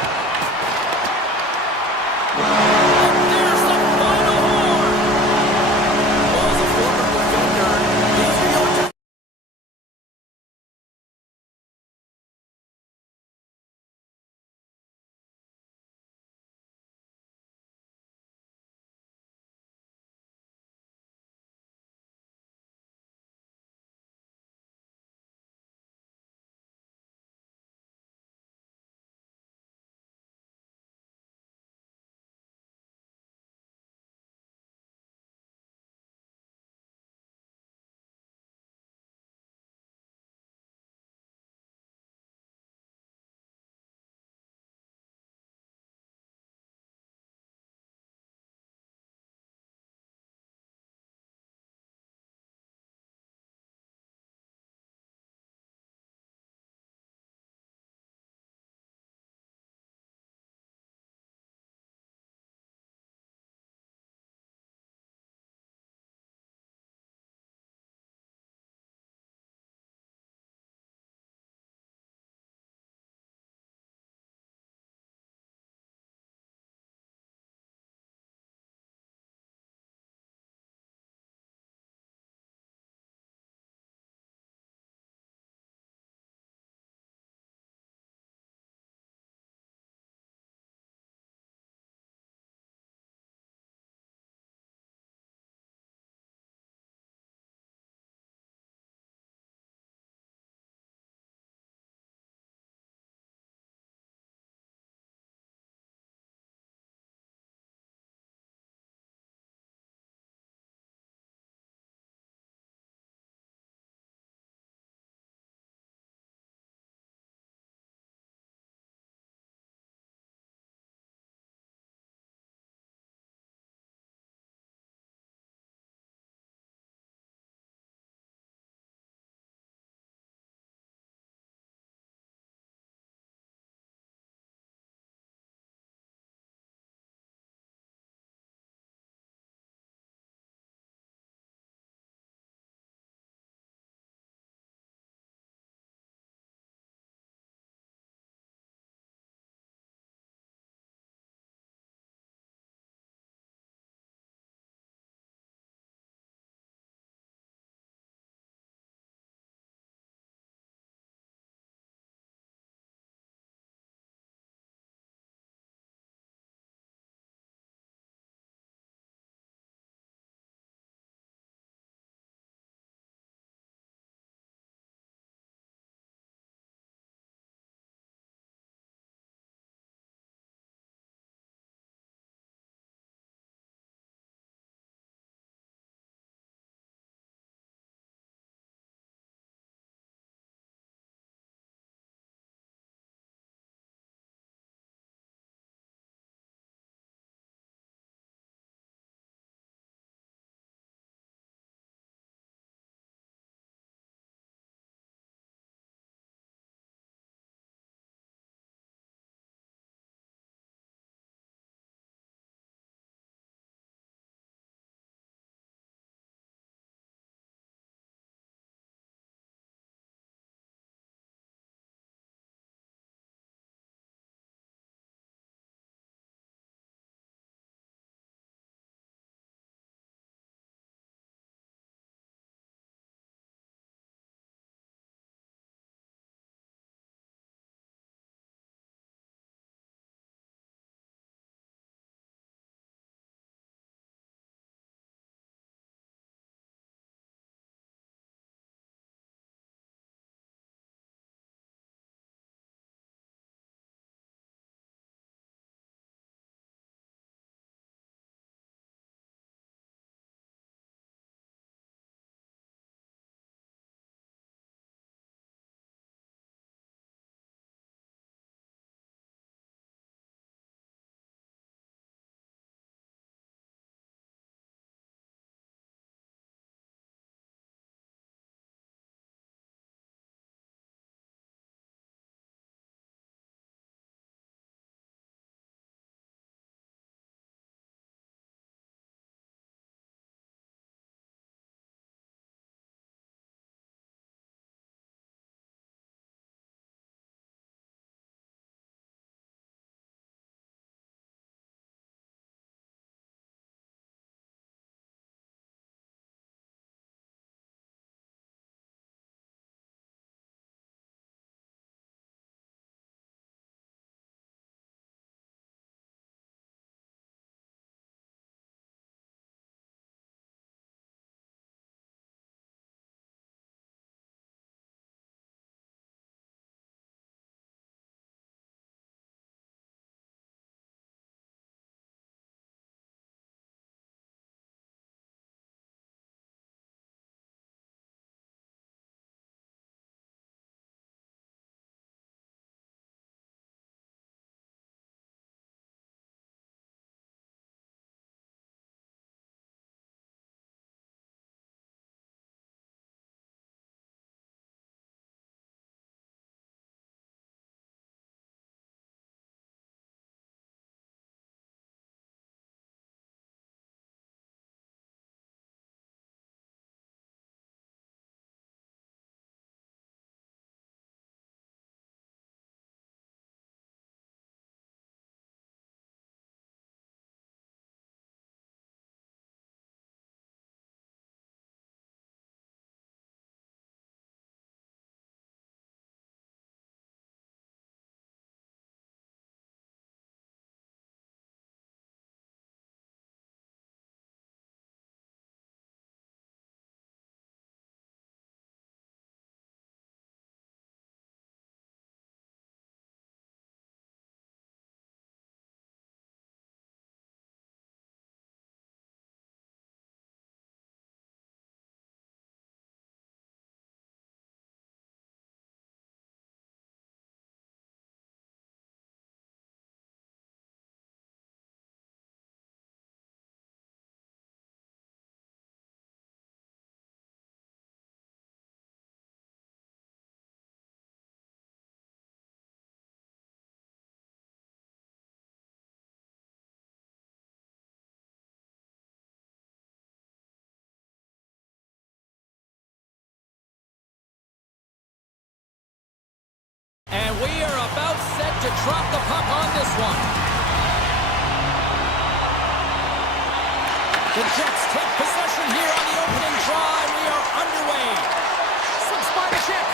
And we are about set to drop the puck on this one. The Jets take possession here on the opening draw, and we are underway. Some spot check.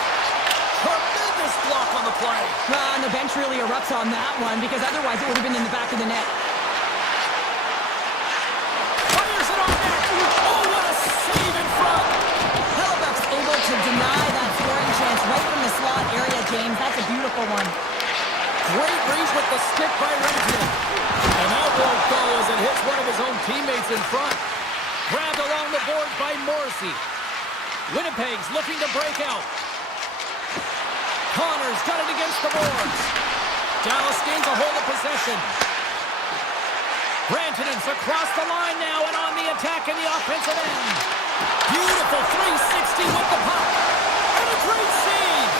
Tremendous block on the play. And the bench really erupts on that one, because otherwise it would have been in the back of the net. Fires it on net. Oh, what a save in front. Hellebuck's able to deny that scoring chance right from the slot area, James. That's a beautiful one. Great reach with the stick by Rantanen. And that won't go as it hits one of his own teammates in front. Grabbed along the boards by Morrissey. Winnipeg's looking to break out. Connor's got it against the boards. Dallas gains a hold of possession. Rantanen's across the line now and on the attack in the offensive end. Beautiful 360 with the puck. And a great save.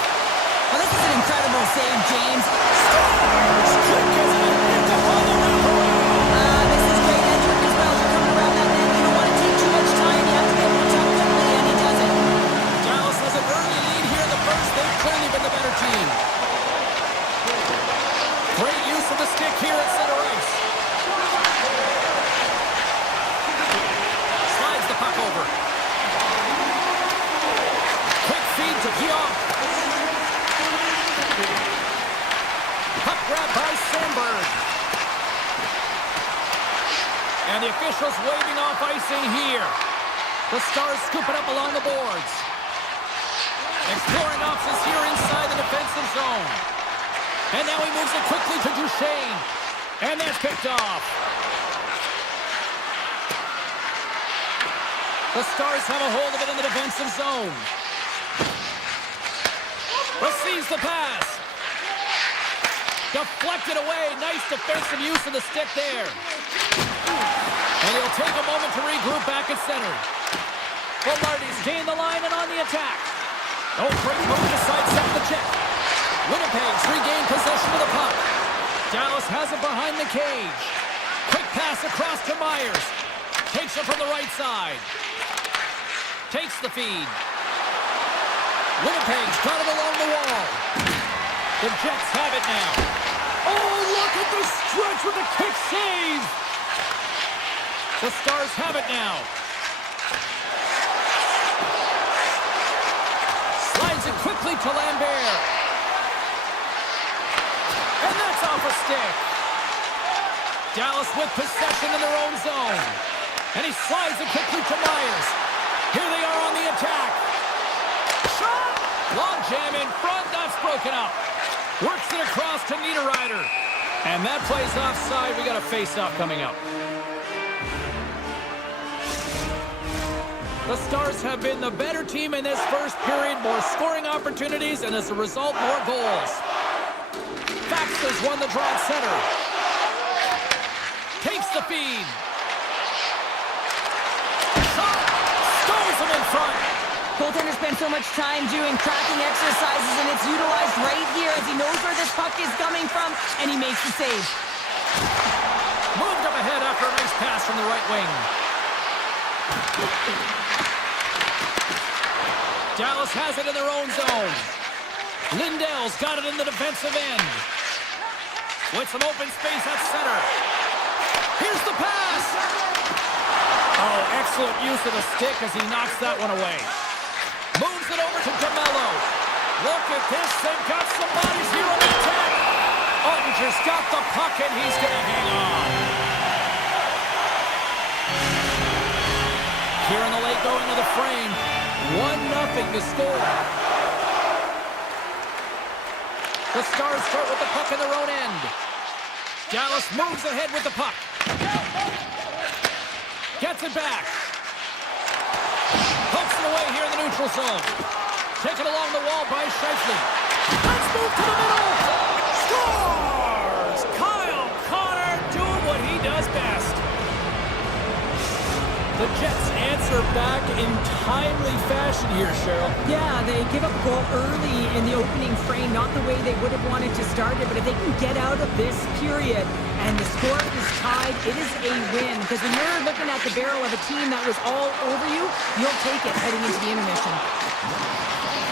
Well, this is an incredible save, James. Stars! Quick as a hit to hold the wraparound. This is great entry as well. You're coming around that net. You don't want to take too much time. You have to be able to jump quickly, and he does it. Dallas has an early lead here in the first. They've clearly been the better team. Great use of the stick here at center ice. Slides the puck over. Quick feed to Keogh. Puck grab by Sandberg. And the officials waving off icing here. The Stars scoop it up along the boards. Exploring options here inside the defensive zone. And now he moves it quickly to Duchesne. And that's picked off. The Stars have a hold of it in the defensive zone. Receives the pass. Deflected away. Nice defensive use of the stick there. And he'll take a moment to regroup back at center. Velarde's gained the line and on the attack. Oh, great move to sidestep the check. Winnipeg's regained possession of the puck. Dallas has it behind the cage. Quick pass across to Myers. Takes it from the right side. Takes the feed. Winnipeg's got it along the wall. The Jets have it now. Oh, look at the stretch with the kick save. The Stars have it now. Slides it quickly to Lambert. And that's off a stick. Dallas with possession in their own zone. And he slides it quickly to Myers. Here they are on the attack. Shot! Long jam in front. That's broken up. Works it across to Niederreiter. And that plays offside. We got a face-off coming up. The Stars have been the better team in this first period. More scoring opportunities, and as a result, more goals. Baxter's won the draw at center. Takes the feed. Shot! Scores him in front. Goaltender spent so much time doing tracking exercises, and it's utilized right here as he knows where this puck is coming from, and he makes the save. Moved up ahead after a nice pass from the right wing. Dallas has it in their own zone. Lindell's got it in the defensive end. With some open space at center. Here's the pass. Oh, excellent use of the stick as he knocks that one away. Moves it over to DeMello. Look at this. They've got some bodies here on the attack. Ottinger's got the puck and he's going to hang on. Here in the late going to the frame. 1-0 to score. The Stars start with the puck in their own end. Dallas moves ahead with the puck. Gets it back. Pokes it away here in the neutral zone. Taken along the wall by Scheifele. Let's move to the middle. Scores! Kyle Connor doing what he does best. The Jets answer back in timely fashion here, Cheryl. Yeah, they give up a goal early in the opening frame, not the way they would have wanted to start it, but if they can get out of this period and the score is tied, it is a win. Because when you're looking at the barrel of a team that was all over you, you'll take it heading into the intermission.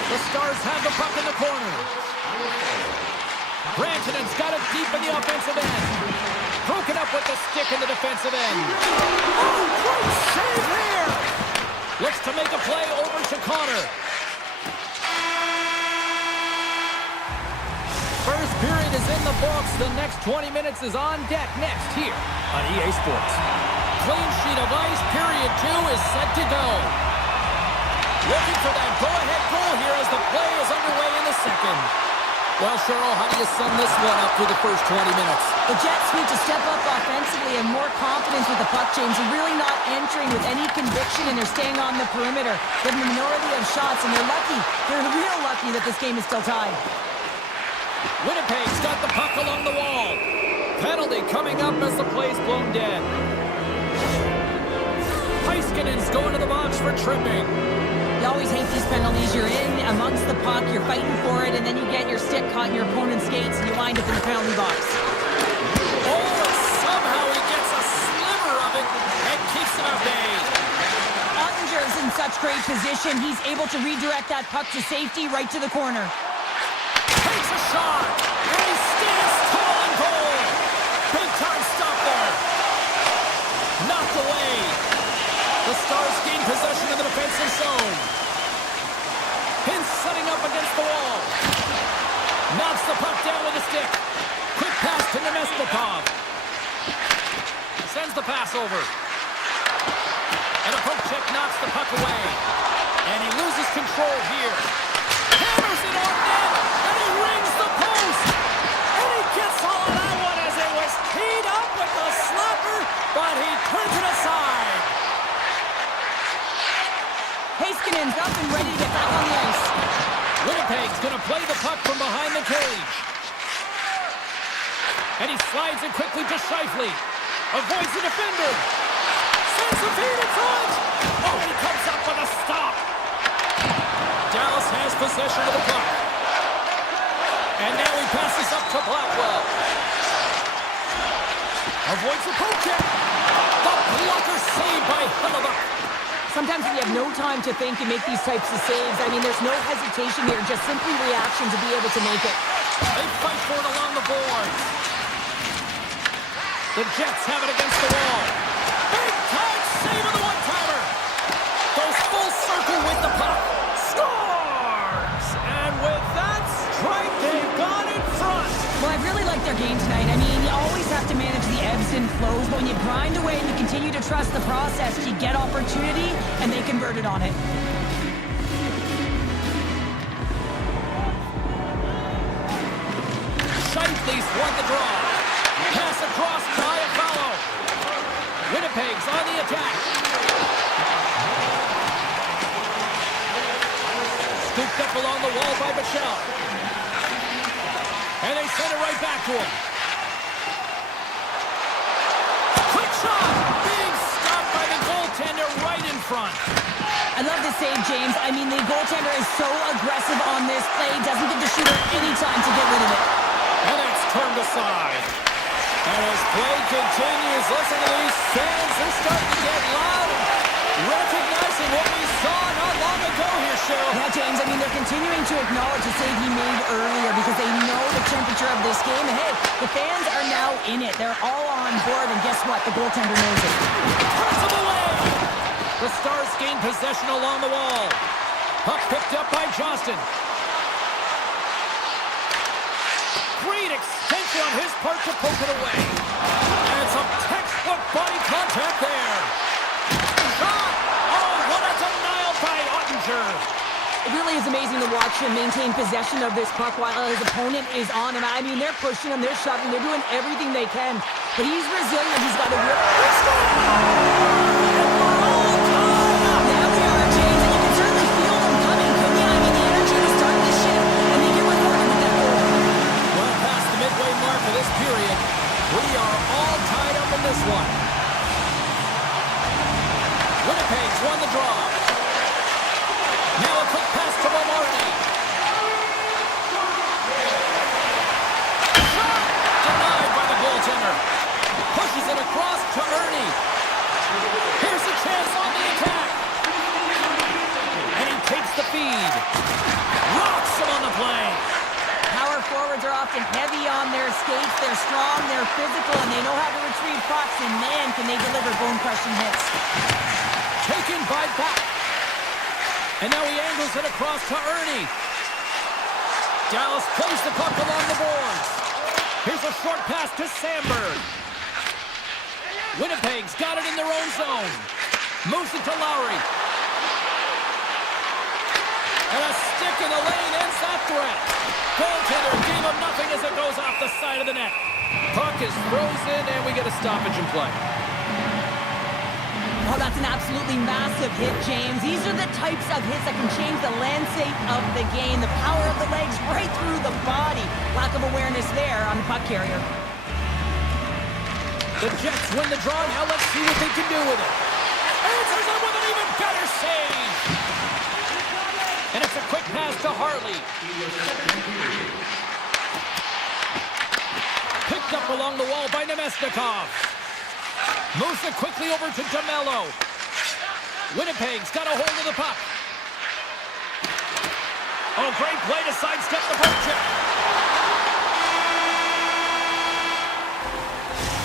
The Stars have the puck in the corner. Branton's got it deep in the offensive end. Broken up with the stick in the defensive end. Oh, great save there! Looks to make a play over to Connor. First period is in the books. The next 20 minutes is on deck next here on EA Sports. Clean sheet of ice. Period 2 is set to go. Looking for that go-ahead goal here as the play is underway in the second. Well, Cheryl, how do you sum this one up through the first 20 minutes? The Jets need to step up offensively and more confidence with the puck, James. They're really not entering with any conviction, and they're staying on the perimeter. They have a minority of shots, and they're lucky. They're real lucky that this game is still tied. Winnipeg's got the puck along the wall. Penalty coming up as the play's blown dead. Heiskanen's going to the box for tripping. You always hate these penalties. You're in amongst the puck, you're fighting for it, and then you get your stick caught in your opponent's skates, and you wind up in the penalty box. Oh, and somehow he gets a sliver of it and keeps him at bay. Ottinger's in such great position. He's able to redirect that puck to safety right to the corner. Takes a shot, and he stands tall in goal. Big time stop there. Knocked away. The Stars gain possession of the defensive zone. Hintz setting up against the wall. Knocks the puck down with a stick. Quick pass to Nemestikov. Sends the pass over. And a poke check knocks the puck away. And he loses control here. Hammers it on net, and he rings the post. And he gets all of that one as it was teed up with the slapper, but he turns it aside. Heiskanen's up and ready to get back on the ice. Winnipeg's going to play the puck from behind the cage. And he slides it quickly to Scheifele. Avoids the defender. Sends the feed in front. Oh, and he comes up with a stop. Dallas has possession of the puck. And now he passes up to Blackwell. Avoids the poke check. The blocker saved by Hellebuyck. Sometimes when you have no time to think and make these types of saves, I mean, there's no hesitation here, just simply reaction to be able to make it. They fight for it along the boards. The Jets have it against the wall. Big time save of the one-timer. Goes full circle with the puck. Scores! And with that strike, they've gone in front. Well, I really like their game tonight. I mean, you always have to manage the ebbs and flows, but when you grind away and you continue to trust the process, you get opportunity, and they converted on it. Scheifele's won the draw. Pass across to Iafallo. Winnipeg's on the attack. Scooped up along the wall by Michel. And they send it right back to him. Quick shot! Being stopped by the goaltender right in front. I love this save, James. I mean, the goaltender is so aggressive on this play, doesn't give the shooter any time to get rid of it. And it's turned aside. And as play continues, listen to these fans. They're starting to get loud and recognizing what we saw not long ago here, Cheryl. Yeah, James, I mean, they're continuing to acknowledge the save he made earlier because they know the temperature of this game. And hey, the fans are now in it. They're all on board, and guess what? The goaltender knows it. Turns him away. The Stars gain possession along the wall. Puck picked up by Johnston. Great extension on his part to poke it away. And some textbook body contact there. Shot! Oh, what a denial by Ottinger. It really is amazing to watch him maintain possession of this puck while his opponent is on him. I mean, they're pushing him, they're shoving, they're doing everything they can. But he's resilient. He's got a grip. Now we are, James, and you can certainly feel them coming, couldn't you? I mean, the energy was starting to shift, and they get rewarded with that goal. Well past the midway mark of this period, we are all tied up in this one. Winnipeg's won the draw. Now a quick pass to Momardi. Shot! Denied by the goaltender. Pushes it across to Ernie. packed and heavy on their skates. They're strong, they're physical, and they know how to retrieve pucks, and man, can they deliver bone-crushing hits. Taken by Buck. And now he angles it across to Ernie. Dallas plays the puck along the boards. Here's a short pass to Sandberg. Winnipeg's got it in their own zone. Moves it to Lowry. And a stick in the lane ends that threat. Goaltender gave him nothing as it goes off the side of the net. Puck is frozen, and we get a stoppage in play. Oh, that's an absolutely massive hit, James. These are the types of hits that can change the landscape of the game. The power of the legs right through the body. Lack of awareness there on the puck carrier. The Jets win the draw. Now let's see what they can do with it. Answers it with an even better save. And it's a quick pass to Harley. Picked up along the wall by Nemesnikov. Moves it quickly over to DeMello. Winnipeg's got a hold of the puck. Oh, great play to sidestep the poke check.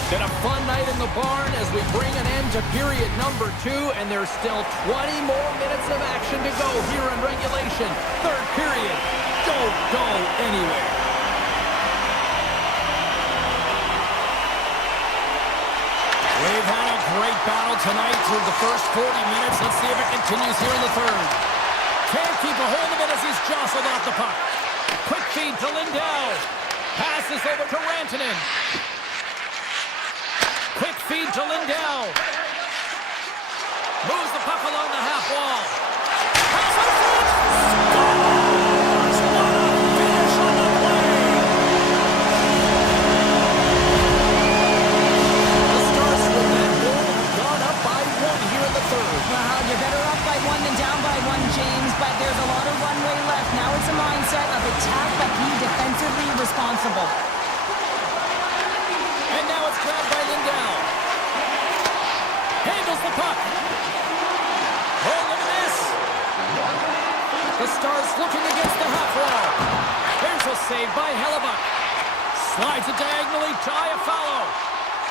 Been a fun night in the barn as we bring an end to period number 2, and there's still 20 more minutes of action to go here in regulation. Third period. Don't go anywhere. We've had a great battle tonight through the first 40 minutes. Let's see if it continues here in the third. Can't keep a hold of it as he's jostled off the puck. Quick feed to Lindell. Passes over to Rantanen. Quick feed to Lindell. Moves the puck along the half wall. Pass in front. Scores! What a finish on the play! The Stars with that goal have gone up by 1 here in the third. Well, you're better up by 1 than down by 1, James, but there's a lot of runway left. Now it's a mindset of attack, but be defensively responsible. And now it's grabbed by Lindell. Handles the puck. Oh, look at this. The Stars looking against the half wall. Here's a save by Hellebuck. Slides it diagonally to Iafallo.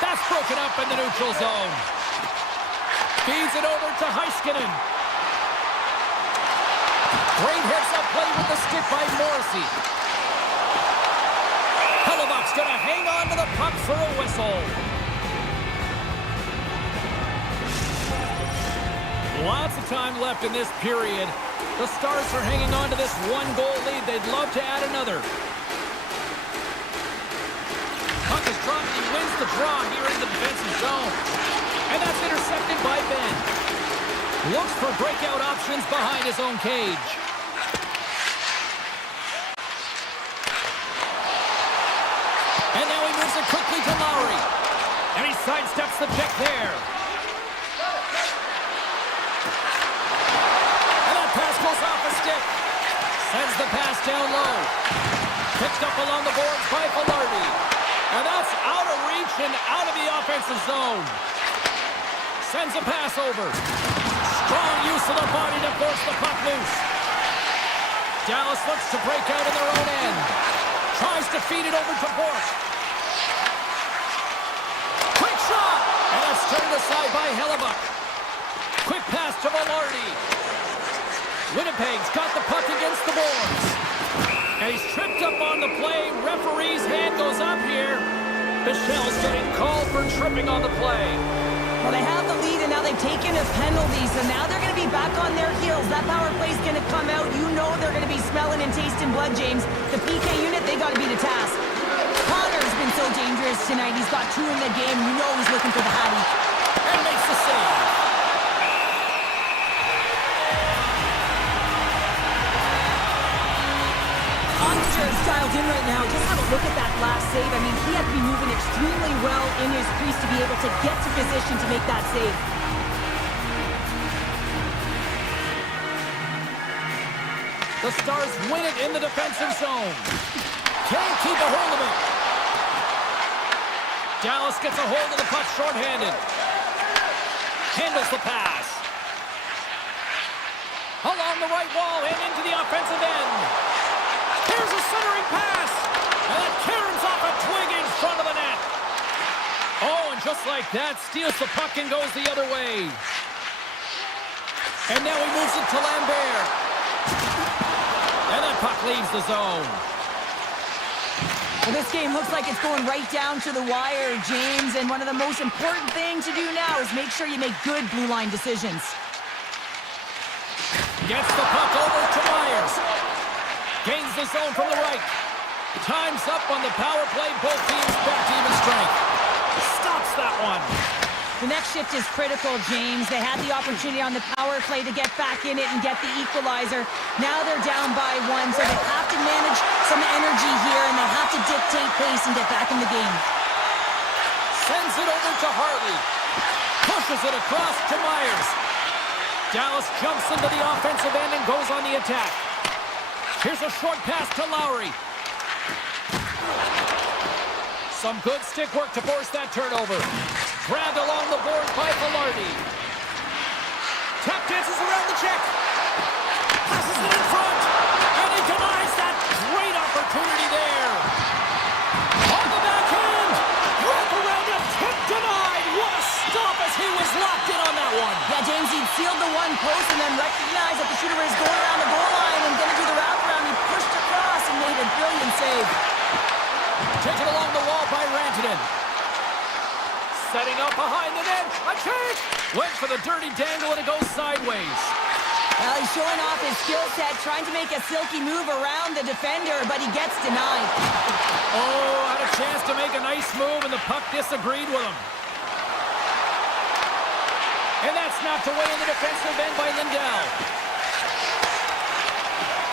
That's broken up in the neutral zone. Feeds it over to Heiskanen. Great heads-up play with the stick by Morrissey. Hellebuck's going to hang on to the puck for a whistle. Lots of time left in this period. The Stars are hanging on to this 1-goal lead. They'd love to add another. Puck is dropped. He wins the draw here in the defensive zone. And that's intercepted by Ben. Looks for breakout options behind his own cage. And now he moves it quickly to Lowry. And he sidesteps the check there. And that pass goes off a stick. Sends the pass down low. Picked up along the boards by Velarde. And that's out of reach and out of the offensive zone. Sends a pass over. Strong use of the body to force the puck loose. Dallas looks to break out in their own end. Tries to feed it over to Bork. Quick shot! And that's turned aside by Hellebuck. Quick pass to Velarde. Winnipeg's got the puck against the boards. And he's tripped up on the play. Referee's hand goes up here. Michelle's getting called for tripping on the play. Well, they have the lead, and now they've taken a penalty, so now they're going to be back on their heels. That power play's going to come out. You know they're going to be smelling and tasting blood, James. The PK unit, they got to be the task. Connor's been so dangerous tonight. He's got 2 in the game. You know he's looking for the Hattie. And makes the save. Ottinger's dialed in right now. Just have a look at that last save. I mean, he had to be moving extremely well in his crease to be able to get to position to make that save. The Stars win it in the defensive zone. Can't keep a hold of it. Dallas gets a hold of the puck shorthanded. Handles the pass. Along the right wall and into the offensive end. Here's a centering pass. And that like that steals the puck and goes the other way. And now he moves it to Lambert. And that puck leaves the zone. Well, this game looks like it's going right down to the wire, James, and one of the most important things to do now is make sure you make good blue line decisions. Gets the puck over to Myers. Gains the zone from the right. Time's up on the power play. Both teams back to even strength. Stops that one. The next shift is critical, James. They had the opportunity on the power play to get back in it and get the equalizer. Now they're down by one, so they have to manage some energy here, and they have to dictate pace and get back in the game. Sends it over to Hartley. Pushes it across to Myers. Dallas jumps into the offensive end and goes on the attack. Here's a short pass to Lowry. Some good stick work to force that turnover. Grabbed along the board by Velarde. Tap dances around the check. Passes it in front. And he denies that great opportunity there. On the backhand. Wrap around him. Tip denied. What a stop as he was locked in on that one. Yeah, James, he'd sealed the one post and then recognized that the shooter was going around the goal line and going to do the wraparound. He pushed across and made a brilliant save. Taken along the wall by Rantanen. Setting up behind the net. A chance! Went for the dirty dangle and it goes sideways. Well, he's showing off his skill set, trying to make a silky move around the defender, but he gets denied. Oh, had a chance to make a nice move and the puck disagreed with him. And that's knocked away in the defensive end by Lindell.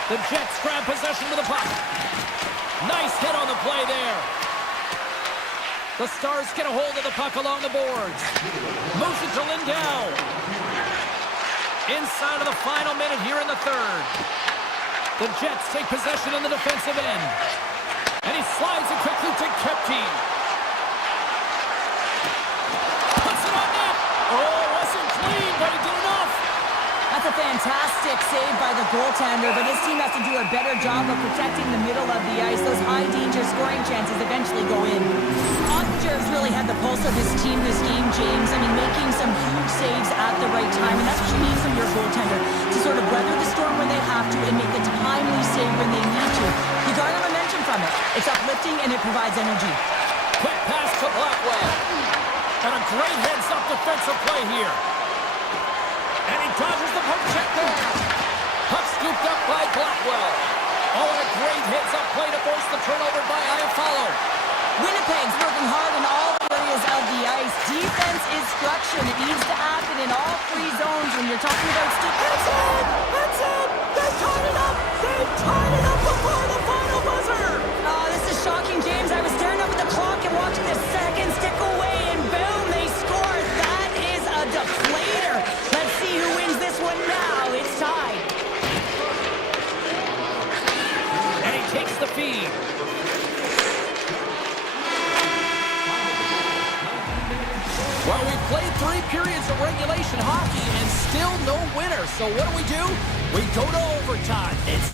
The Jets grab possession with the puck. Nice hit on the play there. The Stars get a hold of the puck along the boards. Moves it to Lindell. Inside of the final minute here in the third. The Jets take possession in the defensive end. And he slides it quickly to Kepke. Puts it on net. Oh, wasn't clean, but he did enough. That's a fantastic save by the goaltender, but his team has to do a better job of protecting the middle of the ice. Those high-danger scoring chances eventually go in. Ottinger's really had the pulse of his team this game, James. I mean, making some huge saves at the right time, and that's what you need from your goaltender, to sort of weather the storm when they have to and make a timely save when they need to. You garner momentum from it. It's uplifting, and it provides energy. Quick pass to Blackwell. And a great heads-up defensive play here. And he dodges the poke check there. Puck scooped up by Blackwell. Oh, and a great heads-up play to force the turnover by Iafallo. Winnipeg's working hard in all areas of the ice. Defense is structure. It needs to happen in all three zones when you're talking about stick. That's it! That's it! They tied it up! They tied it up before the final buzzer! Oh, this is shocking, James. I was staring up at the clock and watching the seconds tick away, and boom, they scored. That is a deflator. Let's see who wins this one now. It's tied. And he takes the feed. Well, we played 3 periods of regulation hockey and still no winner. So what do? We go to overtime. It's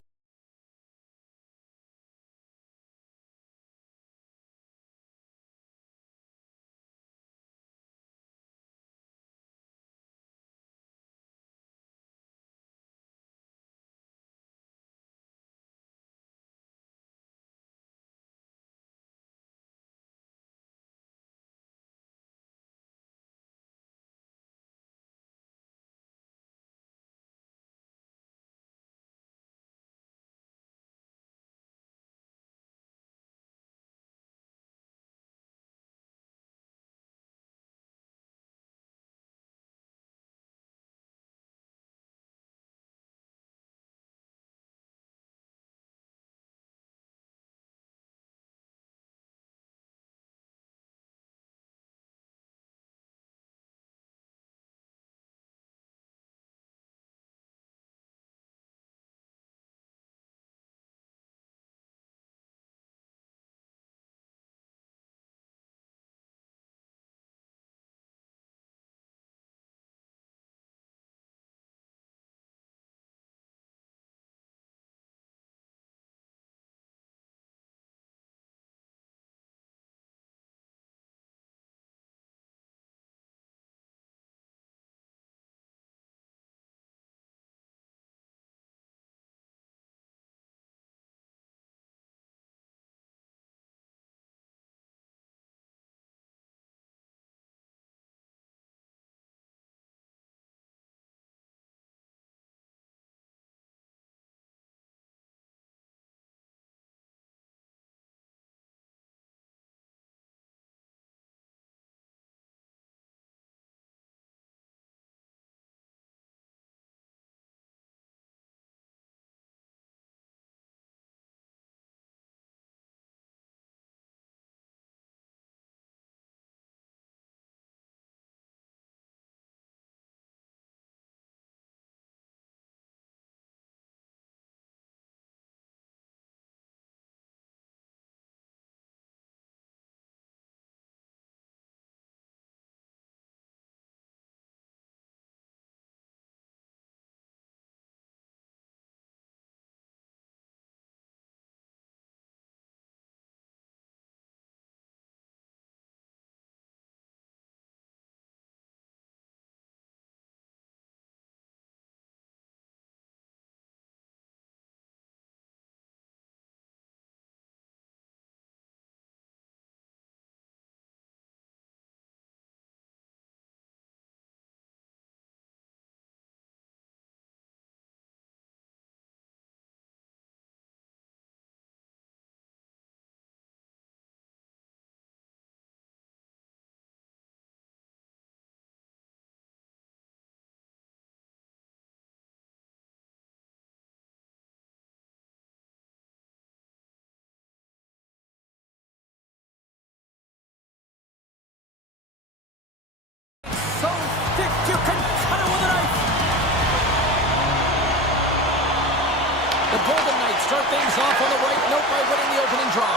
start things off on the right note by winning the opening draw.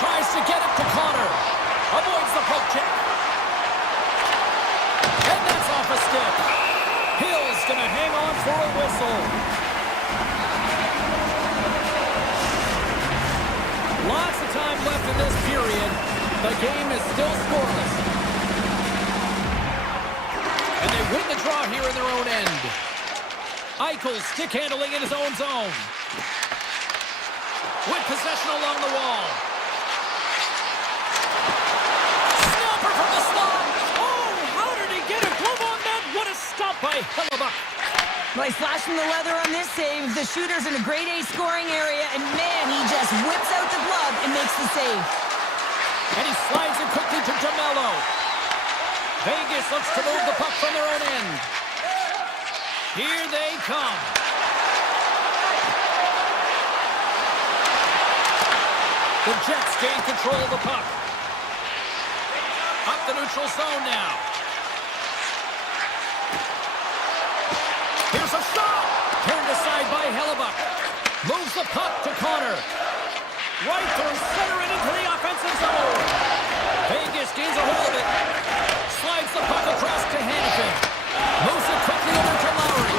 Tries to get it to Connor. Avoids the poke check. And that's off a stick. Hill's gonna hang on for a whistle. Lots of time left in this period. The game is still scoreless. And they win the draw here in their own end. Eichel stick handling in his own zone. With possession along the wall. Snapper from the slot. Oh, how did he get a glove on that? What a stop by Hellebuck. Nice flash from the leather on this save. The shooter's in a grade A scoring area, and man, he just whips out the glove and makes the save. And he slides it quickly to DeMello. Vegas looks to move the puck from their own end. Here they come. The Jets gain control of the puck. Up the neutral zone now. Here's a shot. Turned aside by Hellebuck. Moves the puck to Connor. Right through center and into the offensive zone. Vegas gains a hold of it. Slides the puck across to Hanifin. Moves it quickly over to Lowry.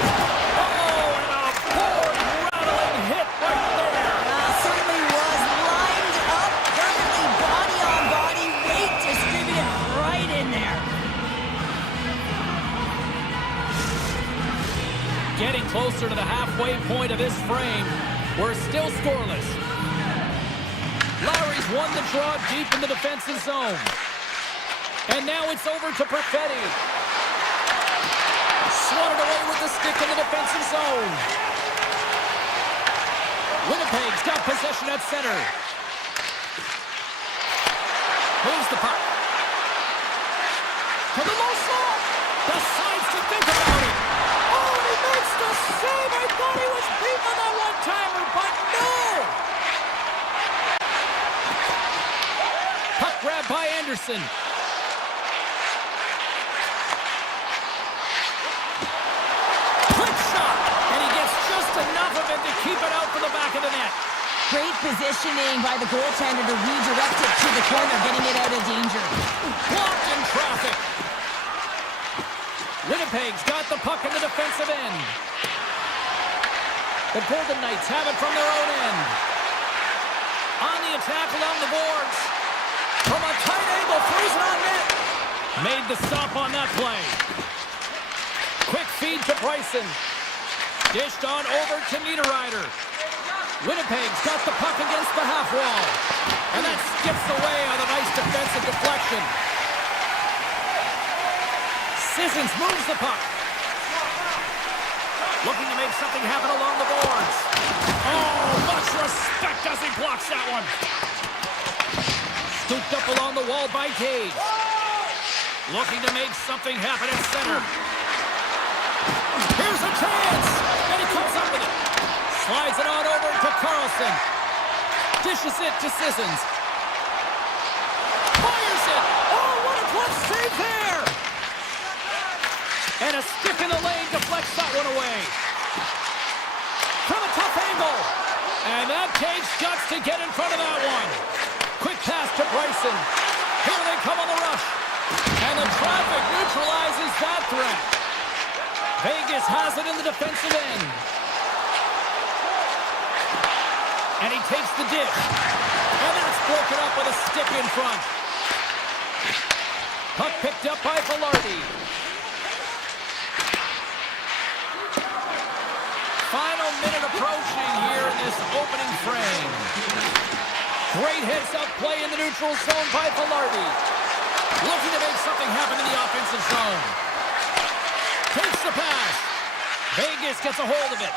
Oh, and a board-rattling hit right there. Certainly was lined up perfectly, body on body, weight distributed right in there. Getting closer to the halfway point of this frame. We're still scoreless. Lowry's won the draw deep in the defensive zone. And now it's over to Perfetti. Swatted away with the stick in the defensive zone. Winnipeg's got possession at center. Moves the puck. To the low slot. Decides to think about it. Oh, he makes the save. I thought he was beat on that one-timer, but no! Puck grab by Anderson. Quick shot, and he gets just enough of it to keep it out for the back of the net. Great positioning by the goaltender to redirect it to the corner, getting it out of danger. Blocked in traffic. Winnipeg's got the puck in the defensive end. The Golden Knights have it from their own end. On the attack along the boards. From a tight angle, throws it on net. Made the stop on that play. Quick feed to Bryson. Dished on over to Niederreiter. Winnipeg's got the puck against the half wall. And that skips away on a nice defensive deflection. Sissons moves the puck. Looking to make something happen along the boards. Oh, much respect as he blocks that one. Scooped up along the wall by Cage. Looking to make something happen at center. Here's a chance! And he comes up with it. Slides it on over to Carlson. Dishes it to Sissons. Fires it! Oh, what a clutch save there! And a stick in the lane deflects that one away. From a tough angle. And that Cage guts to get in front of that one. Quick pass to Bryson. Here they come on the rush. And the traffic neutralizes that threat. Vegas has it in the defensive end. And he takes the dish. And that's broken up with a stick in front. Puck picked up by Velarde. Final minute approaching here in this opening frame. Great heads-up play in the neutral zone by Velarde. Looking to make something happen in the offensive zone. Takes the pass. Vegas gets a hold of it.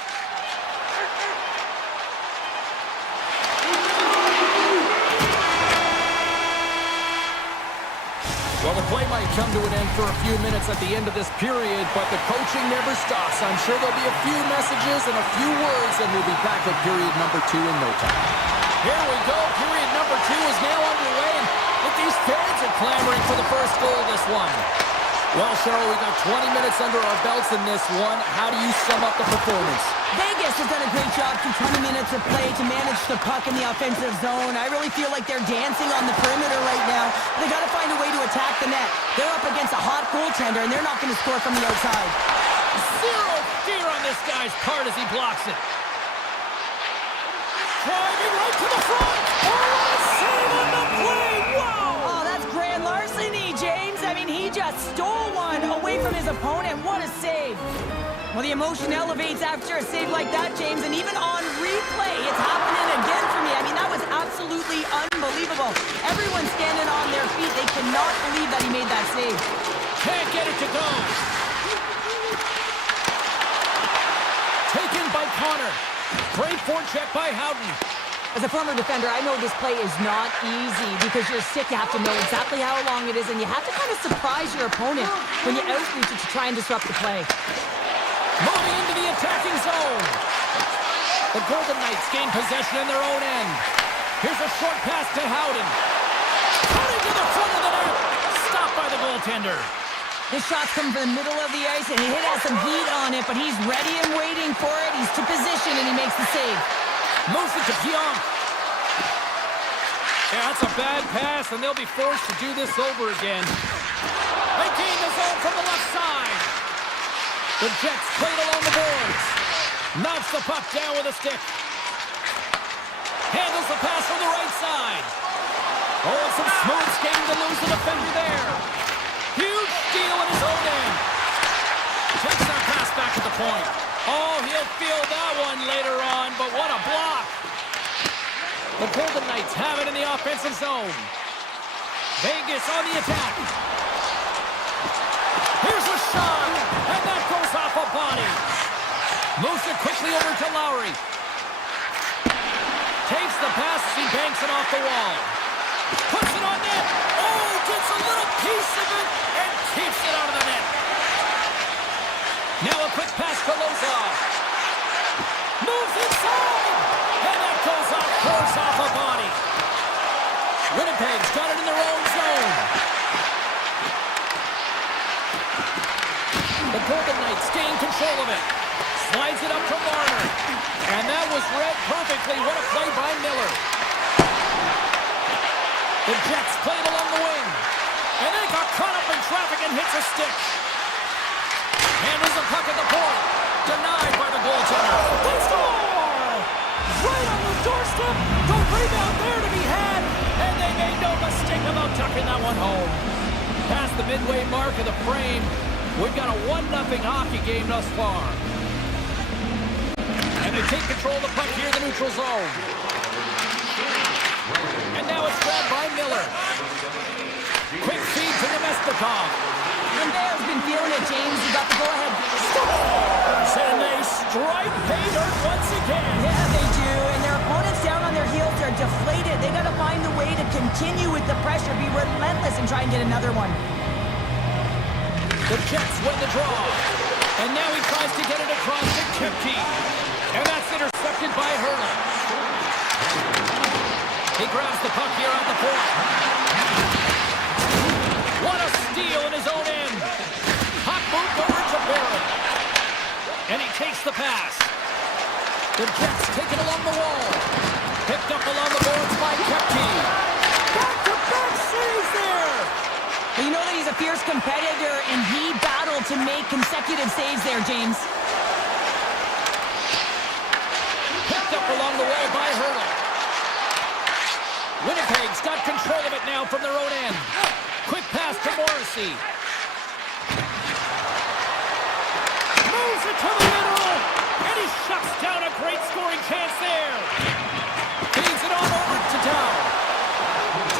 Well, the play might come to an end for a few minutes at the end of this period, but the coaching never stops. I'm sure there'll be a few messages and a few words, and we'll be back at period number 2 in no time. Here we go. Period number 2 is now underway, and these fans are clamoring for the first goal of this one. Well, Cheryl, we got 20 minutes under our belts in this one. How do you sum up the performance? Vegas has done a great job through 20 minutes of play to manage the puck in the offensive zone. I really feel like they're dancing on the perimeter right now. They got to find a way to attack the net. They're up against a hot goaltender, and they're not going to score from the outside. Zero fear on this guy's part as he blocks it. Driving right to the front. Oh, what a save on the play. Wow. Oh, that's grand larceny, James. I mean, he just stole one away from his opponent. What a save. Well, the emotion elevates after a save like that, James, and even on replay, it's happening again for me. I mean, that was absolutely unbelievable. Everyone's standing on their feet. They cannot believe that he made that save. Can't get it to go. Taken by Connor. Great forecheck by Howden. As a former defender, I know this play is not easy because you're sick. You have to know exactly how long it is, and you have to kind of surprise your opponent when you outreach it to try and disrupt the play. Moving into the attacking zone. The Golden Knights gain possession in their own end. Here's a short pass to Howden. Cutting to the front of the net. Stopped by the goaltender. This shot's coming from the middle of the ice, and it has some heat on it, but he's ready and waiting for it. He's to position, and he makes the save. Moves it to Pionk. Yeah, that's a bad pass, and they'll be forced to do this over again. They gain the zone from the left side. The Jets played along the boards. Knocks the puck down with a stick. Handles the pass from the right side. Oh, and some smooth skating to lose the defender there. Huge steal in his own end. Takes that pass back at the point. Oh, he'll feel that one later on, but what a block. The Golden Knights have it in the offensive zone. Vegas on the attack. Here's a shot, and that goes off a body. Moves it quickly over to Lowry. Takes the pass as he banks it off the wall. Puts it on net. Oh, gets a little piece of it and keeps it out of the net. Now a quick pass to Lozov. Moves inside. And that goes off course off a body. Winnipeg's got it in their own zone. The Golden Knights gain control of it. Slides it up to Marner. And that was read perfectly. What a play by Miller. The Jets played along the wing. And they got caught up in traffic and hits a stick. Handles the puck at the point. Denied by the goaltender. They score! Right on the doorstep. The rebound there to be had. And they made no mistake about tucking that one home. Past the midway mark of the frame, we've got a 1-0 hockey game thus far. And they take control of the puck here in the neutral zone. And now it's grabbed by Miller. Quick feed to Nemestikov. And Bear's been feeling it, James. He got the go-ahead. Scores! And they strike pay dirt once again. Yeah, they do. And their opponents down on their heels. They're deflated. They got to find a way to continue with the pressure, be relentless, and try and get another one. The Jets win the draw. And now he tries to get it across to Kipke. And that's intercepted by Hurley. He grabs the puck here on the point. What a steal in his own end. Puck moved over to Barron. And he takes the pass. The Jets take it along the wall. Picked up along the boards by Kepke. Back-to-back saves there. Well, you know that he's a fierce competitor, and he battled to make consecutive saves there, James. Picked up along the wall by Hurdle. Winnipeg's got control of it now from their own end. Quick pass to Morrissey. Moves it to the middle. And he shuts down a great scoring chance there. Feeds it on over to Dow.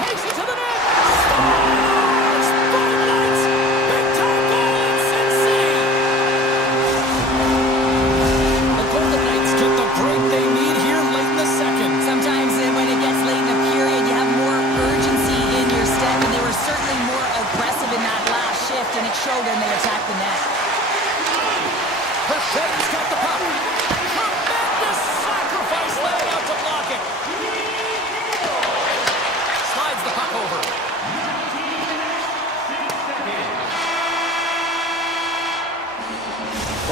Takes it to the net. Scores! 5 Knights. Big time goal in Sin City. The Golden Knights get the break they need here late in the second. Sometimes when it gets late in a period, you have more urgency in your step, and they were certainly more aggressive in that last shift, and it showed when they attacked the net. Perfetti's got the puck. Tremendous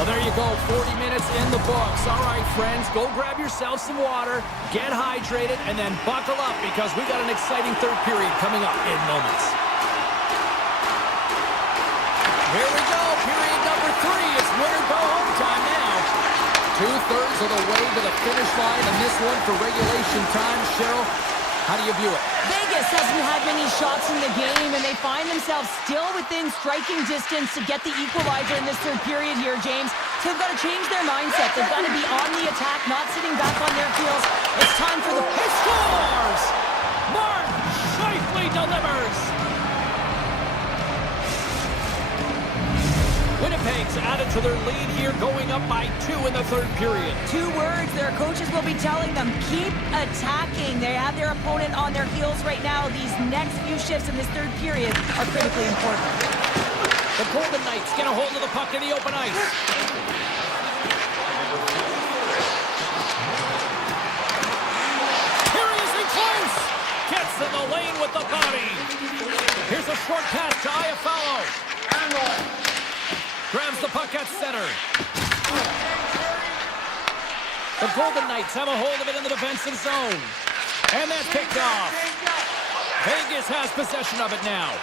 Well, there you go, 40 minutes in the books. All right, friends, go grab yourself some water, get hydrated, and then buckle up because we got an exciting third period coming up in moments. Here we go, period number 3. It's winner go home time now. 2/3 of the way to the finish line, and this one for regulation time. Cheryl, how do you view it? Vegas hasn't had many shots in the game, and they find themselves still within striking distance to get the equalizer in this third period here, James. So they've got to change their mindset. They've got to be on the attack, not sitting back on their heels. It's time for the... He scores! Mark Scheifele delivers! Winnipeg's added to their lead here, going up by 2 in the third period. 2 words their coaches will be telling them: keep attacking. They have their opponent on their heels right now. These next few shifts in this third period are critically important. The Golden Knights get a hold of the puck in the open ice. Here he is in close. Gets in the lane with the body. Here's a short pass to Iafallo. Grabs the puck at center. The Golden Knights have a hold of it in the defensive zone. And that's picked off. Vegas has possession of it now.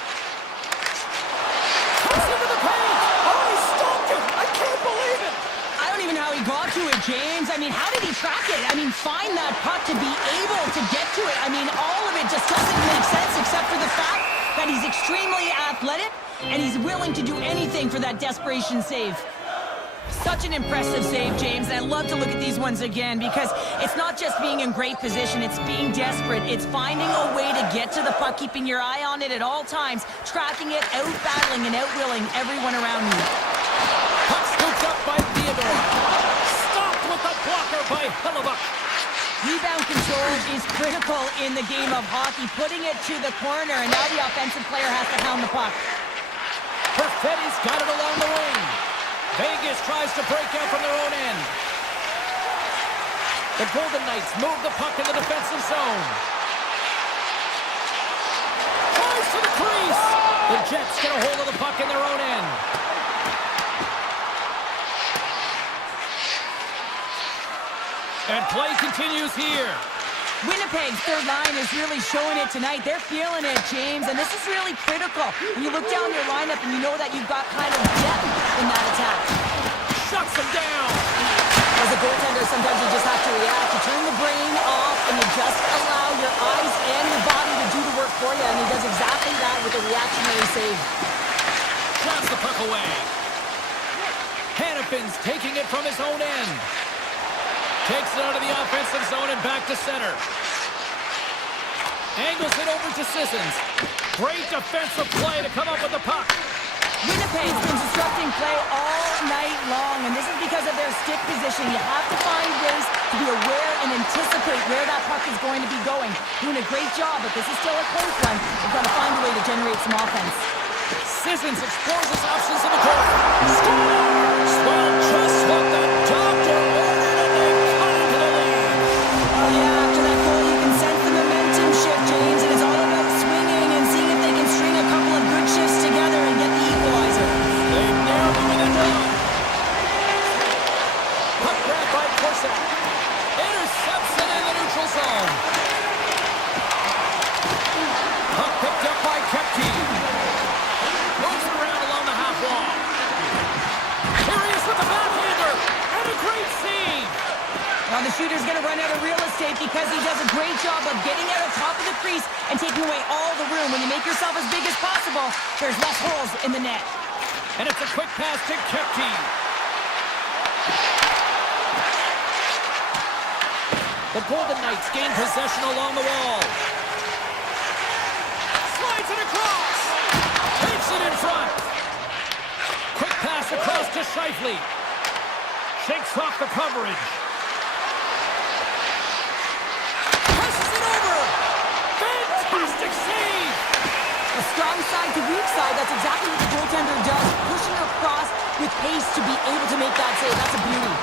Comes into the paint. Oh, he stopped it. I can't believe it. I don't even know how he got to it, James. I mean, how did he track it? I mean, find that puck to be able to get to it. I mean, all of it just doesn't make sense except for the fact that he's extremely athletic and he's willing to do anything for that desperation save. Such an impressive save, James, and I love to look at these ones again because it's not just being in great position, it's being desperate. It's finding a way to get to the puck, keeping your eye on it at all times, tracking it, out-battling and out-willing everyone around you. Puck scooped up by Theodore. Stopped with the blocker by Hellebuyck. Rebound control is critical in the game of hockey, putting it to the corner, and now the offensive player has to hound the puck. Perfetti's got it along the wing. Vegas tries to break out from their own end. The Golden Knights move the puck in the defensive zone. Tries to the crease. The Jets get a hold of the puck in their own end. And play continues here. Winnipeg's third line is really showing it tonight. They're feeling it, James, and this is really critical. When you look down your lineup and you know that you've got kind of depth in that attack. Shuts them down. As a goaltender, sometimes you just have to react. You turn the brain off and you just allow your eyes and your body to do the work for you, and he does exactly that with a reactionary save. Shots the puck away. Hannafin's taking it from his own end. Takes it out of the offensive zone and back to center. Angles it over to Sissons. Great defensive play to come up with the puck. Winnipeg's been disrupting play all night long, and this is because of their stick position. You have to find ways to be aware and anticipate where that puck is going to be going. Doing a great job, but this is still a close one. They've got to find a way to generate some offense. Sissons explores his options in the corner. Scores! Well, just what the doctor ordered, and they cut into the lead. Oh yeah, after that goal, you can sense the momentum shift, James, and it's all about swinging and seeing if they can string a couple of good shifts together and get the equalizer. They've narrowed him in the run. Puck grab by Corsac. Intercepts it in the neutral zone. Puck picked up by Kepke. Moves it around along the half wall. Here he is with the backhander. And a great save. Now the shooter's going to run out of real estate because he does a great job of getting out of top of the crease and taking away all the room. When you make yourself as big as possible, there's less holes in the net. And it's a quick pass to Kepke. The Golden Knights gain possession along the wall. Slides it across. Takes it in front. Quick pass across to Scheifele. Shakes off the coverage. Passes it over. Fantastic save. A strong side to weak side, that's exactly what the goaltender does. Pushing across with pace to be able to make that save. That's a beauty.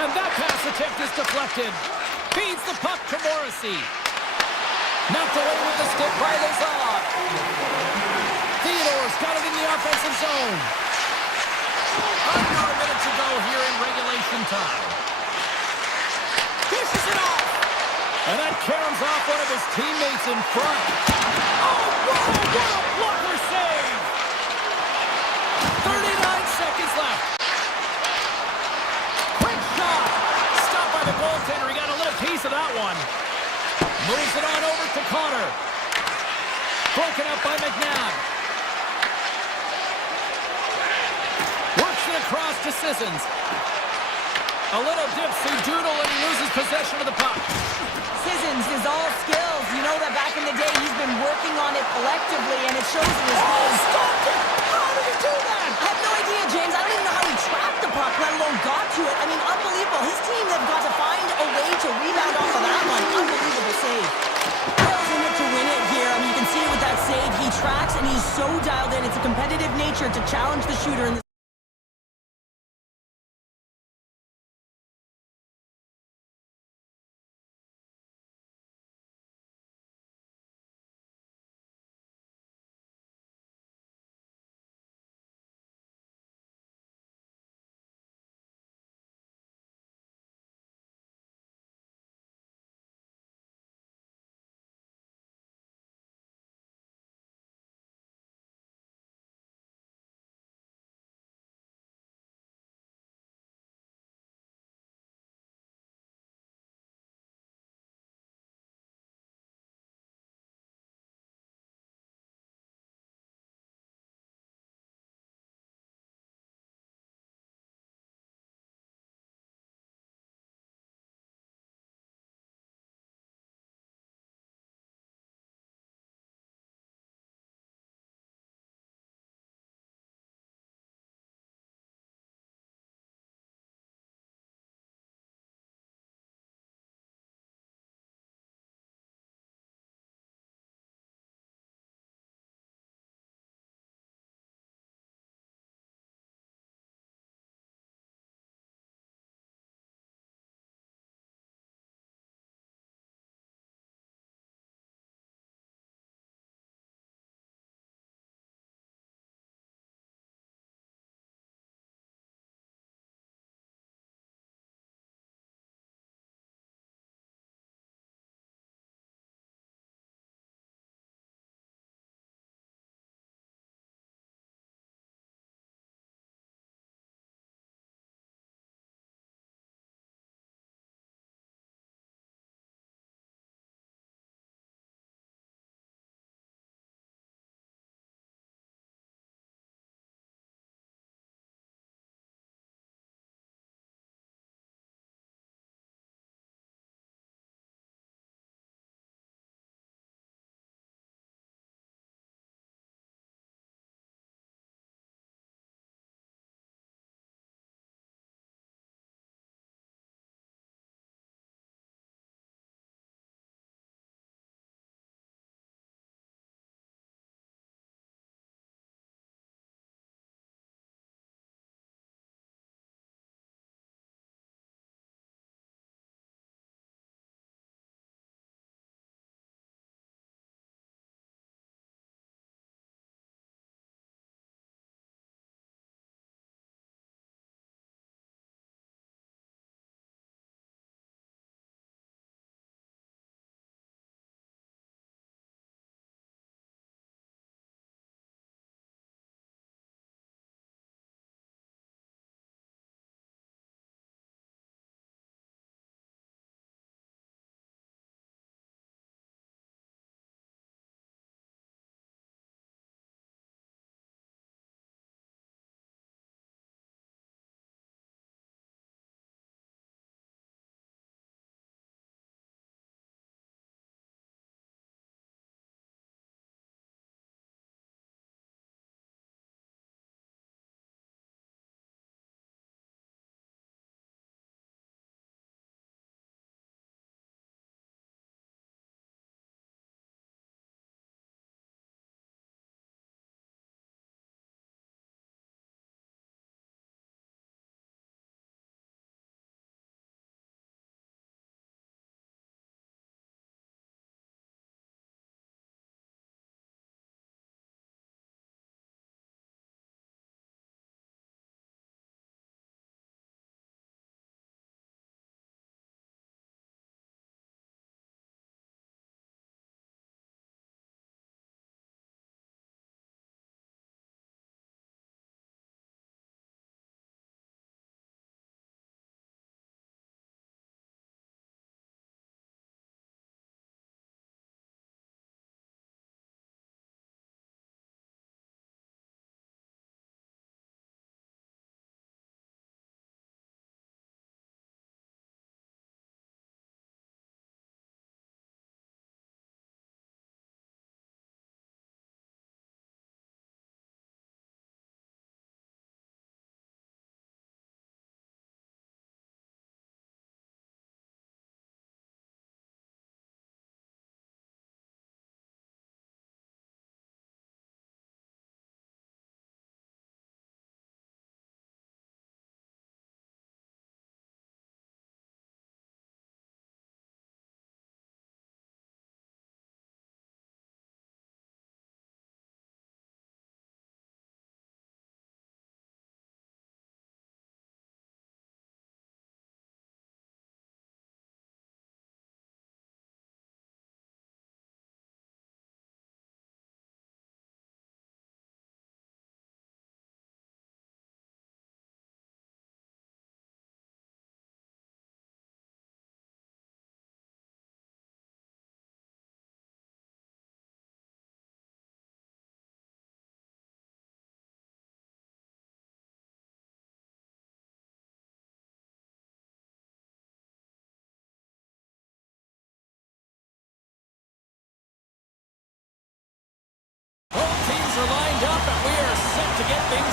And that pass attempt is deflected. Feeds the puck to Morrissey. Knocked away with the stick by Lazard. Theodore's got it in the offensive zone. Under a minute to go. go here in regulation time. Dishes it off. And that caroms off one of his teammates in front. Oh, what a blocker save! 39 seconds left. Quick shot. Stopped by the goaltender. He got a little piece of that one. Moves it on over to Connor. Broken up by McNabb. Works it across to Sissons. A little dipsy doodle and he loses possession of the puck. Sissons is all skills. You know that back in the day he's been working on it collectively and it shows in his game. Stopped it! How did he do that? I have no idea, James. I don't even know how he tracked the puck, let alone got to it. I mean, unbelievable. His team have got to find a way to rebound off of that one. Unbelievable save. Rails in it to win it here. I mean, you can see it with that save. He tracks and he's so dialed in. It's a competitive nature to challenge the shooter in the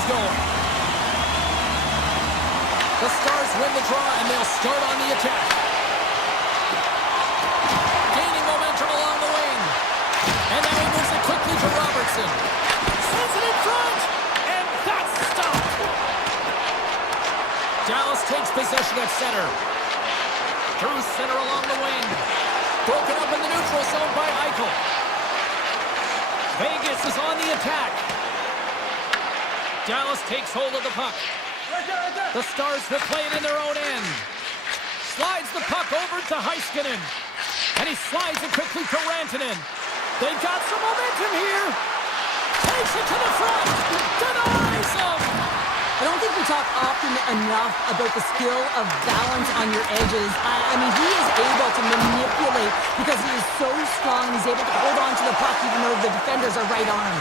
going. The Stars win the draw, and they'll start on the attack. Gaining momentum along the wing. And now he moves it quickly to Robertson. Sends it in front, and that's stopped. Dallas takes possession at center. Through center along the wing. Broken up in the neutral zone by Eichel. Vegas is on the attack. Dallas takes hold of the puck. The Stars will play it in their own end. Slides the puck over to Heiskanen. And he slides it quickly to Rantanen. They've got some momentum here. Takes it to the front. Denies him. I don't think we talk often enough about the skill of balance on your edges. I mean, he is able to manipulate because he is so strong. He's able to hold on to the puck even though the defenders are right on him.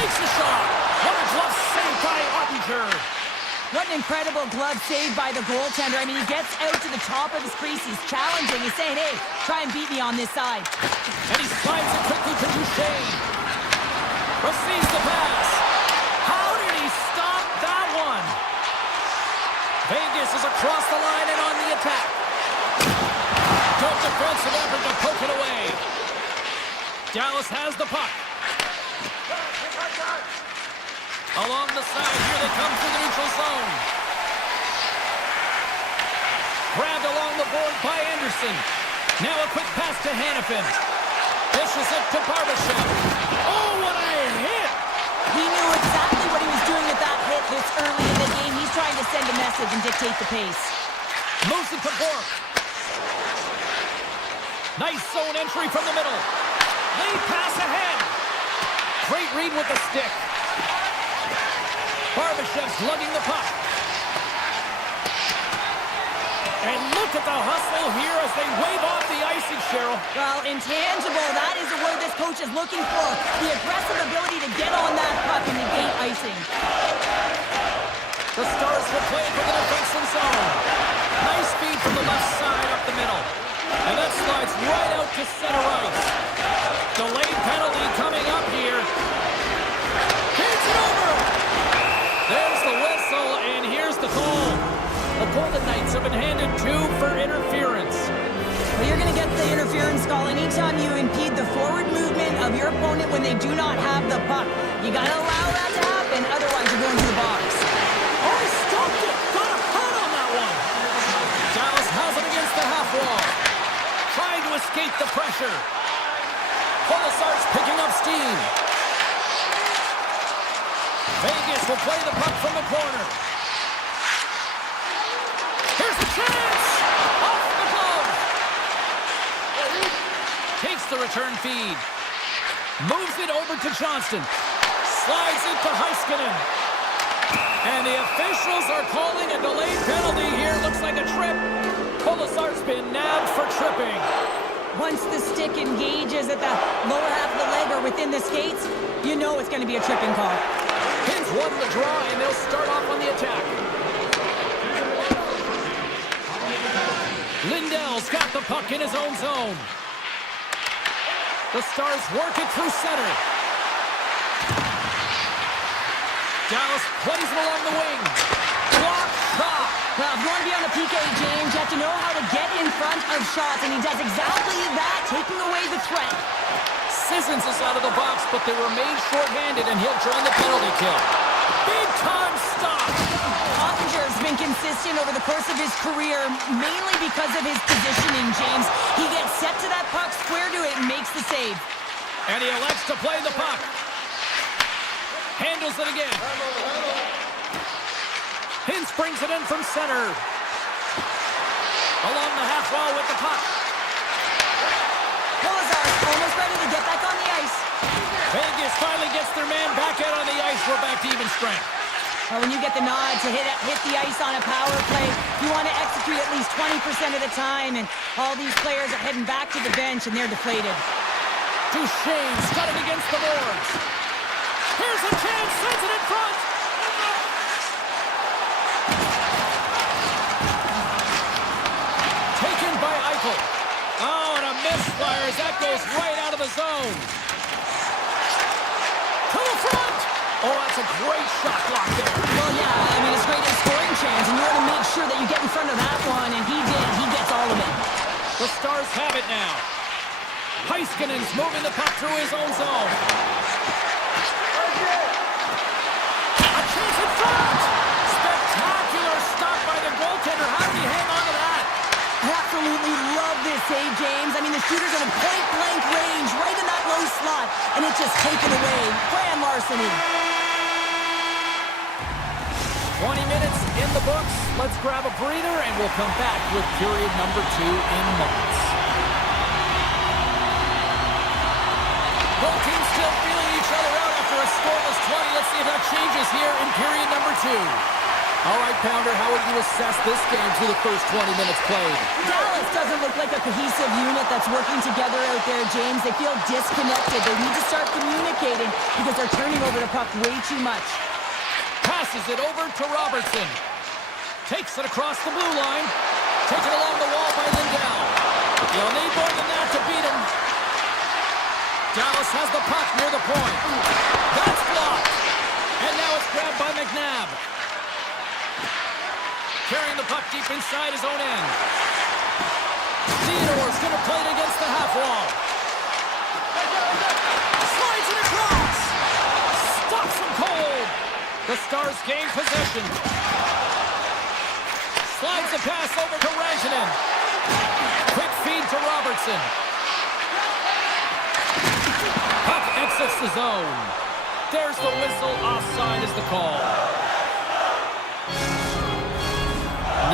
Takes the shot. What a glove save by Ottinger. What an incredible glove save by the goaltender. I mean, he gets out to the top of his crease. He's challenging. He's saying, hey, try and beat me on this side. And he slides it quickly to Duchesne. Receives the pass. How did he stop that one? Vegas is across the line and on the attack. Good defensive effort to poke it away. Dallas has the puck. Along the side, here they come through the neutral zone. Grabbed along the board by Anderson. Now a quick pass to Hanifin. Dishes it to Barbashev. Oh, what a hit! He knew exactly what he was doing with that hit this early in the game. He's trying to send a message and dictate the pace. Moves it to Bork. Nice zone entry from the middle. Lead pass ahead. Great read with the stick. Barbashev's lugging the puck. And look at the hustle here as they wave off the icing, Cheryl. Well, intangible, that is the word this coach is looking for. The aggressive ability to get on that puck and negate icing. The Stars will play for the defensive zone. Nice feed from the left side up the middle. And that slides right out to center ice. Delayed penalty coming up here. Hits it over. There's the whistle, and here's the call. The Golden Knights have been handed 2 for interference. Well, you're going to get the interference call anytime you impede the forward movement of your opponent when they do not have the puck. You got to allow that to happen, otherwise you're going to the box. Oh, he stopped it! Got a hurt on that one! Dallas has it against the half wall. Trying to escape the pressure. Colasar's picking up steam. Vegas will play the puck from the corner. Here's the chance! Off the glove! Takes the return feed. Moves it over to Johnston. Slides it to Heiskanen. And the officials are calling a delayed penalty here. Looks like a trip. Colasar's been nabbed for tripping. Once the stick engages at the lower half of the leg or within the skates, you know it's going to be a tripping call. Hins won the draw, and they'll start off on the attack. Lindell's got the puck in his own zone. The Stars work it through center. Dallas plays it along the wing. Block shot. Well, if you want to be on the PK, James, you have to know how to get in front of shots, and he does exactly that, taking away the threat. Sissons is out of the box, but they were made short-handed, and he'll join the penalty kill. Big-time stop! Ottinger has been consistent over the course of his career, mainly because of his positioning, James. He gets set to that puck, square to it, and makes the save. And he elects to play the puck. Handles it again. Hintz brings it in from center. Along the half wall with the puck. Colasar's almost ready to get back on the ice. Vegas finally gets their man back out on the ice. We're back to even strength. Well, when you get the nod to hit the ice on a power play, you want to execute at least 20% of the time, and all these players are heading back to the bench, and they're deflated. Duchesne's got it against the boards. Here's a chance, sends it in front. Taken by Eichel. Oh, and a misfire as that goes right out of the zone. To the front. Oh, that's That's a great shot block there. Well, yeah, I mean, it's great at scoring chance, and you want to make sure that you get in front of that one, and he did. He gets all of it. The Stars have it now. Heiskanen's moving the puck through his own zone. A chance in front! Spectacular stop by the goaltender. How did he hang on to that? I absolutely love this save, James. I mean, the shooter's in a point-blank range, right in that low slot, and it's just taken away. Grand larceny. 20 minutes in the books. Let's grab a breather, and we'll come back with period number 2 in moments. Both teams still feeling each other out after a scoreless 20. Let's see if that changes here in period number 2. All right, Pounder, how would you assess this game through the first 20 minutes played? Dallas doesn't look like a cohesive unit that's working together out there, James. They feel disconnected. They need to start communicating because they're turning over the puck way too much. Passes it over to Robertson. Takes it across the blue line. Taken along the wall by Lindell. You'll need more than that to beat him. Dallas has the puck near the point. That's blocked. And now it's grabbed by McNabb. Carrying the puck deep inside his own end. Theodore's going to play it against the half wall. Slides it across. Stops him cold. The Stars gain possession. Slides the pass over to Rantanen. Quick feed to Robertson. Puck exits the zone. There's the whistle. Offside is the call.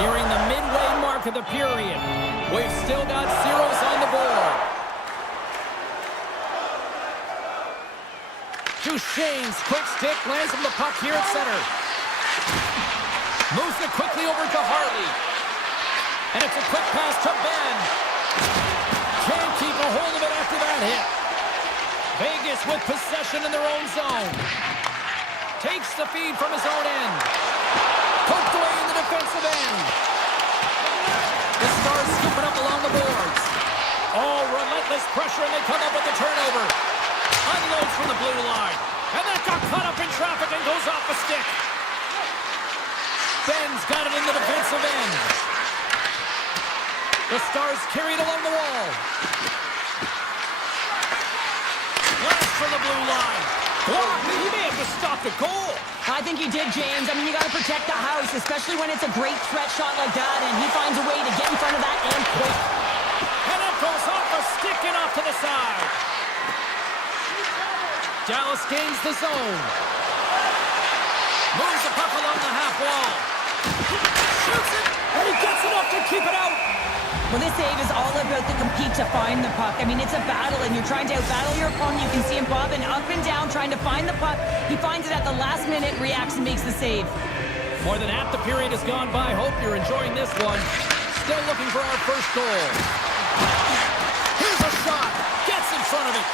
Nearing the midway mark of the period. We've still got zeros on the board. Duchesne's quick stick lands him the puck here at center. Moves it quickly over to Harley. And it's a quick pass to Ben. Can't keep a hold of it after that hit. Vegas with possession in their own zone. Takes the feed from his own end. Poked away in the defensive end. The Stars scooping up along the boards. Oh, relentless pressure, and they come up with the turnover. Unloads from the blue line. And that got caught up in traffic and goes off a stick. Ben's got it in the defensive end. The Stars carry it along the wall. Blast from the blue line. Blocked. He may have just stopped a goal. I think he did, James. I mean, you got to protect the house, especially when it's a great threat shot like that, and he finds a way to get in front of that and quick. And it goes off a stick and off to the side. Dallas gains the zone. Moves the puck along the half wall. Shoots it, and he gets enough to keep it out. Well, this save is all about the compete to find the puck. I mean, it's a battle, and you're trying to outbattle your opponent. You can see him bobbing up and down, trying to find the puck. He finds it at the last minute, reacts, and makes the save. More than half the period has gone by. Hope you're enjoying this one. Still looking for our first goal. Here's a shot. Gets in front of it.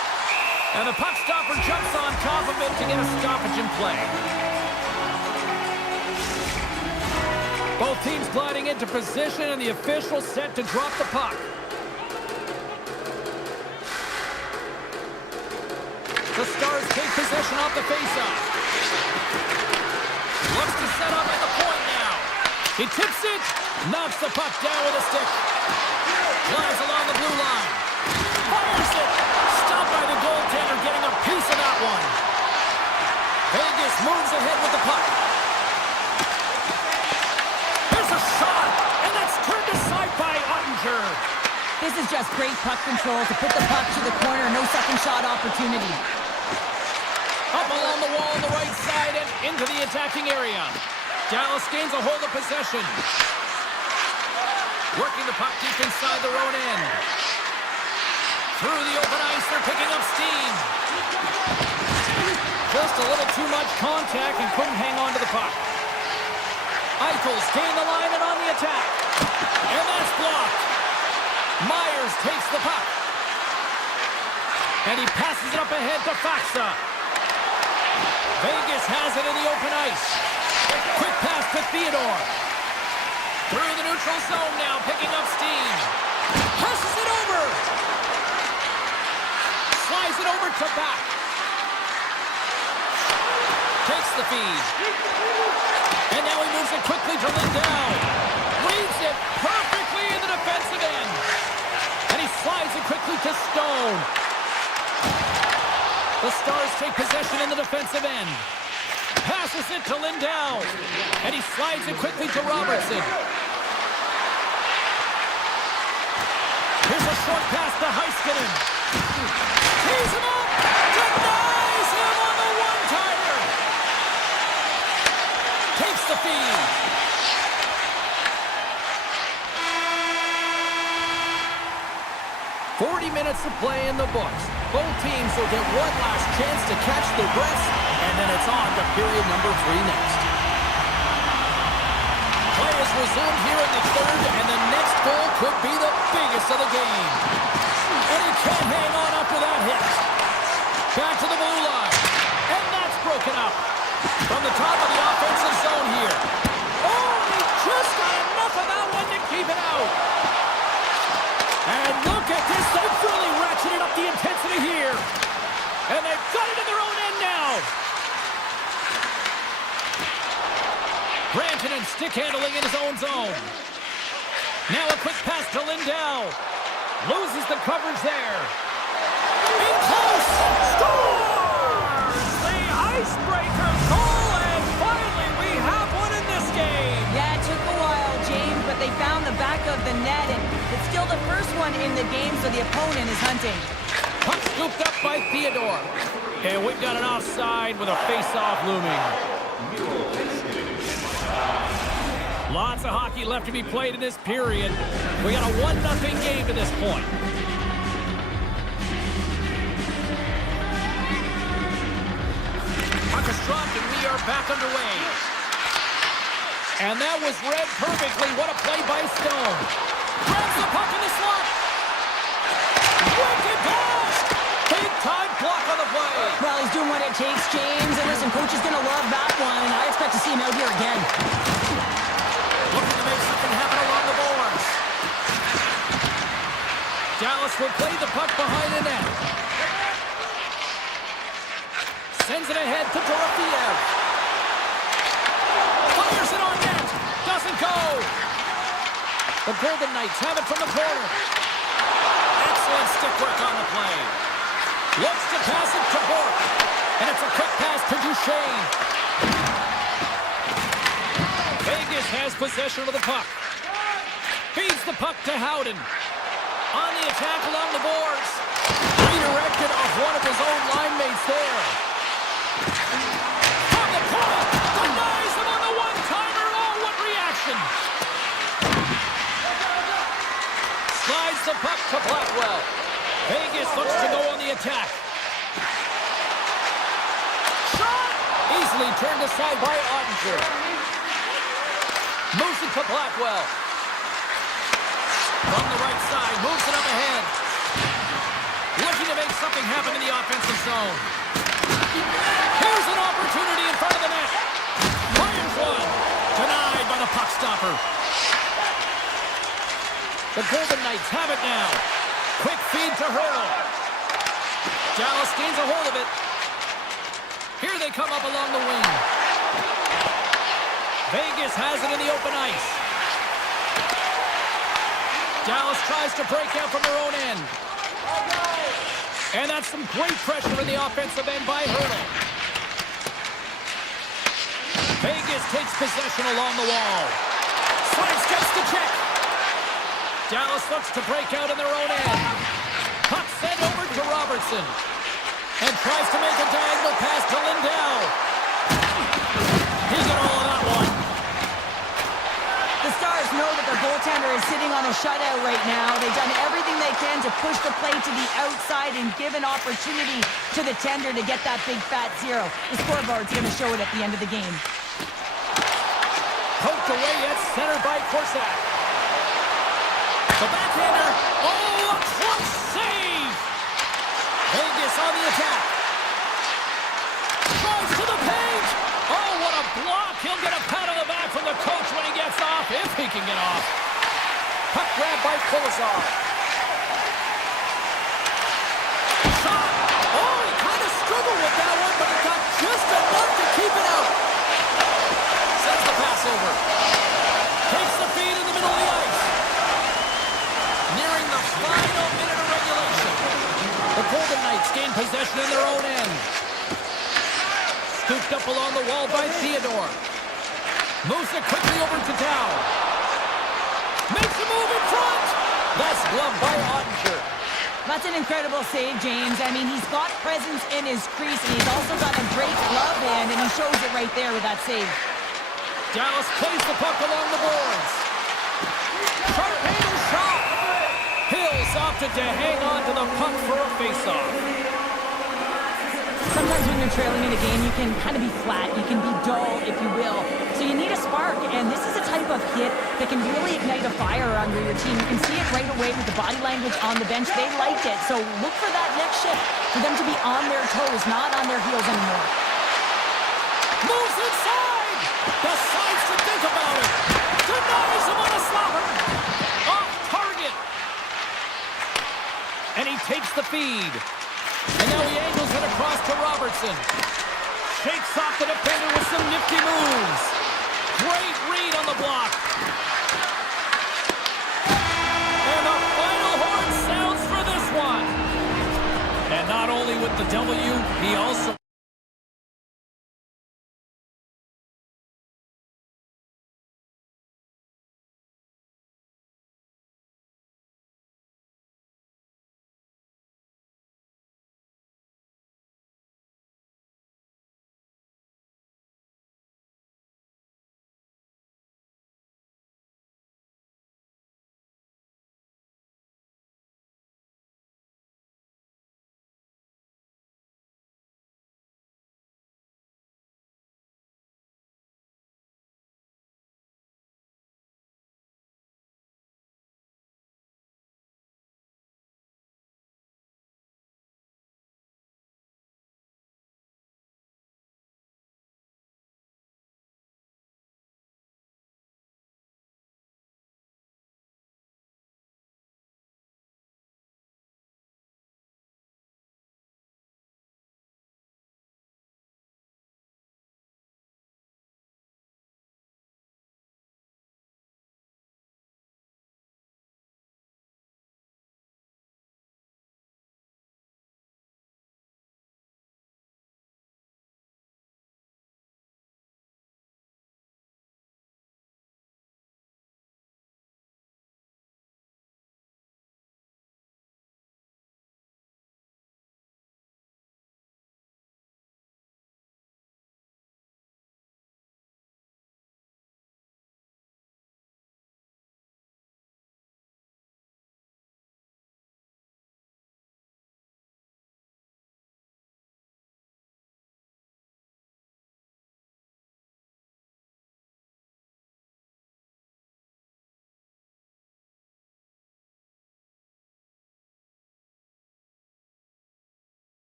And the puck stopper jumps on top of it to get a stoppage in play. Both teams gliding into position, and the official set to drop the puck. The Stars take possession off the faceoff. Looks to set up at the point now. He tips it, knocks the puck down with a stick. Flies along the blue line. Fires it. Stopped by the goaltender, getting a piece of that one. Vegas moves ahead with the puck. A shot, and that's turned aside by Ottinger. This is just great puck control to put the puck to the corner. No second shot opportunity. Up along the wall on the right side and into the attacking area. Dallas gains a hold of possession. Working the puck deep inside their own end. Through the open ice, they're picking up steam. Just a little too much contact and couldn't hang on to the puck. Eichel's gain the line and on the attack. And that's blocked. Myers takes the puck. And he passes it up ahead to Faksa. Vegas has it in the open ice. Quick pass to Theodore. Through the neutral zone now, picking up steam. Passes it over. Slides it over to back. Takes the feed. And now he moves it quickly to Lindell. Reads it perfectly in the defensive end. And he slides it quickly to Stone. The Stars take possession in the defensive end. Passes it to Lindell. And he slides it quickly to Robertson. Here's a short pass to Heiskanen. Tees him up. Denies him on the one-timer. Takes the feed. Minutes to play in the books. Both teams will get one last chance to catch their breaths, and then it's on to period number 3 next. Play is resumed here in the third, and the next goal could be the biggest of the game. And he can't hang on after that hit. Back to the blue line, and that's broken up. From the top of the offensive zone here. Oh, he just got enough of that one to keep it out. And look at this, they've really ratcheted up the intensity here. And they've got it in their own end now. Brantanen stick handling in his own zone. Now a quick pass to Lindell. Loses the coverage there. In close, scores! The icebreaker goal, and finally we have one in this game. Yeah, it took a while, James, but they found the back of the net, and it's still the first one in the game, so the opponent is hunting. Puck scooped up by Theodore. And we've got an offside with a face-off looming. Lots of hockey left to be played in this period. We got a 1-0 game to this point. Puck is dropped and we are back underway. And that was read perfectly. What a play by Stone. Grabs the puck in the slot. Wicked goal! Big time block on the play. Well, he's doing what it takes, James. And listen, coach is going to love that one. I expect to see him out here again. Looking to make something happen along the boards. Dallas will play the puck behind the net. Sends it ahead to Dorofiev. Fires it on net. Doesn't go. The Golden Knights have it from the corner. Excellent stick work on the play. Looks to pass it to Bork. And it's a quick pass to Duchesne. Vegas has possession of the puck. Feeds the puck to Howden. On the attack along the boards. Redirected off one of his own line mates there. From the point. Denies him on the one-timer. Oh, what reaction. Slides the puck to Blackwell. Vegas looks to go on the attack. Shot! Easily turned aside by Ottinger. Moves it to Blackwell. From the right side, moves it up ahead. Looking to make something happen in the offensive zone. Here's an opportunity in front of the net. Fires one. Denied by the puck stopper. The Golden Knights have it now. Quick feed to Hurdle. Dallas gains a hold of it. Here they come up along the wing. Vegas has it in the open ice. Dallas tries to break out from their own end. And that's some great pressure in the offensive end by Hurdle. Vegas takes possession along the wall. Slides gets the check. Dallas looks to break out in their own end. Puck sent over to Robertson. And tries to make a diagonal pass to Lindell. He got all of that one. The Stars know that their goaltender is sitting on a shutout right now. They've done everything they can to push the play to the outside and give an opportunity to the tender to get that big fat zero. The scoreboard's going to show it at the end of the game. Poked away at center by Korsak. The backhander. Oh, a close save. Vegas on the attack. Drives to the paint. Oh, what a block. He'll get a pat on the back from the coach when he gets off, if he can get off. Puck grab by Kolosar. Shot. Oh, he kind of struggled with that one, but he got just enough to keep it Knights gain possession in their own end. Scooped up along the wall by Theodore. Moves it quickly over to Dow. Makes a move in front. That's gloved by Ottinger. That's an incredible save, James. I mean, he's got presence in his crease, and he's also got a great glove hand, and he shows it right there with that save. Dallas plays the puck along the boards. Sharp-handled shot. Hills opted to hang on to the puck for a face-off. Sometimes when you're trailing in a game, you can kind of be flat. You can be dull, if you will. So you need a spark, and this is a type of hit that can really ignite a fire under your team. You can see it right away with the body language on the bench. They liked it. So look for that next shift, for them to be on their toes, not on their heels anymore. Moves inside. Decides to think about it. Denies him on a slapper. Off target. And he takes the feed. And now he angles it across to Robertson. Shakes off the defender with some nifty moves. Great read on the block. And the final horn sounds for this one. And not only with the W, he also...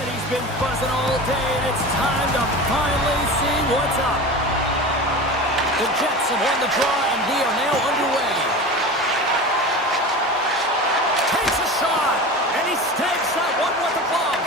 that he's been buzzing all day, and it's time to finally see what's up. The Jets have won the draw, and we are now underway. Takes a shot, and he snags that one with the glove.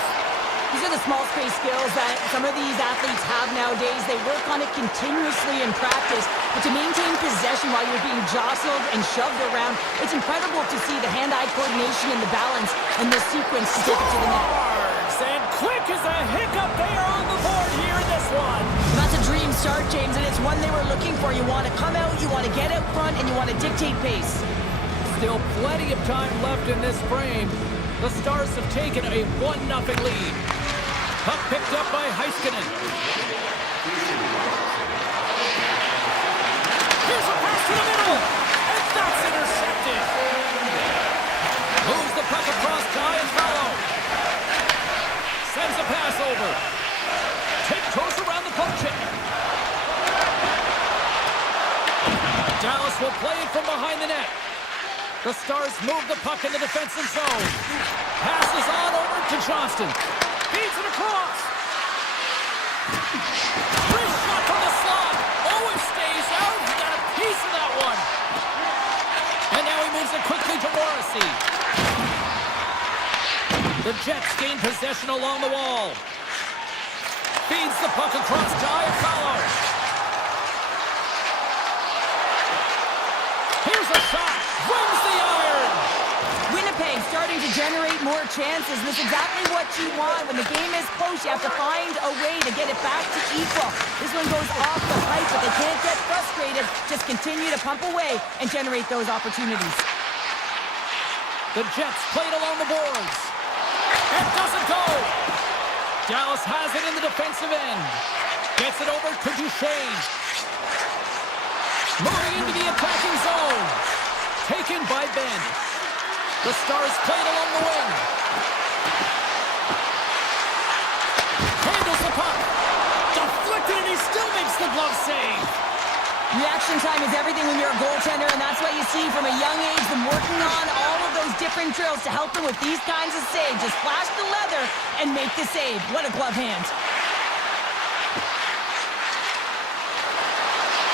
These are the small space skills that some of these athletes have nowadays. They work on it continuously in practice, but to maintain possession while you're being jostled and shoved around, it's incredible to see the hand-eye coordination and the balance in this sequence to take it to the net. And quick as a hiccup, they are on the board here in this one. That's a dream start, James, and it's one they were looking for. You want to come out, you want to get out front, and you want to dictate pace. Still plenty of time left in this frame. The Stars have taken a 1-0 lead. Puck picked up by Heiskanen. Here's a pass to the middle, and that's intercepted. Moves the puck across to Iafallo. Sends a pass over. Tiptoes around the poke check. Dallas will play it from behind the net. The Stars move the puck in the defensive zone. Passes on over to Johnston. Feeds it across. Free shot from the slot. Always stays out. He got a piece of that one. And now he moves it quickly to Morrissey. The Jets gain possession along the wall. Feeds the puck across to Iafallo. Here's a shot. Wins the iron. Winnipeg starting to generate more chances. This is exactly what you want. When the game is close, you have to find a way to get it back to equal. This one goes off the pipe, but they can't get frustrated. Just continue to pump away and generate those opportunities. The Jets played along the boards. It doesn't go. Dallas has it in the defensive end. Gets it over to Duchesne. Moving into the attacking zone. Taken by Ben. The Stars played along the wing. Handles the puck. Deflected, and he still makes the glove save. Reaction time is everything when you're a goaltender, and that's why you see from a young age them working on all of those different drills to help them with these kinds of saves. Just flash the leather and make the save. What a glove hand.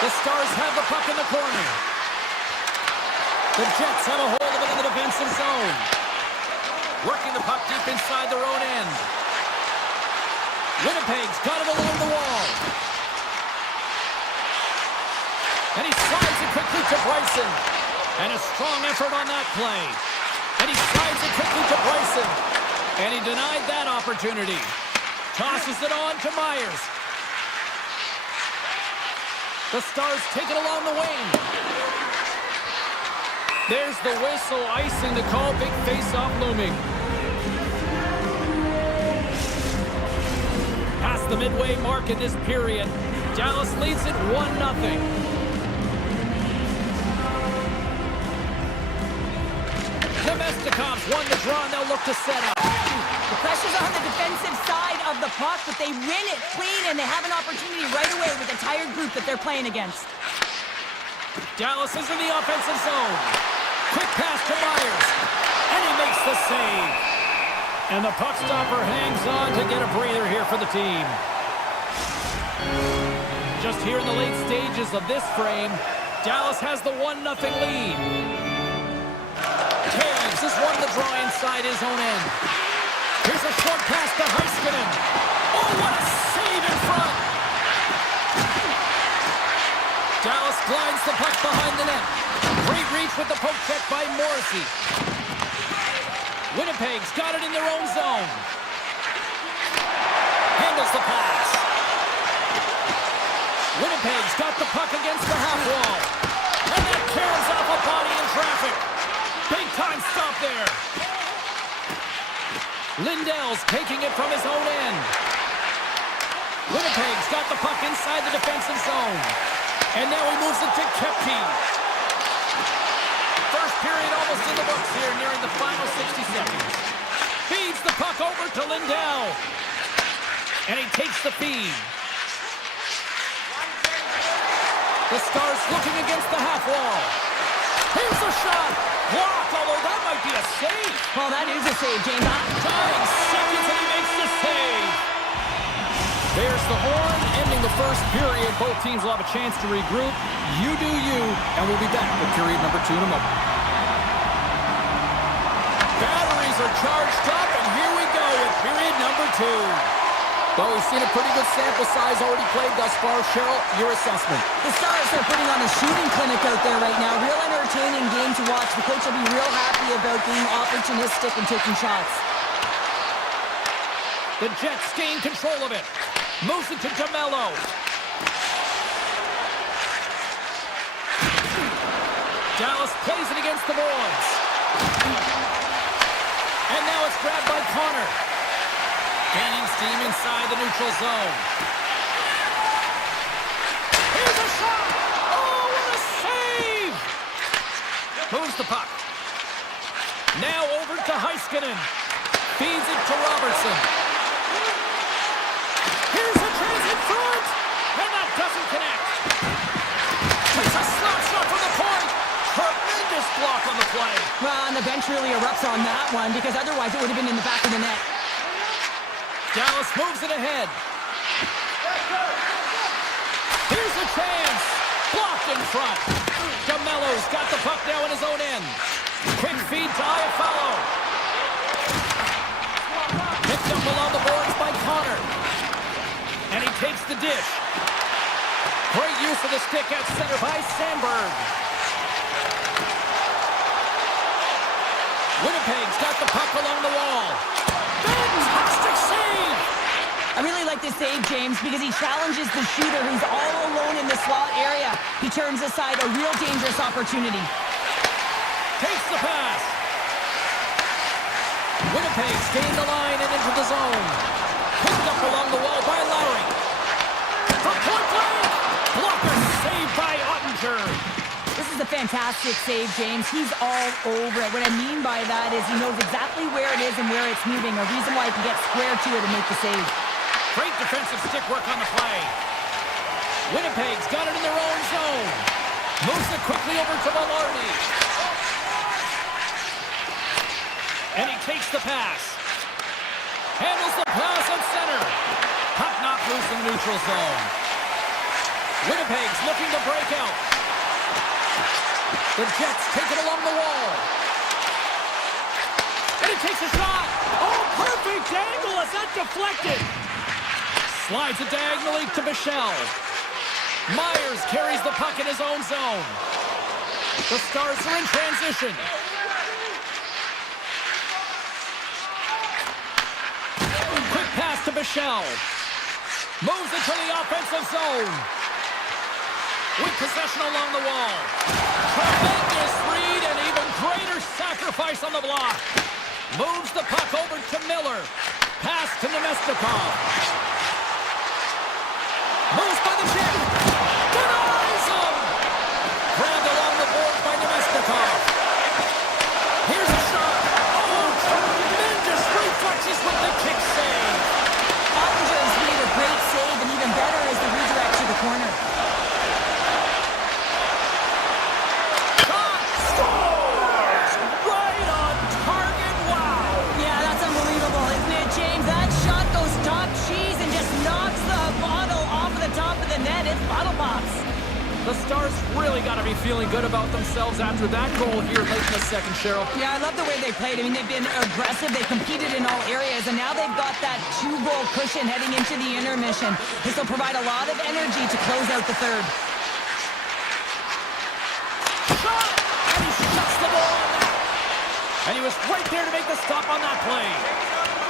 The Stars have the puck in the corner. The Jets have a hold of it in the defensive zone. Working the puck deep inside their own end. Winnipeg's got it along the wall. And he slides it quickly to Bryson. And a strong effort on that play. And he slides it quickly to Bryson. And he denied that opportunity. Tosses it on to Myers. The Stars take it along the wing. There's the whistle, icing the call, big face-off looming. Past the midway mark in this period, Dallas leads it 1-0. Nemestikov's won the draw, and they'll look to set up. The pressure's on the defensive side of the puck, but they win it clean, and they have an opportunity right away with the tired group that they're playing against. Dallas is in the offensive zone. Quick pass to Myers, and he makes the save. And the puck stopper hangs on to get a breather here for the team. Just here in the late stages of this frame, Dallas has the 1-0 lead. Taves has won the draw inside his own end. Here's a short pass to Heiskanen. Oh, what a save in front! Dallas glides the puck behind the net. Great reach with the poke check by Morrissey. Winnipeg's got it in their own zone. Handles the pass. Winnipeg's got the puck against the half wall. And that carries off a body in traffic. Big time stop there. Lindell's taking it from his own end. Winnipeg's got the puck inside the defensive zone. And now he moves it to Kepke. First period almost in the books here, nearing the final 60 seconds. Feeds the puck over to Lindell. And he takes the feed. The Stars looking against the half wall. Here's a shot. Blocked, although that might be a save. Well, that is a save, James. Dying seconds, and he makes the save. the horn, ending the first period. Both teams will have a chance to regroup. You do you, and we'll be back with period number 2 in a moment. Batteries are charged up, and here we go with period number 2. Well, we've seen a pretty good sample size already played thus far. Cheryl, your assessment. The Stars are putting on a shooting clinic out there right now. Real entertaining game to watch. The coach will be real happy about being opportunistic and taking shots. The Jets gain control of it. Moves it to DeMello. Dallas plays it against the boards. And now it's grabbed by Connor. Gaining steam inside the neutral zone. Here's a shot! Oh, what a save! Moves the puck. Now over to Heiskanen. Feeds it to Robertson. Here's a chance in front! And that doesn't connect. Takes a slap shot from the point. Tremendous block on the play. Well, and the bench really erupts on that one because otherwise it would have been in the back of the net. Dallas moves it ahead. Here's a chance. Blocked in front. DeMello's got the puck now in his own end. Quick feed to Iafallo. Picked up along the boards by Connor. And he takes the dish. Great use of the stick at center by Sandberg. Winnipeg's got the puck along the wall. Fantastic save! I really like this save, James, because he challenges the shooter who's all alone in the slot area. He turns aside a real dangerous opportunity. Takes the pass. Winnipeg's gained the line and into the zone. Picked up along the wall by Lowry. From point blank! Blocker saved by Ottinger. This is a fantastic save, James. He's all over it. What I mean by that is he knows exactly where it is and where it's moving, a reason why he can get square to it and make the save. Great defensive stick work on the play. Winnipeg's got it in their own zone. Moves it quickly over to Velarde. And he takes the pass. Handles the pass at center. Puck knocked loose in the neutral zone. Winnipeg's looking to break out. The Jets take it along the wall. And he takes a shot. Oh, perfect angle as that deflected. Slides it diagonally to Bichelle. Myers carries the puck in his own zone. The Stars are in transition. Quick pass to Bichelle. Moves it to the offensive zone. With possession along the wall. Tremendous read and even greater sacrifice on the block. Moves the puck over to Miller. Pass to Nemestikov. Moves by the Jet. Denies him. Grabbed along the board by Nemestikov. Here's a shot. Oh, tremendous reflexes with the kick save. Ottinger's made a great save, and even better is the redirect to the corner. The Stars really got to be feeling good about themselves after that goal here late in the second, Cheryl. Yeah, I love the way they played. I mean, they've been aggressive. They competed in all areas, and now they've got that 2-goal cushion heading into the intermission. This will provide a lot of energy to close out the third. Shot! And he shuts the ball on that. And he was right there to make the stop on that play.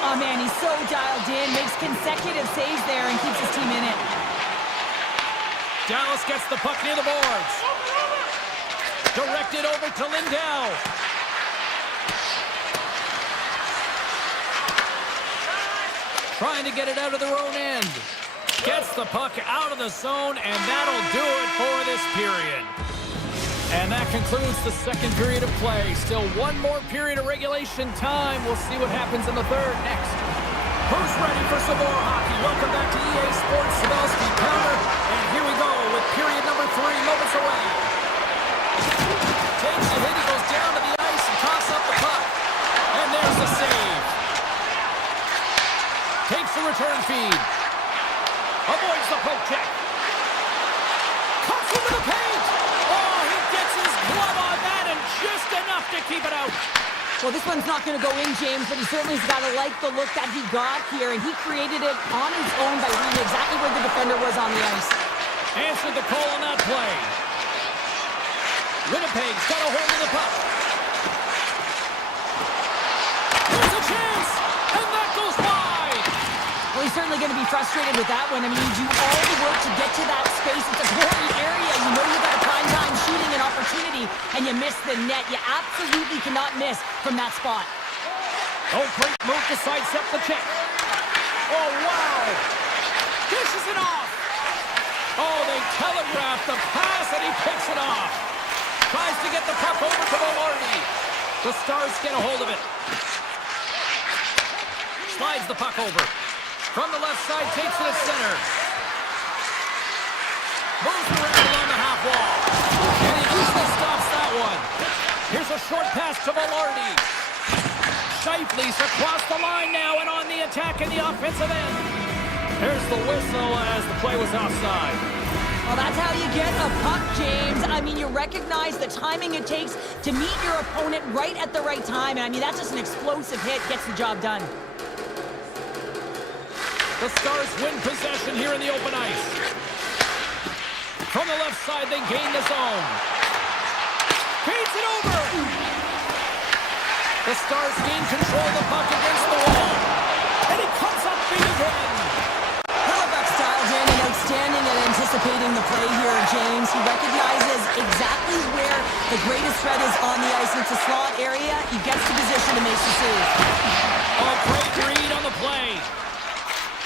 Oh, man, he's so dialed in. Makes consecutive saves there and keeps his team in it. Dallas gets the puck near the boards. Directed over to Lindell. Trying to get it out of their own end. Gets the puck out of the zone, and that'll do it for this period. And that concludes the second period of play. Still one more period of regulation time. We'll see what happens in the third next. Who's ready for some more hockey? Welcome back to EA Sports Sabelski Counter. And here we go with period number 3, moments away. Takes the hit, he goes down to the ice and tosses up the puck. And there's the save. Takes the return feed. Avoids the poke check. Cuts into the paint. Oh, he gets his glove on that and just enough to keep it out. Well, this one's not going to go in, James, but he certainly's got to like the look that he got here, and he created it on his own by reading exactly where the defender was on the ice. Answered the call on that play. Winnipeg's got a hold of the puck. There's a chance, and that goes wide. Well, he's certainly going to be frustrated with that one. I mean, you do all the work to get to that space. It's a gory area. You know you got a prime time shooting an opportunity, and you miss the net. You absolutely cannot miss from that spot. Oh, great move to sidestep the check. Oh, wow. Dishes it off. Oh, they telegraphed the pass, and he picks it off. Tries to get the puck over to Velarde. The Stars get a hold of it. Slides the puck over. From the left side, takes it to center. Moves around along the half wall. And he usually stops that one. Here's a short pass to Velarde. Shifley's across the line now and on the attack in the offensive end. There's the whistle as the play was offside. Well, that's how you get a puck, James. I mean, you recognize the timing it takes to meet your opponent right at the right time. And I mean, that's just an explosive hit, gets the job done. The Stars win possession here in the open ice. From the left side, they gain the zone. Feeds it over! The Stars gain control of the puck against the wall. And he comes up big again. Halifax dialed in and outstanding at anticipating the play here, James. He recognizes exactly where the greatest threat is on the ice. It's a slot area. He gets the position to make the save. A great read on the play.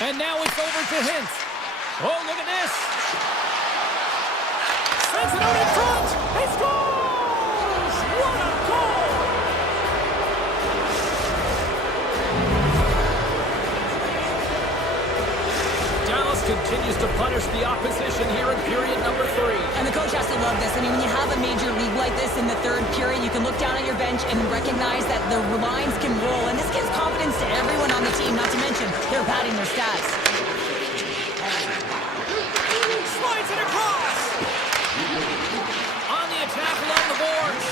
And now it's over to Hintz. Oh, look at this. Sends it out in front. He scores! What a goal! Dallas continues to punish the opposition here in period number 3. And the coach has to love this. I mean, when you have a major league like this in the third period, you can look down on your bench and recognize that the lines can roll. And this gives confidence to everyone on the team, not to mention they're padding their stats. Slides it across. On the attack along the boards.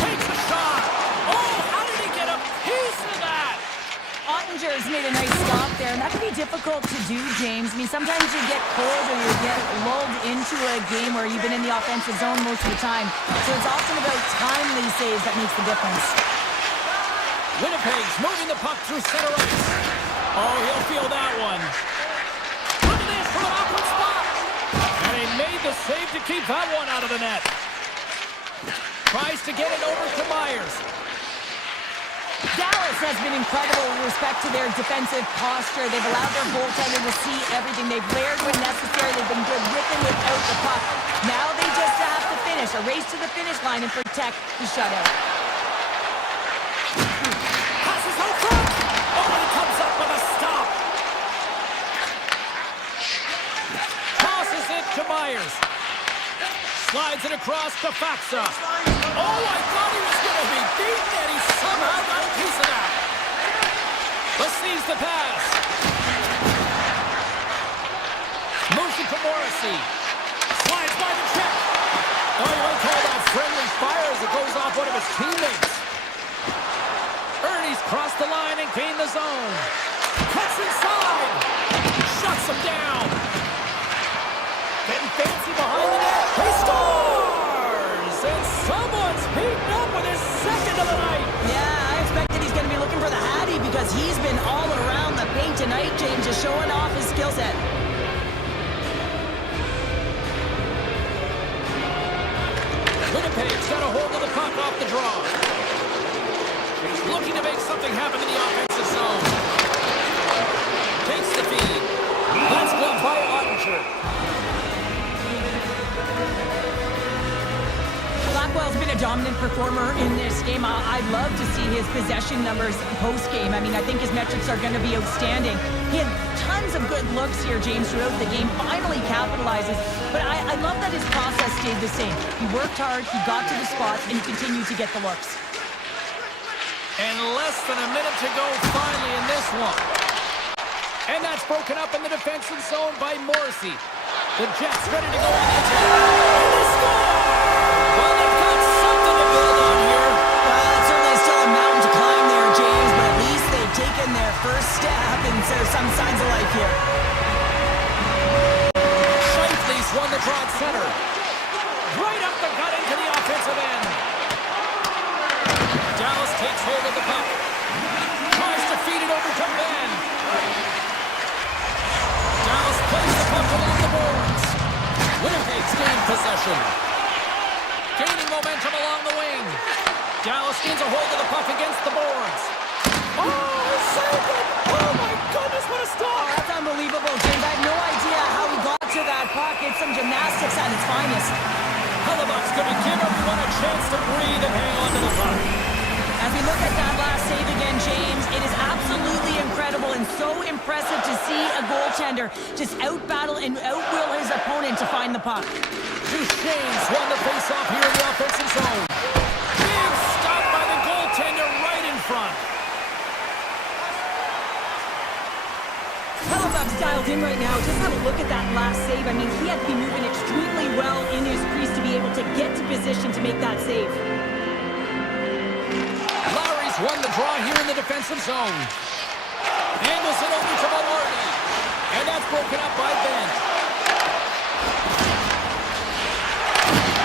Takes a shot. Oh, how did he get a piece of that? Ottinger's made a nice stop there, and that can be difficult to do, James. I mean, sometimes you get cold or you get lulled into a game where you've been in the offensive zone most of the time. So it's often about timely saves that makes the difference. Winnipeg's moving the puck through center ice. Oh, he'll feel that one. Look at this from an awkward spot. And he made the save to keep that one out of the net. Tries to get it over to Myers. Dallas has been incredible with respect to their defensive posture. They've allowed their goaltender to see everything. They've layered when necessary. They've been good with and without the puck. Now they just have to finish. A race to the finish line and protect the shutout. Passes out front. Oh, and he comes up with a stop. Tosses it to Myers. Slides it across to Faxa. Oh, I thought he was going to be beaten, and he somehow got a piece of that. Receives the pass. Moves it to Morrissey. Slides by the check. Oh, you might call that friendly fire as it goes off one of his teammates. Ernie's crossed the line and gained the zone. Cuts inside. Shuts him down. Getting fancy behind the net. He scores! And someone's beaten up with his second of the night. Yeah, I expect that he's going to be looking for the Hattie because he's been all around the paint tonight, James, just showing off his skill set. Winnipeg's got a hold of the puck off the draw. Looking to make something happen in the offensive zone. Takes the feed. That's gloved by Ottinger. Blackwell's been a dominant performer in this game. I'd love to see his possession numbers post-game. I mean, I think his metrics are going to be outstanding. He had tons of good looks here, James, throughout the game. Finally capitalizes. But I love that his process stayed the same. He worked hard, he got to the spots, and he continued to get the looks. And less than a minute to go finally in this one. And that's broken up in the defensive zone by Morrissey. The Jets ready to go on the attack. And they score! Well, they've got something to build on here. Well, it's certainly still a mountain to climb there, James, but at least they've taken their first step, and there's some signs of life here. Shifley's won the draw at center. Right up the gut into the offensive end. Dallas takes hold of the puck. Tries to feed it over to Ben. Dallas plays the puck along the boards. Winnipeg's gained possession. Gaining momentum along the wing. Dallas gains a hold of the puck against the boards. Oh, saved it! Oh my goodness, what a Oh, stop! that's unbelievable, James. I have no idea how he got to that puck. It's some gymnastics at its finest. Hellebuck's going to give everyone a chance to breathe and hang on to the puck. As we look at that last save again, James, it is absolutely incredible and so impressive to see a goaltender just out-battle and out-will his opponent to find the puck. Duchesne's won the face-off here in the offensive zone. Big stop by the goaltender right in front. Hellebuck's dialed in right now. Just have a look at that last save. I mean, he had to be moving extremely well in his crease to be able to get to position to make that save. Lowry's won the draw here in the defensive zone. Handles it over to Maloney. And that's broken up by Ben.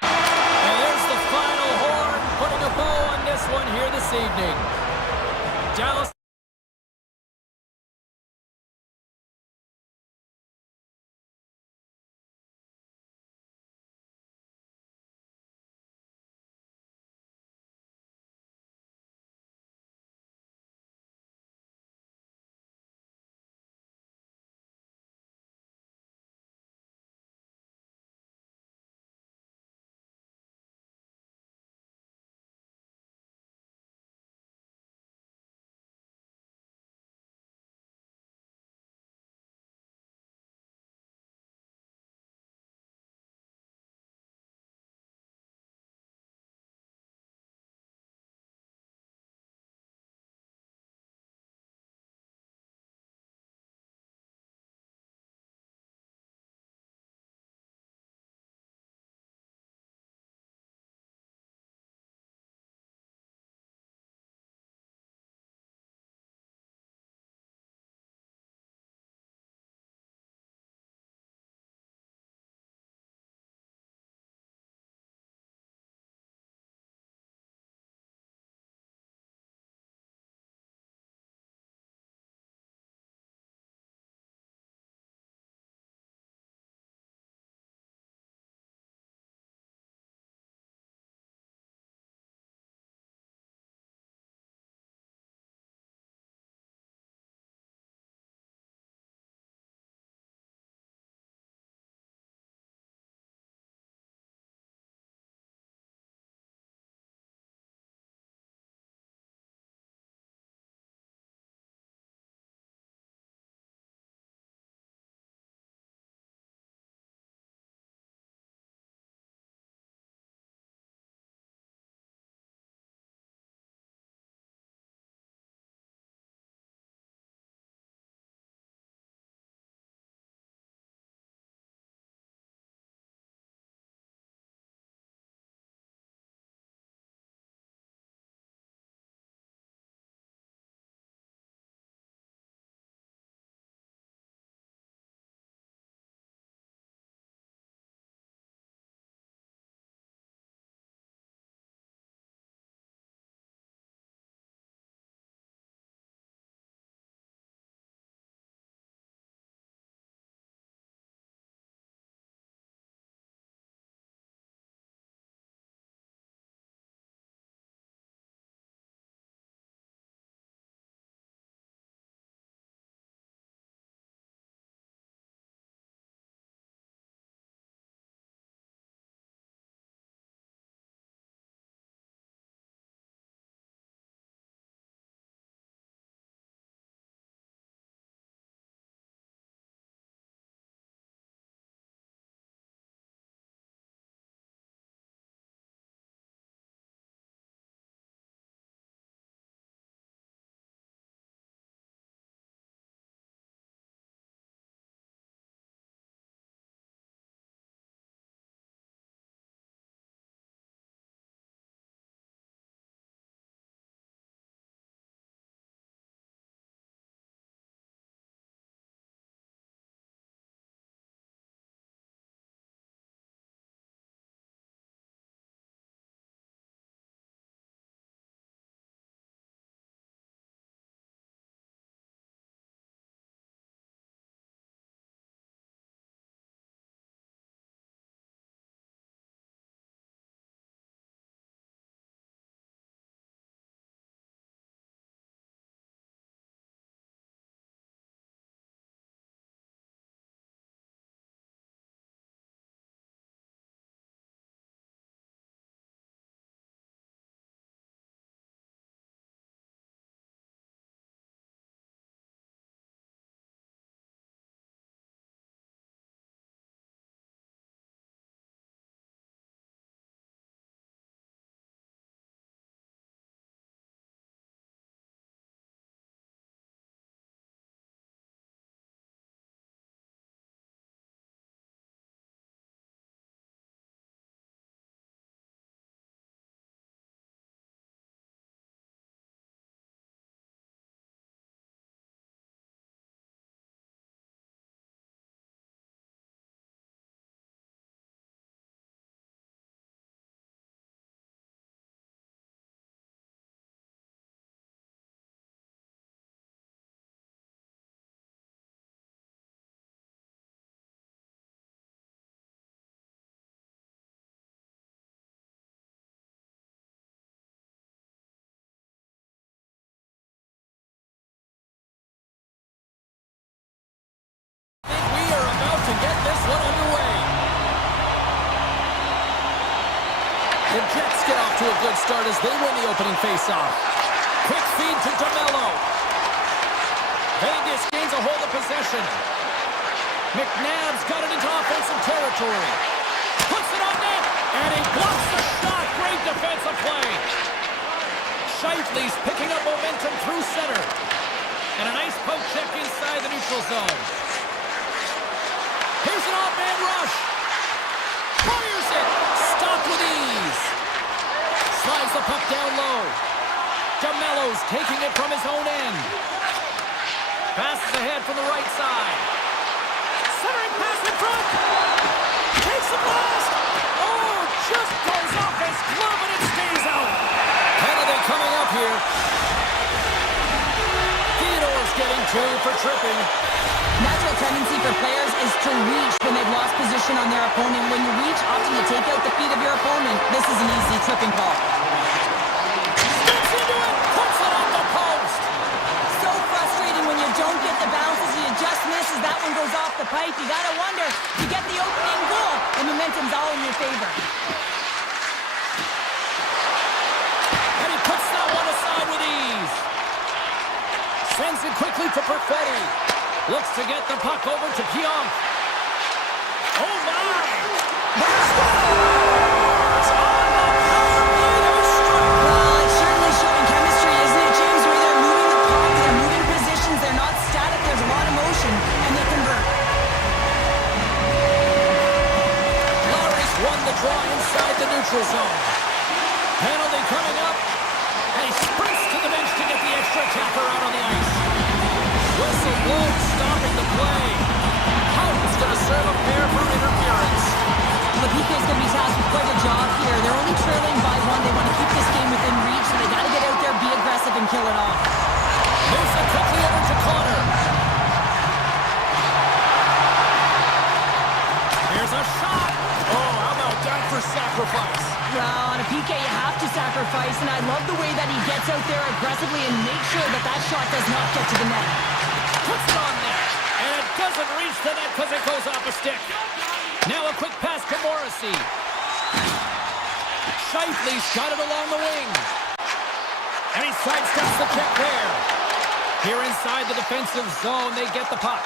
And there's the final horn, putting a bow on this one here this evening. Dallas start as they win the opening faceoff. Quick feed to DeMello. Vegas gains a hold of possession. McNabb's got it into offensive territory. Puts it on net, and he blocks the shot. Great defensive play. Scheifele's picking up momentum through center. And a nice poke check inside the neutral zone. Here's an off-man rush. Fires it. Stopped with ease. Slides the puck down low. DeMello's taking it from his own end. Passes ahead from the right side. Centering pass in front. Takes the blast. Oh, just goes off his glove and it stays out. Penalty coming up here. Theodore's getting 2 for tripping. Natural tendency for players is to reach when they've lost position on their opponent. When you reach, often you take out the feet of your opponent. This is an easy tripping call. Steps into it. Puts it off the post. So frustrating when you don't get the bounces, you just miss as that one goes off the pipe. You gotta wonder, you get the opening goal, and momentum's all in your favor. And he puts that one aside with ease. Sends it quickly to Perfetti. Looks to get the puck over to Pionk. Oh my! Well, it's certainly showing chemistry, isn't it, James? Where they're moving the puck, they're moving positions, they're not static, there's a lot of motion, and they convert. Lowry's won the draw inside the neutral zone. Penalty coming up, and he sprints to the bench to get the extra attacker out on the ice. Whistle blown, stopping the play. Howden's going to serve a pair for interference. The PK's going to be tasked with quite a job here. They're only trailing by 1. They want to keep this game within reach, so they got to get out there, be aggressive, and kill it off. Moves it quickly over to Connor. Here's a shot. Oh, how about down for sacrifice? Well, on a PK, you have to sacrifice, and I love the way that he gets out there aggressively and makes sure that that shot does not get to the net. Puts it on net, and it doesn't reach the net because it goes off a stick. Now a quick pass to Morrissey. Scheifele's got it along the wing. And he sidesteps the check there. Here inside the defensive zone, they get the puck.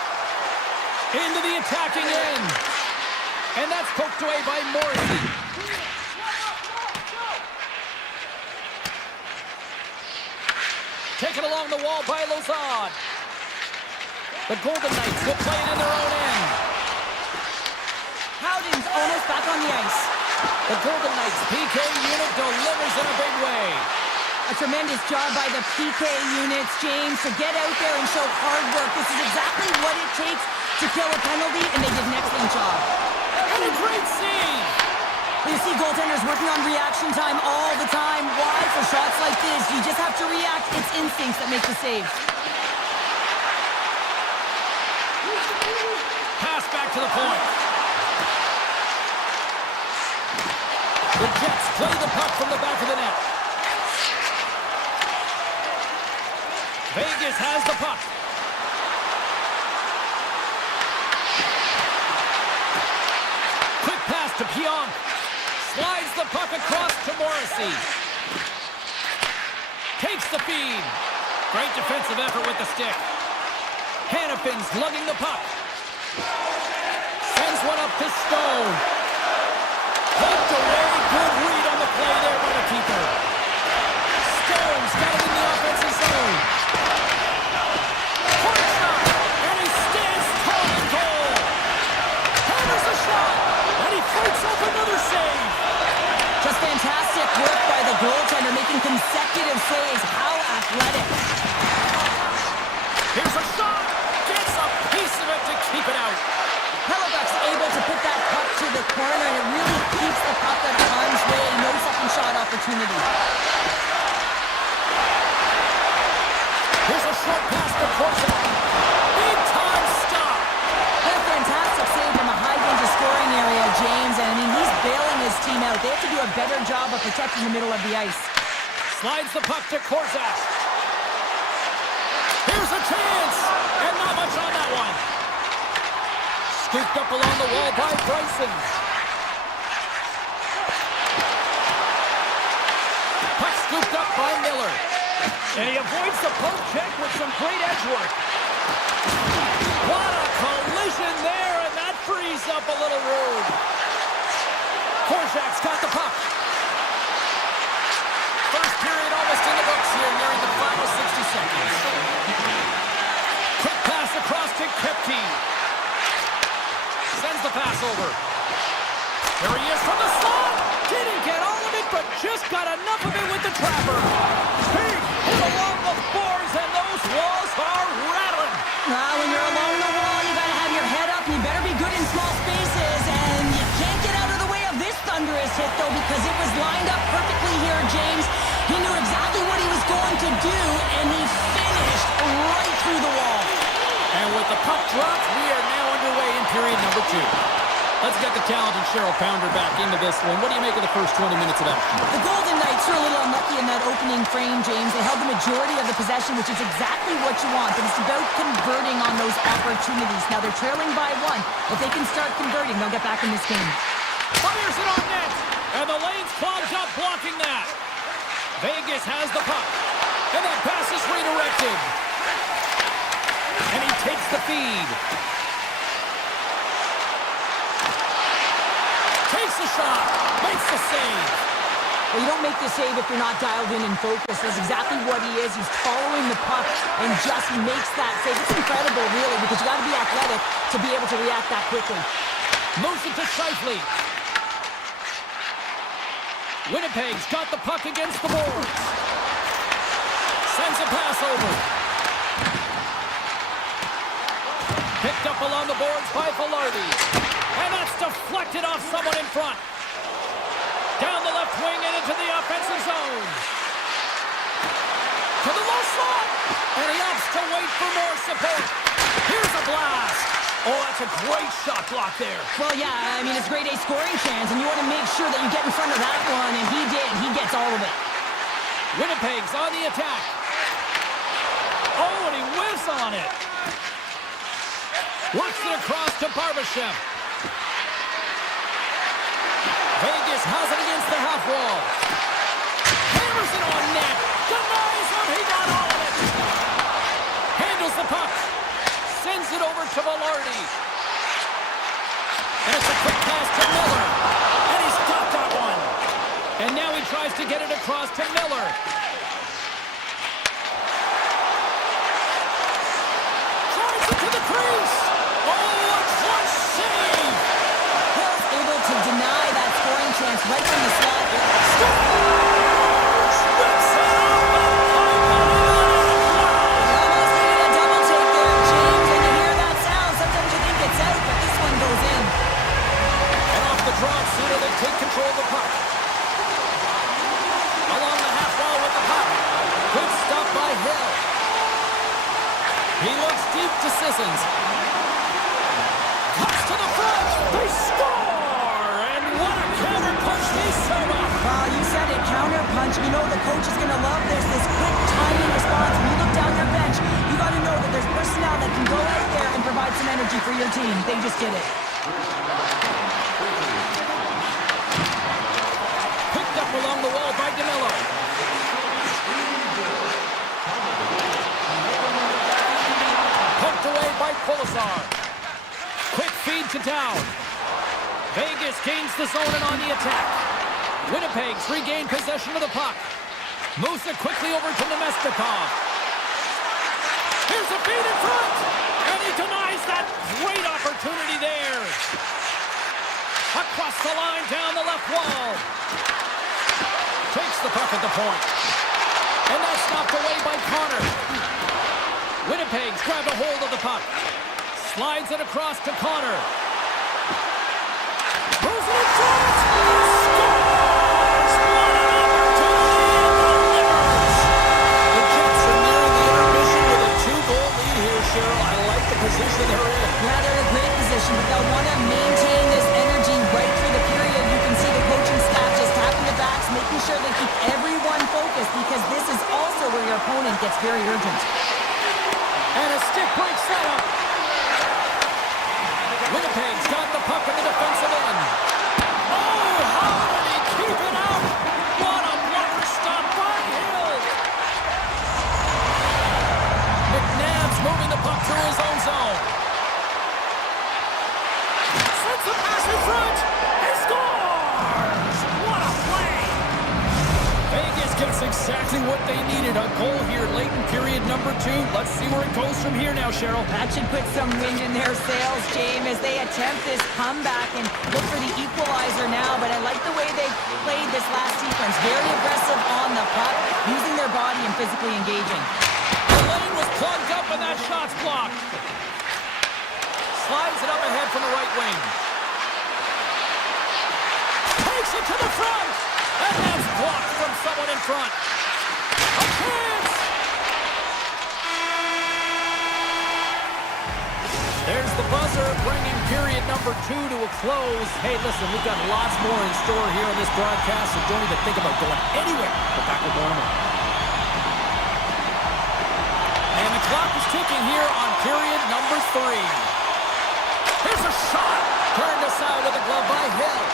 Into the attacking end. And that's poked away by Morrissey. Taken along the wall by Lozad. The Golden Knights will play it in their own end. Howden's almost back on the ice. The Golden Knights PK unit delivers in a big way. A tremendous job by the PK units, James, to get out there and show hard work. This is exactly what it takes to kill a penalty, and they did an excellent job. And a great save. You see goaltenders working on reaction time all the time. Why? For shots like this, you just have to react. It's instincts that make the save. Pass back to the point. The Jets play the puck from the back of the net. Vegas has the puck. Quick pass to Pionk. Slides the puck across to Morrissey. Takes the feed. Great defensive effort with the stick. Hannafin's lugging the puck. Sends one up to Stone. Poked away. Good read on the play there by the keeper. Stone's got it in the offensive zone. Point shot. And he stands tall in goal. Hammers a shot. And he fights off another save. Just fantastic work by the goaltender, making consecutive saves. How athletic. Here's a shot. Gets a piece of it to keep it out. Hellebuck's able to put that puck to the corner, and it really keeps the puck out of harm's way. No second shot opportunity. Here's a short pass to Korzak. Big time stop. What a fantastic save from a high-danger scoring area, James. And I mean, he's bailing his team out. They have to do a better job of protecting the middle of the ice. Slides the puck to Korzak. Here's a chance. And not much on that one. Scooped up along the wall by Bryson. And he avoids the poke check with some great edge work. What a collision there, and that frees up a little room. Korczak's got the puck. First period almost in the books here, nearing the final 60 seconds. Quick pass across to Kepke. Sends the pass over. There he is from the slot. Didn't get all of it, but just got enough of it with the trapper. Big hit along the boards, and those walls are rattling. When you're along the wall, you gotta have your head up, and you better be good in small spaces, and you can't get out of the way of this thunderous hit, though, because it was lined up perfectly here, James. He knew exactly what he was going to do, and he finished right through the wall. And with the puck dropped, we are now underway in period number 2. Let's get the talented Cheryl Pounder back into this one. What do you make of the first 20 minutes of action? The Golden Knights were a little unlucky in that opening frame, James. They held the majority of the possession, which is exactly what you want. But it's about converting on those opportunities. Now they're trailing by 1. If they can start converting, they'll get back in this game. Fires it on net. And the lane's clogged up blocking that. Vegas has the puck. And that pass is redirected. And he takes the feed. Takes the shot. Makes the save. Well, you don't make the save if you're not dialed in and focused. That's exactly what he is. He's following the puck and just makes that save. It's incredible, really, because you got to be athletic to be able to react that quickly. Moves it to Shifley. Winnipeg's got the puck against the boards. Sends a pass over. Picked up along the boards by Velarde. And that's deflected off someone in front. Down the left wing and into the offensive zone. To the low slot. And he opts to wait for more support. Here's a blast. Oh, that's a great shot block there. Well, yeah, I mean, it's grade A scoring chance, and you want to make sure that you get in front of that one, and he did. He gets all of it. Winnipeg's on the attack. Oh, and he whiffs on it. Works it across to Barbashev. Vegas has it against the half wall. Hammers it on net. Denies him. He got all of it. Handles the puck. Sends it over to Velarde. And it's a quick pass to Miller. And he's got that one. And now he tries to get it across to Miller. Tries it to the crease. Oh, a clutch save. Hill's able to deny that scoring chance right from the slot. Scores! Whips it off the pipeline. He almost needed a double take there, James. When you hear that sound, sometimes you think it's out, but this one goes in. And off the draw, Suter, they take control of the puck. Along the half wall with the puck. Good stop by Hill. He looks deep to Sissons. Cuts to the front. They score! And what a counter punch they serve up. Wow, you said it, counter punch. You know the coach is going to love this quick, timely response. When you look down your bench, you got to know that there's personnel that can go out there and provide some energy for your team. They just did it. Picked up along the wall by DeMello. Poked away by Colasar. Quick feed to down. Vegas gains the zone and on the attack. Winnipeg's regained possession of the puck. Moves it quickly over to Nemestikov. Here's a feed in front. And he denies that great opportunity there. Across the line, down the left wall. Takes the puck at the point. And that's knocked away by Connor. Winnipeg's grabbed a hold of the puck. Slides it across to Connor. Moves it in front. Scores! What an opportunity and delivers! The Jets are nearing the intermission with a 2-goal lead here, Cheryl. I like the position they're in. Yeah, they're in a great position, but they'll want to maintain this energy right through the period. You can see the coaching staff just tapping the backs, making sure they keep everyone focused, because this is also where your opponent gets very urgent. And a stick break setup. Winnipeg's got the puck in the defensive end. Oh, moving the puck through his own zone. Sends the pass in front. He scores! What a play! Vegas gets exactly what they needed. A goal here late in period number 2. Let's see where it goes from here now, Cheryl. That should put some wind in their sails, James, as they attempt this comeback and look for the equalizer now. But I like the way they played this last sequence. Very aggressive on the puck, using their body and physically engaging. The lane was plugged up and that shot's blocked. Slides it up ahead from the right wing. Takes it to the front. And that's blocked from someone in front. A chance! There's the buzzer, bringing period number 2 to a close. Hey, listen, we've got lots more in store here on this broadcast, so don't even think about going anywhere. But back with more in a moment. And the clock is ticking here on period number 3. Here's a shot. Turned aside with a glove by Hill.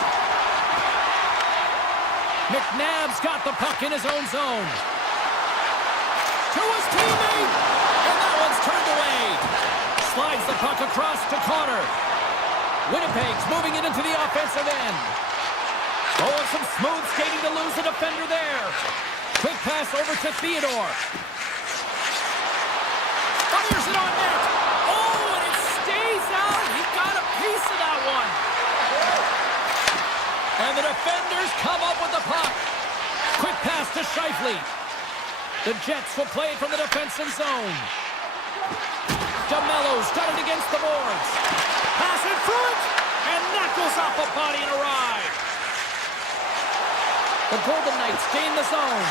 McNabb's got the puck in his own zone. To his teammate. And that one's turned away. Slides the puck across to Connor. Winnipeg's moving it into the offensive end. Oh, and some smooth skating to lose the defender there. Quick pass over to Theodore. Fires it on net. Oh, and it stays out. He got a piece of that one. And the defenders come up with the puck. Quick pass to Scheifele. The Jets will play it from the defensive zone. DeMello's got it against the boards. Pass in front. And that goes off a body and a ride. The Golden Knights gain the zone.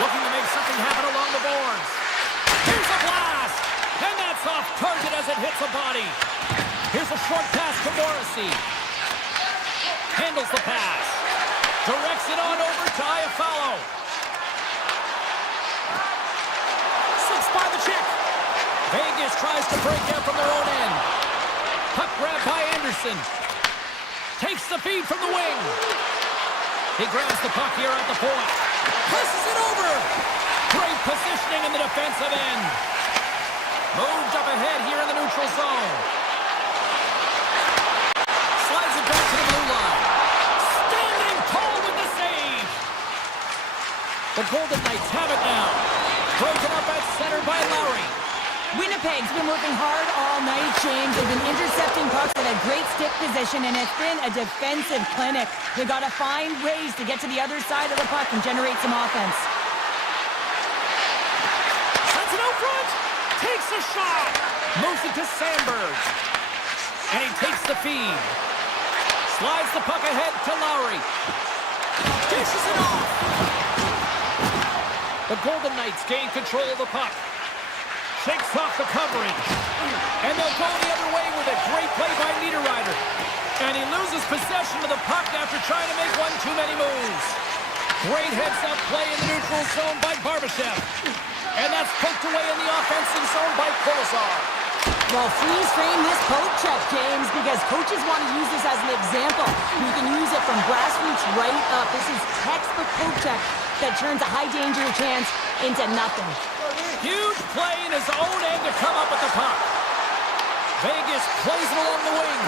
Looking to make something happen along the boards. Here's a blast. And that's off target as it hits a body. Here's a short pass to Morrissey. Handles the pass. Directs it on over to Iafallo. Slips by the check. Vegas tries to break out from their own end. Puck grab by Anderson. Takes the feed from the wing. He grabs the puck here at the point. Passes it over. Great positioning in the defensive end. Moved up ahead here in the neutral zone. Slides it back to the blue line. Standing tall with the save. The Golden Knights have it now. Broken up at center by Lowry. Winnipeg's been working hard all night, James. They've been intercepting pucks at a great stick position, and it's been a defensive clinic. They've got to find ways to get to the other side of the puck and generate some offense. Sends it out front. Takes a shot. Moves it to Sandberg. And he takes the feed. Slides the puck ahead to Lowry. Dishes it off. The Golden Knights gain control of the puck. Shakes off the coverage. And they'll go the other way with a great play by Niederreiter. And he loses possession of the puck after trying to make one too many moves. Great heads-up play in the neutral zone by Barbashev. And that's poked away in the offensive zone by Kolesar. Well, freeze frame this poke check, James, because coaches want to use this as an example. You can use it from grassroots right up. This is textbook poke check that turns a high-danger chance into nothing. Huge play in his own end to come up with the puck. Vegas plays it along the wing.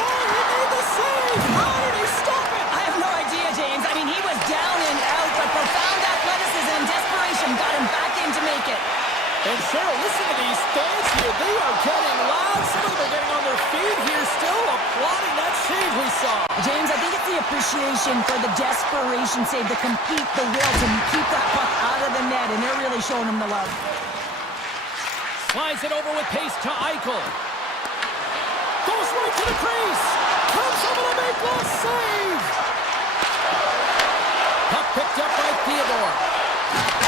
Oh, he made the save! How did he stop it? I have no idea, James. I mean, he was down and out, but profound athleticism and desperation got him back in to make it. And Cheryl, listen to these fans here. They are getting loud. Some of them are getting on their feet here still, applauding that save we saw. James, I think it's the appreciation for the desperation save, the compete, the will to keep that puck out of the net, and they're really showing him the love. Slides it over with pace to Eichel. Goes right to the crease. Comes over to make one save. Puck picked up by Theodore.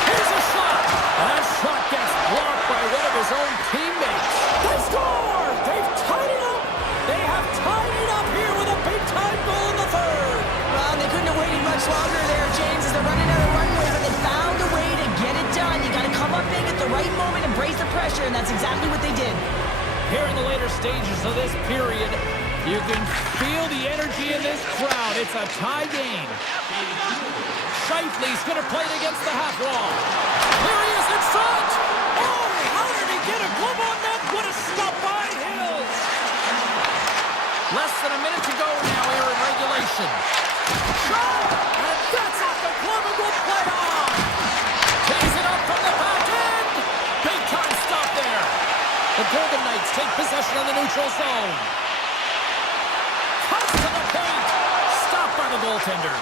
Here's a shot. And that shot gets blocked by one of his own teammates. They score! They've tied it up. They have tied it up here with a big-time goal in the third. Well, they couldn't have waited much longer there, James, as they're running out of runway, but they found a way to get it done. You got to come up big at the right moment and brace the pressure, and that's exactly what they did. Here in the later stages of this period, You can feel the energy in this crowd. It's a tie game. Shifley's going to play it against the half wall. Here he is in front. Oh, how did he get a glove on that? What a stop by Hills. Less than a minute to go now here in regulation. Shot! And that's off the glove and will play on. Tees it up from the back end. Big time stop there. The Golden Knights take possession of the neutral zone. Cuts to the paint. Stopped by the goaltender.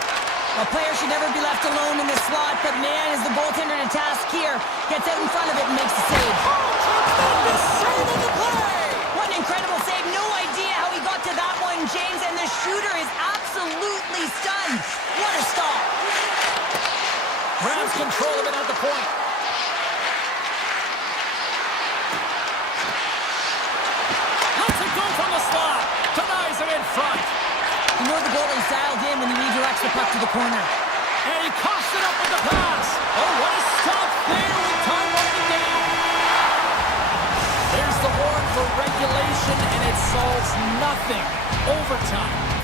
A player should never be left alone in this slot, but man, is the goaltender to task here. Gets out in front of it and makes the save. Tremendous save on the play! What an incredible save. No idea how he got to that one, James, and the shooter is absolutely stunned. What a stop. Grabs control of it at the point. Lets it go from the slot. Denies it in front. You know the goalie's dialed in when he redirects the puck to the corner. And he coughs it up with the pass. Oh, what a stop there with time running down. There's the horn for regulation, and it solves nothing. Overtime.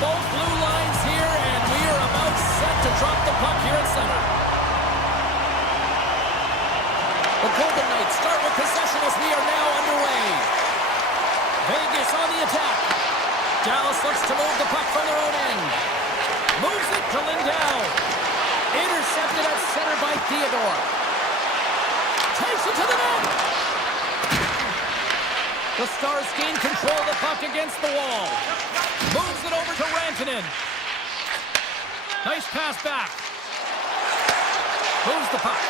both blue lines here, and we are about set to drop the puck here at center. The Golden Knights start with possession as we are now underway. Vegas on the attack. Dallas looks to move the puck from their own end. Moves it to Lindell. Intercepted at center by Theodore. Takes it to the net. The Stars gain control of the puck against the wall. Moves it over to Rantanen. Nice pass back. Moves the puck.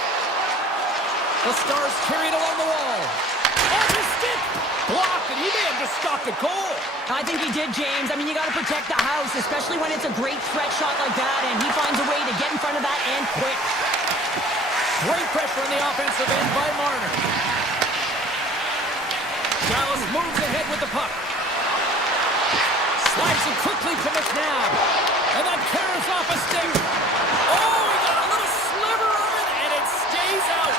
The Stars carry it along the wall. On his stick. Blocked, and he may have just stopped a goal. I think he did, James. I mean, you got to protect the house, especially when it's a great threat shot like that, and he finds a way to get in front of that and quick. Great pressure on the offensive end by Marner. Dallas moves ahead with the puck. Slides it quickly to McNabb. And that carries off a stick. Oh, he got a little sliver of it, and it stays out.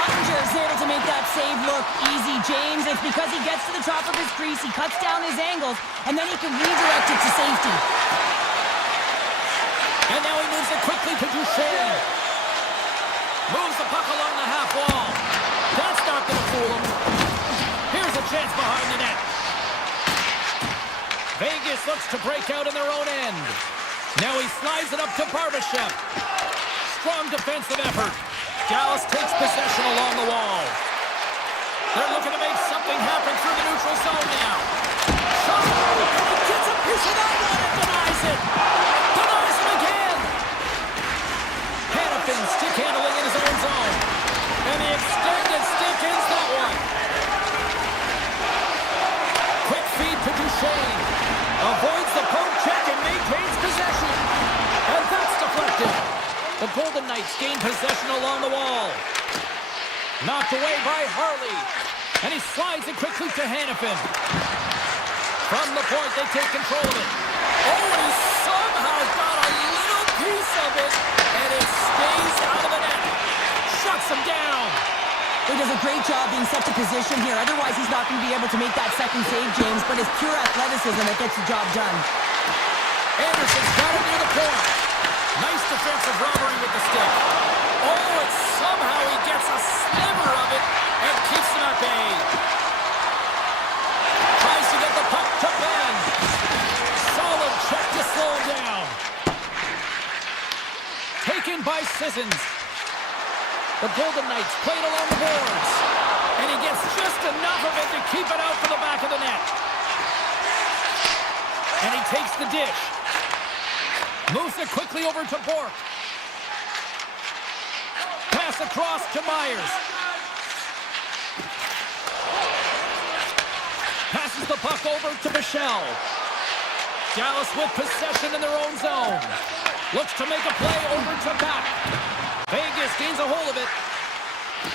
Ottinger is able to make that save look easy, James. It's because he gets to the top of his crease, he cuts down his angles, and then he can redirect it to safety. And now he moves it quickly to Duchesne. Moves the puck along the half wall. That's not going to fool him. Here's a chance behind the net. Vegas looks to break out in their own end. Now he slides it up to Barbashev. Strong defensive effort. Dallas takes possession along the wall. They're looking to make something happen through the neutral zone now. Shot! He gets a piece of that one and denies it. Denies it again. Hannafin stick handling in his own zone. And the extended stick ends that one. Quick feed to Duchesne. Avoids the poke check and maintains possession. And that's deflected. The Golden Knights gain possession along the wall. Knocked away by Harley. And he slides it quickly to Hannafin. From the point, they take control of it. Oh, and he somehow got a little piece of it. And it stays out of the net. Shuts him down. He does a great job being set to position here. Otherwise, he's not going to be able to make that second save, James. But it's pure athleticism that gets the job done. Anderson's got it near the point. Nice defensive robbery with the stick. Oh, and somehow he gets a sliver of it and keeps him at bay. Tries to get the puck to Ben. Solid check to slow him down. Taken by Sissons. The Golden Knights played along the boards. And he gets just enough of it to keep it out for the back of the net. And he takes the dish. Moves it quickly over to Bork. Pass across to Myers. Passes the puck over to Michel. Dallas with possession in their own zone. Looks to make a play over to back. Vegas gains a hold of it.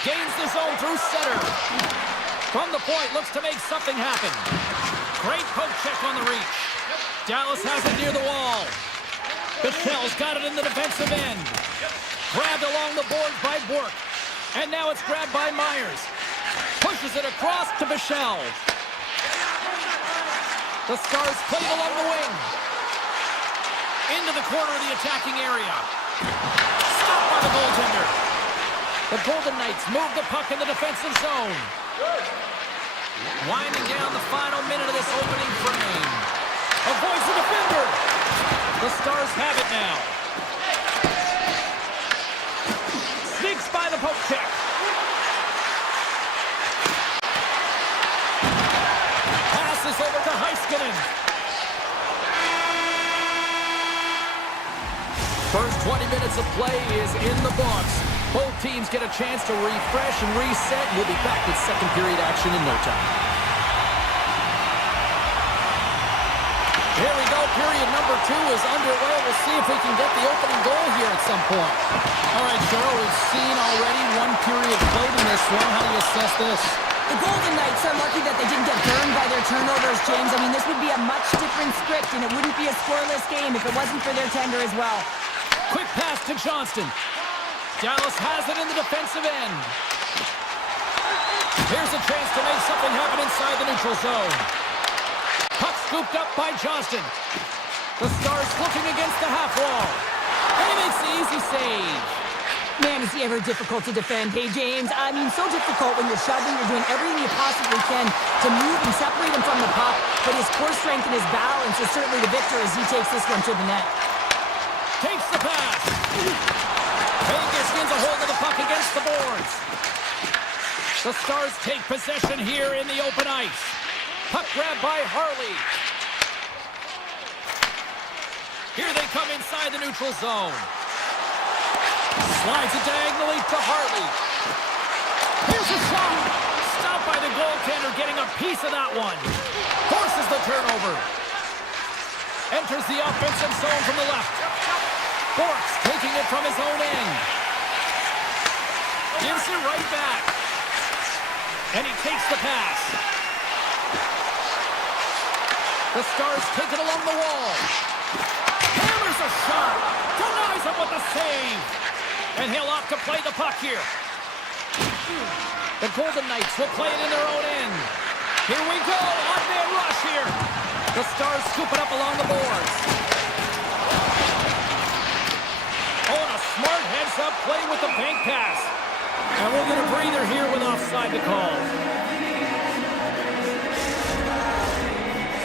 Gains the zone through center. From the point, looks to make something happen. Great poke check on the reach. Dallas has it near the wall. Michel's got it in the defensive end. Grabbed along the boards by Bork. And now it's grabbed by Myers. Pushes it across to Michel. The Stars play it along the wing. Into the corner of the attacking area. Stopped by the goaltender. The Golden Knights move the puck in the defensive zone. Winding down the final minute of this opening frame. Avoids the defender. The Stars have it now. Sneaks by the poke check. Passes over to Heiskanen. First 20 minutes of play is in the books. Both teams get a chance to refresh and reset. We'll be back with second period action in no time. Here we go. Period number 2 is underway. We'll see if we can get the opening goal here at some point. All right, Cheryl, we've seen already one period played in this one. How do you assess this? The Golden Knights are lucky that they didn't get burned by their turnovers, James. I mean, this would be a much different script, and it wouldn't be a scoreless game if it wasn't for their tender as well. Quick pass to Johnston. Dallas has it in the defensive end. Here's a chance to make something happen inside the neutral zone. Puck scooped up by Johnston. The Stars looking against the half wall. And he makes the easy save. Man, is he ever difficult to defend. Hey, James, I mean, so difficult when you're shoving, you're doing everything you possibly can to move and separate him from the puck, but his core strength and his balance is certainly the victor as he takes this one to the net. Takes the pass. Vegas gets a hold of the puck against the boards. The Stars take possession here in the open ice. Puck grab by Harley. Here they come inside the neutral zone. Slides it diagonally to Harley. Here's a shot. Stopped by the goaltender, getting a piece of that one. Forces the turnover. Enters the offensive zone from the left. Borks taking it from his own end. Gives it right back. And he takes the pass. The Stars take it along the wall. Hammers a shot. Denies him with the save. And he'll opt to play the puck here. The Golden Knights will play it in their own end. Here we go. One-man rush here. The Stars scoop it up along the boards. Oh, and a smart heads-up play with the bank pass. And we'll get a breather here with offside to call.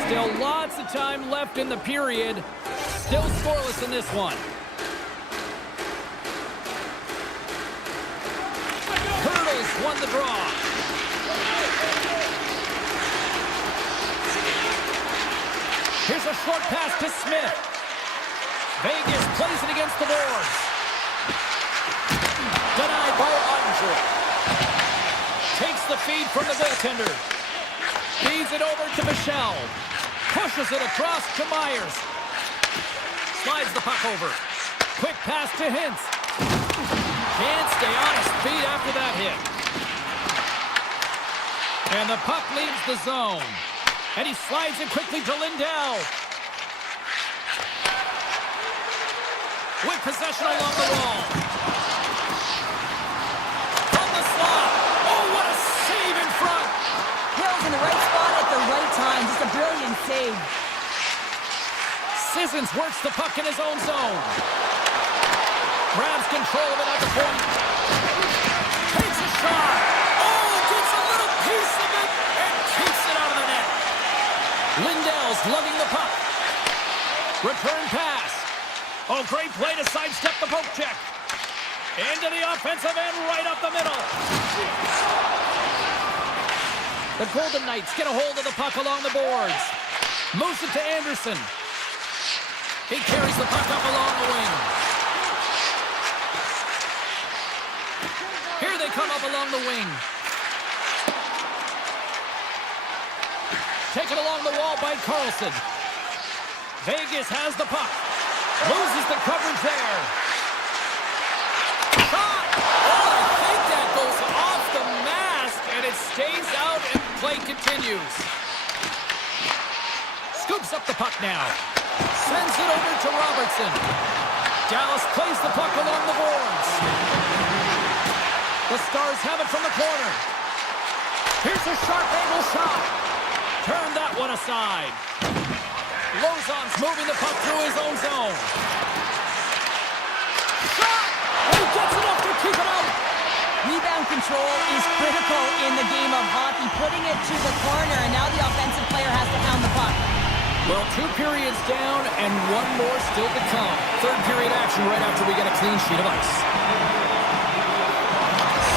Still lots of time left in the period. Still scoreless in this one. Turtles won the draw. Here's a short pass to Smith. Vegas plays it against the boards. Denied by Ottinger. Takes the feed from the goaltender. Feeds it over to Michelle. Pushes it across to Myers. Slides the puck over. Quick pass to Hintz. Can't stay on his feet after that hit. And the puck leaves the zone. And he slides it quickly to Lindell. With possession along the wall. From the slot. Oh, what a save in front. Hill's in the right spot at the right time. Just a brilliant save. Sissons works the puck in his own zone. Grabs control of it at the point. Takes a shot. Oh, gets a little piece of it and keeps it out of the net. Lindell's lugging the puck. Return pass. Oh, great play to sidestep the poke check. Into the offensive end, right up the middle. The Golden Knights get a hold of the puck along the boards. Moves it to Anderson. He carries the puck up along the wing. Here they come up along the wing. Taken along the wall by Carlson. Vegas has the puck. Loses the coverage there. Shot! Oh, I think that goes off the mask, and it stays out, and play continues. Scoops up the puck now. Sends it over to Robertson. Dallas plays the puck along the boards. The Stars have it from the corner. Here's a sharp angle shot. Turn that one aside. Lozon's moving the puck through his own zone. Shot! He gets enough to keep it out. Rebound control is critical in the game of hockey. Putting it to the corner, and now the offensive player has to pound the puck. Well, 2 periods down and 1 more still to come. Third period action right after we get a clean sheet of ice.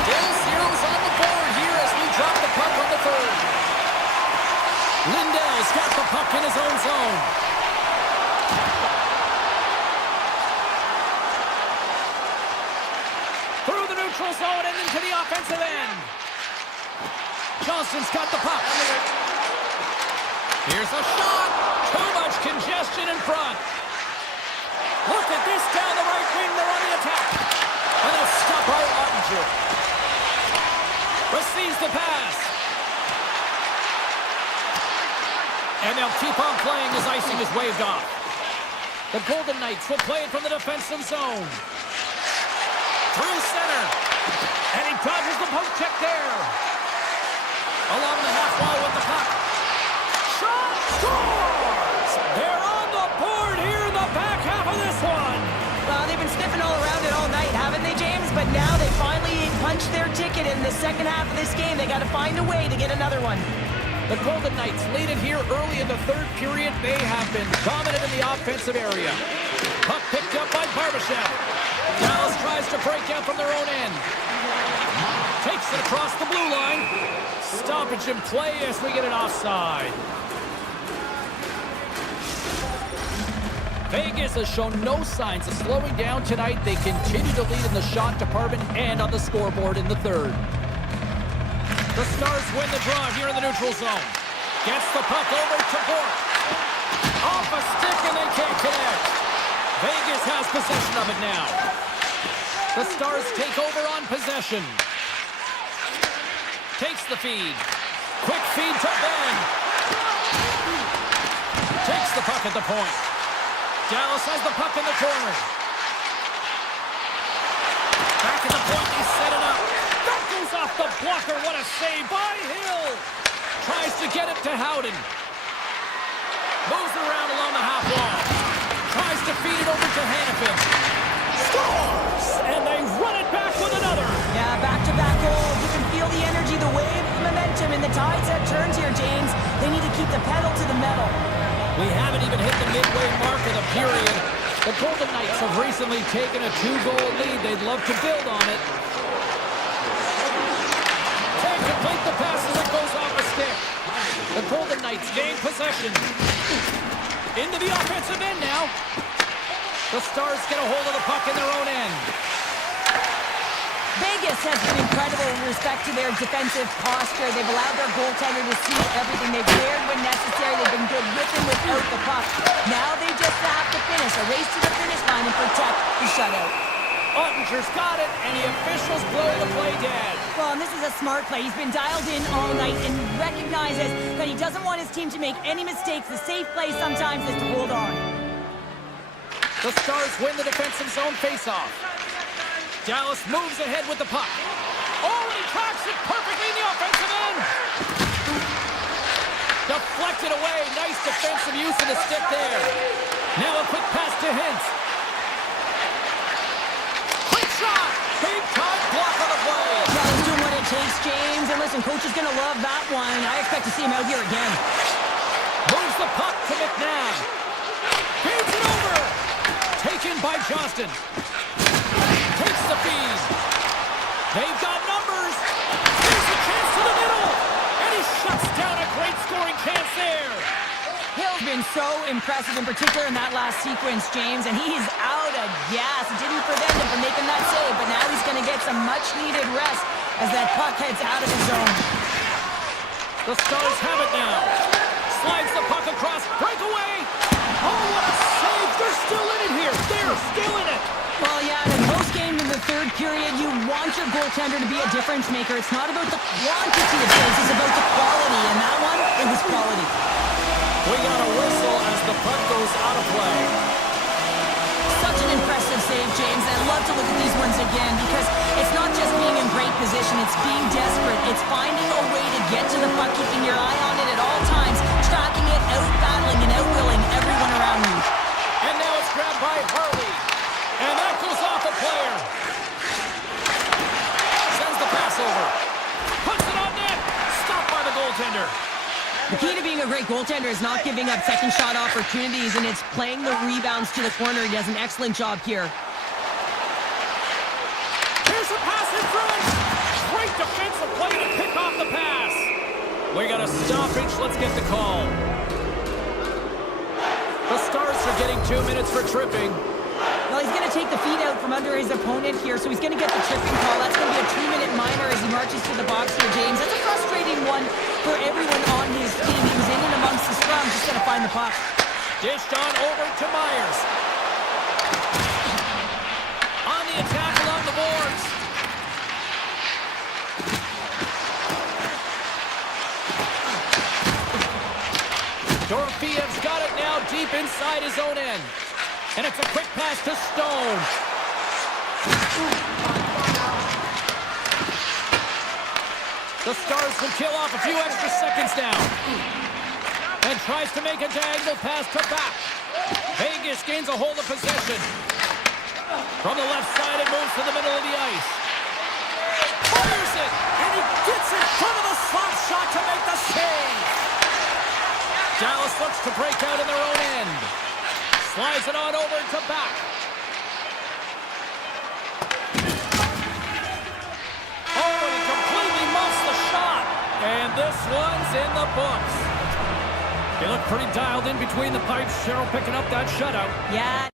Still zeros on the board here as we drop the puck on the third. Lindell's got the puck in his own zone. Through the neutral zone and into the offensive end. Johnston's got the puck. Here's a shot. Too much congestion in front. Look at this down the right wing. They're on the attack. And a stop by Ottinger. Receives the pass. And they'll keep on playing as icing is waved off. The Golden Knights will play it from the defensive zone. Through center. And he dodges the poke check there. Along the half wall with the puck. Shot! Scores! They're on the board here And now they finally punched their ticket in the second half of this game. They got to find a way to get another one. The Golden Knights lead it here early in the third period. They have been dominant in the offensive area. Puck picked up by Barbashev. Dallas tries to break out from their own end. Takes it across the blue line. Stoppage in play as we get it offside. Vegas has shown no signs of slowing down tonight. They continue to lead in the shot department and on the scoreboard in the third. The Stars win the draw here in the neutral zone. Gets the puck over to Bork. Off a stick and they can't connect. Vegas has possession of it now. The Stars take over on possession. Takes the feed. Quick feed to Ben. Takes the puck at the point. Dallas has the puck in the corner. Back at the point, they set it up. That goes off the blocker. What a save by Hill. Tries to get it to Howden. Moves around along the half wall. Tries to feed it over to Hannafin. Scores! And they run it back with another. Yeah, back-to-back goals. You can feel the energy, the wave, the momentum, and the tide set turns here, James. They need to keep the pedal to the metal. We haven't even hit the midway mark of the period. The Golden Knights have recently taken a 2-goal lead. They'd love to build on it. Can't complete the pass as it goes off a stick. The Golden Knights gain possession. Into the offensive end now. The Stars get a hold of the puck in their own end. Vegas has been incredible in respect to their defensive posture. They've allowed their goaltender to see everything. They've cleared when necessary. They've been good with and without the puck. Now they just have to finish. A race to the finish line and protect the shutout. Ottinger's got it, and the officials blow the play dead. Well, and this is a smart play. He's been dialed in all night and recognizes that he doesn't want his team to make any mistakes. The safe play sometimes is to hold on. The Stars win the defensive zone faceoff. Dallas moves ahead with the puck. Oh, and he tracks it perfectly in the offensive end. Deflected away. Nice defensive use of the stick there. Now a quick pass to Hintz. Quick shot. Big time block on the play. Dallas doing what it takes, James. And listen, coach is going to love that one. I expect to see him out here again. Moves the puck to McNabb. Feeds it over. Taken by Johnston. Takes the feed. They've got numbers. Here's a chance to the middle. And he shuts down a great scoring chance there. Hill's been so impressive, in particular in that last sequence, James, and he's out of gas. It didn't prevent him from making that save, but now he's going to get some much-needed rest as that puck heads out of his zone. The Stars have it now. Slides the puck across. Breakaway. Oh, what a save. They're still in it here. They're still in it. Well, yeah, in most games in the third period, you want your goaltender to be a difference maker. It's not about the quantity of saves, it's about the quality. And that one, it was quality. We got a whistle as the puck goes out of play. Such an impressive save, James. I love to look at these ones again because it's not just being in great position, it's being desperate. It's finding a way to get to the puck, keeping your eye on it at all times, tracking it, out-battling and out-willing everyone around you. And now it's grabbed by Harley. And that goes off a player. Sends the pass over. Puts it on net. Stopped by the goaltender. The key to being a great goaltender is not giving up second shot opportunities, and it's playing the rebounds to the corner. He does an excellent job here. Here's a pass in front. Great defensive play to pick off the pass. We got a stoppage. Let's get the call. The Stars are getting 2 minutes for tripping. Well, he's going to take the feed out from under his opponent here, so he's going to get the tripping call. That's going to be a 2-minute minor as he marches to the box here, James. That's a frustrating one for everyone on his team. He was in and amongst the scrum, just got to find the puck. Dished on over to Myers. On the attack along the boards. Dorofeyev's got it now deep inside his own end. And it's a quick pass to Stone. The Stars will kill off a few extra seconds now. And tries to make a diagonal pass to back. Vegas gains a hold of possession. From the left side, it moves to the middle of the ice. Fires it! And he gets in front of the slap shot to make the save. Dallas looks to break out in their own end. Slides it on over to back. Oh, and he completely muffs the shot. And this one's in the books. He looked pretty dialed in between the pipes. Cheryl picking up that shutout. Yeah.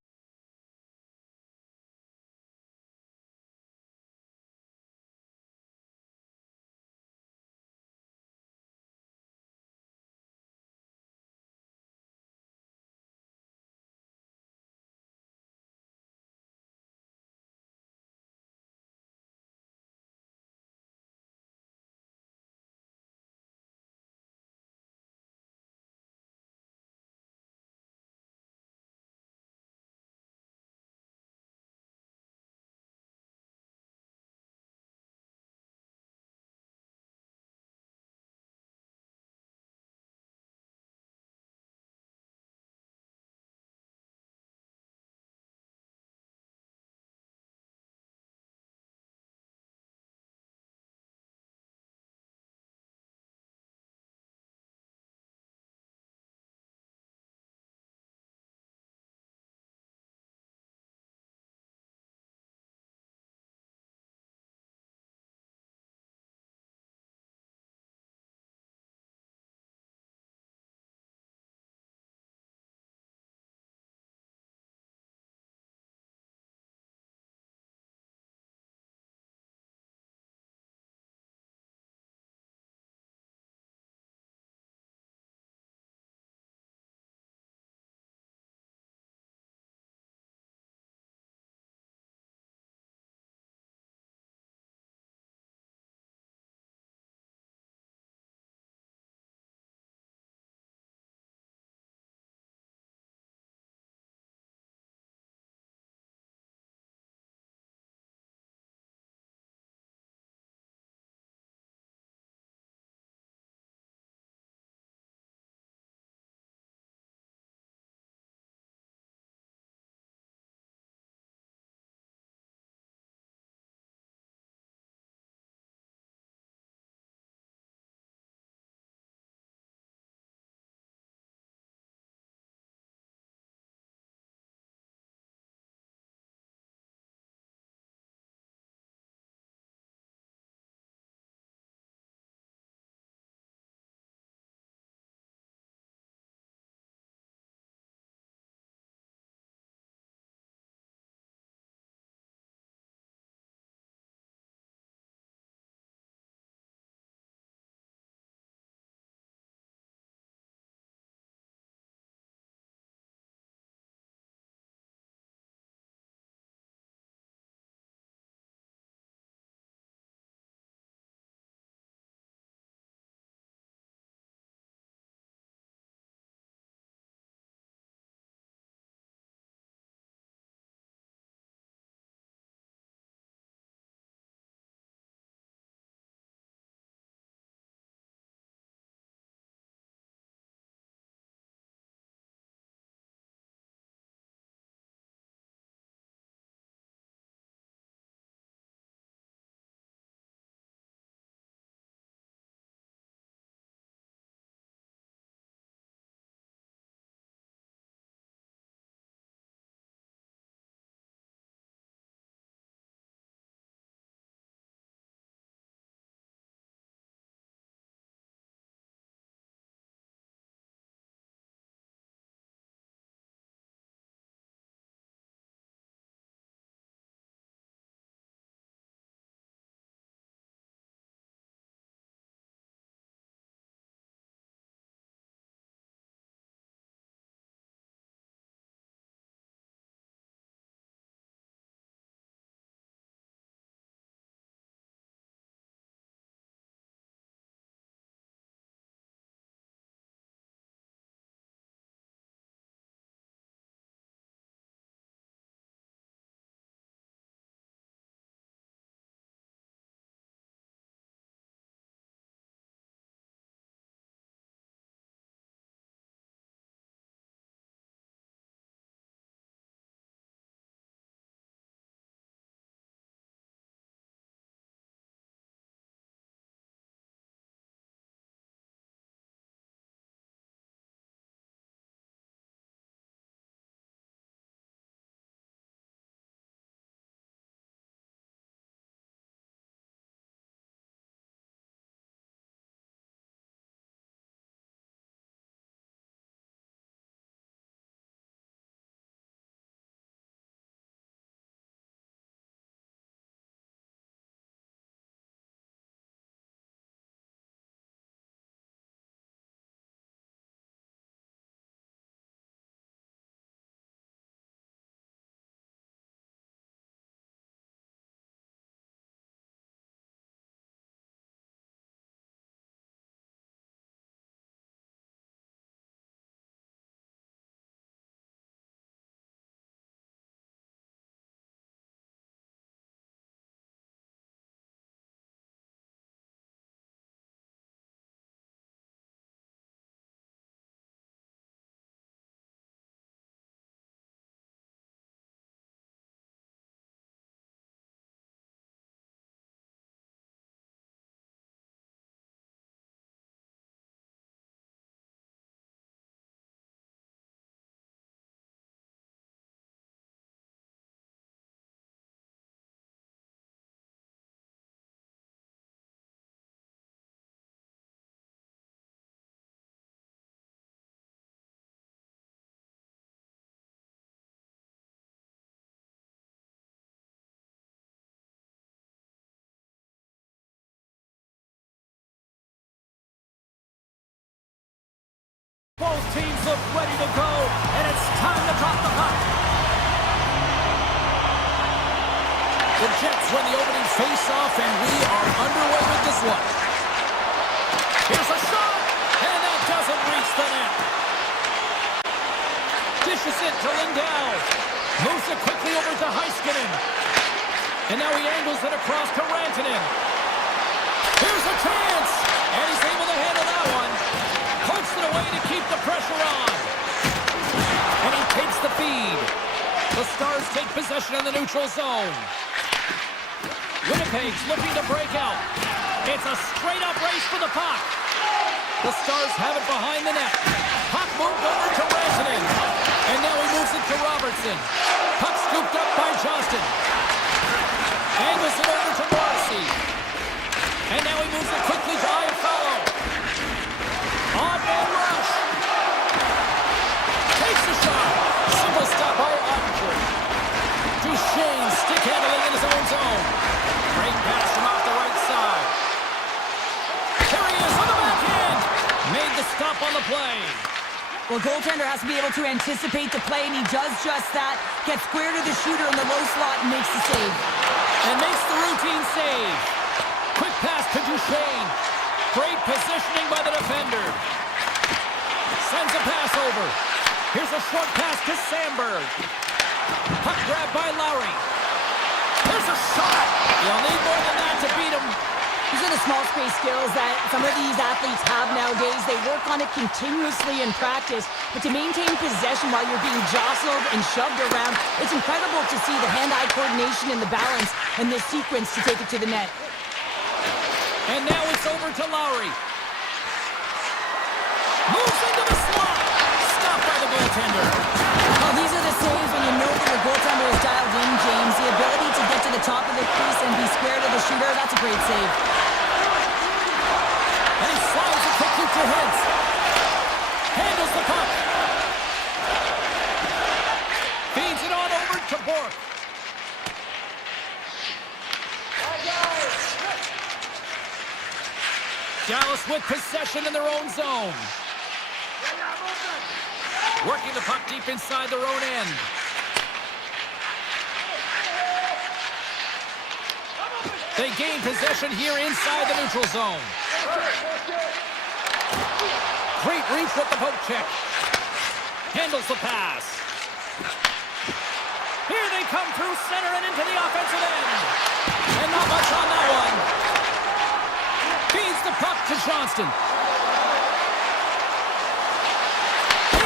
look ready to go, and it's time to drop the puck. The Jets win the opening face-off, and we are underway with this one. Here's a shot, and that doesn't reach the net. Dishes it to Lindell. Moves it quickly over to Heiskanen. And now he angles it across to Rantanen. Here's a chance, and he's able to handle that one. Pokes it away to keep the pressure on. And he takes the feed. The Stars take possession in the neutral zone. Winnipeg's looking to break out. It's a straight-up race for the puck. The Stars have it behind the net. Puck moved over to Rantanen. And now he moves it to Robertson. Puck scooped up by Johnston. Angles it over to Morrissey. And now he moves it quickly to Iafallo. On-man rush. Takes the shot. Simple stop by Ottinger. Duchesne stick handling in his own zone. Great pass from off the right side. There he is on the backhand. Made the stop on the play. Well, goaltender has to be able to anticipate the play, and he does just that. Gets square to the shooter in the low slot and makes the save. And makes the routine save. Quick pass to Duchesne. Great positioning by the defender. Sends a pass over. Here's a short pass to Sandberg. Puck grab by Lowry. There's a shot. You'll need more than that to beat him. These are the small space skills that some of these athletes have nowadays. They work on it continuously in practice, but to maintain possession while you're being jostled and shoved around, it's incredible to see the hand-eye coordination and the balance in this sequence to take it to the net. And now it's over to Lowry. Moves into the slot. Stopped by the goaltender. Well, these are the saves when you know that your goaltender is dialed in, James. The ability to get to the top of the crease and be square to the shooter, that's a great save. And he slides it quickly to Hintz. Handles the puck. Feeds it on over to Bork. Dallas with possession in their own zone. Working the puck deep inside their own end. They gain possession here inside the neutral zone. Great reach with the poke check. Handles the pass. Here they come through center and into the offensive end. And not much on that one. Feeds the puck to Johnston.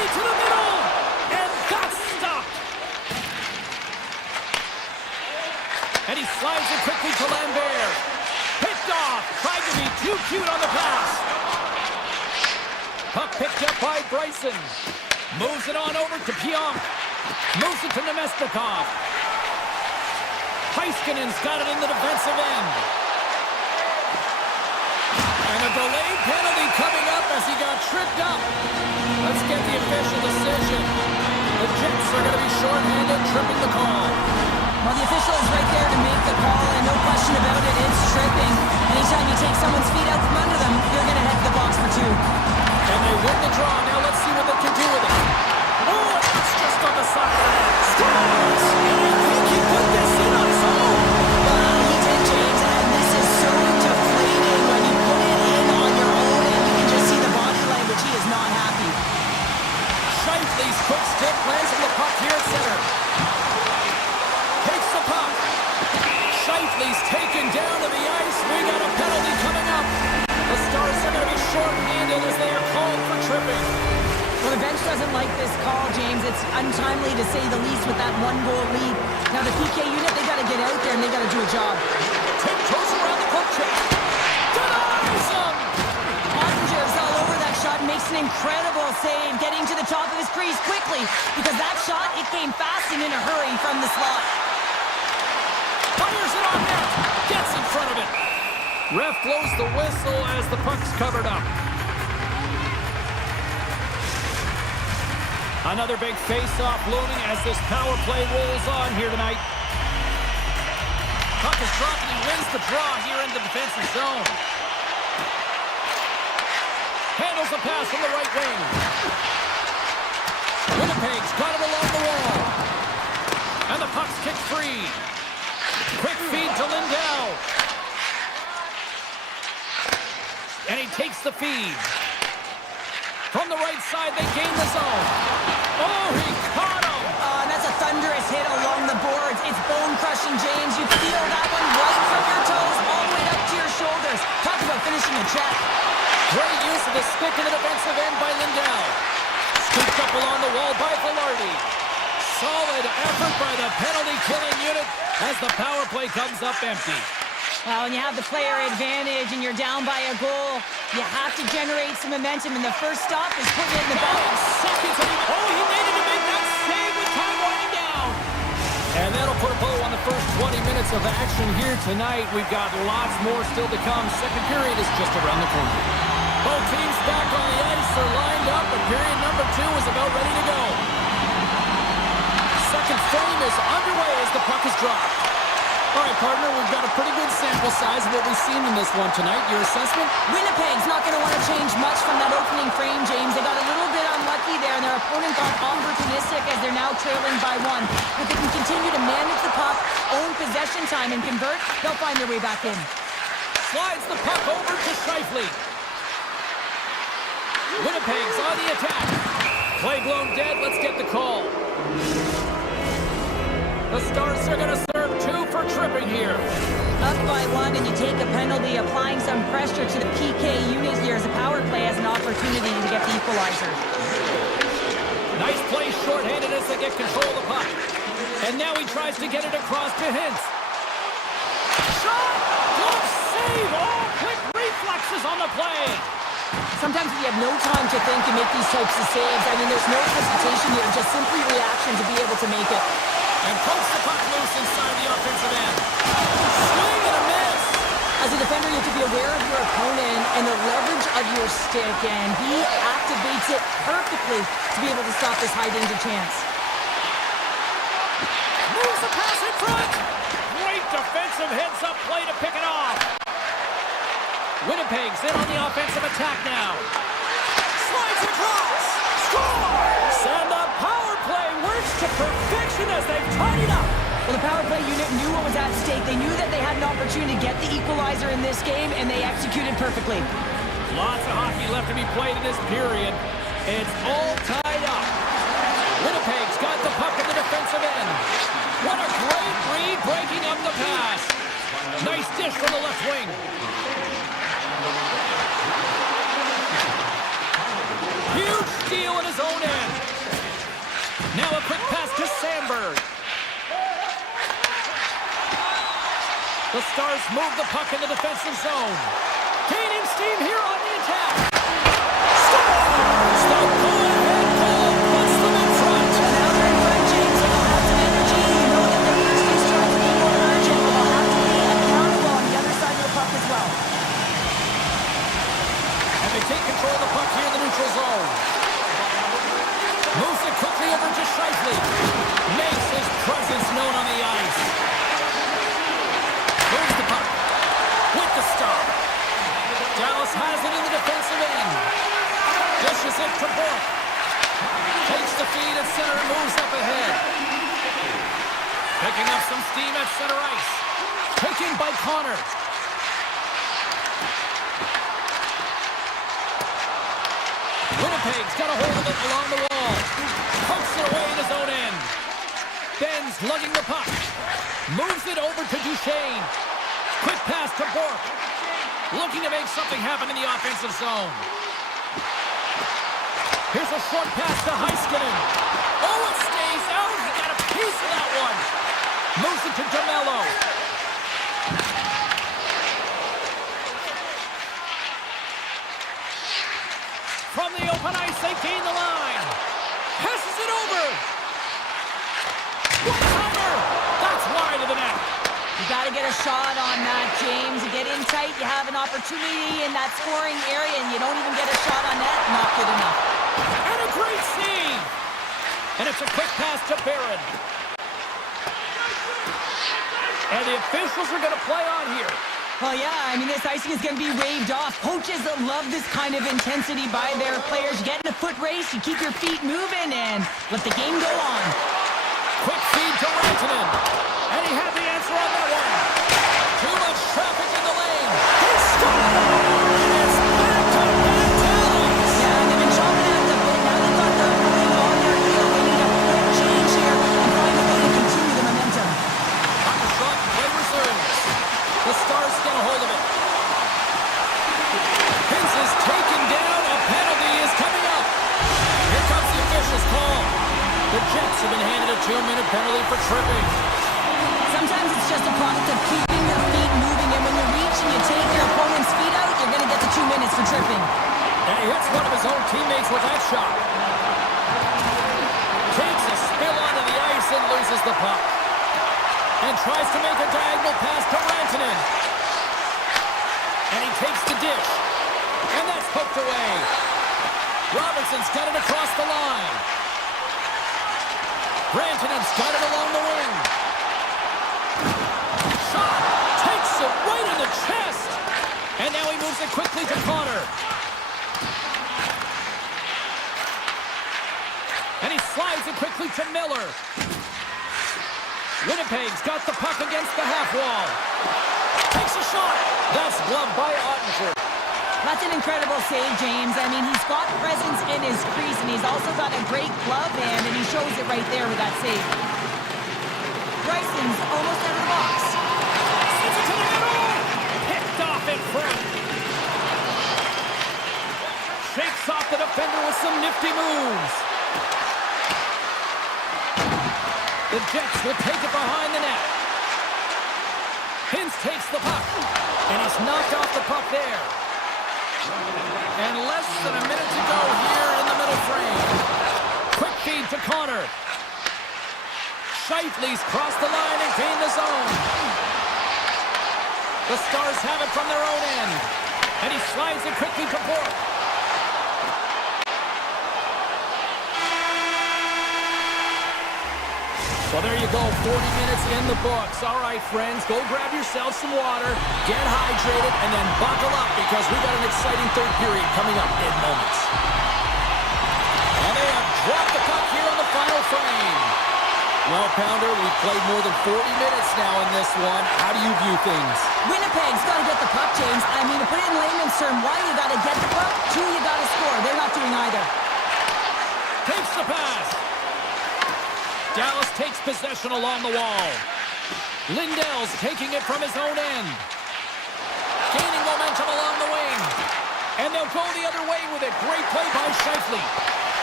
To the middle, and that's stopped. And he slides it quickly to Lambert. Picked off, tried to be too cute on the pass. Puck picked up by Bryson. Moves it on over to Pionk. Moves it to Nemestikov. Heiskanen's got it in the defensive end. And a delayed penalty coming up as he got tripped up. Let's get the official decision. The Jets are going to be shorthanded, tripping the call. Well, the official is right there to make the call, and no question about it, it's tripping. Anytime you take someone's feet out from under them, you're going to head to the box for two. And they win the draw. Now let's see what they can do with it. Oh, it's just on the side of the net. Scores! And I think he put this in on his own. Well, he did, James, and this is so deflating when you put it in on your own, and you can just see the body language. He is not happy. Scheifele's quick stick lands on the puck here at center. Takes the puck. Scheifele's taken down to the ice. We got a penalty coming up. The Stars are going to be short-handed as they are called for tripping. Well, the bench doesn't like this call, James. It's untimely to say the least with that one-goal lead. Now the PK unit, they got to get out there and they got to do a job. Tiptoes around the poke check. Denies him! Ottinger's all over that shot, makes an incredible save, getting to the top of his crease quickly, because that shot, it came fast and in a hurry from the slot. Fires it on net. Gets in front of it. Ref blows the whistle as the puck's covered up. Another big face-off looming as this power play rolls on here tonight. Puck is dropped and he wins the draw here in the defensive zone. Handles the pass from the right wing. Winnipeg's got it along the wall. And the puck's kicked free. Quick feed to Lindell. And he takes the feed. From the right side, they gain the zone. Oh, he caught him. And that's a thunderous hit along the boards. It's bone-crushing, James. You feel that one right from your toes all the way up to your shoulders. Talk about finishing a check. Great use of the stick in the defensive end by Lindell. Scooped up along the wall by Velarde. Solid effort by the penalty-killing unit as the power play comes up empty. Well, when you have the player advantage and you're down by a goal, you have to generate some momentum, and the first stop is putting it in the back. Seconds, oh, he needed to make that save with time winding down. And that'll put a bow on the first 20 minutes of action here tonight. We've got lots more still to come. Second period is just around the corner. Both teams back on the ice. They're lined up, and period number 2 is about ready to go. Second frame is underway as the puck is dropped. All right, partner, we've got a pretty good sample size of what we've seen in this one tonight. Your assessment? Winnipeg's not going to want to change much from that opening frame, James. They got a little bit unlucky there, and their opponent got opportunistic as they're now trailing by 1. If they can continue to manage the puck, own possession time, and convert, they'll find their way back in. Slides the puck over to Scheifele. Winnipeg's on the attack. Play blown dead. Let's get the call. The Stars are going to serve 2 for tripping here. Up by 1, and you take a penalty, applying some pressure to the PK unit here as the power play has an opportunity to get the equalizer. Nice play shorthanded as they get control of the puck. And now he tries to get it across to Hintz. Shot! Glove save! Oh, quick reflexes on the play. Sometimes if you have no time to think and make these types of saves, I mean, there's no hesitation here, just simply reaction to be able to make it. And pokes the puck loose inside the offensive end. Swing and a miss. As a defender, you have to be aware of your opponent and the leverage of your stick, and he activates it perfectly to be able to stop this high-danger chance. Moves the pass in front. Great defensive heads-up play to pick it off. Winnipeg's in on the offensive attack now. Slides across. Scores! And the power play works to perfection as they've tied it up. Well, the power play unit knew what was at stake. They knew that they had an opportunity to get the equalizer in this game, and they executed perfectly. Lots of hockey left to be played in this period. It's all tied up. Winnipeg's got the puck in the defensive end. What a great read breaking up the pass. Nice dish from the left wing. Huge steal in his own end. Now a quick pass to Sandberg. The Stars move the puck in the defensive zone. Gaining steam here on the attack. Scores! The go-ahead goal puts them in front. And now they're in front, James. They don't have some energy. You know that they use these trying to be more urgent, but they'll have to be accountable on the other side of the puck as well. And they take control of the puck here in the neutral zone. Moves it quickly over to Scheifele. Makes his presence known on the ice. Moves the puck with the stop. Dallas has it in the defensive end. Dishes it to Bork. Takes the feed at center and moves up ahead. Picking up some steam at center ice. Taken by Connor. Winnipeg's got a hold of it along the wall. Pumps it away in his own end. Ben's lugging the puck. Moves it over to Duchesne. Quick pass to Bork. Looking to make something happen in the offensive zone. Here's a short pass to Heiskanen. Oh, it stays out. He got a piece of that one. Moves it to DeMello. From the open ice, they gain the line. Passes it over. One-timer. That's wide of the net. You got to get a shot on that, James. You get in tight, you have an opportunity in that scoring area, and you don't even get a shot on net. Not good enough. And a great save. And it's a quick pass to Barron. And the officials are going to play on here. Well, yeah, I mean, this icing is going to be waved off. Coaches love this kind of intensity by their players. You get in a foot race, you keep your feet moving, and let the game go on. Quick feed to Rantanen. And he had the answer on that one. Too much traffic in the lane. He stopped it. It's back-to-back tallies. Yeah, and they've been chomping at the bit. Now they've got their moving on their heel. They need a quick change here and find a way to continue the momentum. On the shot, play reserves. The Stars get a hold of it. Hintz is taken down. A penalty is coming up. Here comes the official's call. The Jets have been handed a 2-minute penalty for tripping. Sometimes it's just a product of keeping your feet moving, and when you reach and you take your opponent's feet out, you're going to get the 2 minutes for tripping. And he hits one of his own teammates with that shot. Takes a spill onto the ice and loses the puck. And tries to make a diagonal pass to Rantanen. And he takes the dish. And that's poked away. Robertson's got it across the line. Rantanen's got it along the wing. Shot! Takes it right in the chest! And now he moves it quickly to Connor. And he slides it quickly to Miller. Winnipeg's got the puck against the half wall. Takes a shot. That's gloved by Ottinger. That's an incredible save, James. I mean, he's got presence in his crease, and he's also got a great glove hand, and he shows it right there with that save. Bryson's almost out of the box. Sends it to the middle. Picked off in front. Shakes off the defender with some nifty moves. The Jets will take it behind the net. Hintz takes the puck, and he's knocked off the puck there. And less than a minute to go here in the middle frame. Quick feed to Connor. Scheifele's crossed the line and gained the zone. The Stars have it from their own end. And he slides it quickly to Bork. So there you go, 40 minutes in the books. All right, friends, go grab yourself some water, get hydrated, and then buckle up because we've got an exciting third period coming up in moments. And they have dropped the puck here on the final frame. Well, Pounder, we've played more than 40 minutes now in this one. How do you view things? Winnipeg's got to get the puck, James. I mean, to put it in layman's term, one, you got to get the puck, two, you got to score. They're not doing either. Takes the pass. Dallas takes possession along the wall. Lindell's taking it from his own end. Gaining momentum along the wing. And they'll go the other way with it. Great play by Scheifele.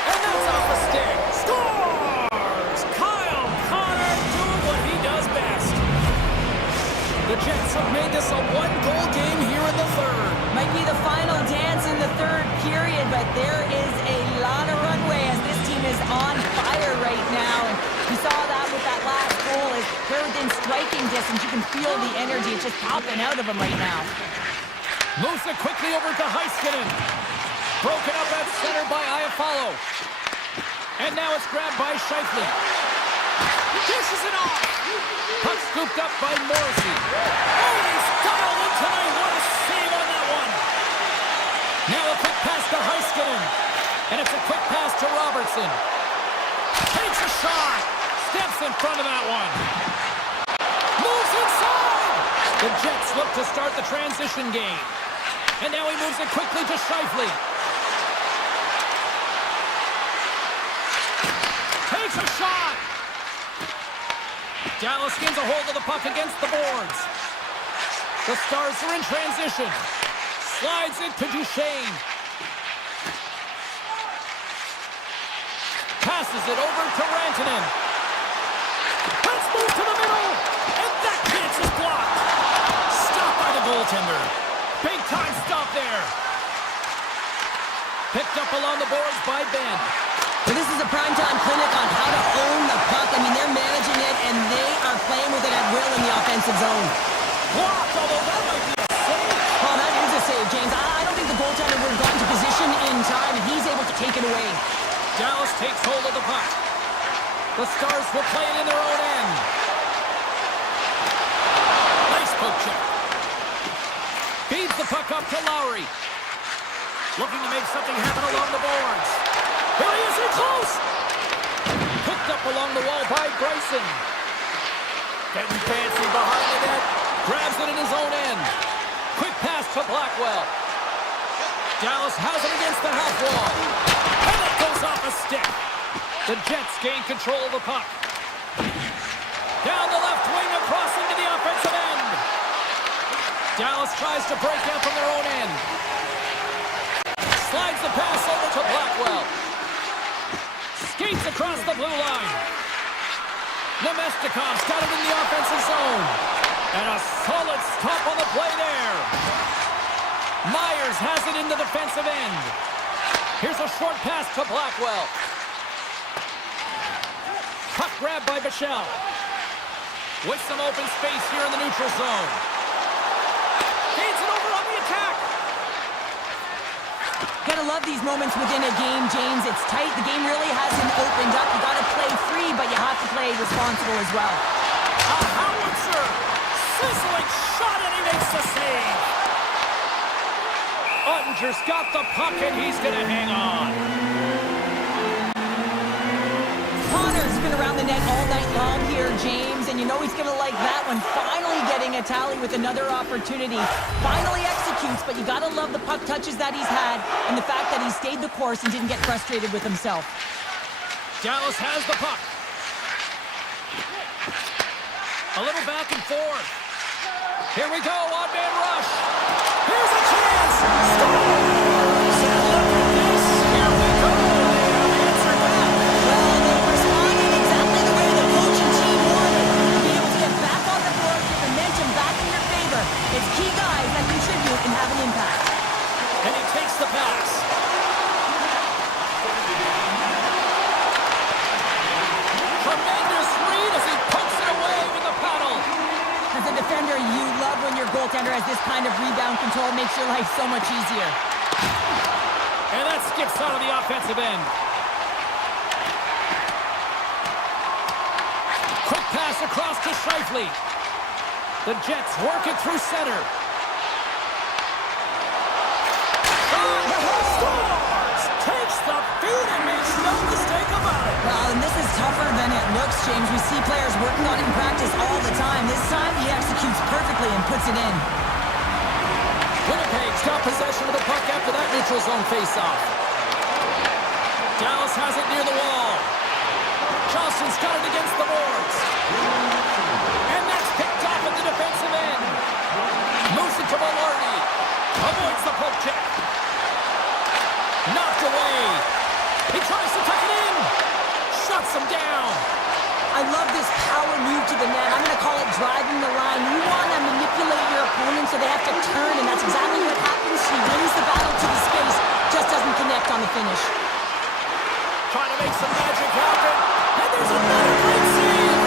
And that's off the stick. Scores! Kyle Connor doing what he does best. The Jets have made this a one-goal game here in the third. Might be the final dance in the third period, but there is a lot of runway as this team is on fire right now. And we saw that with that last goal. As they're within striking distance, you can feel the energy. It's just popping out of them right now. Moves it quickly over to Heiskanen. Broken up at center by Iafallo. And now it's grabbed by Scheifele. Dishes it off. Puck scooped up by Morrissey. Oh, he's dialed in tonight. What a save on that one. Now a quick pass to Heiskanen. And it's a quick pass to Robertson. Takes a shot. Steps in front of that one. Moves inside. The Jets look to start the transition game. And now he moves it quickly to Scheifele. Takes a shot. Dallas gains a hold of the puck against the boards. The Stars are in transition. Slides it to Duchesne. Passes it over to Rantanen. Let's move to the middle. And that chance is blocked. Stopped by the goaltender. Big time stop there. Picked up along the boards by Ben. Well, this is a primetime clinic on how to own the puck. I mean, they're managing it, and they are playing with it at will in the offensive zone. Blocked, although that might be a save. Oh, that is a save, James. I don't think the goaltender would have gotten to position in time, and he's able to take it away. Dallas takes hold of the puck. The Stars will play it in their own end. Nice poke check. to Lowry. Looking to make something happen along the boards. Here he is in close. Picked up along the wall by Bryson. Getting fancy behind the net. Grabs it in his own end. Quick pass to Blackwell. Dallas has it against the half wall. And it goes off a stick. The Jets gain control of the puck. Down the left wing across into the offensive end. Dallas tries to break out from their own end. Slides the pass over to Blackwell. Skates across the blue line. Nemestikov's got it in the offensive zone. And a solid stop on the play there. Myers has it in the defensive end. Here's a short pass to Blackwell. Puck grabbed by Bichelle. With some open space here in the neutral zone. Feeds it over on the attack. Gotta love these moments within a game, James. It's tight. The game really hasn't opened up. You gotta play free, but you have to play responsible as well. A howitzer! Sizzling shot, and he makes the save! Ottinger's got the puck, and he's gonna hang on. Connor's been around the net all night long here, James, and you know he's gonna like that one. Finally getting a tally with another opportunity. Finally executes, but you gotta love the puck touches that he's had and the fact that he stayed the course and didn't get frustrated with himself. Dallas has the puck. A little back and forth. Here we go, on-man rush. Here's a chance. Scores! And look at this. Here we go. They have answered back. Well, they responded exactly the way the coach and team wanted. To be able to get back on the board, get momentum back in your favor. It's key guys that contribute and have an impact. And he takes the pass. Tremendous read as he pokes it away with the paddle. As a defender, you love when your goaltender has this kind of rebound control. Makes your life so much easier. And that skips out of the offensive end. Quick pass across to Scheifele. The Jets work it through center. Scores! Takes the feed and makes no mistake about it. Well, and this is tougher than it looks, James. We see players working on it in practice all the time. This time, he executes perfectly and puts it in. Winnipeg's got possession of the puck after that neutral zone faceoff. Dallas has it near the wall. Johnson's got it against the boards. And that's picked off at the defensive end. Moves it to Velarde. Avoids the poke check. Knocked away. He tries to tuck it in. Shuts him down. I love this power move to the net. I'm going to call it driving the line. You want to manipulate your opponent so they have to turn, and that's exactly what happens. He wins the battle to the space, just doesn't connect on the finish. Trying to make some magic happen. And there's another great save.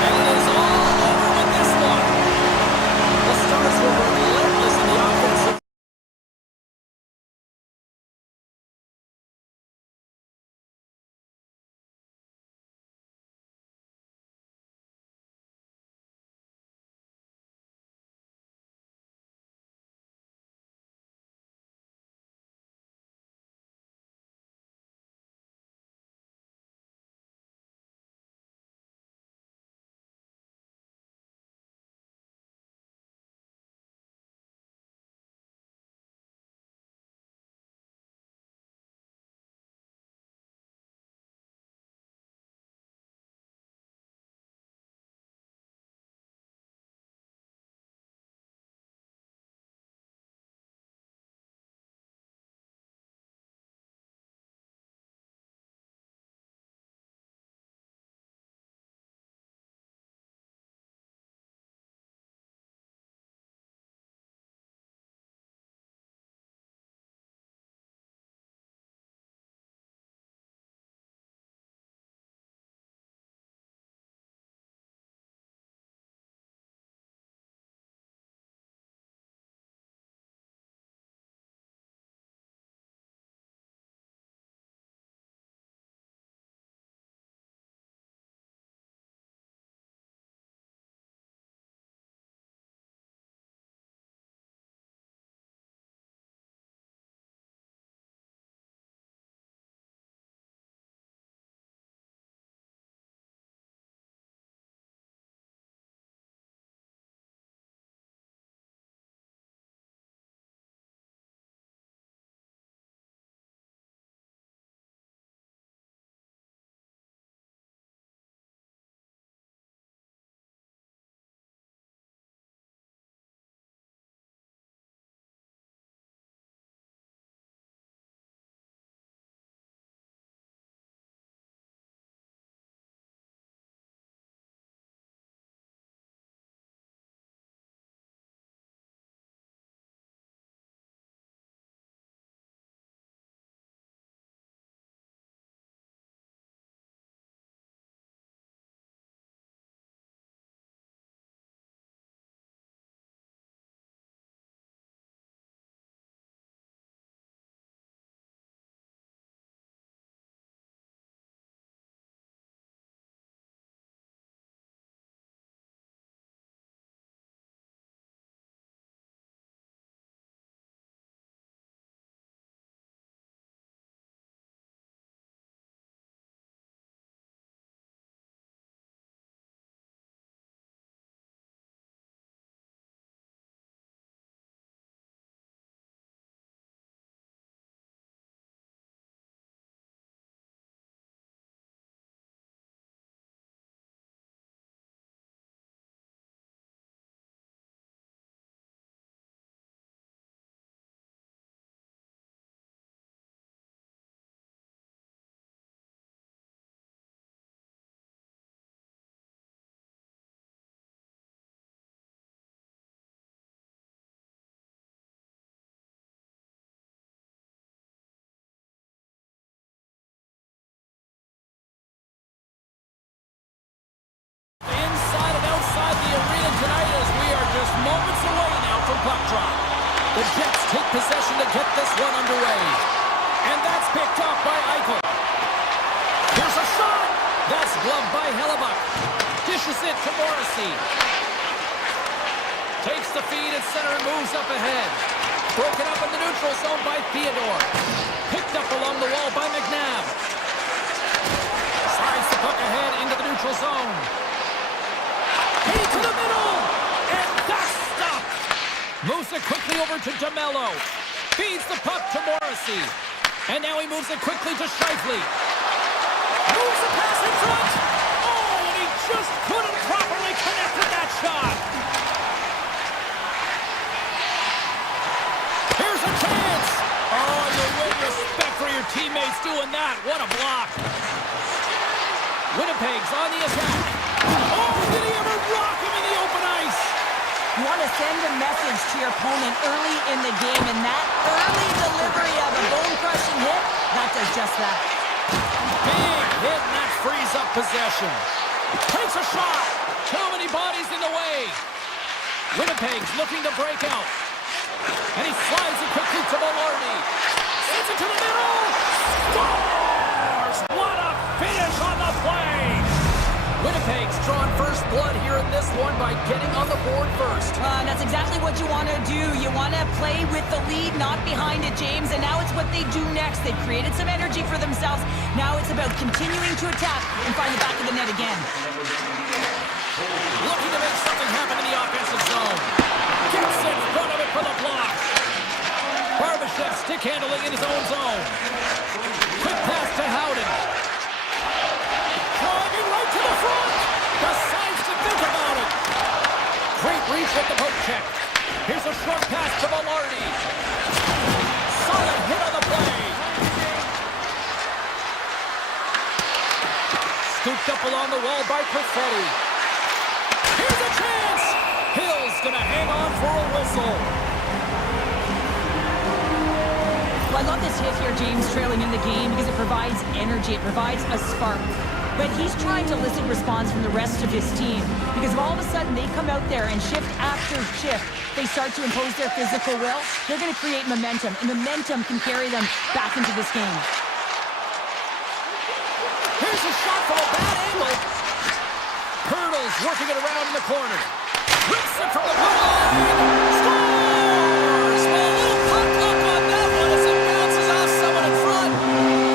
And it is all over with this one. The Stars were relentless in the offensive. moments away now from puck drop. The Jets take possession to get this one underway. And that's picked off by Eichel. Here's a shot. That's gloved by Hellebuck. Dishes it to Morrissey. Takes the feed at center and moves up ahead. Broken up in the neutral zone by Theodore. Picked up along the wall by McNabb. Slides the puck ahead into the neutral zone. Hey, to the middle! And that's stopped! Moves it quickly over to DeMello. Feeds the puck to Morrissey. And now he moves it quickly to Scheifele. Moves the pass in front! Oh, and he just couldn't properly connect with that shot! Here's a chance! Oh, you win respect for your teammates doing that. What a block! Winnipeg's on the attack. Oh, did he ever rock him in the open ice? You want to send a message to your opponent early in the game, and that early delivery of a bone-crushing hit, that does just that. Big hit, and that frees up possession. Takes a shot. Too many bodies in the way. Winnipeg's looking to break out. And he slides it quickly to Velarde. Sends it to the middle. Scores! What a finish on the play! Winnipeg's drawn first blood here in this one by getting on the board first. That's exactly what you want to do. You want to play with the lead, not behind it, James. And now it's what they do next. They've created some energy for themselves. Now it's about continuing to attack and find the back of the net again. Looking to make something happen in the offensive zone. Gets in front of it for the block. Barbashev stick handling in his own zone. Quick pass to Howden. Driving right to the front. Decides to think about it. Great reach at the poke check. Here's a short pass to Velarde. Solid hit on the play. Scooped up along the wall by Perfetti. Here's a chance. Hill's gonna hang on for a whistle. Well, I love this hit here, James, trailing in the game because it provides energy. It provides a spark. But he's trying to elicit response from the rest of his team because if all of a sudden they come out there and shift after shift, they start to impose their physical will, they're going to create momentum, and momentum can carry them back into this game. Here's a shot from a bad angle. Hurdles working it around in the corner. Rips it from the blue line. Scores! Well, a little puck luck on that one as it bounces off someone in front.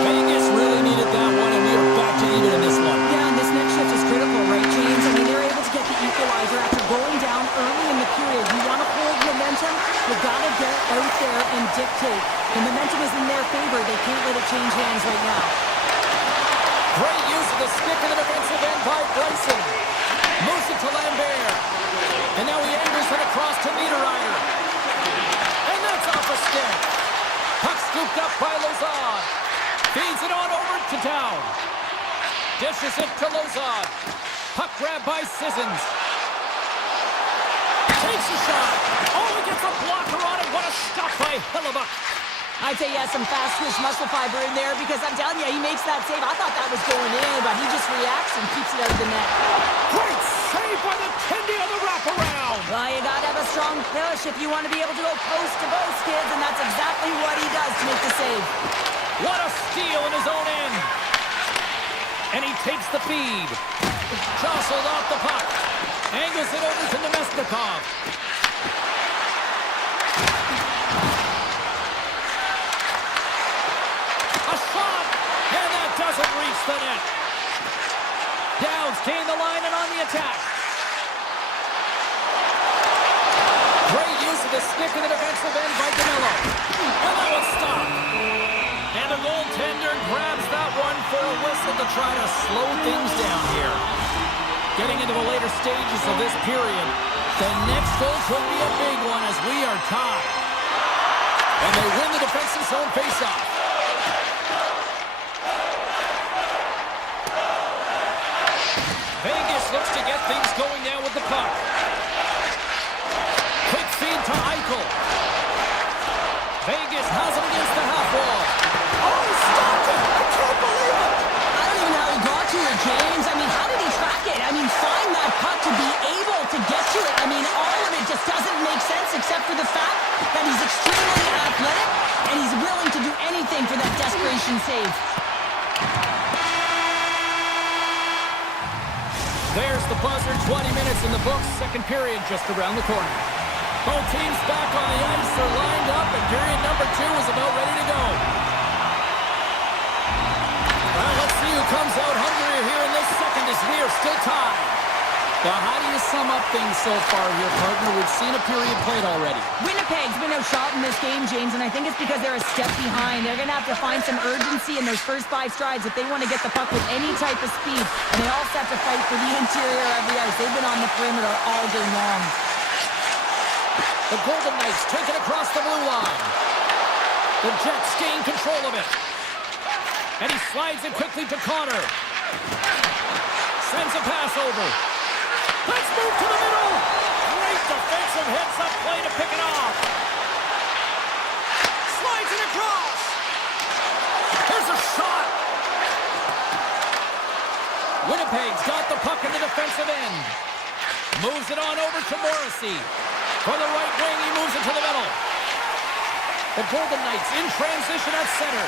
Vegas really needed that one, and we are back to even in this one. Yeah, and this next shift is critical, right, James? I mean, they're able to get the equalizer after going down early in the period. You want to hold momentum, you got to get out there and dictate. The momentum is in their favor. They can't let it change hands right now. Great use of the stick in the defensive end by Bryson. Moves it to Lambert. And now he angles it across to Niederreiter. And that's off a stick. Puck scooped up by Lozad. Feeds it on over to Down. Dishes it to Lozad. Puck grab by Sissons. Takes a shot. Oh, he gets a blocker on it. What a stop by Hellebuck. I'd say he has some fast twitch muscle fiber in there because I'm telling you, he makes that save. I thought that was going in, but he just reacts and keeps it out of the net. Great save by the Tendy on the wraparound. Well, you got to have a strong push if you want to be able to go post to post, kids, and that's exactly what he does to make the save. What a steal in his own end. And he takes the feed. Jostled off the puck. Angles it over to Nemesnikov. A shot, and that doesn't reach the net. Downs gain the line and on the attack. Great use of the stick in the defensive end by Danilo. And that was stopped. And the goaltender grabs that one for a whistle to try to slow things down here. Getting into the later stages of this period, the next goal could be a big one as we are tied. And they win the defensive zone faceoff. Vegas looks to get things going now with the puck. Quick feed to Eichel. Vegas has him against the half wall. Oh, he stopped it! I can't believe it! I don't even know how he got to it, James. I mean, how did he track it? I mean, find that puck to be able to get to it. I mean, all of it just doesn't transition save. There's the buzzer, 20 minutes in the books, second period just around the corner. Both teams back on the ice, they're lined up, and period number 2 is about ready to go. Well, let's see who comes out hungrier here in this second as we are still tied. Well, how do you sum up things so far here, partner? We've seen a period played already. Winnipeg's been outshot in this game, James, and I think it's because they're a step behind. They're going to have to find some urgency in those first 5 strides if they want to get the puck with any type of speed. And they also have to fight for the interior of the ice. They've been on the perimeter all game long. The Golden Knights take it across the blue line. The Jets gain control of it. And he slides it quickly to Connor. Sends a pass over. Let's move to the middle. Great defensive heads-up play to pick it off. Slides it across. Here's a shot. Winnipeg's got the puck in the defensive end. Moves it on over to Morrissey. From the right wing, he moves it to the middle. The Golden Knights in transition at center.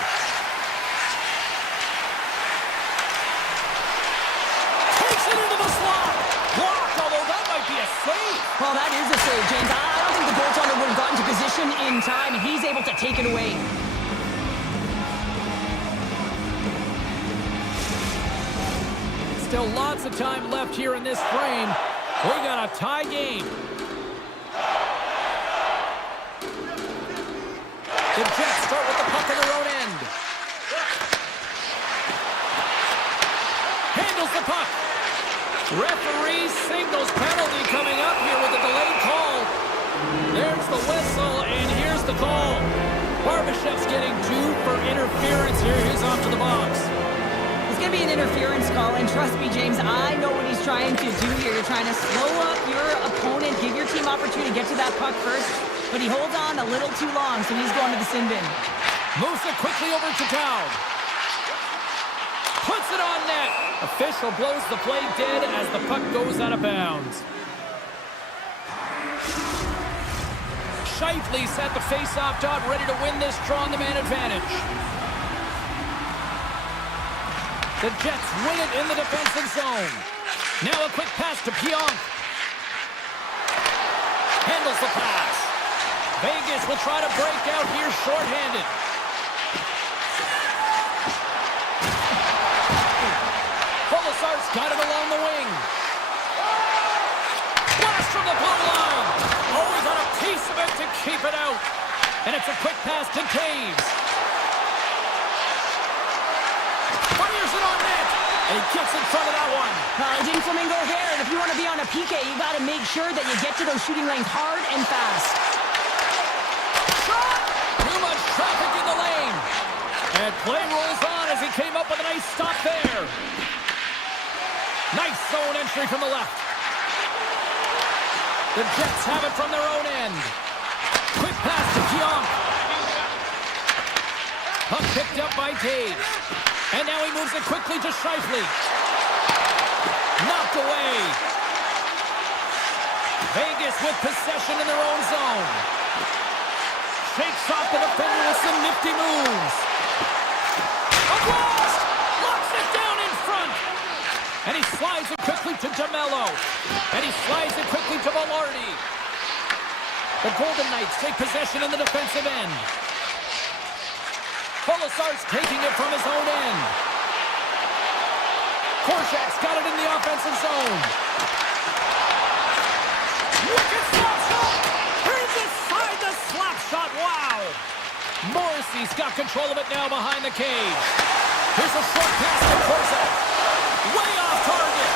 Takes it into the slot. Blocked, although that might be a save. Well, that is a save, James. I don't think the goaltender would have gotten to position in time, and he's able to take it away. Still lots of time left here in this frame. We got a tie game. The Jets start with the puck in their own end. Handles the puck. Referee signals penalty coming up here with a delayed call. There's the whistle, and here's the call. Barbashev's getting 2 for interference here. He's off to the box. It's going to be an interference call, and trust me, James, I know what he's trying to do here. You're trying to slow up your opponent, give your team opportunity to get to that puck first, but he holds on a little too long, so he's going to the sin bin. Moves it quickly over to Dowd. Puts it on net. Official blows the play dead as the puck goes out of bounds. Shifley's at the face-off dot, ready to win this draw on the man advantage. The Jets win it in the defensive zone. Now a quick pass to Pionk. Handles the pass. Vegas will try to break out here shorthanded. Colasar's got it along the wing. Blast from the blue line. Oh, he got a piece of it to keep it out. And it's a quick pass to Taves. Fires it on net. And he gets in front of that one. Ding Flamingo there, and if you want to be on a PK, you got to make sure that you get to those shooting lanes hard and fast. Shot! Too much traffic in the lane. And play rolls on as he came up with a nice stop there. Nice zone entry from the left. The Jets have it from their own end. Quick pass to Pionk. Puck picked up by Taves. And now he moves it quickly to Shifley. Knocked away. Vegas with possession in their own zone. Shakes off the defender with some nifty moves. A blast! Locks it down in front. And he slides it quickly to DeMello. And he slides it quickly to Velarde. The Golden Knights take possession in the defensive end. Colasar's taking it from his own end. Korczak's got it in the offensive zone. Wicked slap shot! Turns aside the slap shot, wow! Morrissey's got control of it now behind the cage. Here's a short pass to Korczak. Way off target.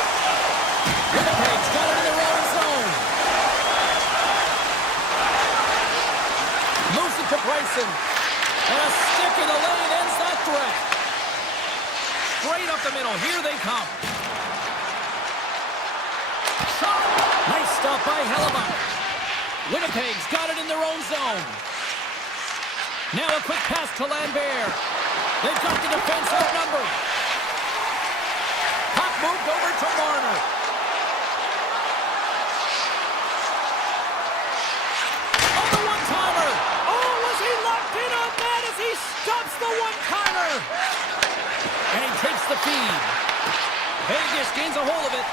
Winnipeg's got it in their own zone. Moves it to Bryson. And a stick in the lane ends that threat. Straight up the middle. Here they come. Shot. Nice stop by Hellebuck. Winnipeg's got it in their own zone. Now a quick pass to Lambert. They've got the defense outnumbered. Puck moved over to Marner. Oh, the one-timer. Oh, was he locked in on that as he stops the one-timer! And he takes the feed. Vegas gains a hold of it.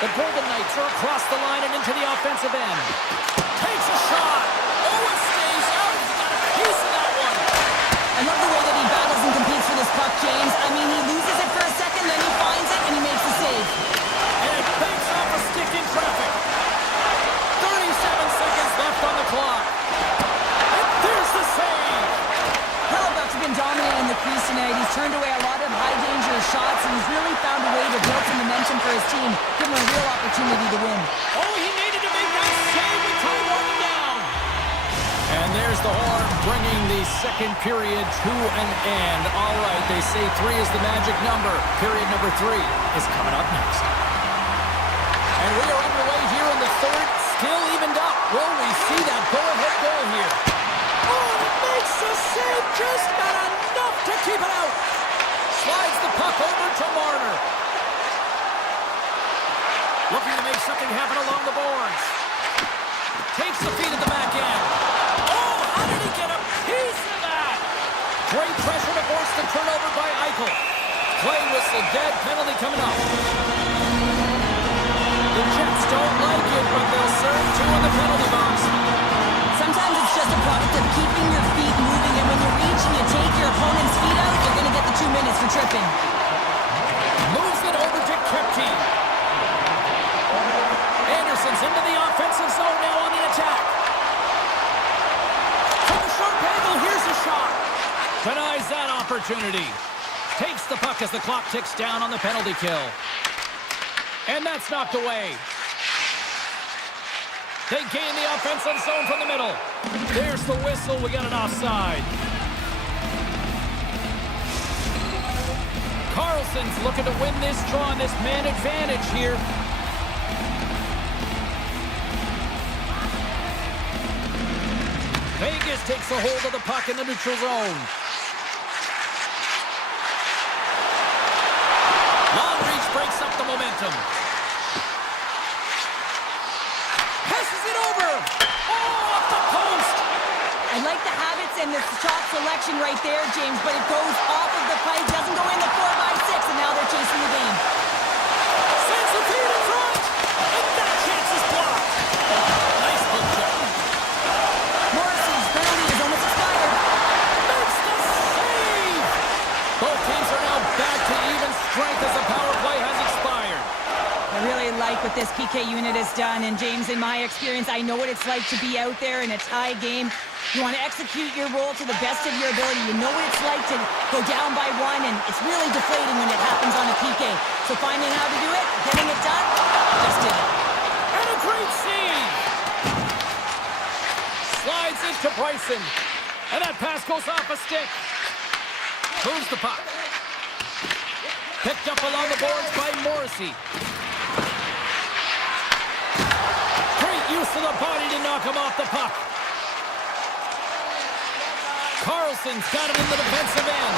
The Golden Knights are across the line and into the offensive end. Takes a shot. Oh, it stays out. He's got a piece of that one. I love the way that he battles and competes for this puck, James. I mean, he loses it for a second, then he finds it, and he makes the save. And it banks off a stick in traffic. 37 seconds left on the clock. And there's the save. Hellebuyck's been dominant in the crease tonight. He's turned away a lot of high-danger shots, and he's really found a way to build some momentum for his team, give him a real opportunity to win. Oh, he needed to make that save with time running down. And there's the horn, bringing the second period to an end. All right, they say 3 is the magic number. Period number 3 is coming up next. And we are underway here in the third, still evened up. Will we see that go-ahead goal here? Oh, it makes the save, just not enough to keep it out. Slides the puck over to Marner. Looking to make something happen along the boards. Takes the feed at the back end. Oh, how did he get a piece of that? Great pressure to force the turnover by Eichel. Play whistle dead, penalty coming up. The Jets don't like it, but they'll serve 2 in the penalty box. Sometimes it's just a product of keeping your feet moving, and when you reach and you take your opponent's feet out, you're going to get the 2 minutes for tripping. Moves it over to Kepke. Anderson's into the offensive zone now on the attack. From a sharp angle, here's a shot. Denies that opportunity. Takes the puck as the clock ticks down on the penalty kill. And that's knocked away. They gain the offensive zone from the middle. There's the whistle. We got an offside. Carlson's looking to win this draw on this man advantage here. Vegas takes a hold of the puck in the neutral zone. Long reach breaks up the momentum. Passes it over. Oh, off the post. I like the habits and the shot selection right there, James, but it goes off of the pipe, doesn't go in the 4x6, and now they're chasing the game. Sends the feed in front. And that chance is blocked. Nice hook check. Morrison's penalty is almost expired. Makes the save. Both teams are now back to even strength as the power play has expired. I really like what this PK unit has done, and James, in my experience, I know what it's like to be out there in a tie game. You want to execute your role to the best of your ability. You know what it's like to go down by 1, and it's really deflating when it happens on a PK. So finding how to do it, getting it done, just did it. And a great save. Slides it to Bryson. And that pass goes off a stick. Moves the puck. Picked up along the boards by Morrissey. Great use of the body to knock him off the puck. Carlson's got it in the defensive end.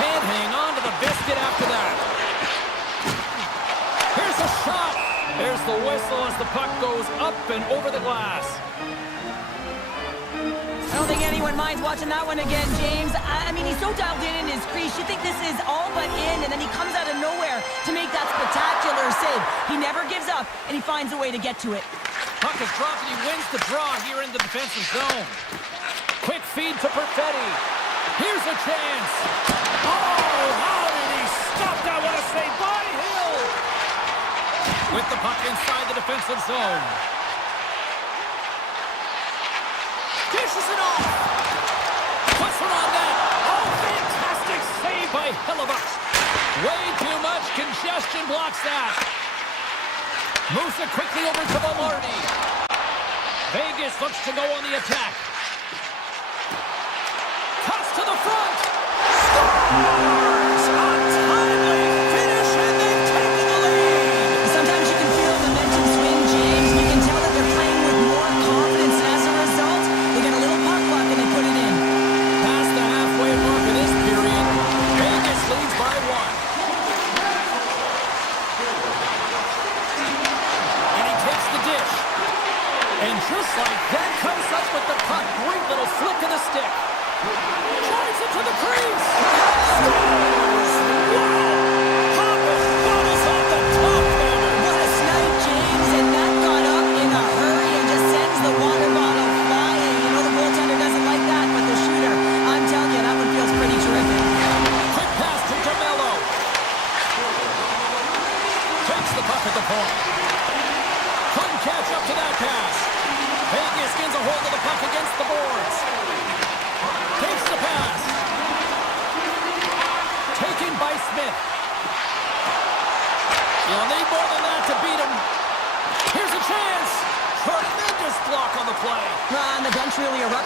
Can't hang on to the biscuit after that. Here's a shot. There's the whistle as the puck goes up and over the glass. I don't think anyone minds watching that one again, James. I mean, he's so dialed in his crease. You think this is all but in, and then he comes out of nowhere to make that spectacular save. He never gives up, and he finds a way to get to it. Puck is dropped, and he wins the draw here in the defensive zone. Quick feed to Perfetti. Here's a chance. Oh, how did he stop that? What a save by Hill. With the puck inside the defensive zone. Dishes it off. Puts it on net. Oh, fantastic save by Hellebuyck. Way too much congestion blocks that. Moves it quickly over to Velarde. Vegas looks to go on the attack. Toss to the front. Scores! A timely finish, and they've taken the lead. Sometimes you can feel the momentum swing, James. You can tell that they're playing with more confidence, and as a result, they get a little puck luck and they put it in. Past the halfway mark of this period, Vegas leads by 1. And he takes the dish. And just like that,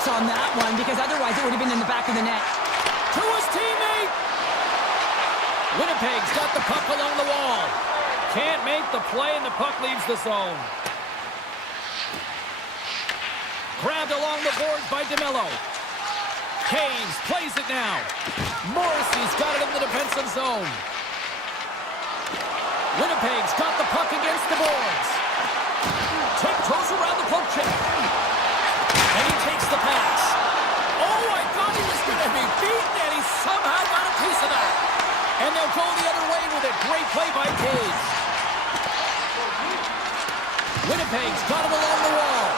thoughts on that one, because otherwise it would have been in the back of the net. To his teammate! Winnipeg's got the puck along the wall. Can't make the play, and the puck leaves the zone. Grabbed along the boards by DeMello. Caves plays it now. Morrissey's got it in the defensive zone. Winnipeg's got the puck against the boards. Tiptoes around the poke check. And he takes the pass. Oh, I thought he was going to be beaten, and he somehow got a piece of that. And they'll go the other way with it. Great play by Caves. Winnipeg's got it along the wall.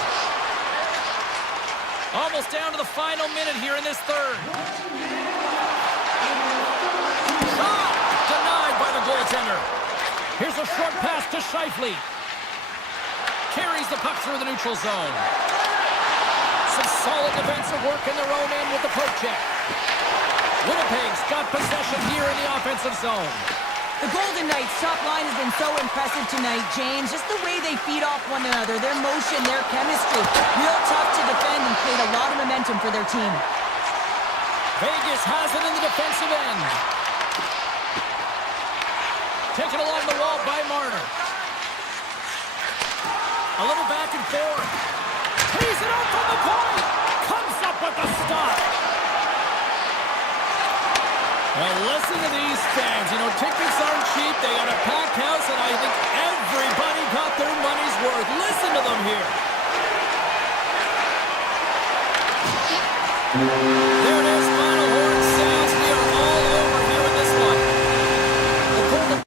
Almost down to the final minute here in this third. Shot! Denied by the goaltender. Here's a short pass to Scheifele. Carries the puck through the neutral zone. Some solid defensive work in their own end with the poke check. Winnipeg's got possession here in the offensive zone. The Golden Knights' top line has been so impressive tonight, James. Just the way they feed off one another, their motion, their chemistry. Real tough to defend and create a lot of momentum for their team. Vegas has it in the defensive end. Taken along the wall by Marner. A little back and forth. Tees it out from the point. Comes up with the stop. Well, listen to these fans. You know, tickets aren't cheap. They got a packed house, and I think everybody got their money's worth. Listen to them here. There it is. Final horn sounds. We are all over here in this one. The Golden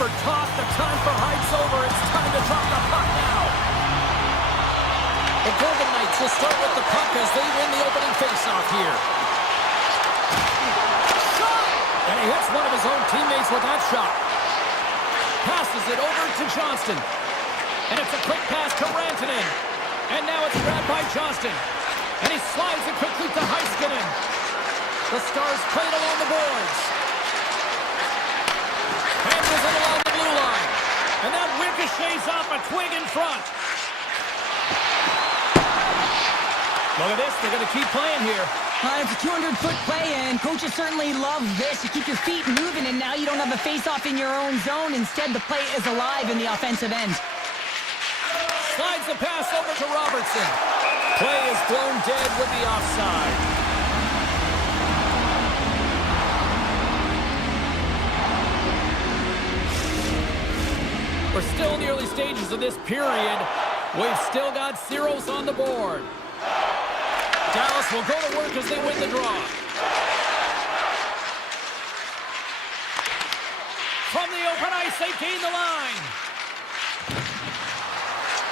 for toss. The time for Heights over. It's time to drop the puck now. The Golden Knights will start with the puck as they win the opening faceoff here. Shot! And he hits one of his own teammates with that shot. Passes it over to Johnston. And it's a quick pass to Rantanen. And now it's grabbed by Johnston. And he slides it quickly to Heiskanen. The Stars play it along the boards. Hammers it along the blue line. And that ricochets off a twig in front. Look at this. They're going to keep playing here. It's a 200-foot play, and coaches certainly love this. You keep your feet moving, and now you don't have a face-off in your own zone. Instead, the play is alive in the offensive end. Slides the pass over to Robertson. Play is blown dead with the offside. We're still in the early stages of this period. We've still got zeros on the board. Dallas will go to work as they win the draw. From the open ice, they gain the line.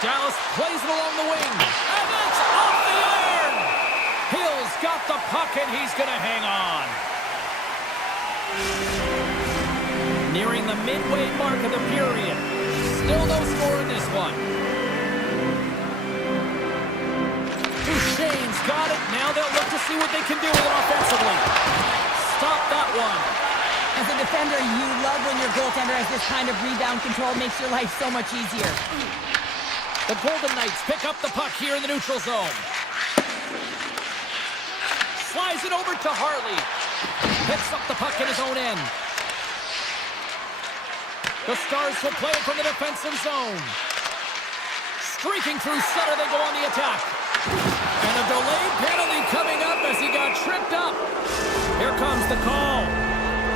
Dallas plays it along the wing. And it's off the iron! Hill's got the puck, and he's going to hang on. Nearing the midway mark of the period. Still no score in this one. Shane's got it. Now they'll look to see what they can do with it offensively. Stop that one. As a defender, you love when your goaltender has this kind of rebound control. Makes your life so much easier. The Golden Knights pick up the puck here in the neutral zone. Slides it over to Harley. Picks up the puck in his own end. The Stars will play it from the defensive zone. Streaking through center, they go on the attack. And a delayed penalty coming up as he got tripped up. Here comes the call.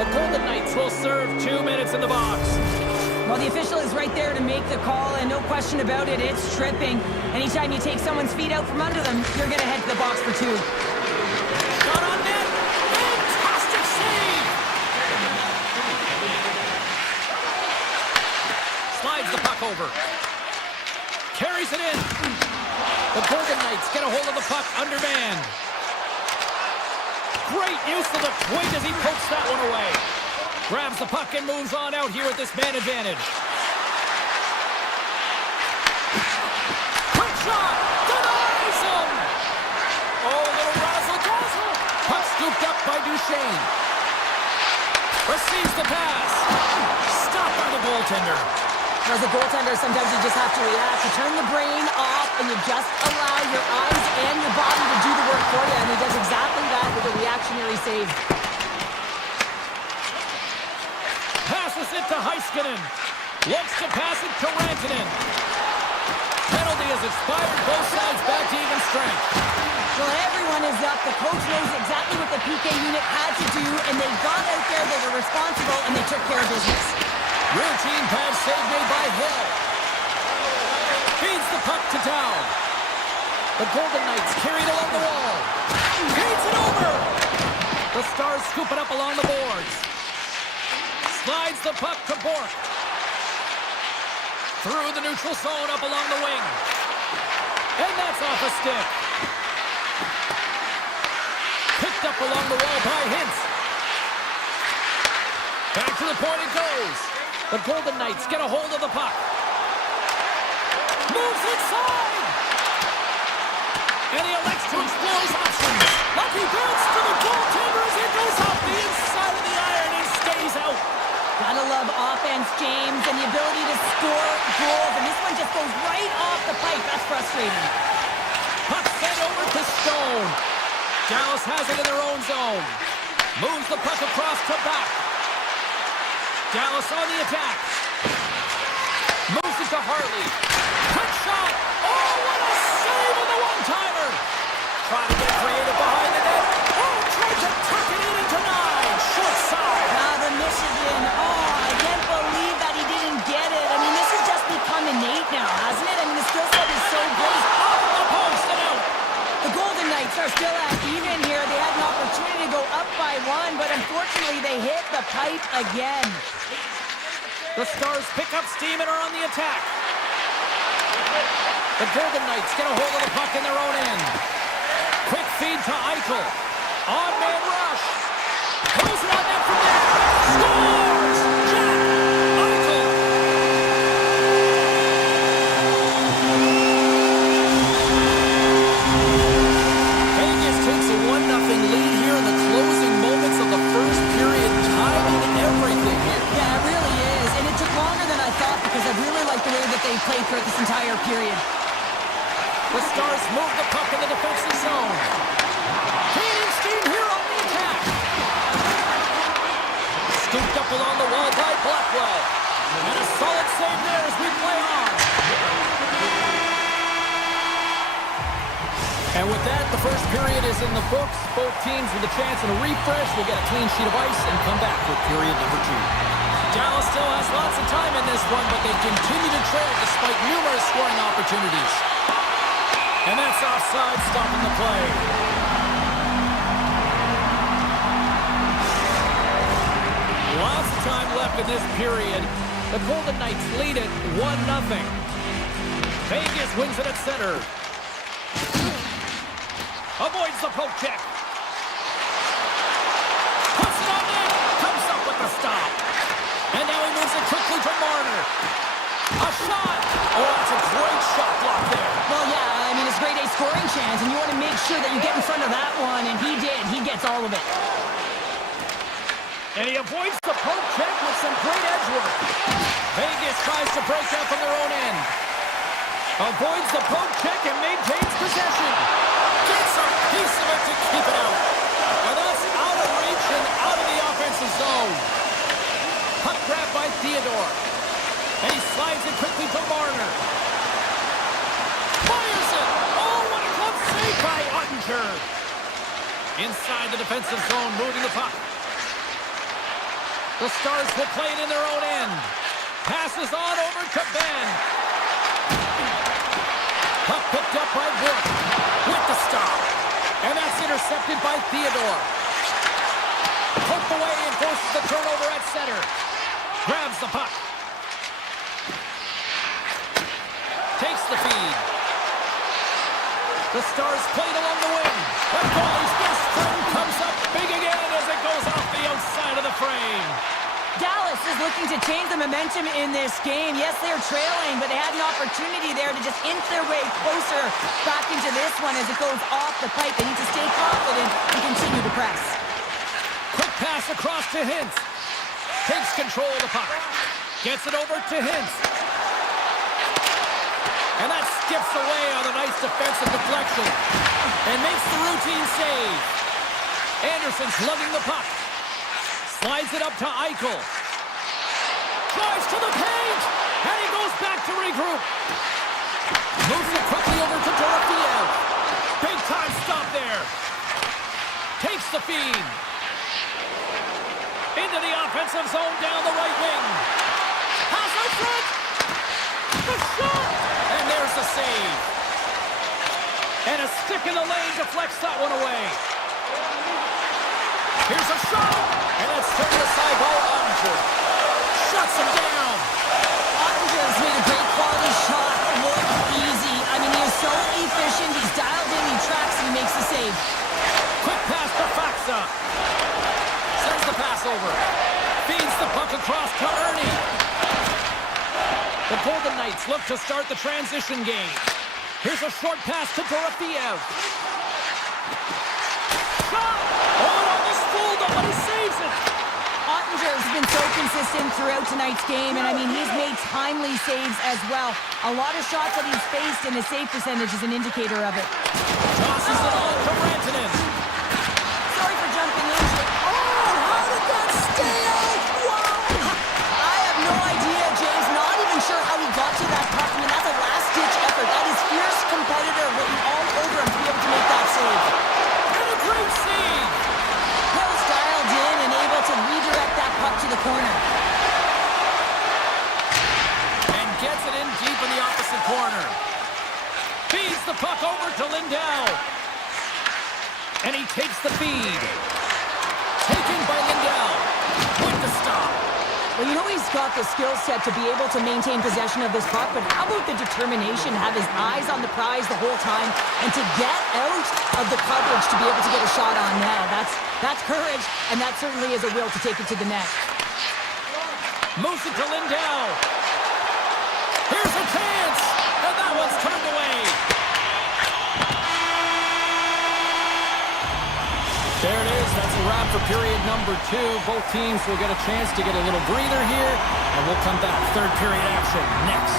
The Golden Knights will serve 2 minutes in the box. Well, the official is right there to make the call, and no question about it, it's tripping. Anytime you take someone's feet out from under them, you're going to head to the box for 2. Shot on net. Fantastic save. Slides the puck over. Carries it in. The Golden Knights get a hold of the puck undermanned. Great use of the twig as he pokes that one away. Grabs the puck and moves on out here with this man advantage. Quick shot! Denies him! Oh, a little razzle-dazzle. Puck scooped up by Duchesne. Receives the pass. Stopped by the goaltender. As a goaltender, sometimes you just have to react. You turn the brain off, and you just allow your eyes and your body to do the work for you, and he does exactly that with a reactionary save. Passes it to Heiskanen. Looks to pass it to Rantanen. Penalty has expired. Both sides back to even strength. Well, everyone is up. The coach knows exactly what the PK unit had to do, and they got out there, they were responsible, and they took care of business. Routine pass save made by Hill. Feeds the puck to Down. The Golden Knights carried along the wall. Feeds it over. The Stars scoop it up along the boards. Slides the puck to Bork. Through the neutral zone up along the wing. And that's off a stick. Picked up along the wall by Hintz. Back to the point it goes. The Golden Knights get a hold of the puck. Moves inside! And he elects to explore his options. Lucky bounce to the goaltender as it goes off the inside of the iron and stays out. Gotta love offense, James, and the ability to score goals. And this one just goes right off the pipe. That's frustrating. Puck sent over to Stone. Dallas has it in their own zone. Moves the puck across to back. Dallas on the attack. Moves it to Hartley. Quick shot. Oh, what a save on the one-timer. Trying to get creative behind the net. Oh, tries to tuck it in and denied. Short side. Now the Michigan. Oh, I can't believe that he didn't get it. I mean, this has just become innate now, hasn't it? I mean, the skill set is so good. Off the post and out. The Golden Knights are still at even here. They had an opportunity to go up by 1, but unfortunately they hit the pipe again. The Stars pick up steam and are on the attack. The Golden Knights get a hold of the puck in their own end. Quick feed to Eichel. On-man rush. Goes it on net from there. Scores! Jack Eichel. Vegas takes a 1-0 lead here in the closing moments of the first period, timing everything here. Yeah, it really is. And it took longer than I thought because I really like the way that they played throughout this entire period. The Stars move the puck in the defensive zone. Gaining steam here on the attack. Scooped up along the wall by Blackwell. And a solid save there as we play on. And with that, the first period is in the books. Both teams with a chance at a refresh will get a clean sheet of ice and come back for period number 2. Dallas still has lots of time in this one, but they continue to trail despite numerous scoring opportunities. And that's offside, stopping the play. Lots of time left in this period. The Golden Knights lead it 1-0. Vegas wins it at center. Avoids the poke check. Puts it on net. Comes up with the stop. And now he moves it quickly to Marner. A shot. Oh, that's a great shot block there. Well, yeah, I mean, it's a grade A scoring chance, and you want to make sure that you get in front of that one, and he did. He gets all of it. And he avoids the poke check with some great edge work. Vegas tries to break out from their own end. Avoids the poke check and maintains possession. Gets a piece of it to keep it out. And that's out of reach and out of the offensive zone. Puck grab by Theodore. And he slides it quickly to Marner. Fires it! Oh, what a glove save by Ottinger! Inside the defensive zone, moving the puck. The Stars will play it in their own end. Passes on over to Ben. Puck picked up by Wood with the stop. And that's intercepted by Theodore. Poked away and forces the turnover at center. Grabs the puck. Takes the feed. The Stars played along the wing. The goalie's best friend comes up big again as it goes off the outside of the frame. Dallas is looking to change the momentum in this game. Yes, they're trailing, but they had an opportunity there to just inch their way closer back into this one as it goes off the pipe. They need to stay confident and continue to press. Quick pass across to Hintz. Takes control of the puck. Gets it over to Hintz. And that skips away on a nice defensive deflection. And makes the routine save. Anderson's lugging the puck. Slides it up to Eichel. Drives to the paint. And he goes back to regroup. Moves it quickly over to Dorofiev. Big time stop there. Takes the feed. Into the offensive zone down the right wing. Pass out front. The shot. And there's the save. And a stick in the lane deflects that one away. Here's a shot. And it's turned aside by Ottinger. Shuts him down. Ottinger's made a great quality shot look easy. I mean, he is so efficient. He's dialed in, he tracks, and he makes the save. Quick pass to Faxa. Sends the pass over. Feeds the puck across to Ernie. The Golden Knights look to start the transition game. Here's a short pass to Dorofiev. Shot! Oh, on this fool, but he saves it. Ottinger's been so consistent throughout tonight's game, and I mean, he's made timely saves as well. A lot of shots that he's faced, and his save percentage is an indicator of it. Tosses it on to Rantanen. Sorry for jumping in. Oh, how did that stay out? Wow! I have no idea, James. Not even sure how he got to that puck. I mean, that's a last-ditch effort. That is fierce competitor written all over him to be able to make that save. And a great save. Well dialed in and able to redirect that puck to the corner. And gets it in deep in the opposite corner. Feeds the puck over to Lindell. And he takes the feed. Taken by Lindell. With the stop. Well, you know he's got the skill set to be able to maintain possession of this puck, but how about the determination, have his eyes on the prize the whole time, and to get out of the coverage to be able to get a shot on net. That's courage, and that certainly is a will to take it to the net. Moves it to Lindell. Here's a chance, and that one's turned away. There it is. That's a wrap for period number 2. Both teams will get a chance to get a little breather here, and we'll come back. Third period action next.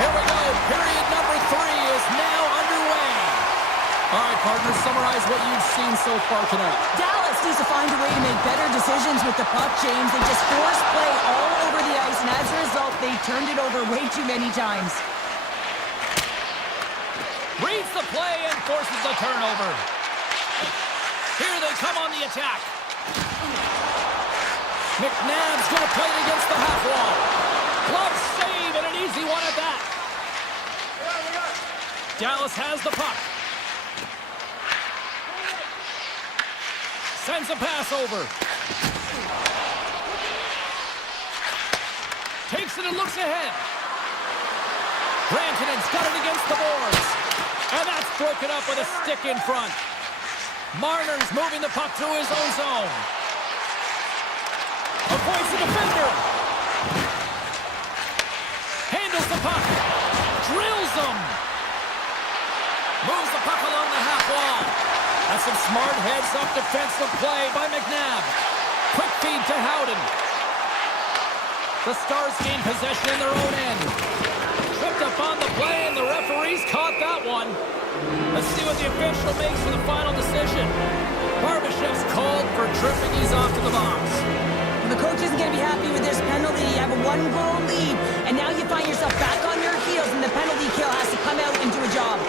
Here we go. Period number 3 is now underway. All right, partners, summarize what you've seen so far tonight. Dallas needs to find a way to make better decisions with the puck, James. They just forced play all over the ice, and as a result, they turned it over way too many times. Reads the play and forces the turnover. Here they come on the attack. McNabb's going to play it against the half wall. Glove save and an easy one at that. Dallas has the puck. Sends a pass over. Takes it and looks ahead. Rantanen's got it against the boards. And that's broken up with a stick in front. Marner's moving the puck through his own zone. Avoids the defender. Handles the puck. Drills him. Moves the puck along the half wall. That's some smart heads-up defensive play by McNabb. Quick feed to Howden. The Stars gain possession in their own end. Tripped up on the play, and the referees caught that one. Let's see what the official makes for the final decision. Barbashev's called for tripping. He's off to the box. Well, the coach isn't going to be happy with this penalty. You have a 1-goal lead, and now you find yourself back on your heels, and the penalty kill has to come out and do a job.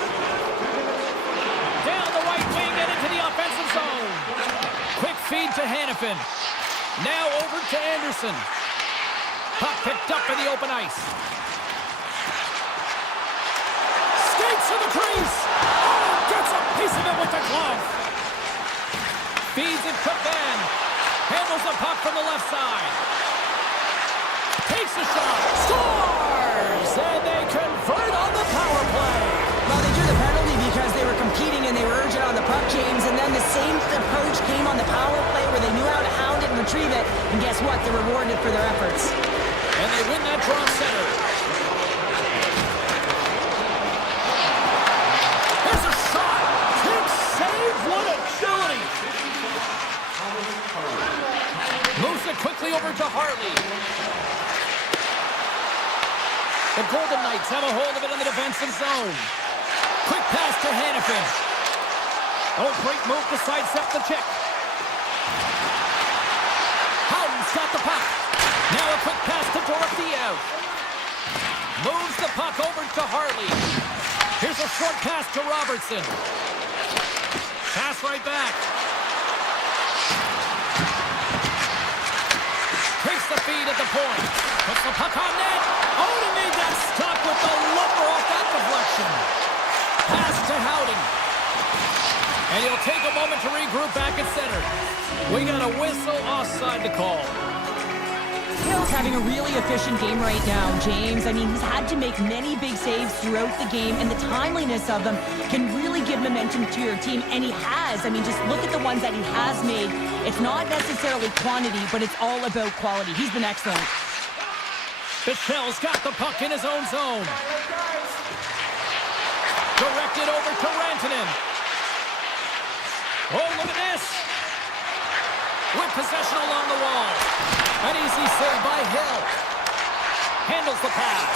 Down the right wing and into the offensive zone. Quick feed to Hannafin. Now over to Anderson. Puck picked up in the open ice. Skates to the crease. Oh, gets a piece of it with the glove. Feeds it to Ben. Handles the puck from the left side. Takes a shot. Scores! And they convert on the power play. Well, they drew the penalty because they were competing and they were urgent on the puck, James, and then the same approach came on the power play where they knew how to hound it and retrieve it, and guess what? They're rewarded for their efforts. And they win that draw center. Here's a shot. Big save. What agility. Moves it quickly over to Hartley. The Golden Knights have a hold of it in the defensive zone. Quick pass to Hannafin. Oh, great move to sidestep the check. Howden's got the puck. Now a quick pass to Dorothea. Moves the puck over to Hartley. Here's a short pass to Robertson. Pass right back. Takes the feed at the point. Puts the puck on net. Oh, he made that stop with the lumber off that deflection. Pass to Howden. And he'll take a moment to regroup back at center. We got a whistle offside to call. Hill's having a really efficient game right now, James. I mean, he's had to make many big saves throughout the game, and the timeliness of them can really give momentum to your team, and he has. I mean, just look at the ones that he has made. It's not necessarily quantity, but it's all about quality. He's been excellent. Bichel's got the puck in his own zone. Directed over to Rantanen. Oh, look at this. With possession along the wall. An easy save by Hill. Handles the pass.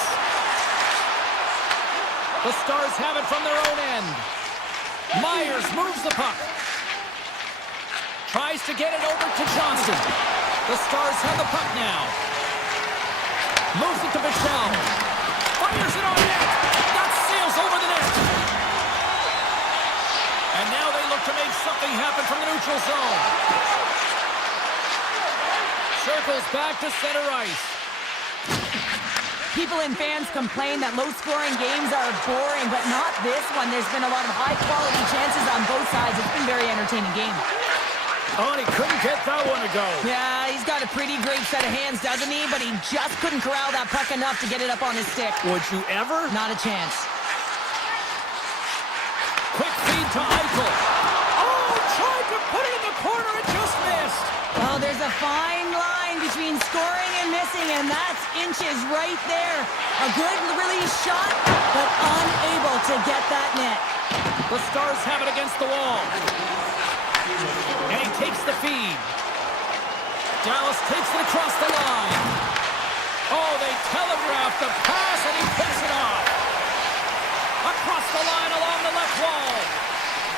The Stars have it from their own end. Myers moves the puck. Tries to get it over to Johnston. The Stars have the puck now. Moves it to Bichel. Fires it on net. That sails over the net. And now they look to make something happen from the neutral zone. Circles back to center ice. People and fans complain that low-scoring games are boring, but not this one. There's been a lot of high-quality chances on both sides. It's been a very entertaining game. Oh, and he couldn't get that one to go. Yeah, he's got a pretty great set of hands, doesn't he? But he just couldn't corral that puck enough to get it up on his stick. Would you ever? Not a chance. Quick feed to Eichel. Oh, tried to put it in the corner and just missed. Oh, there's a fine line between scoring and missing, and that's inches right there. A good release shot, but unable to get that net. The Stars have it against the wall. And he takes the feed. Dallas takes it across the line. Oh, they telegraph the pass, and he picks it off. Across the line along the left wall.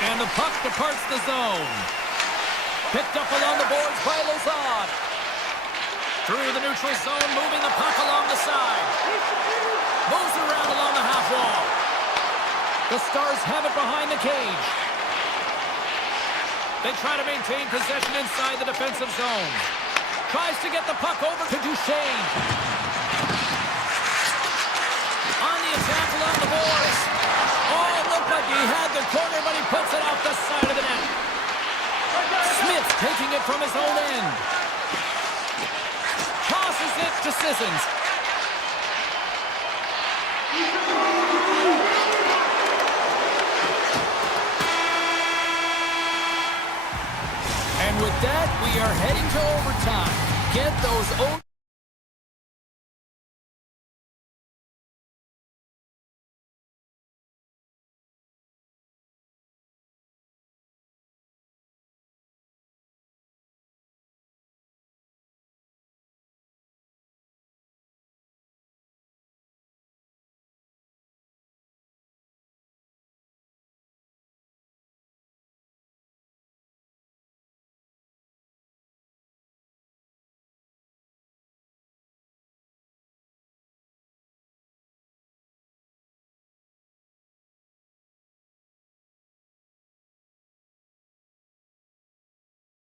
And the puck departs the zone. Picked up along the boards by Lozad. Through the neutral zone, moving the puck along the side. Moves around along the half wall. The Stars have it behind the cage. They try to maintain possession inside the defensive zone. Tries to get the puck over to Duchesne. On the attack along the boards. Oh, it looked like he had the corner, but he puts it off the side of the net. Smith taking it from his own end. Tosses it to Sissons. And with that, we are heading to overtime. Get those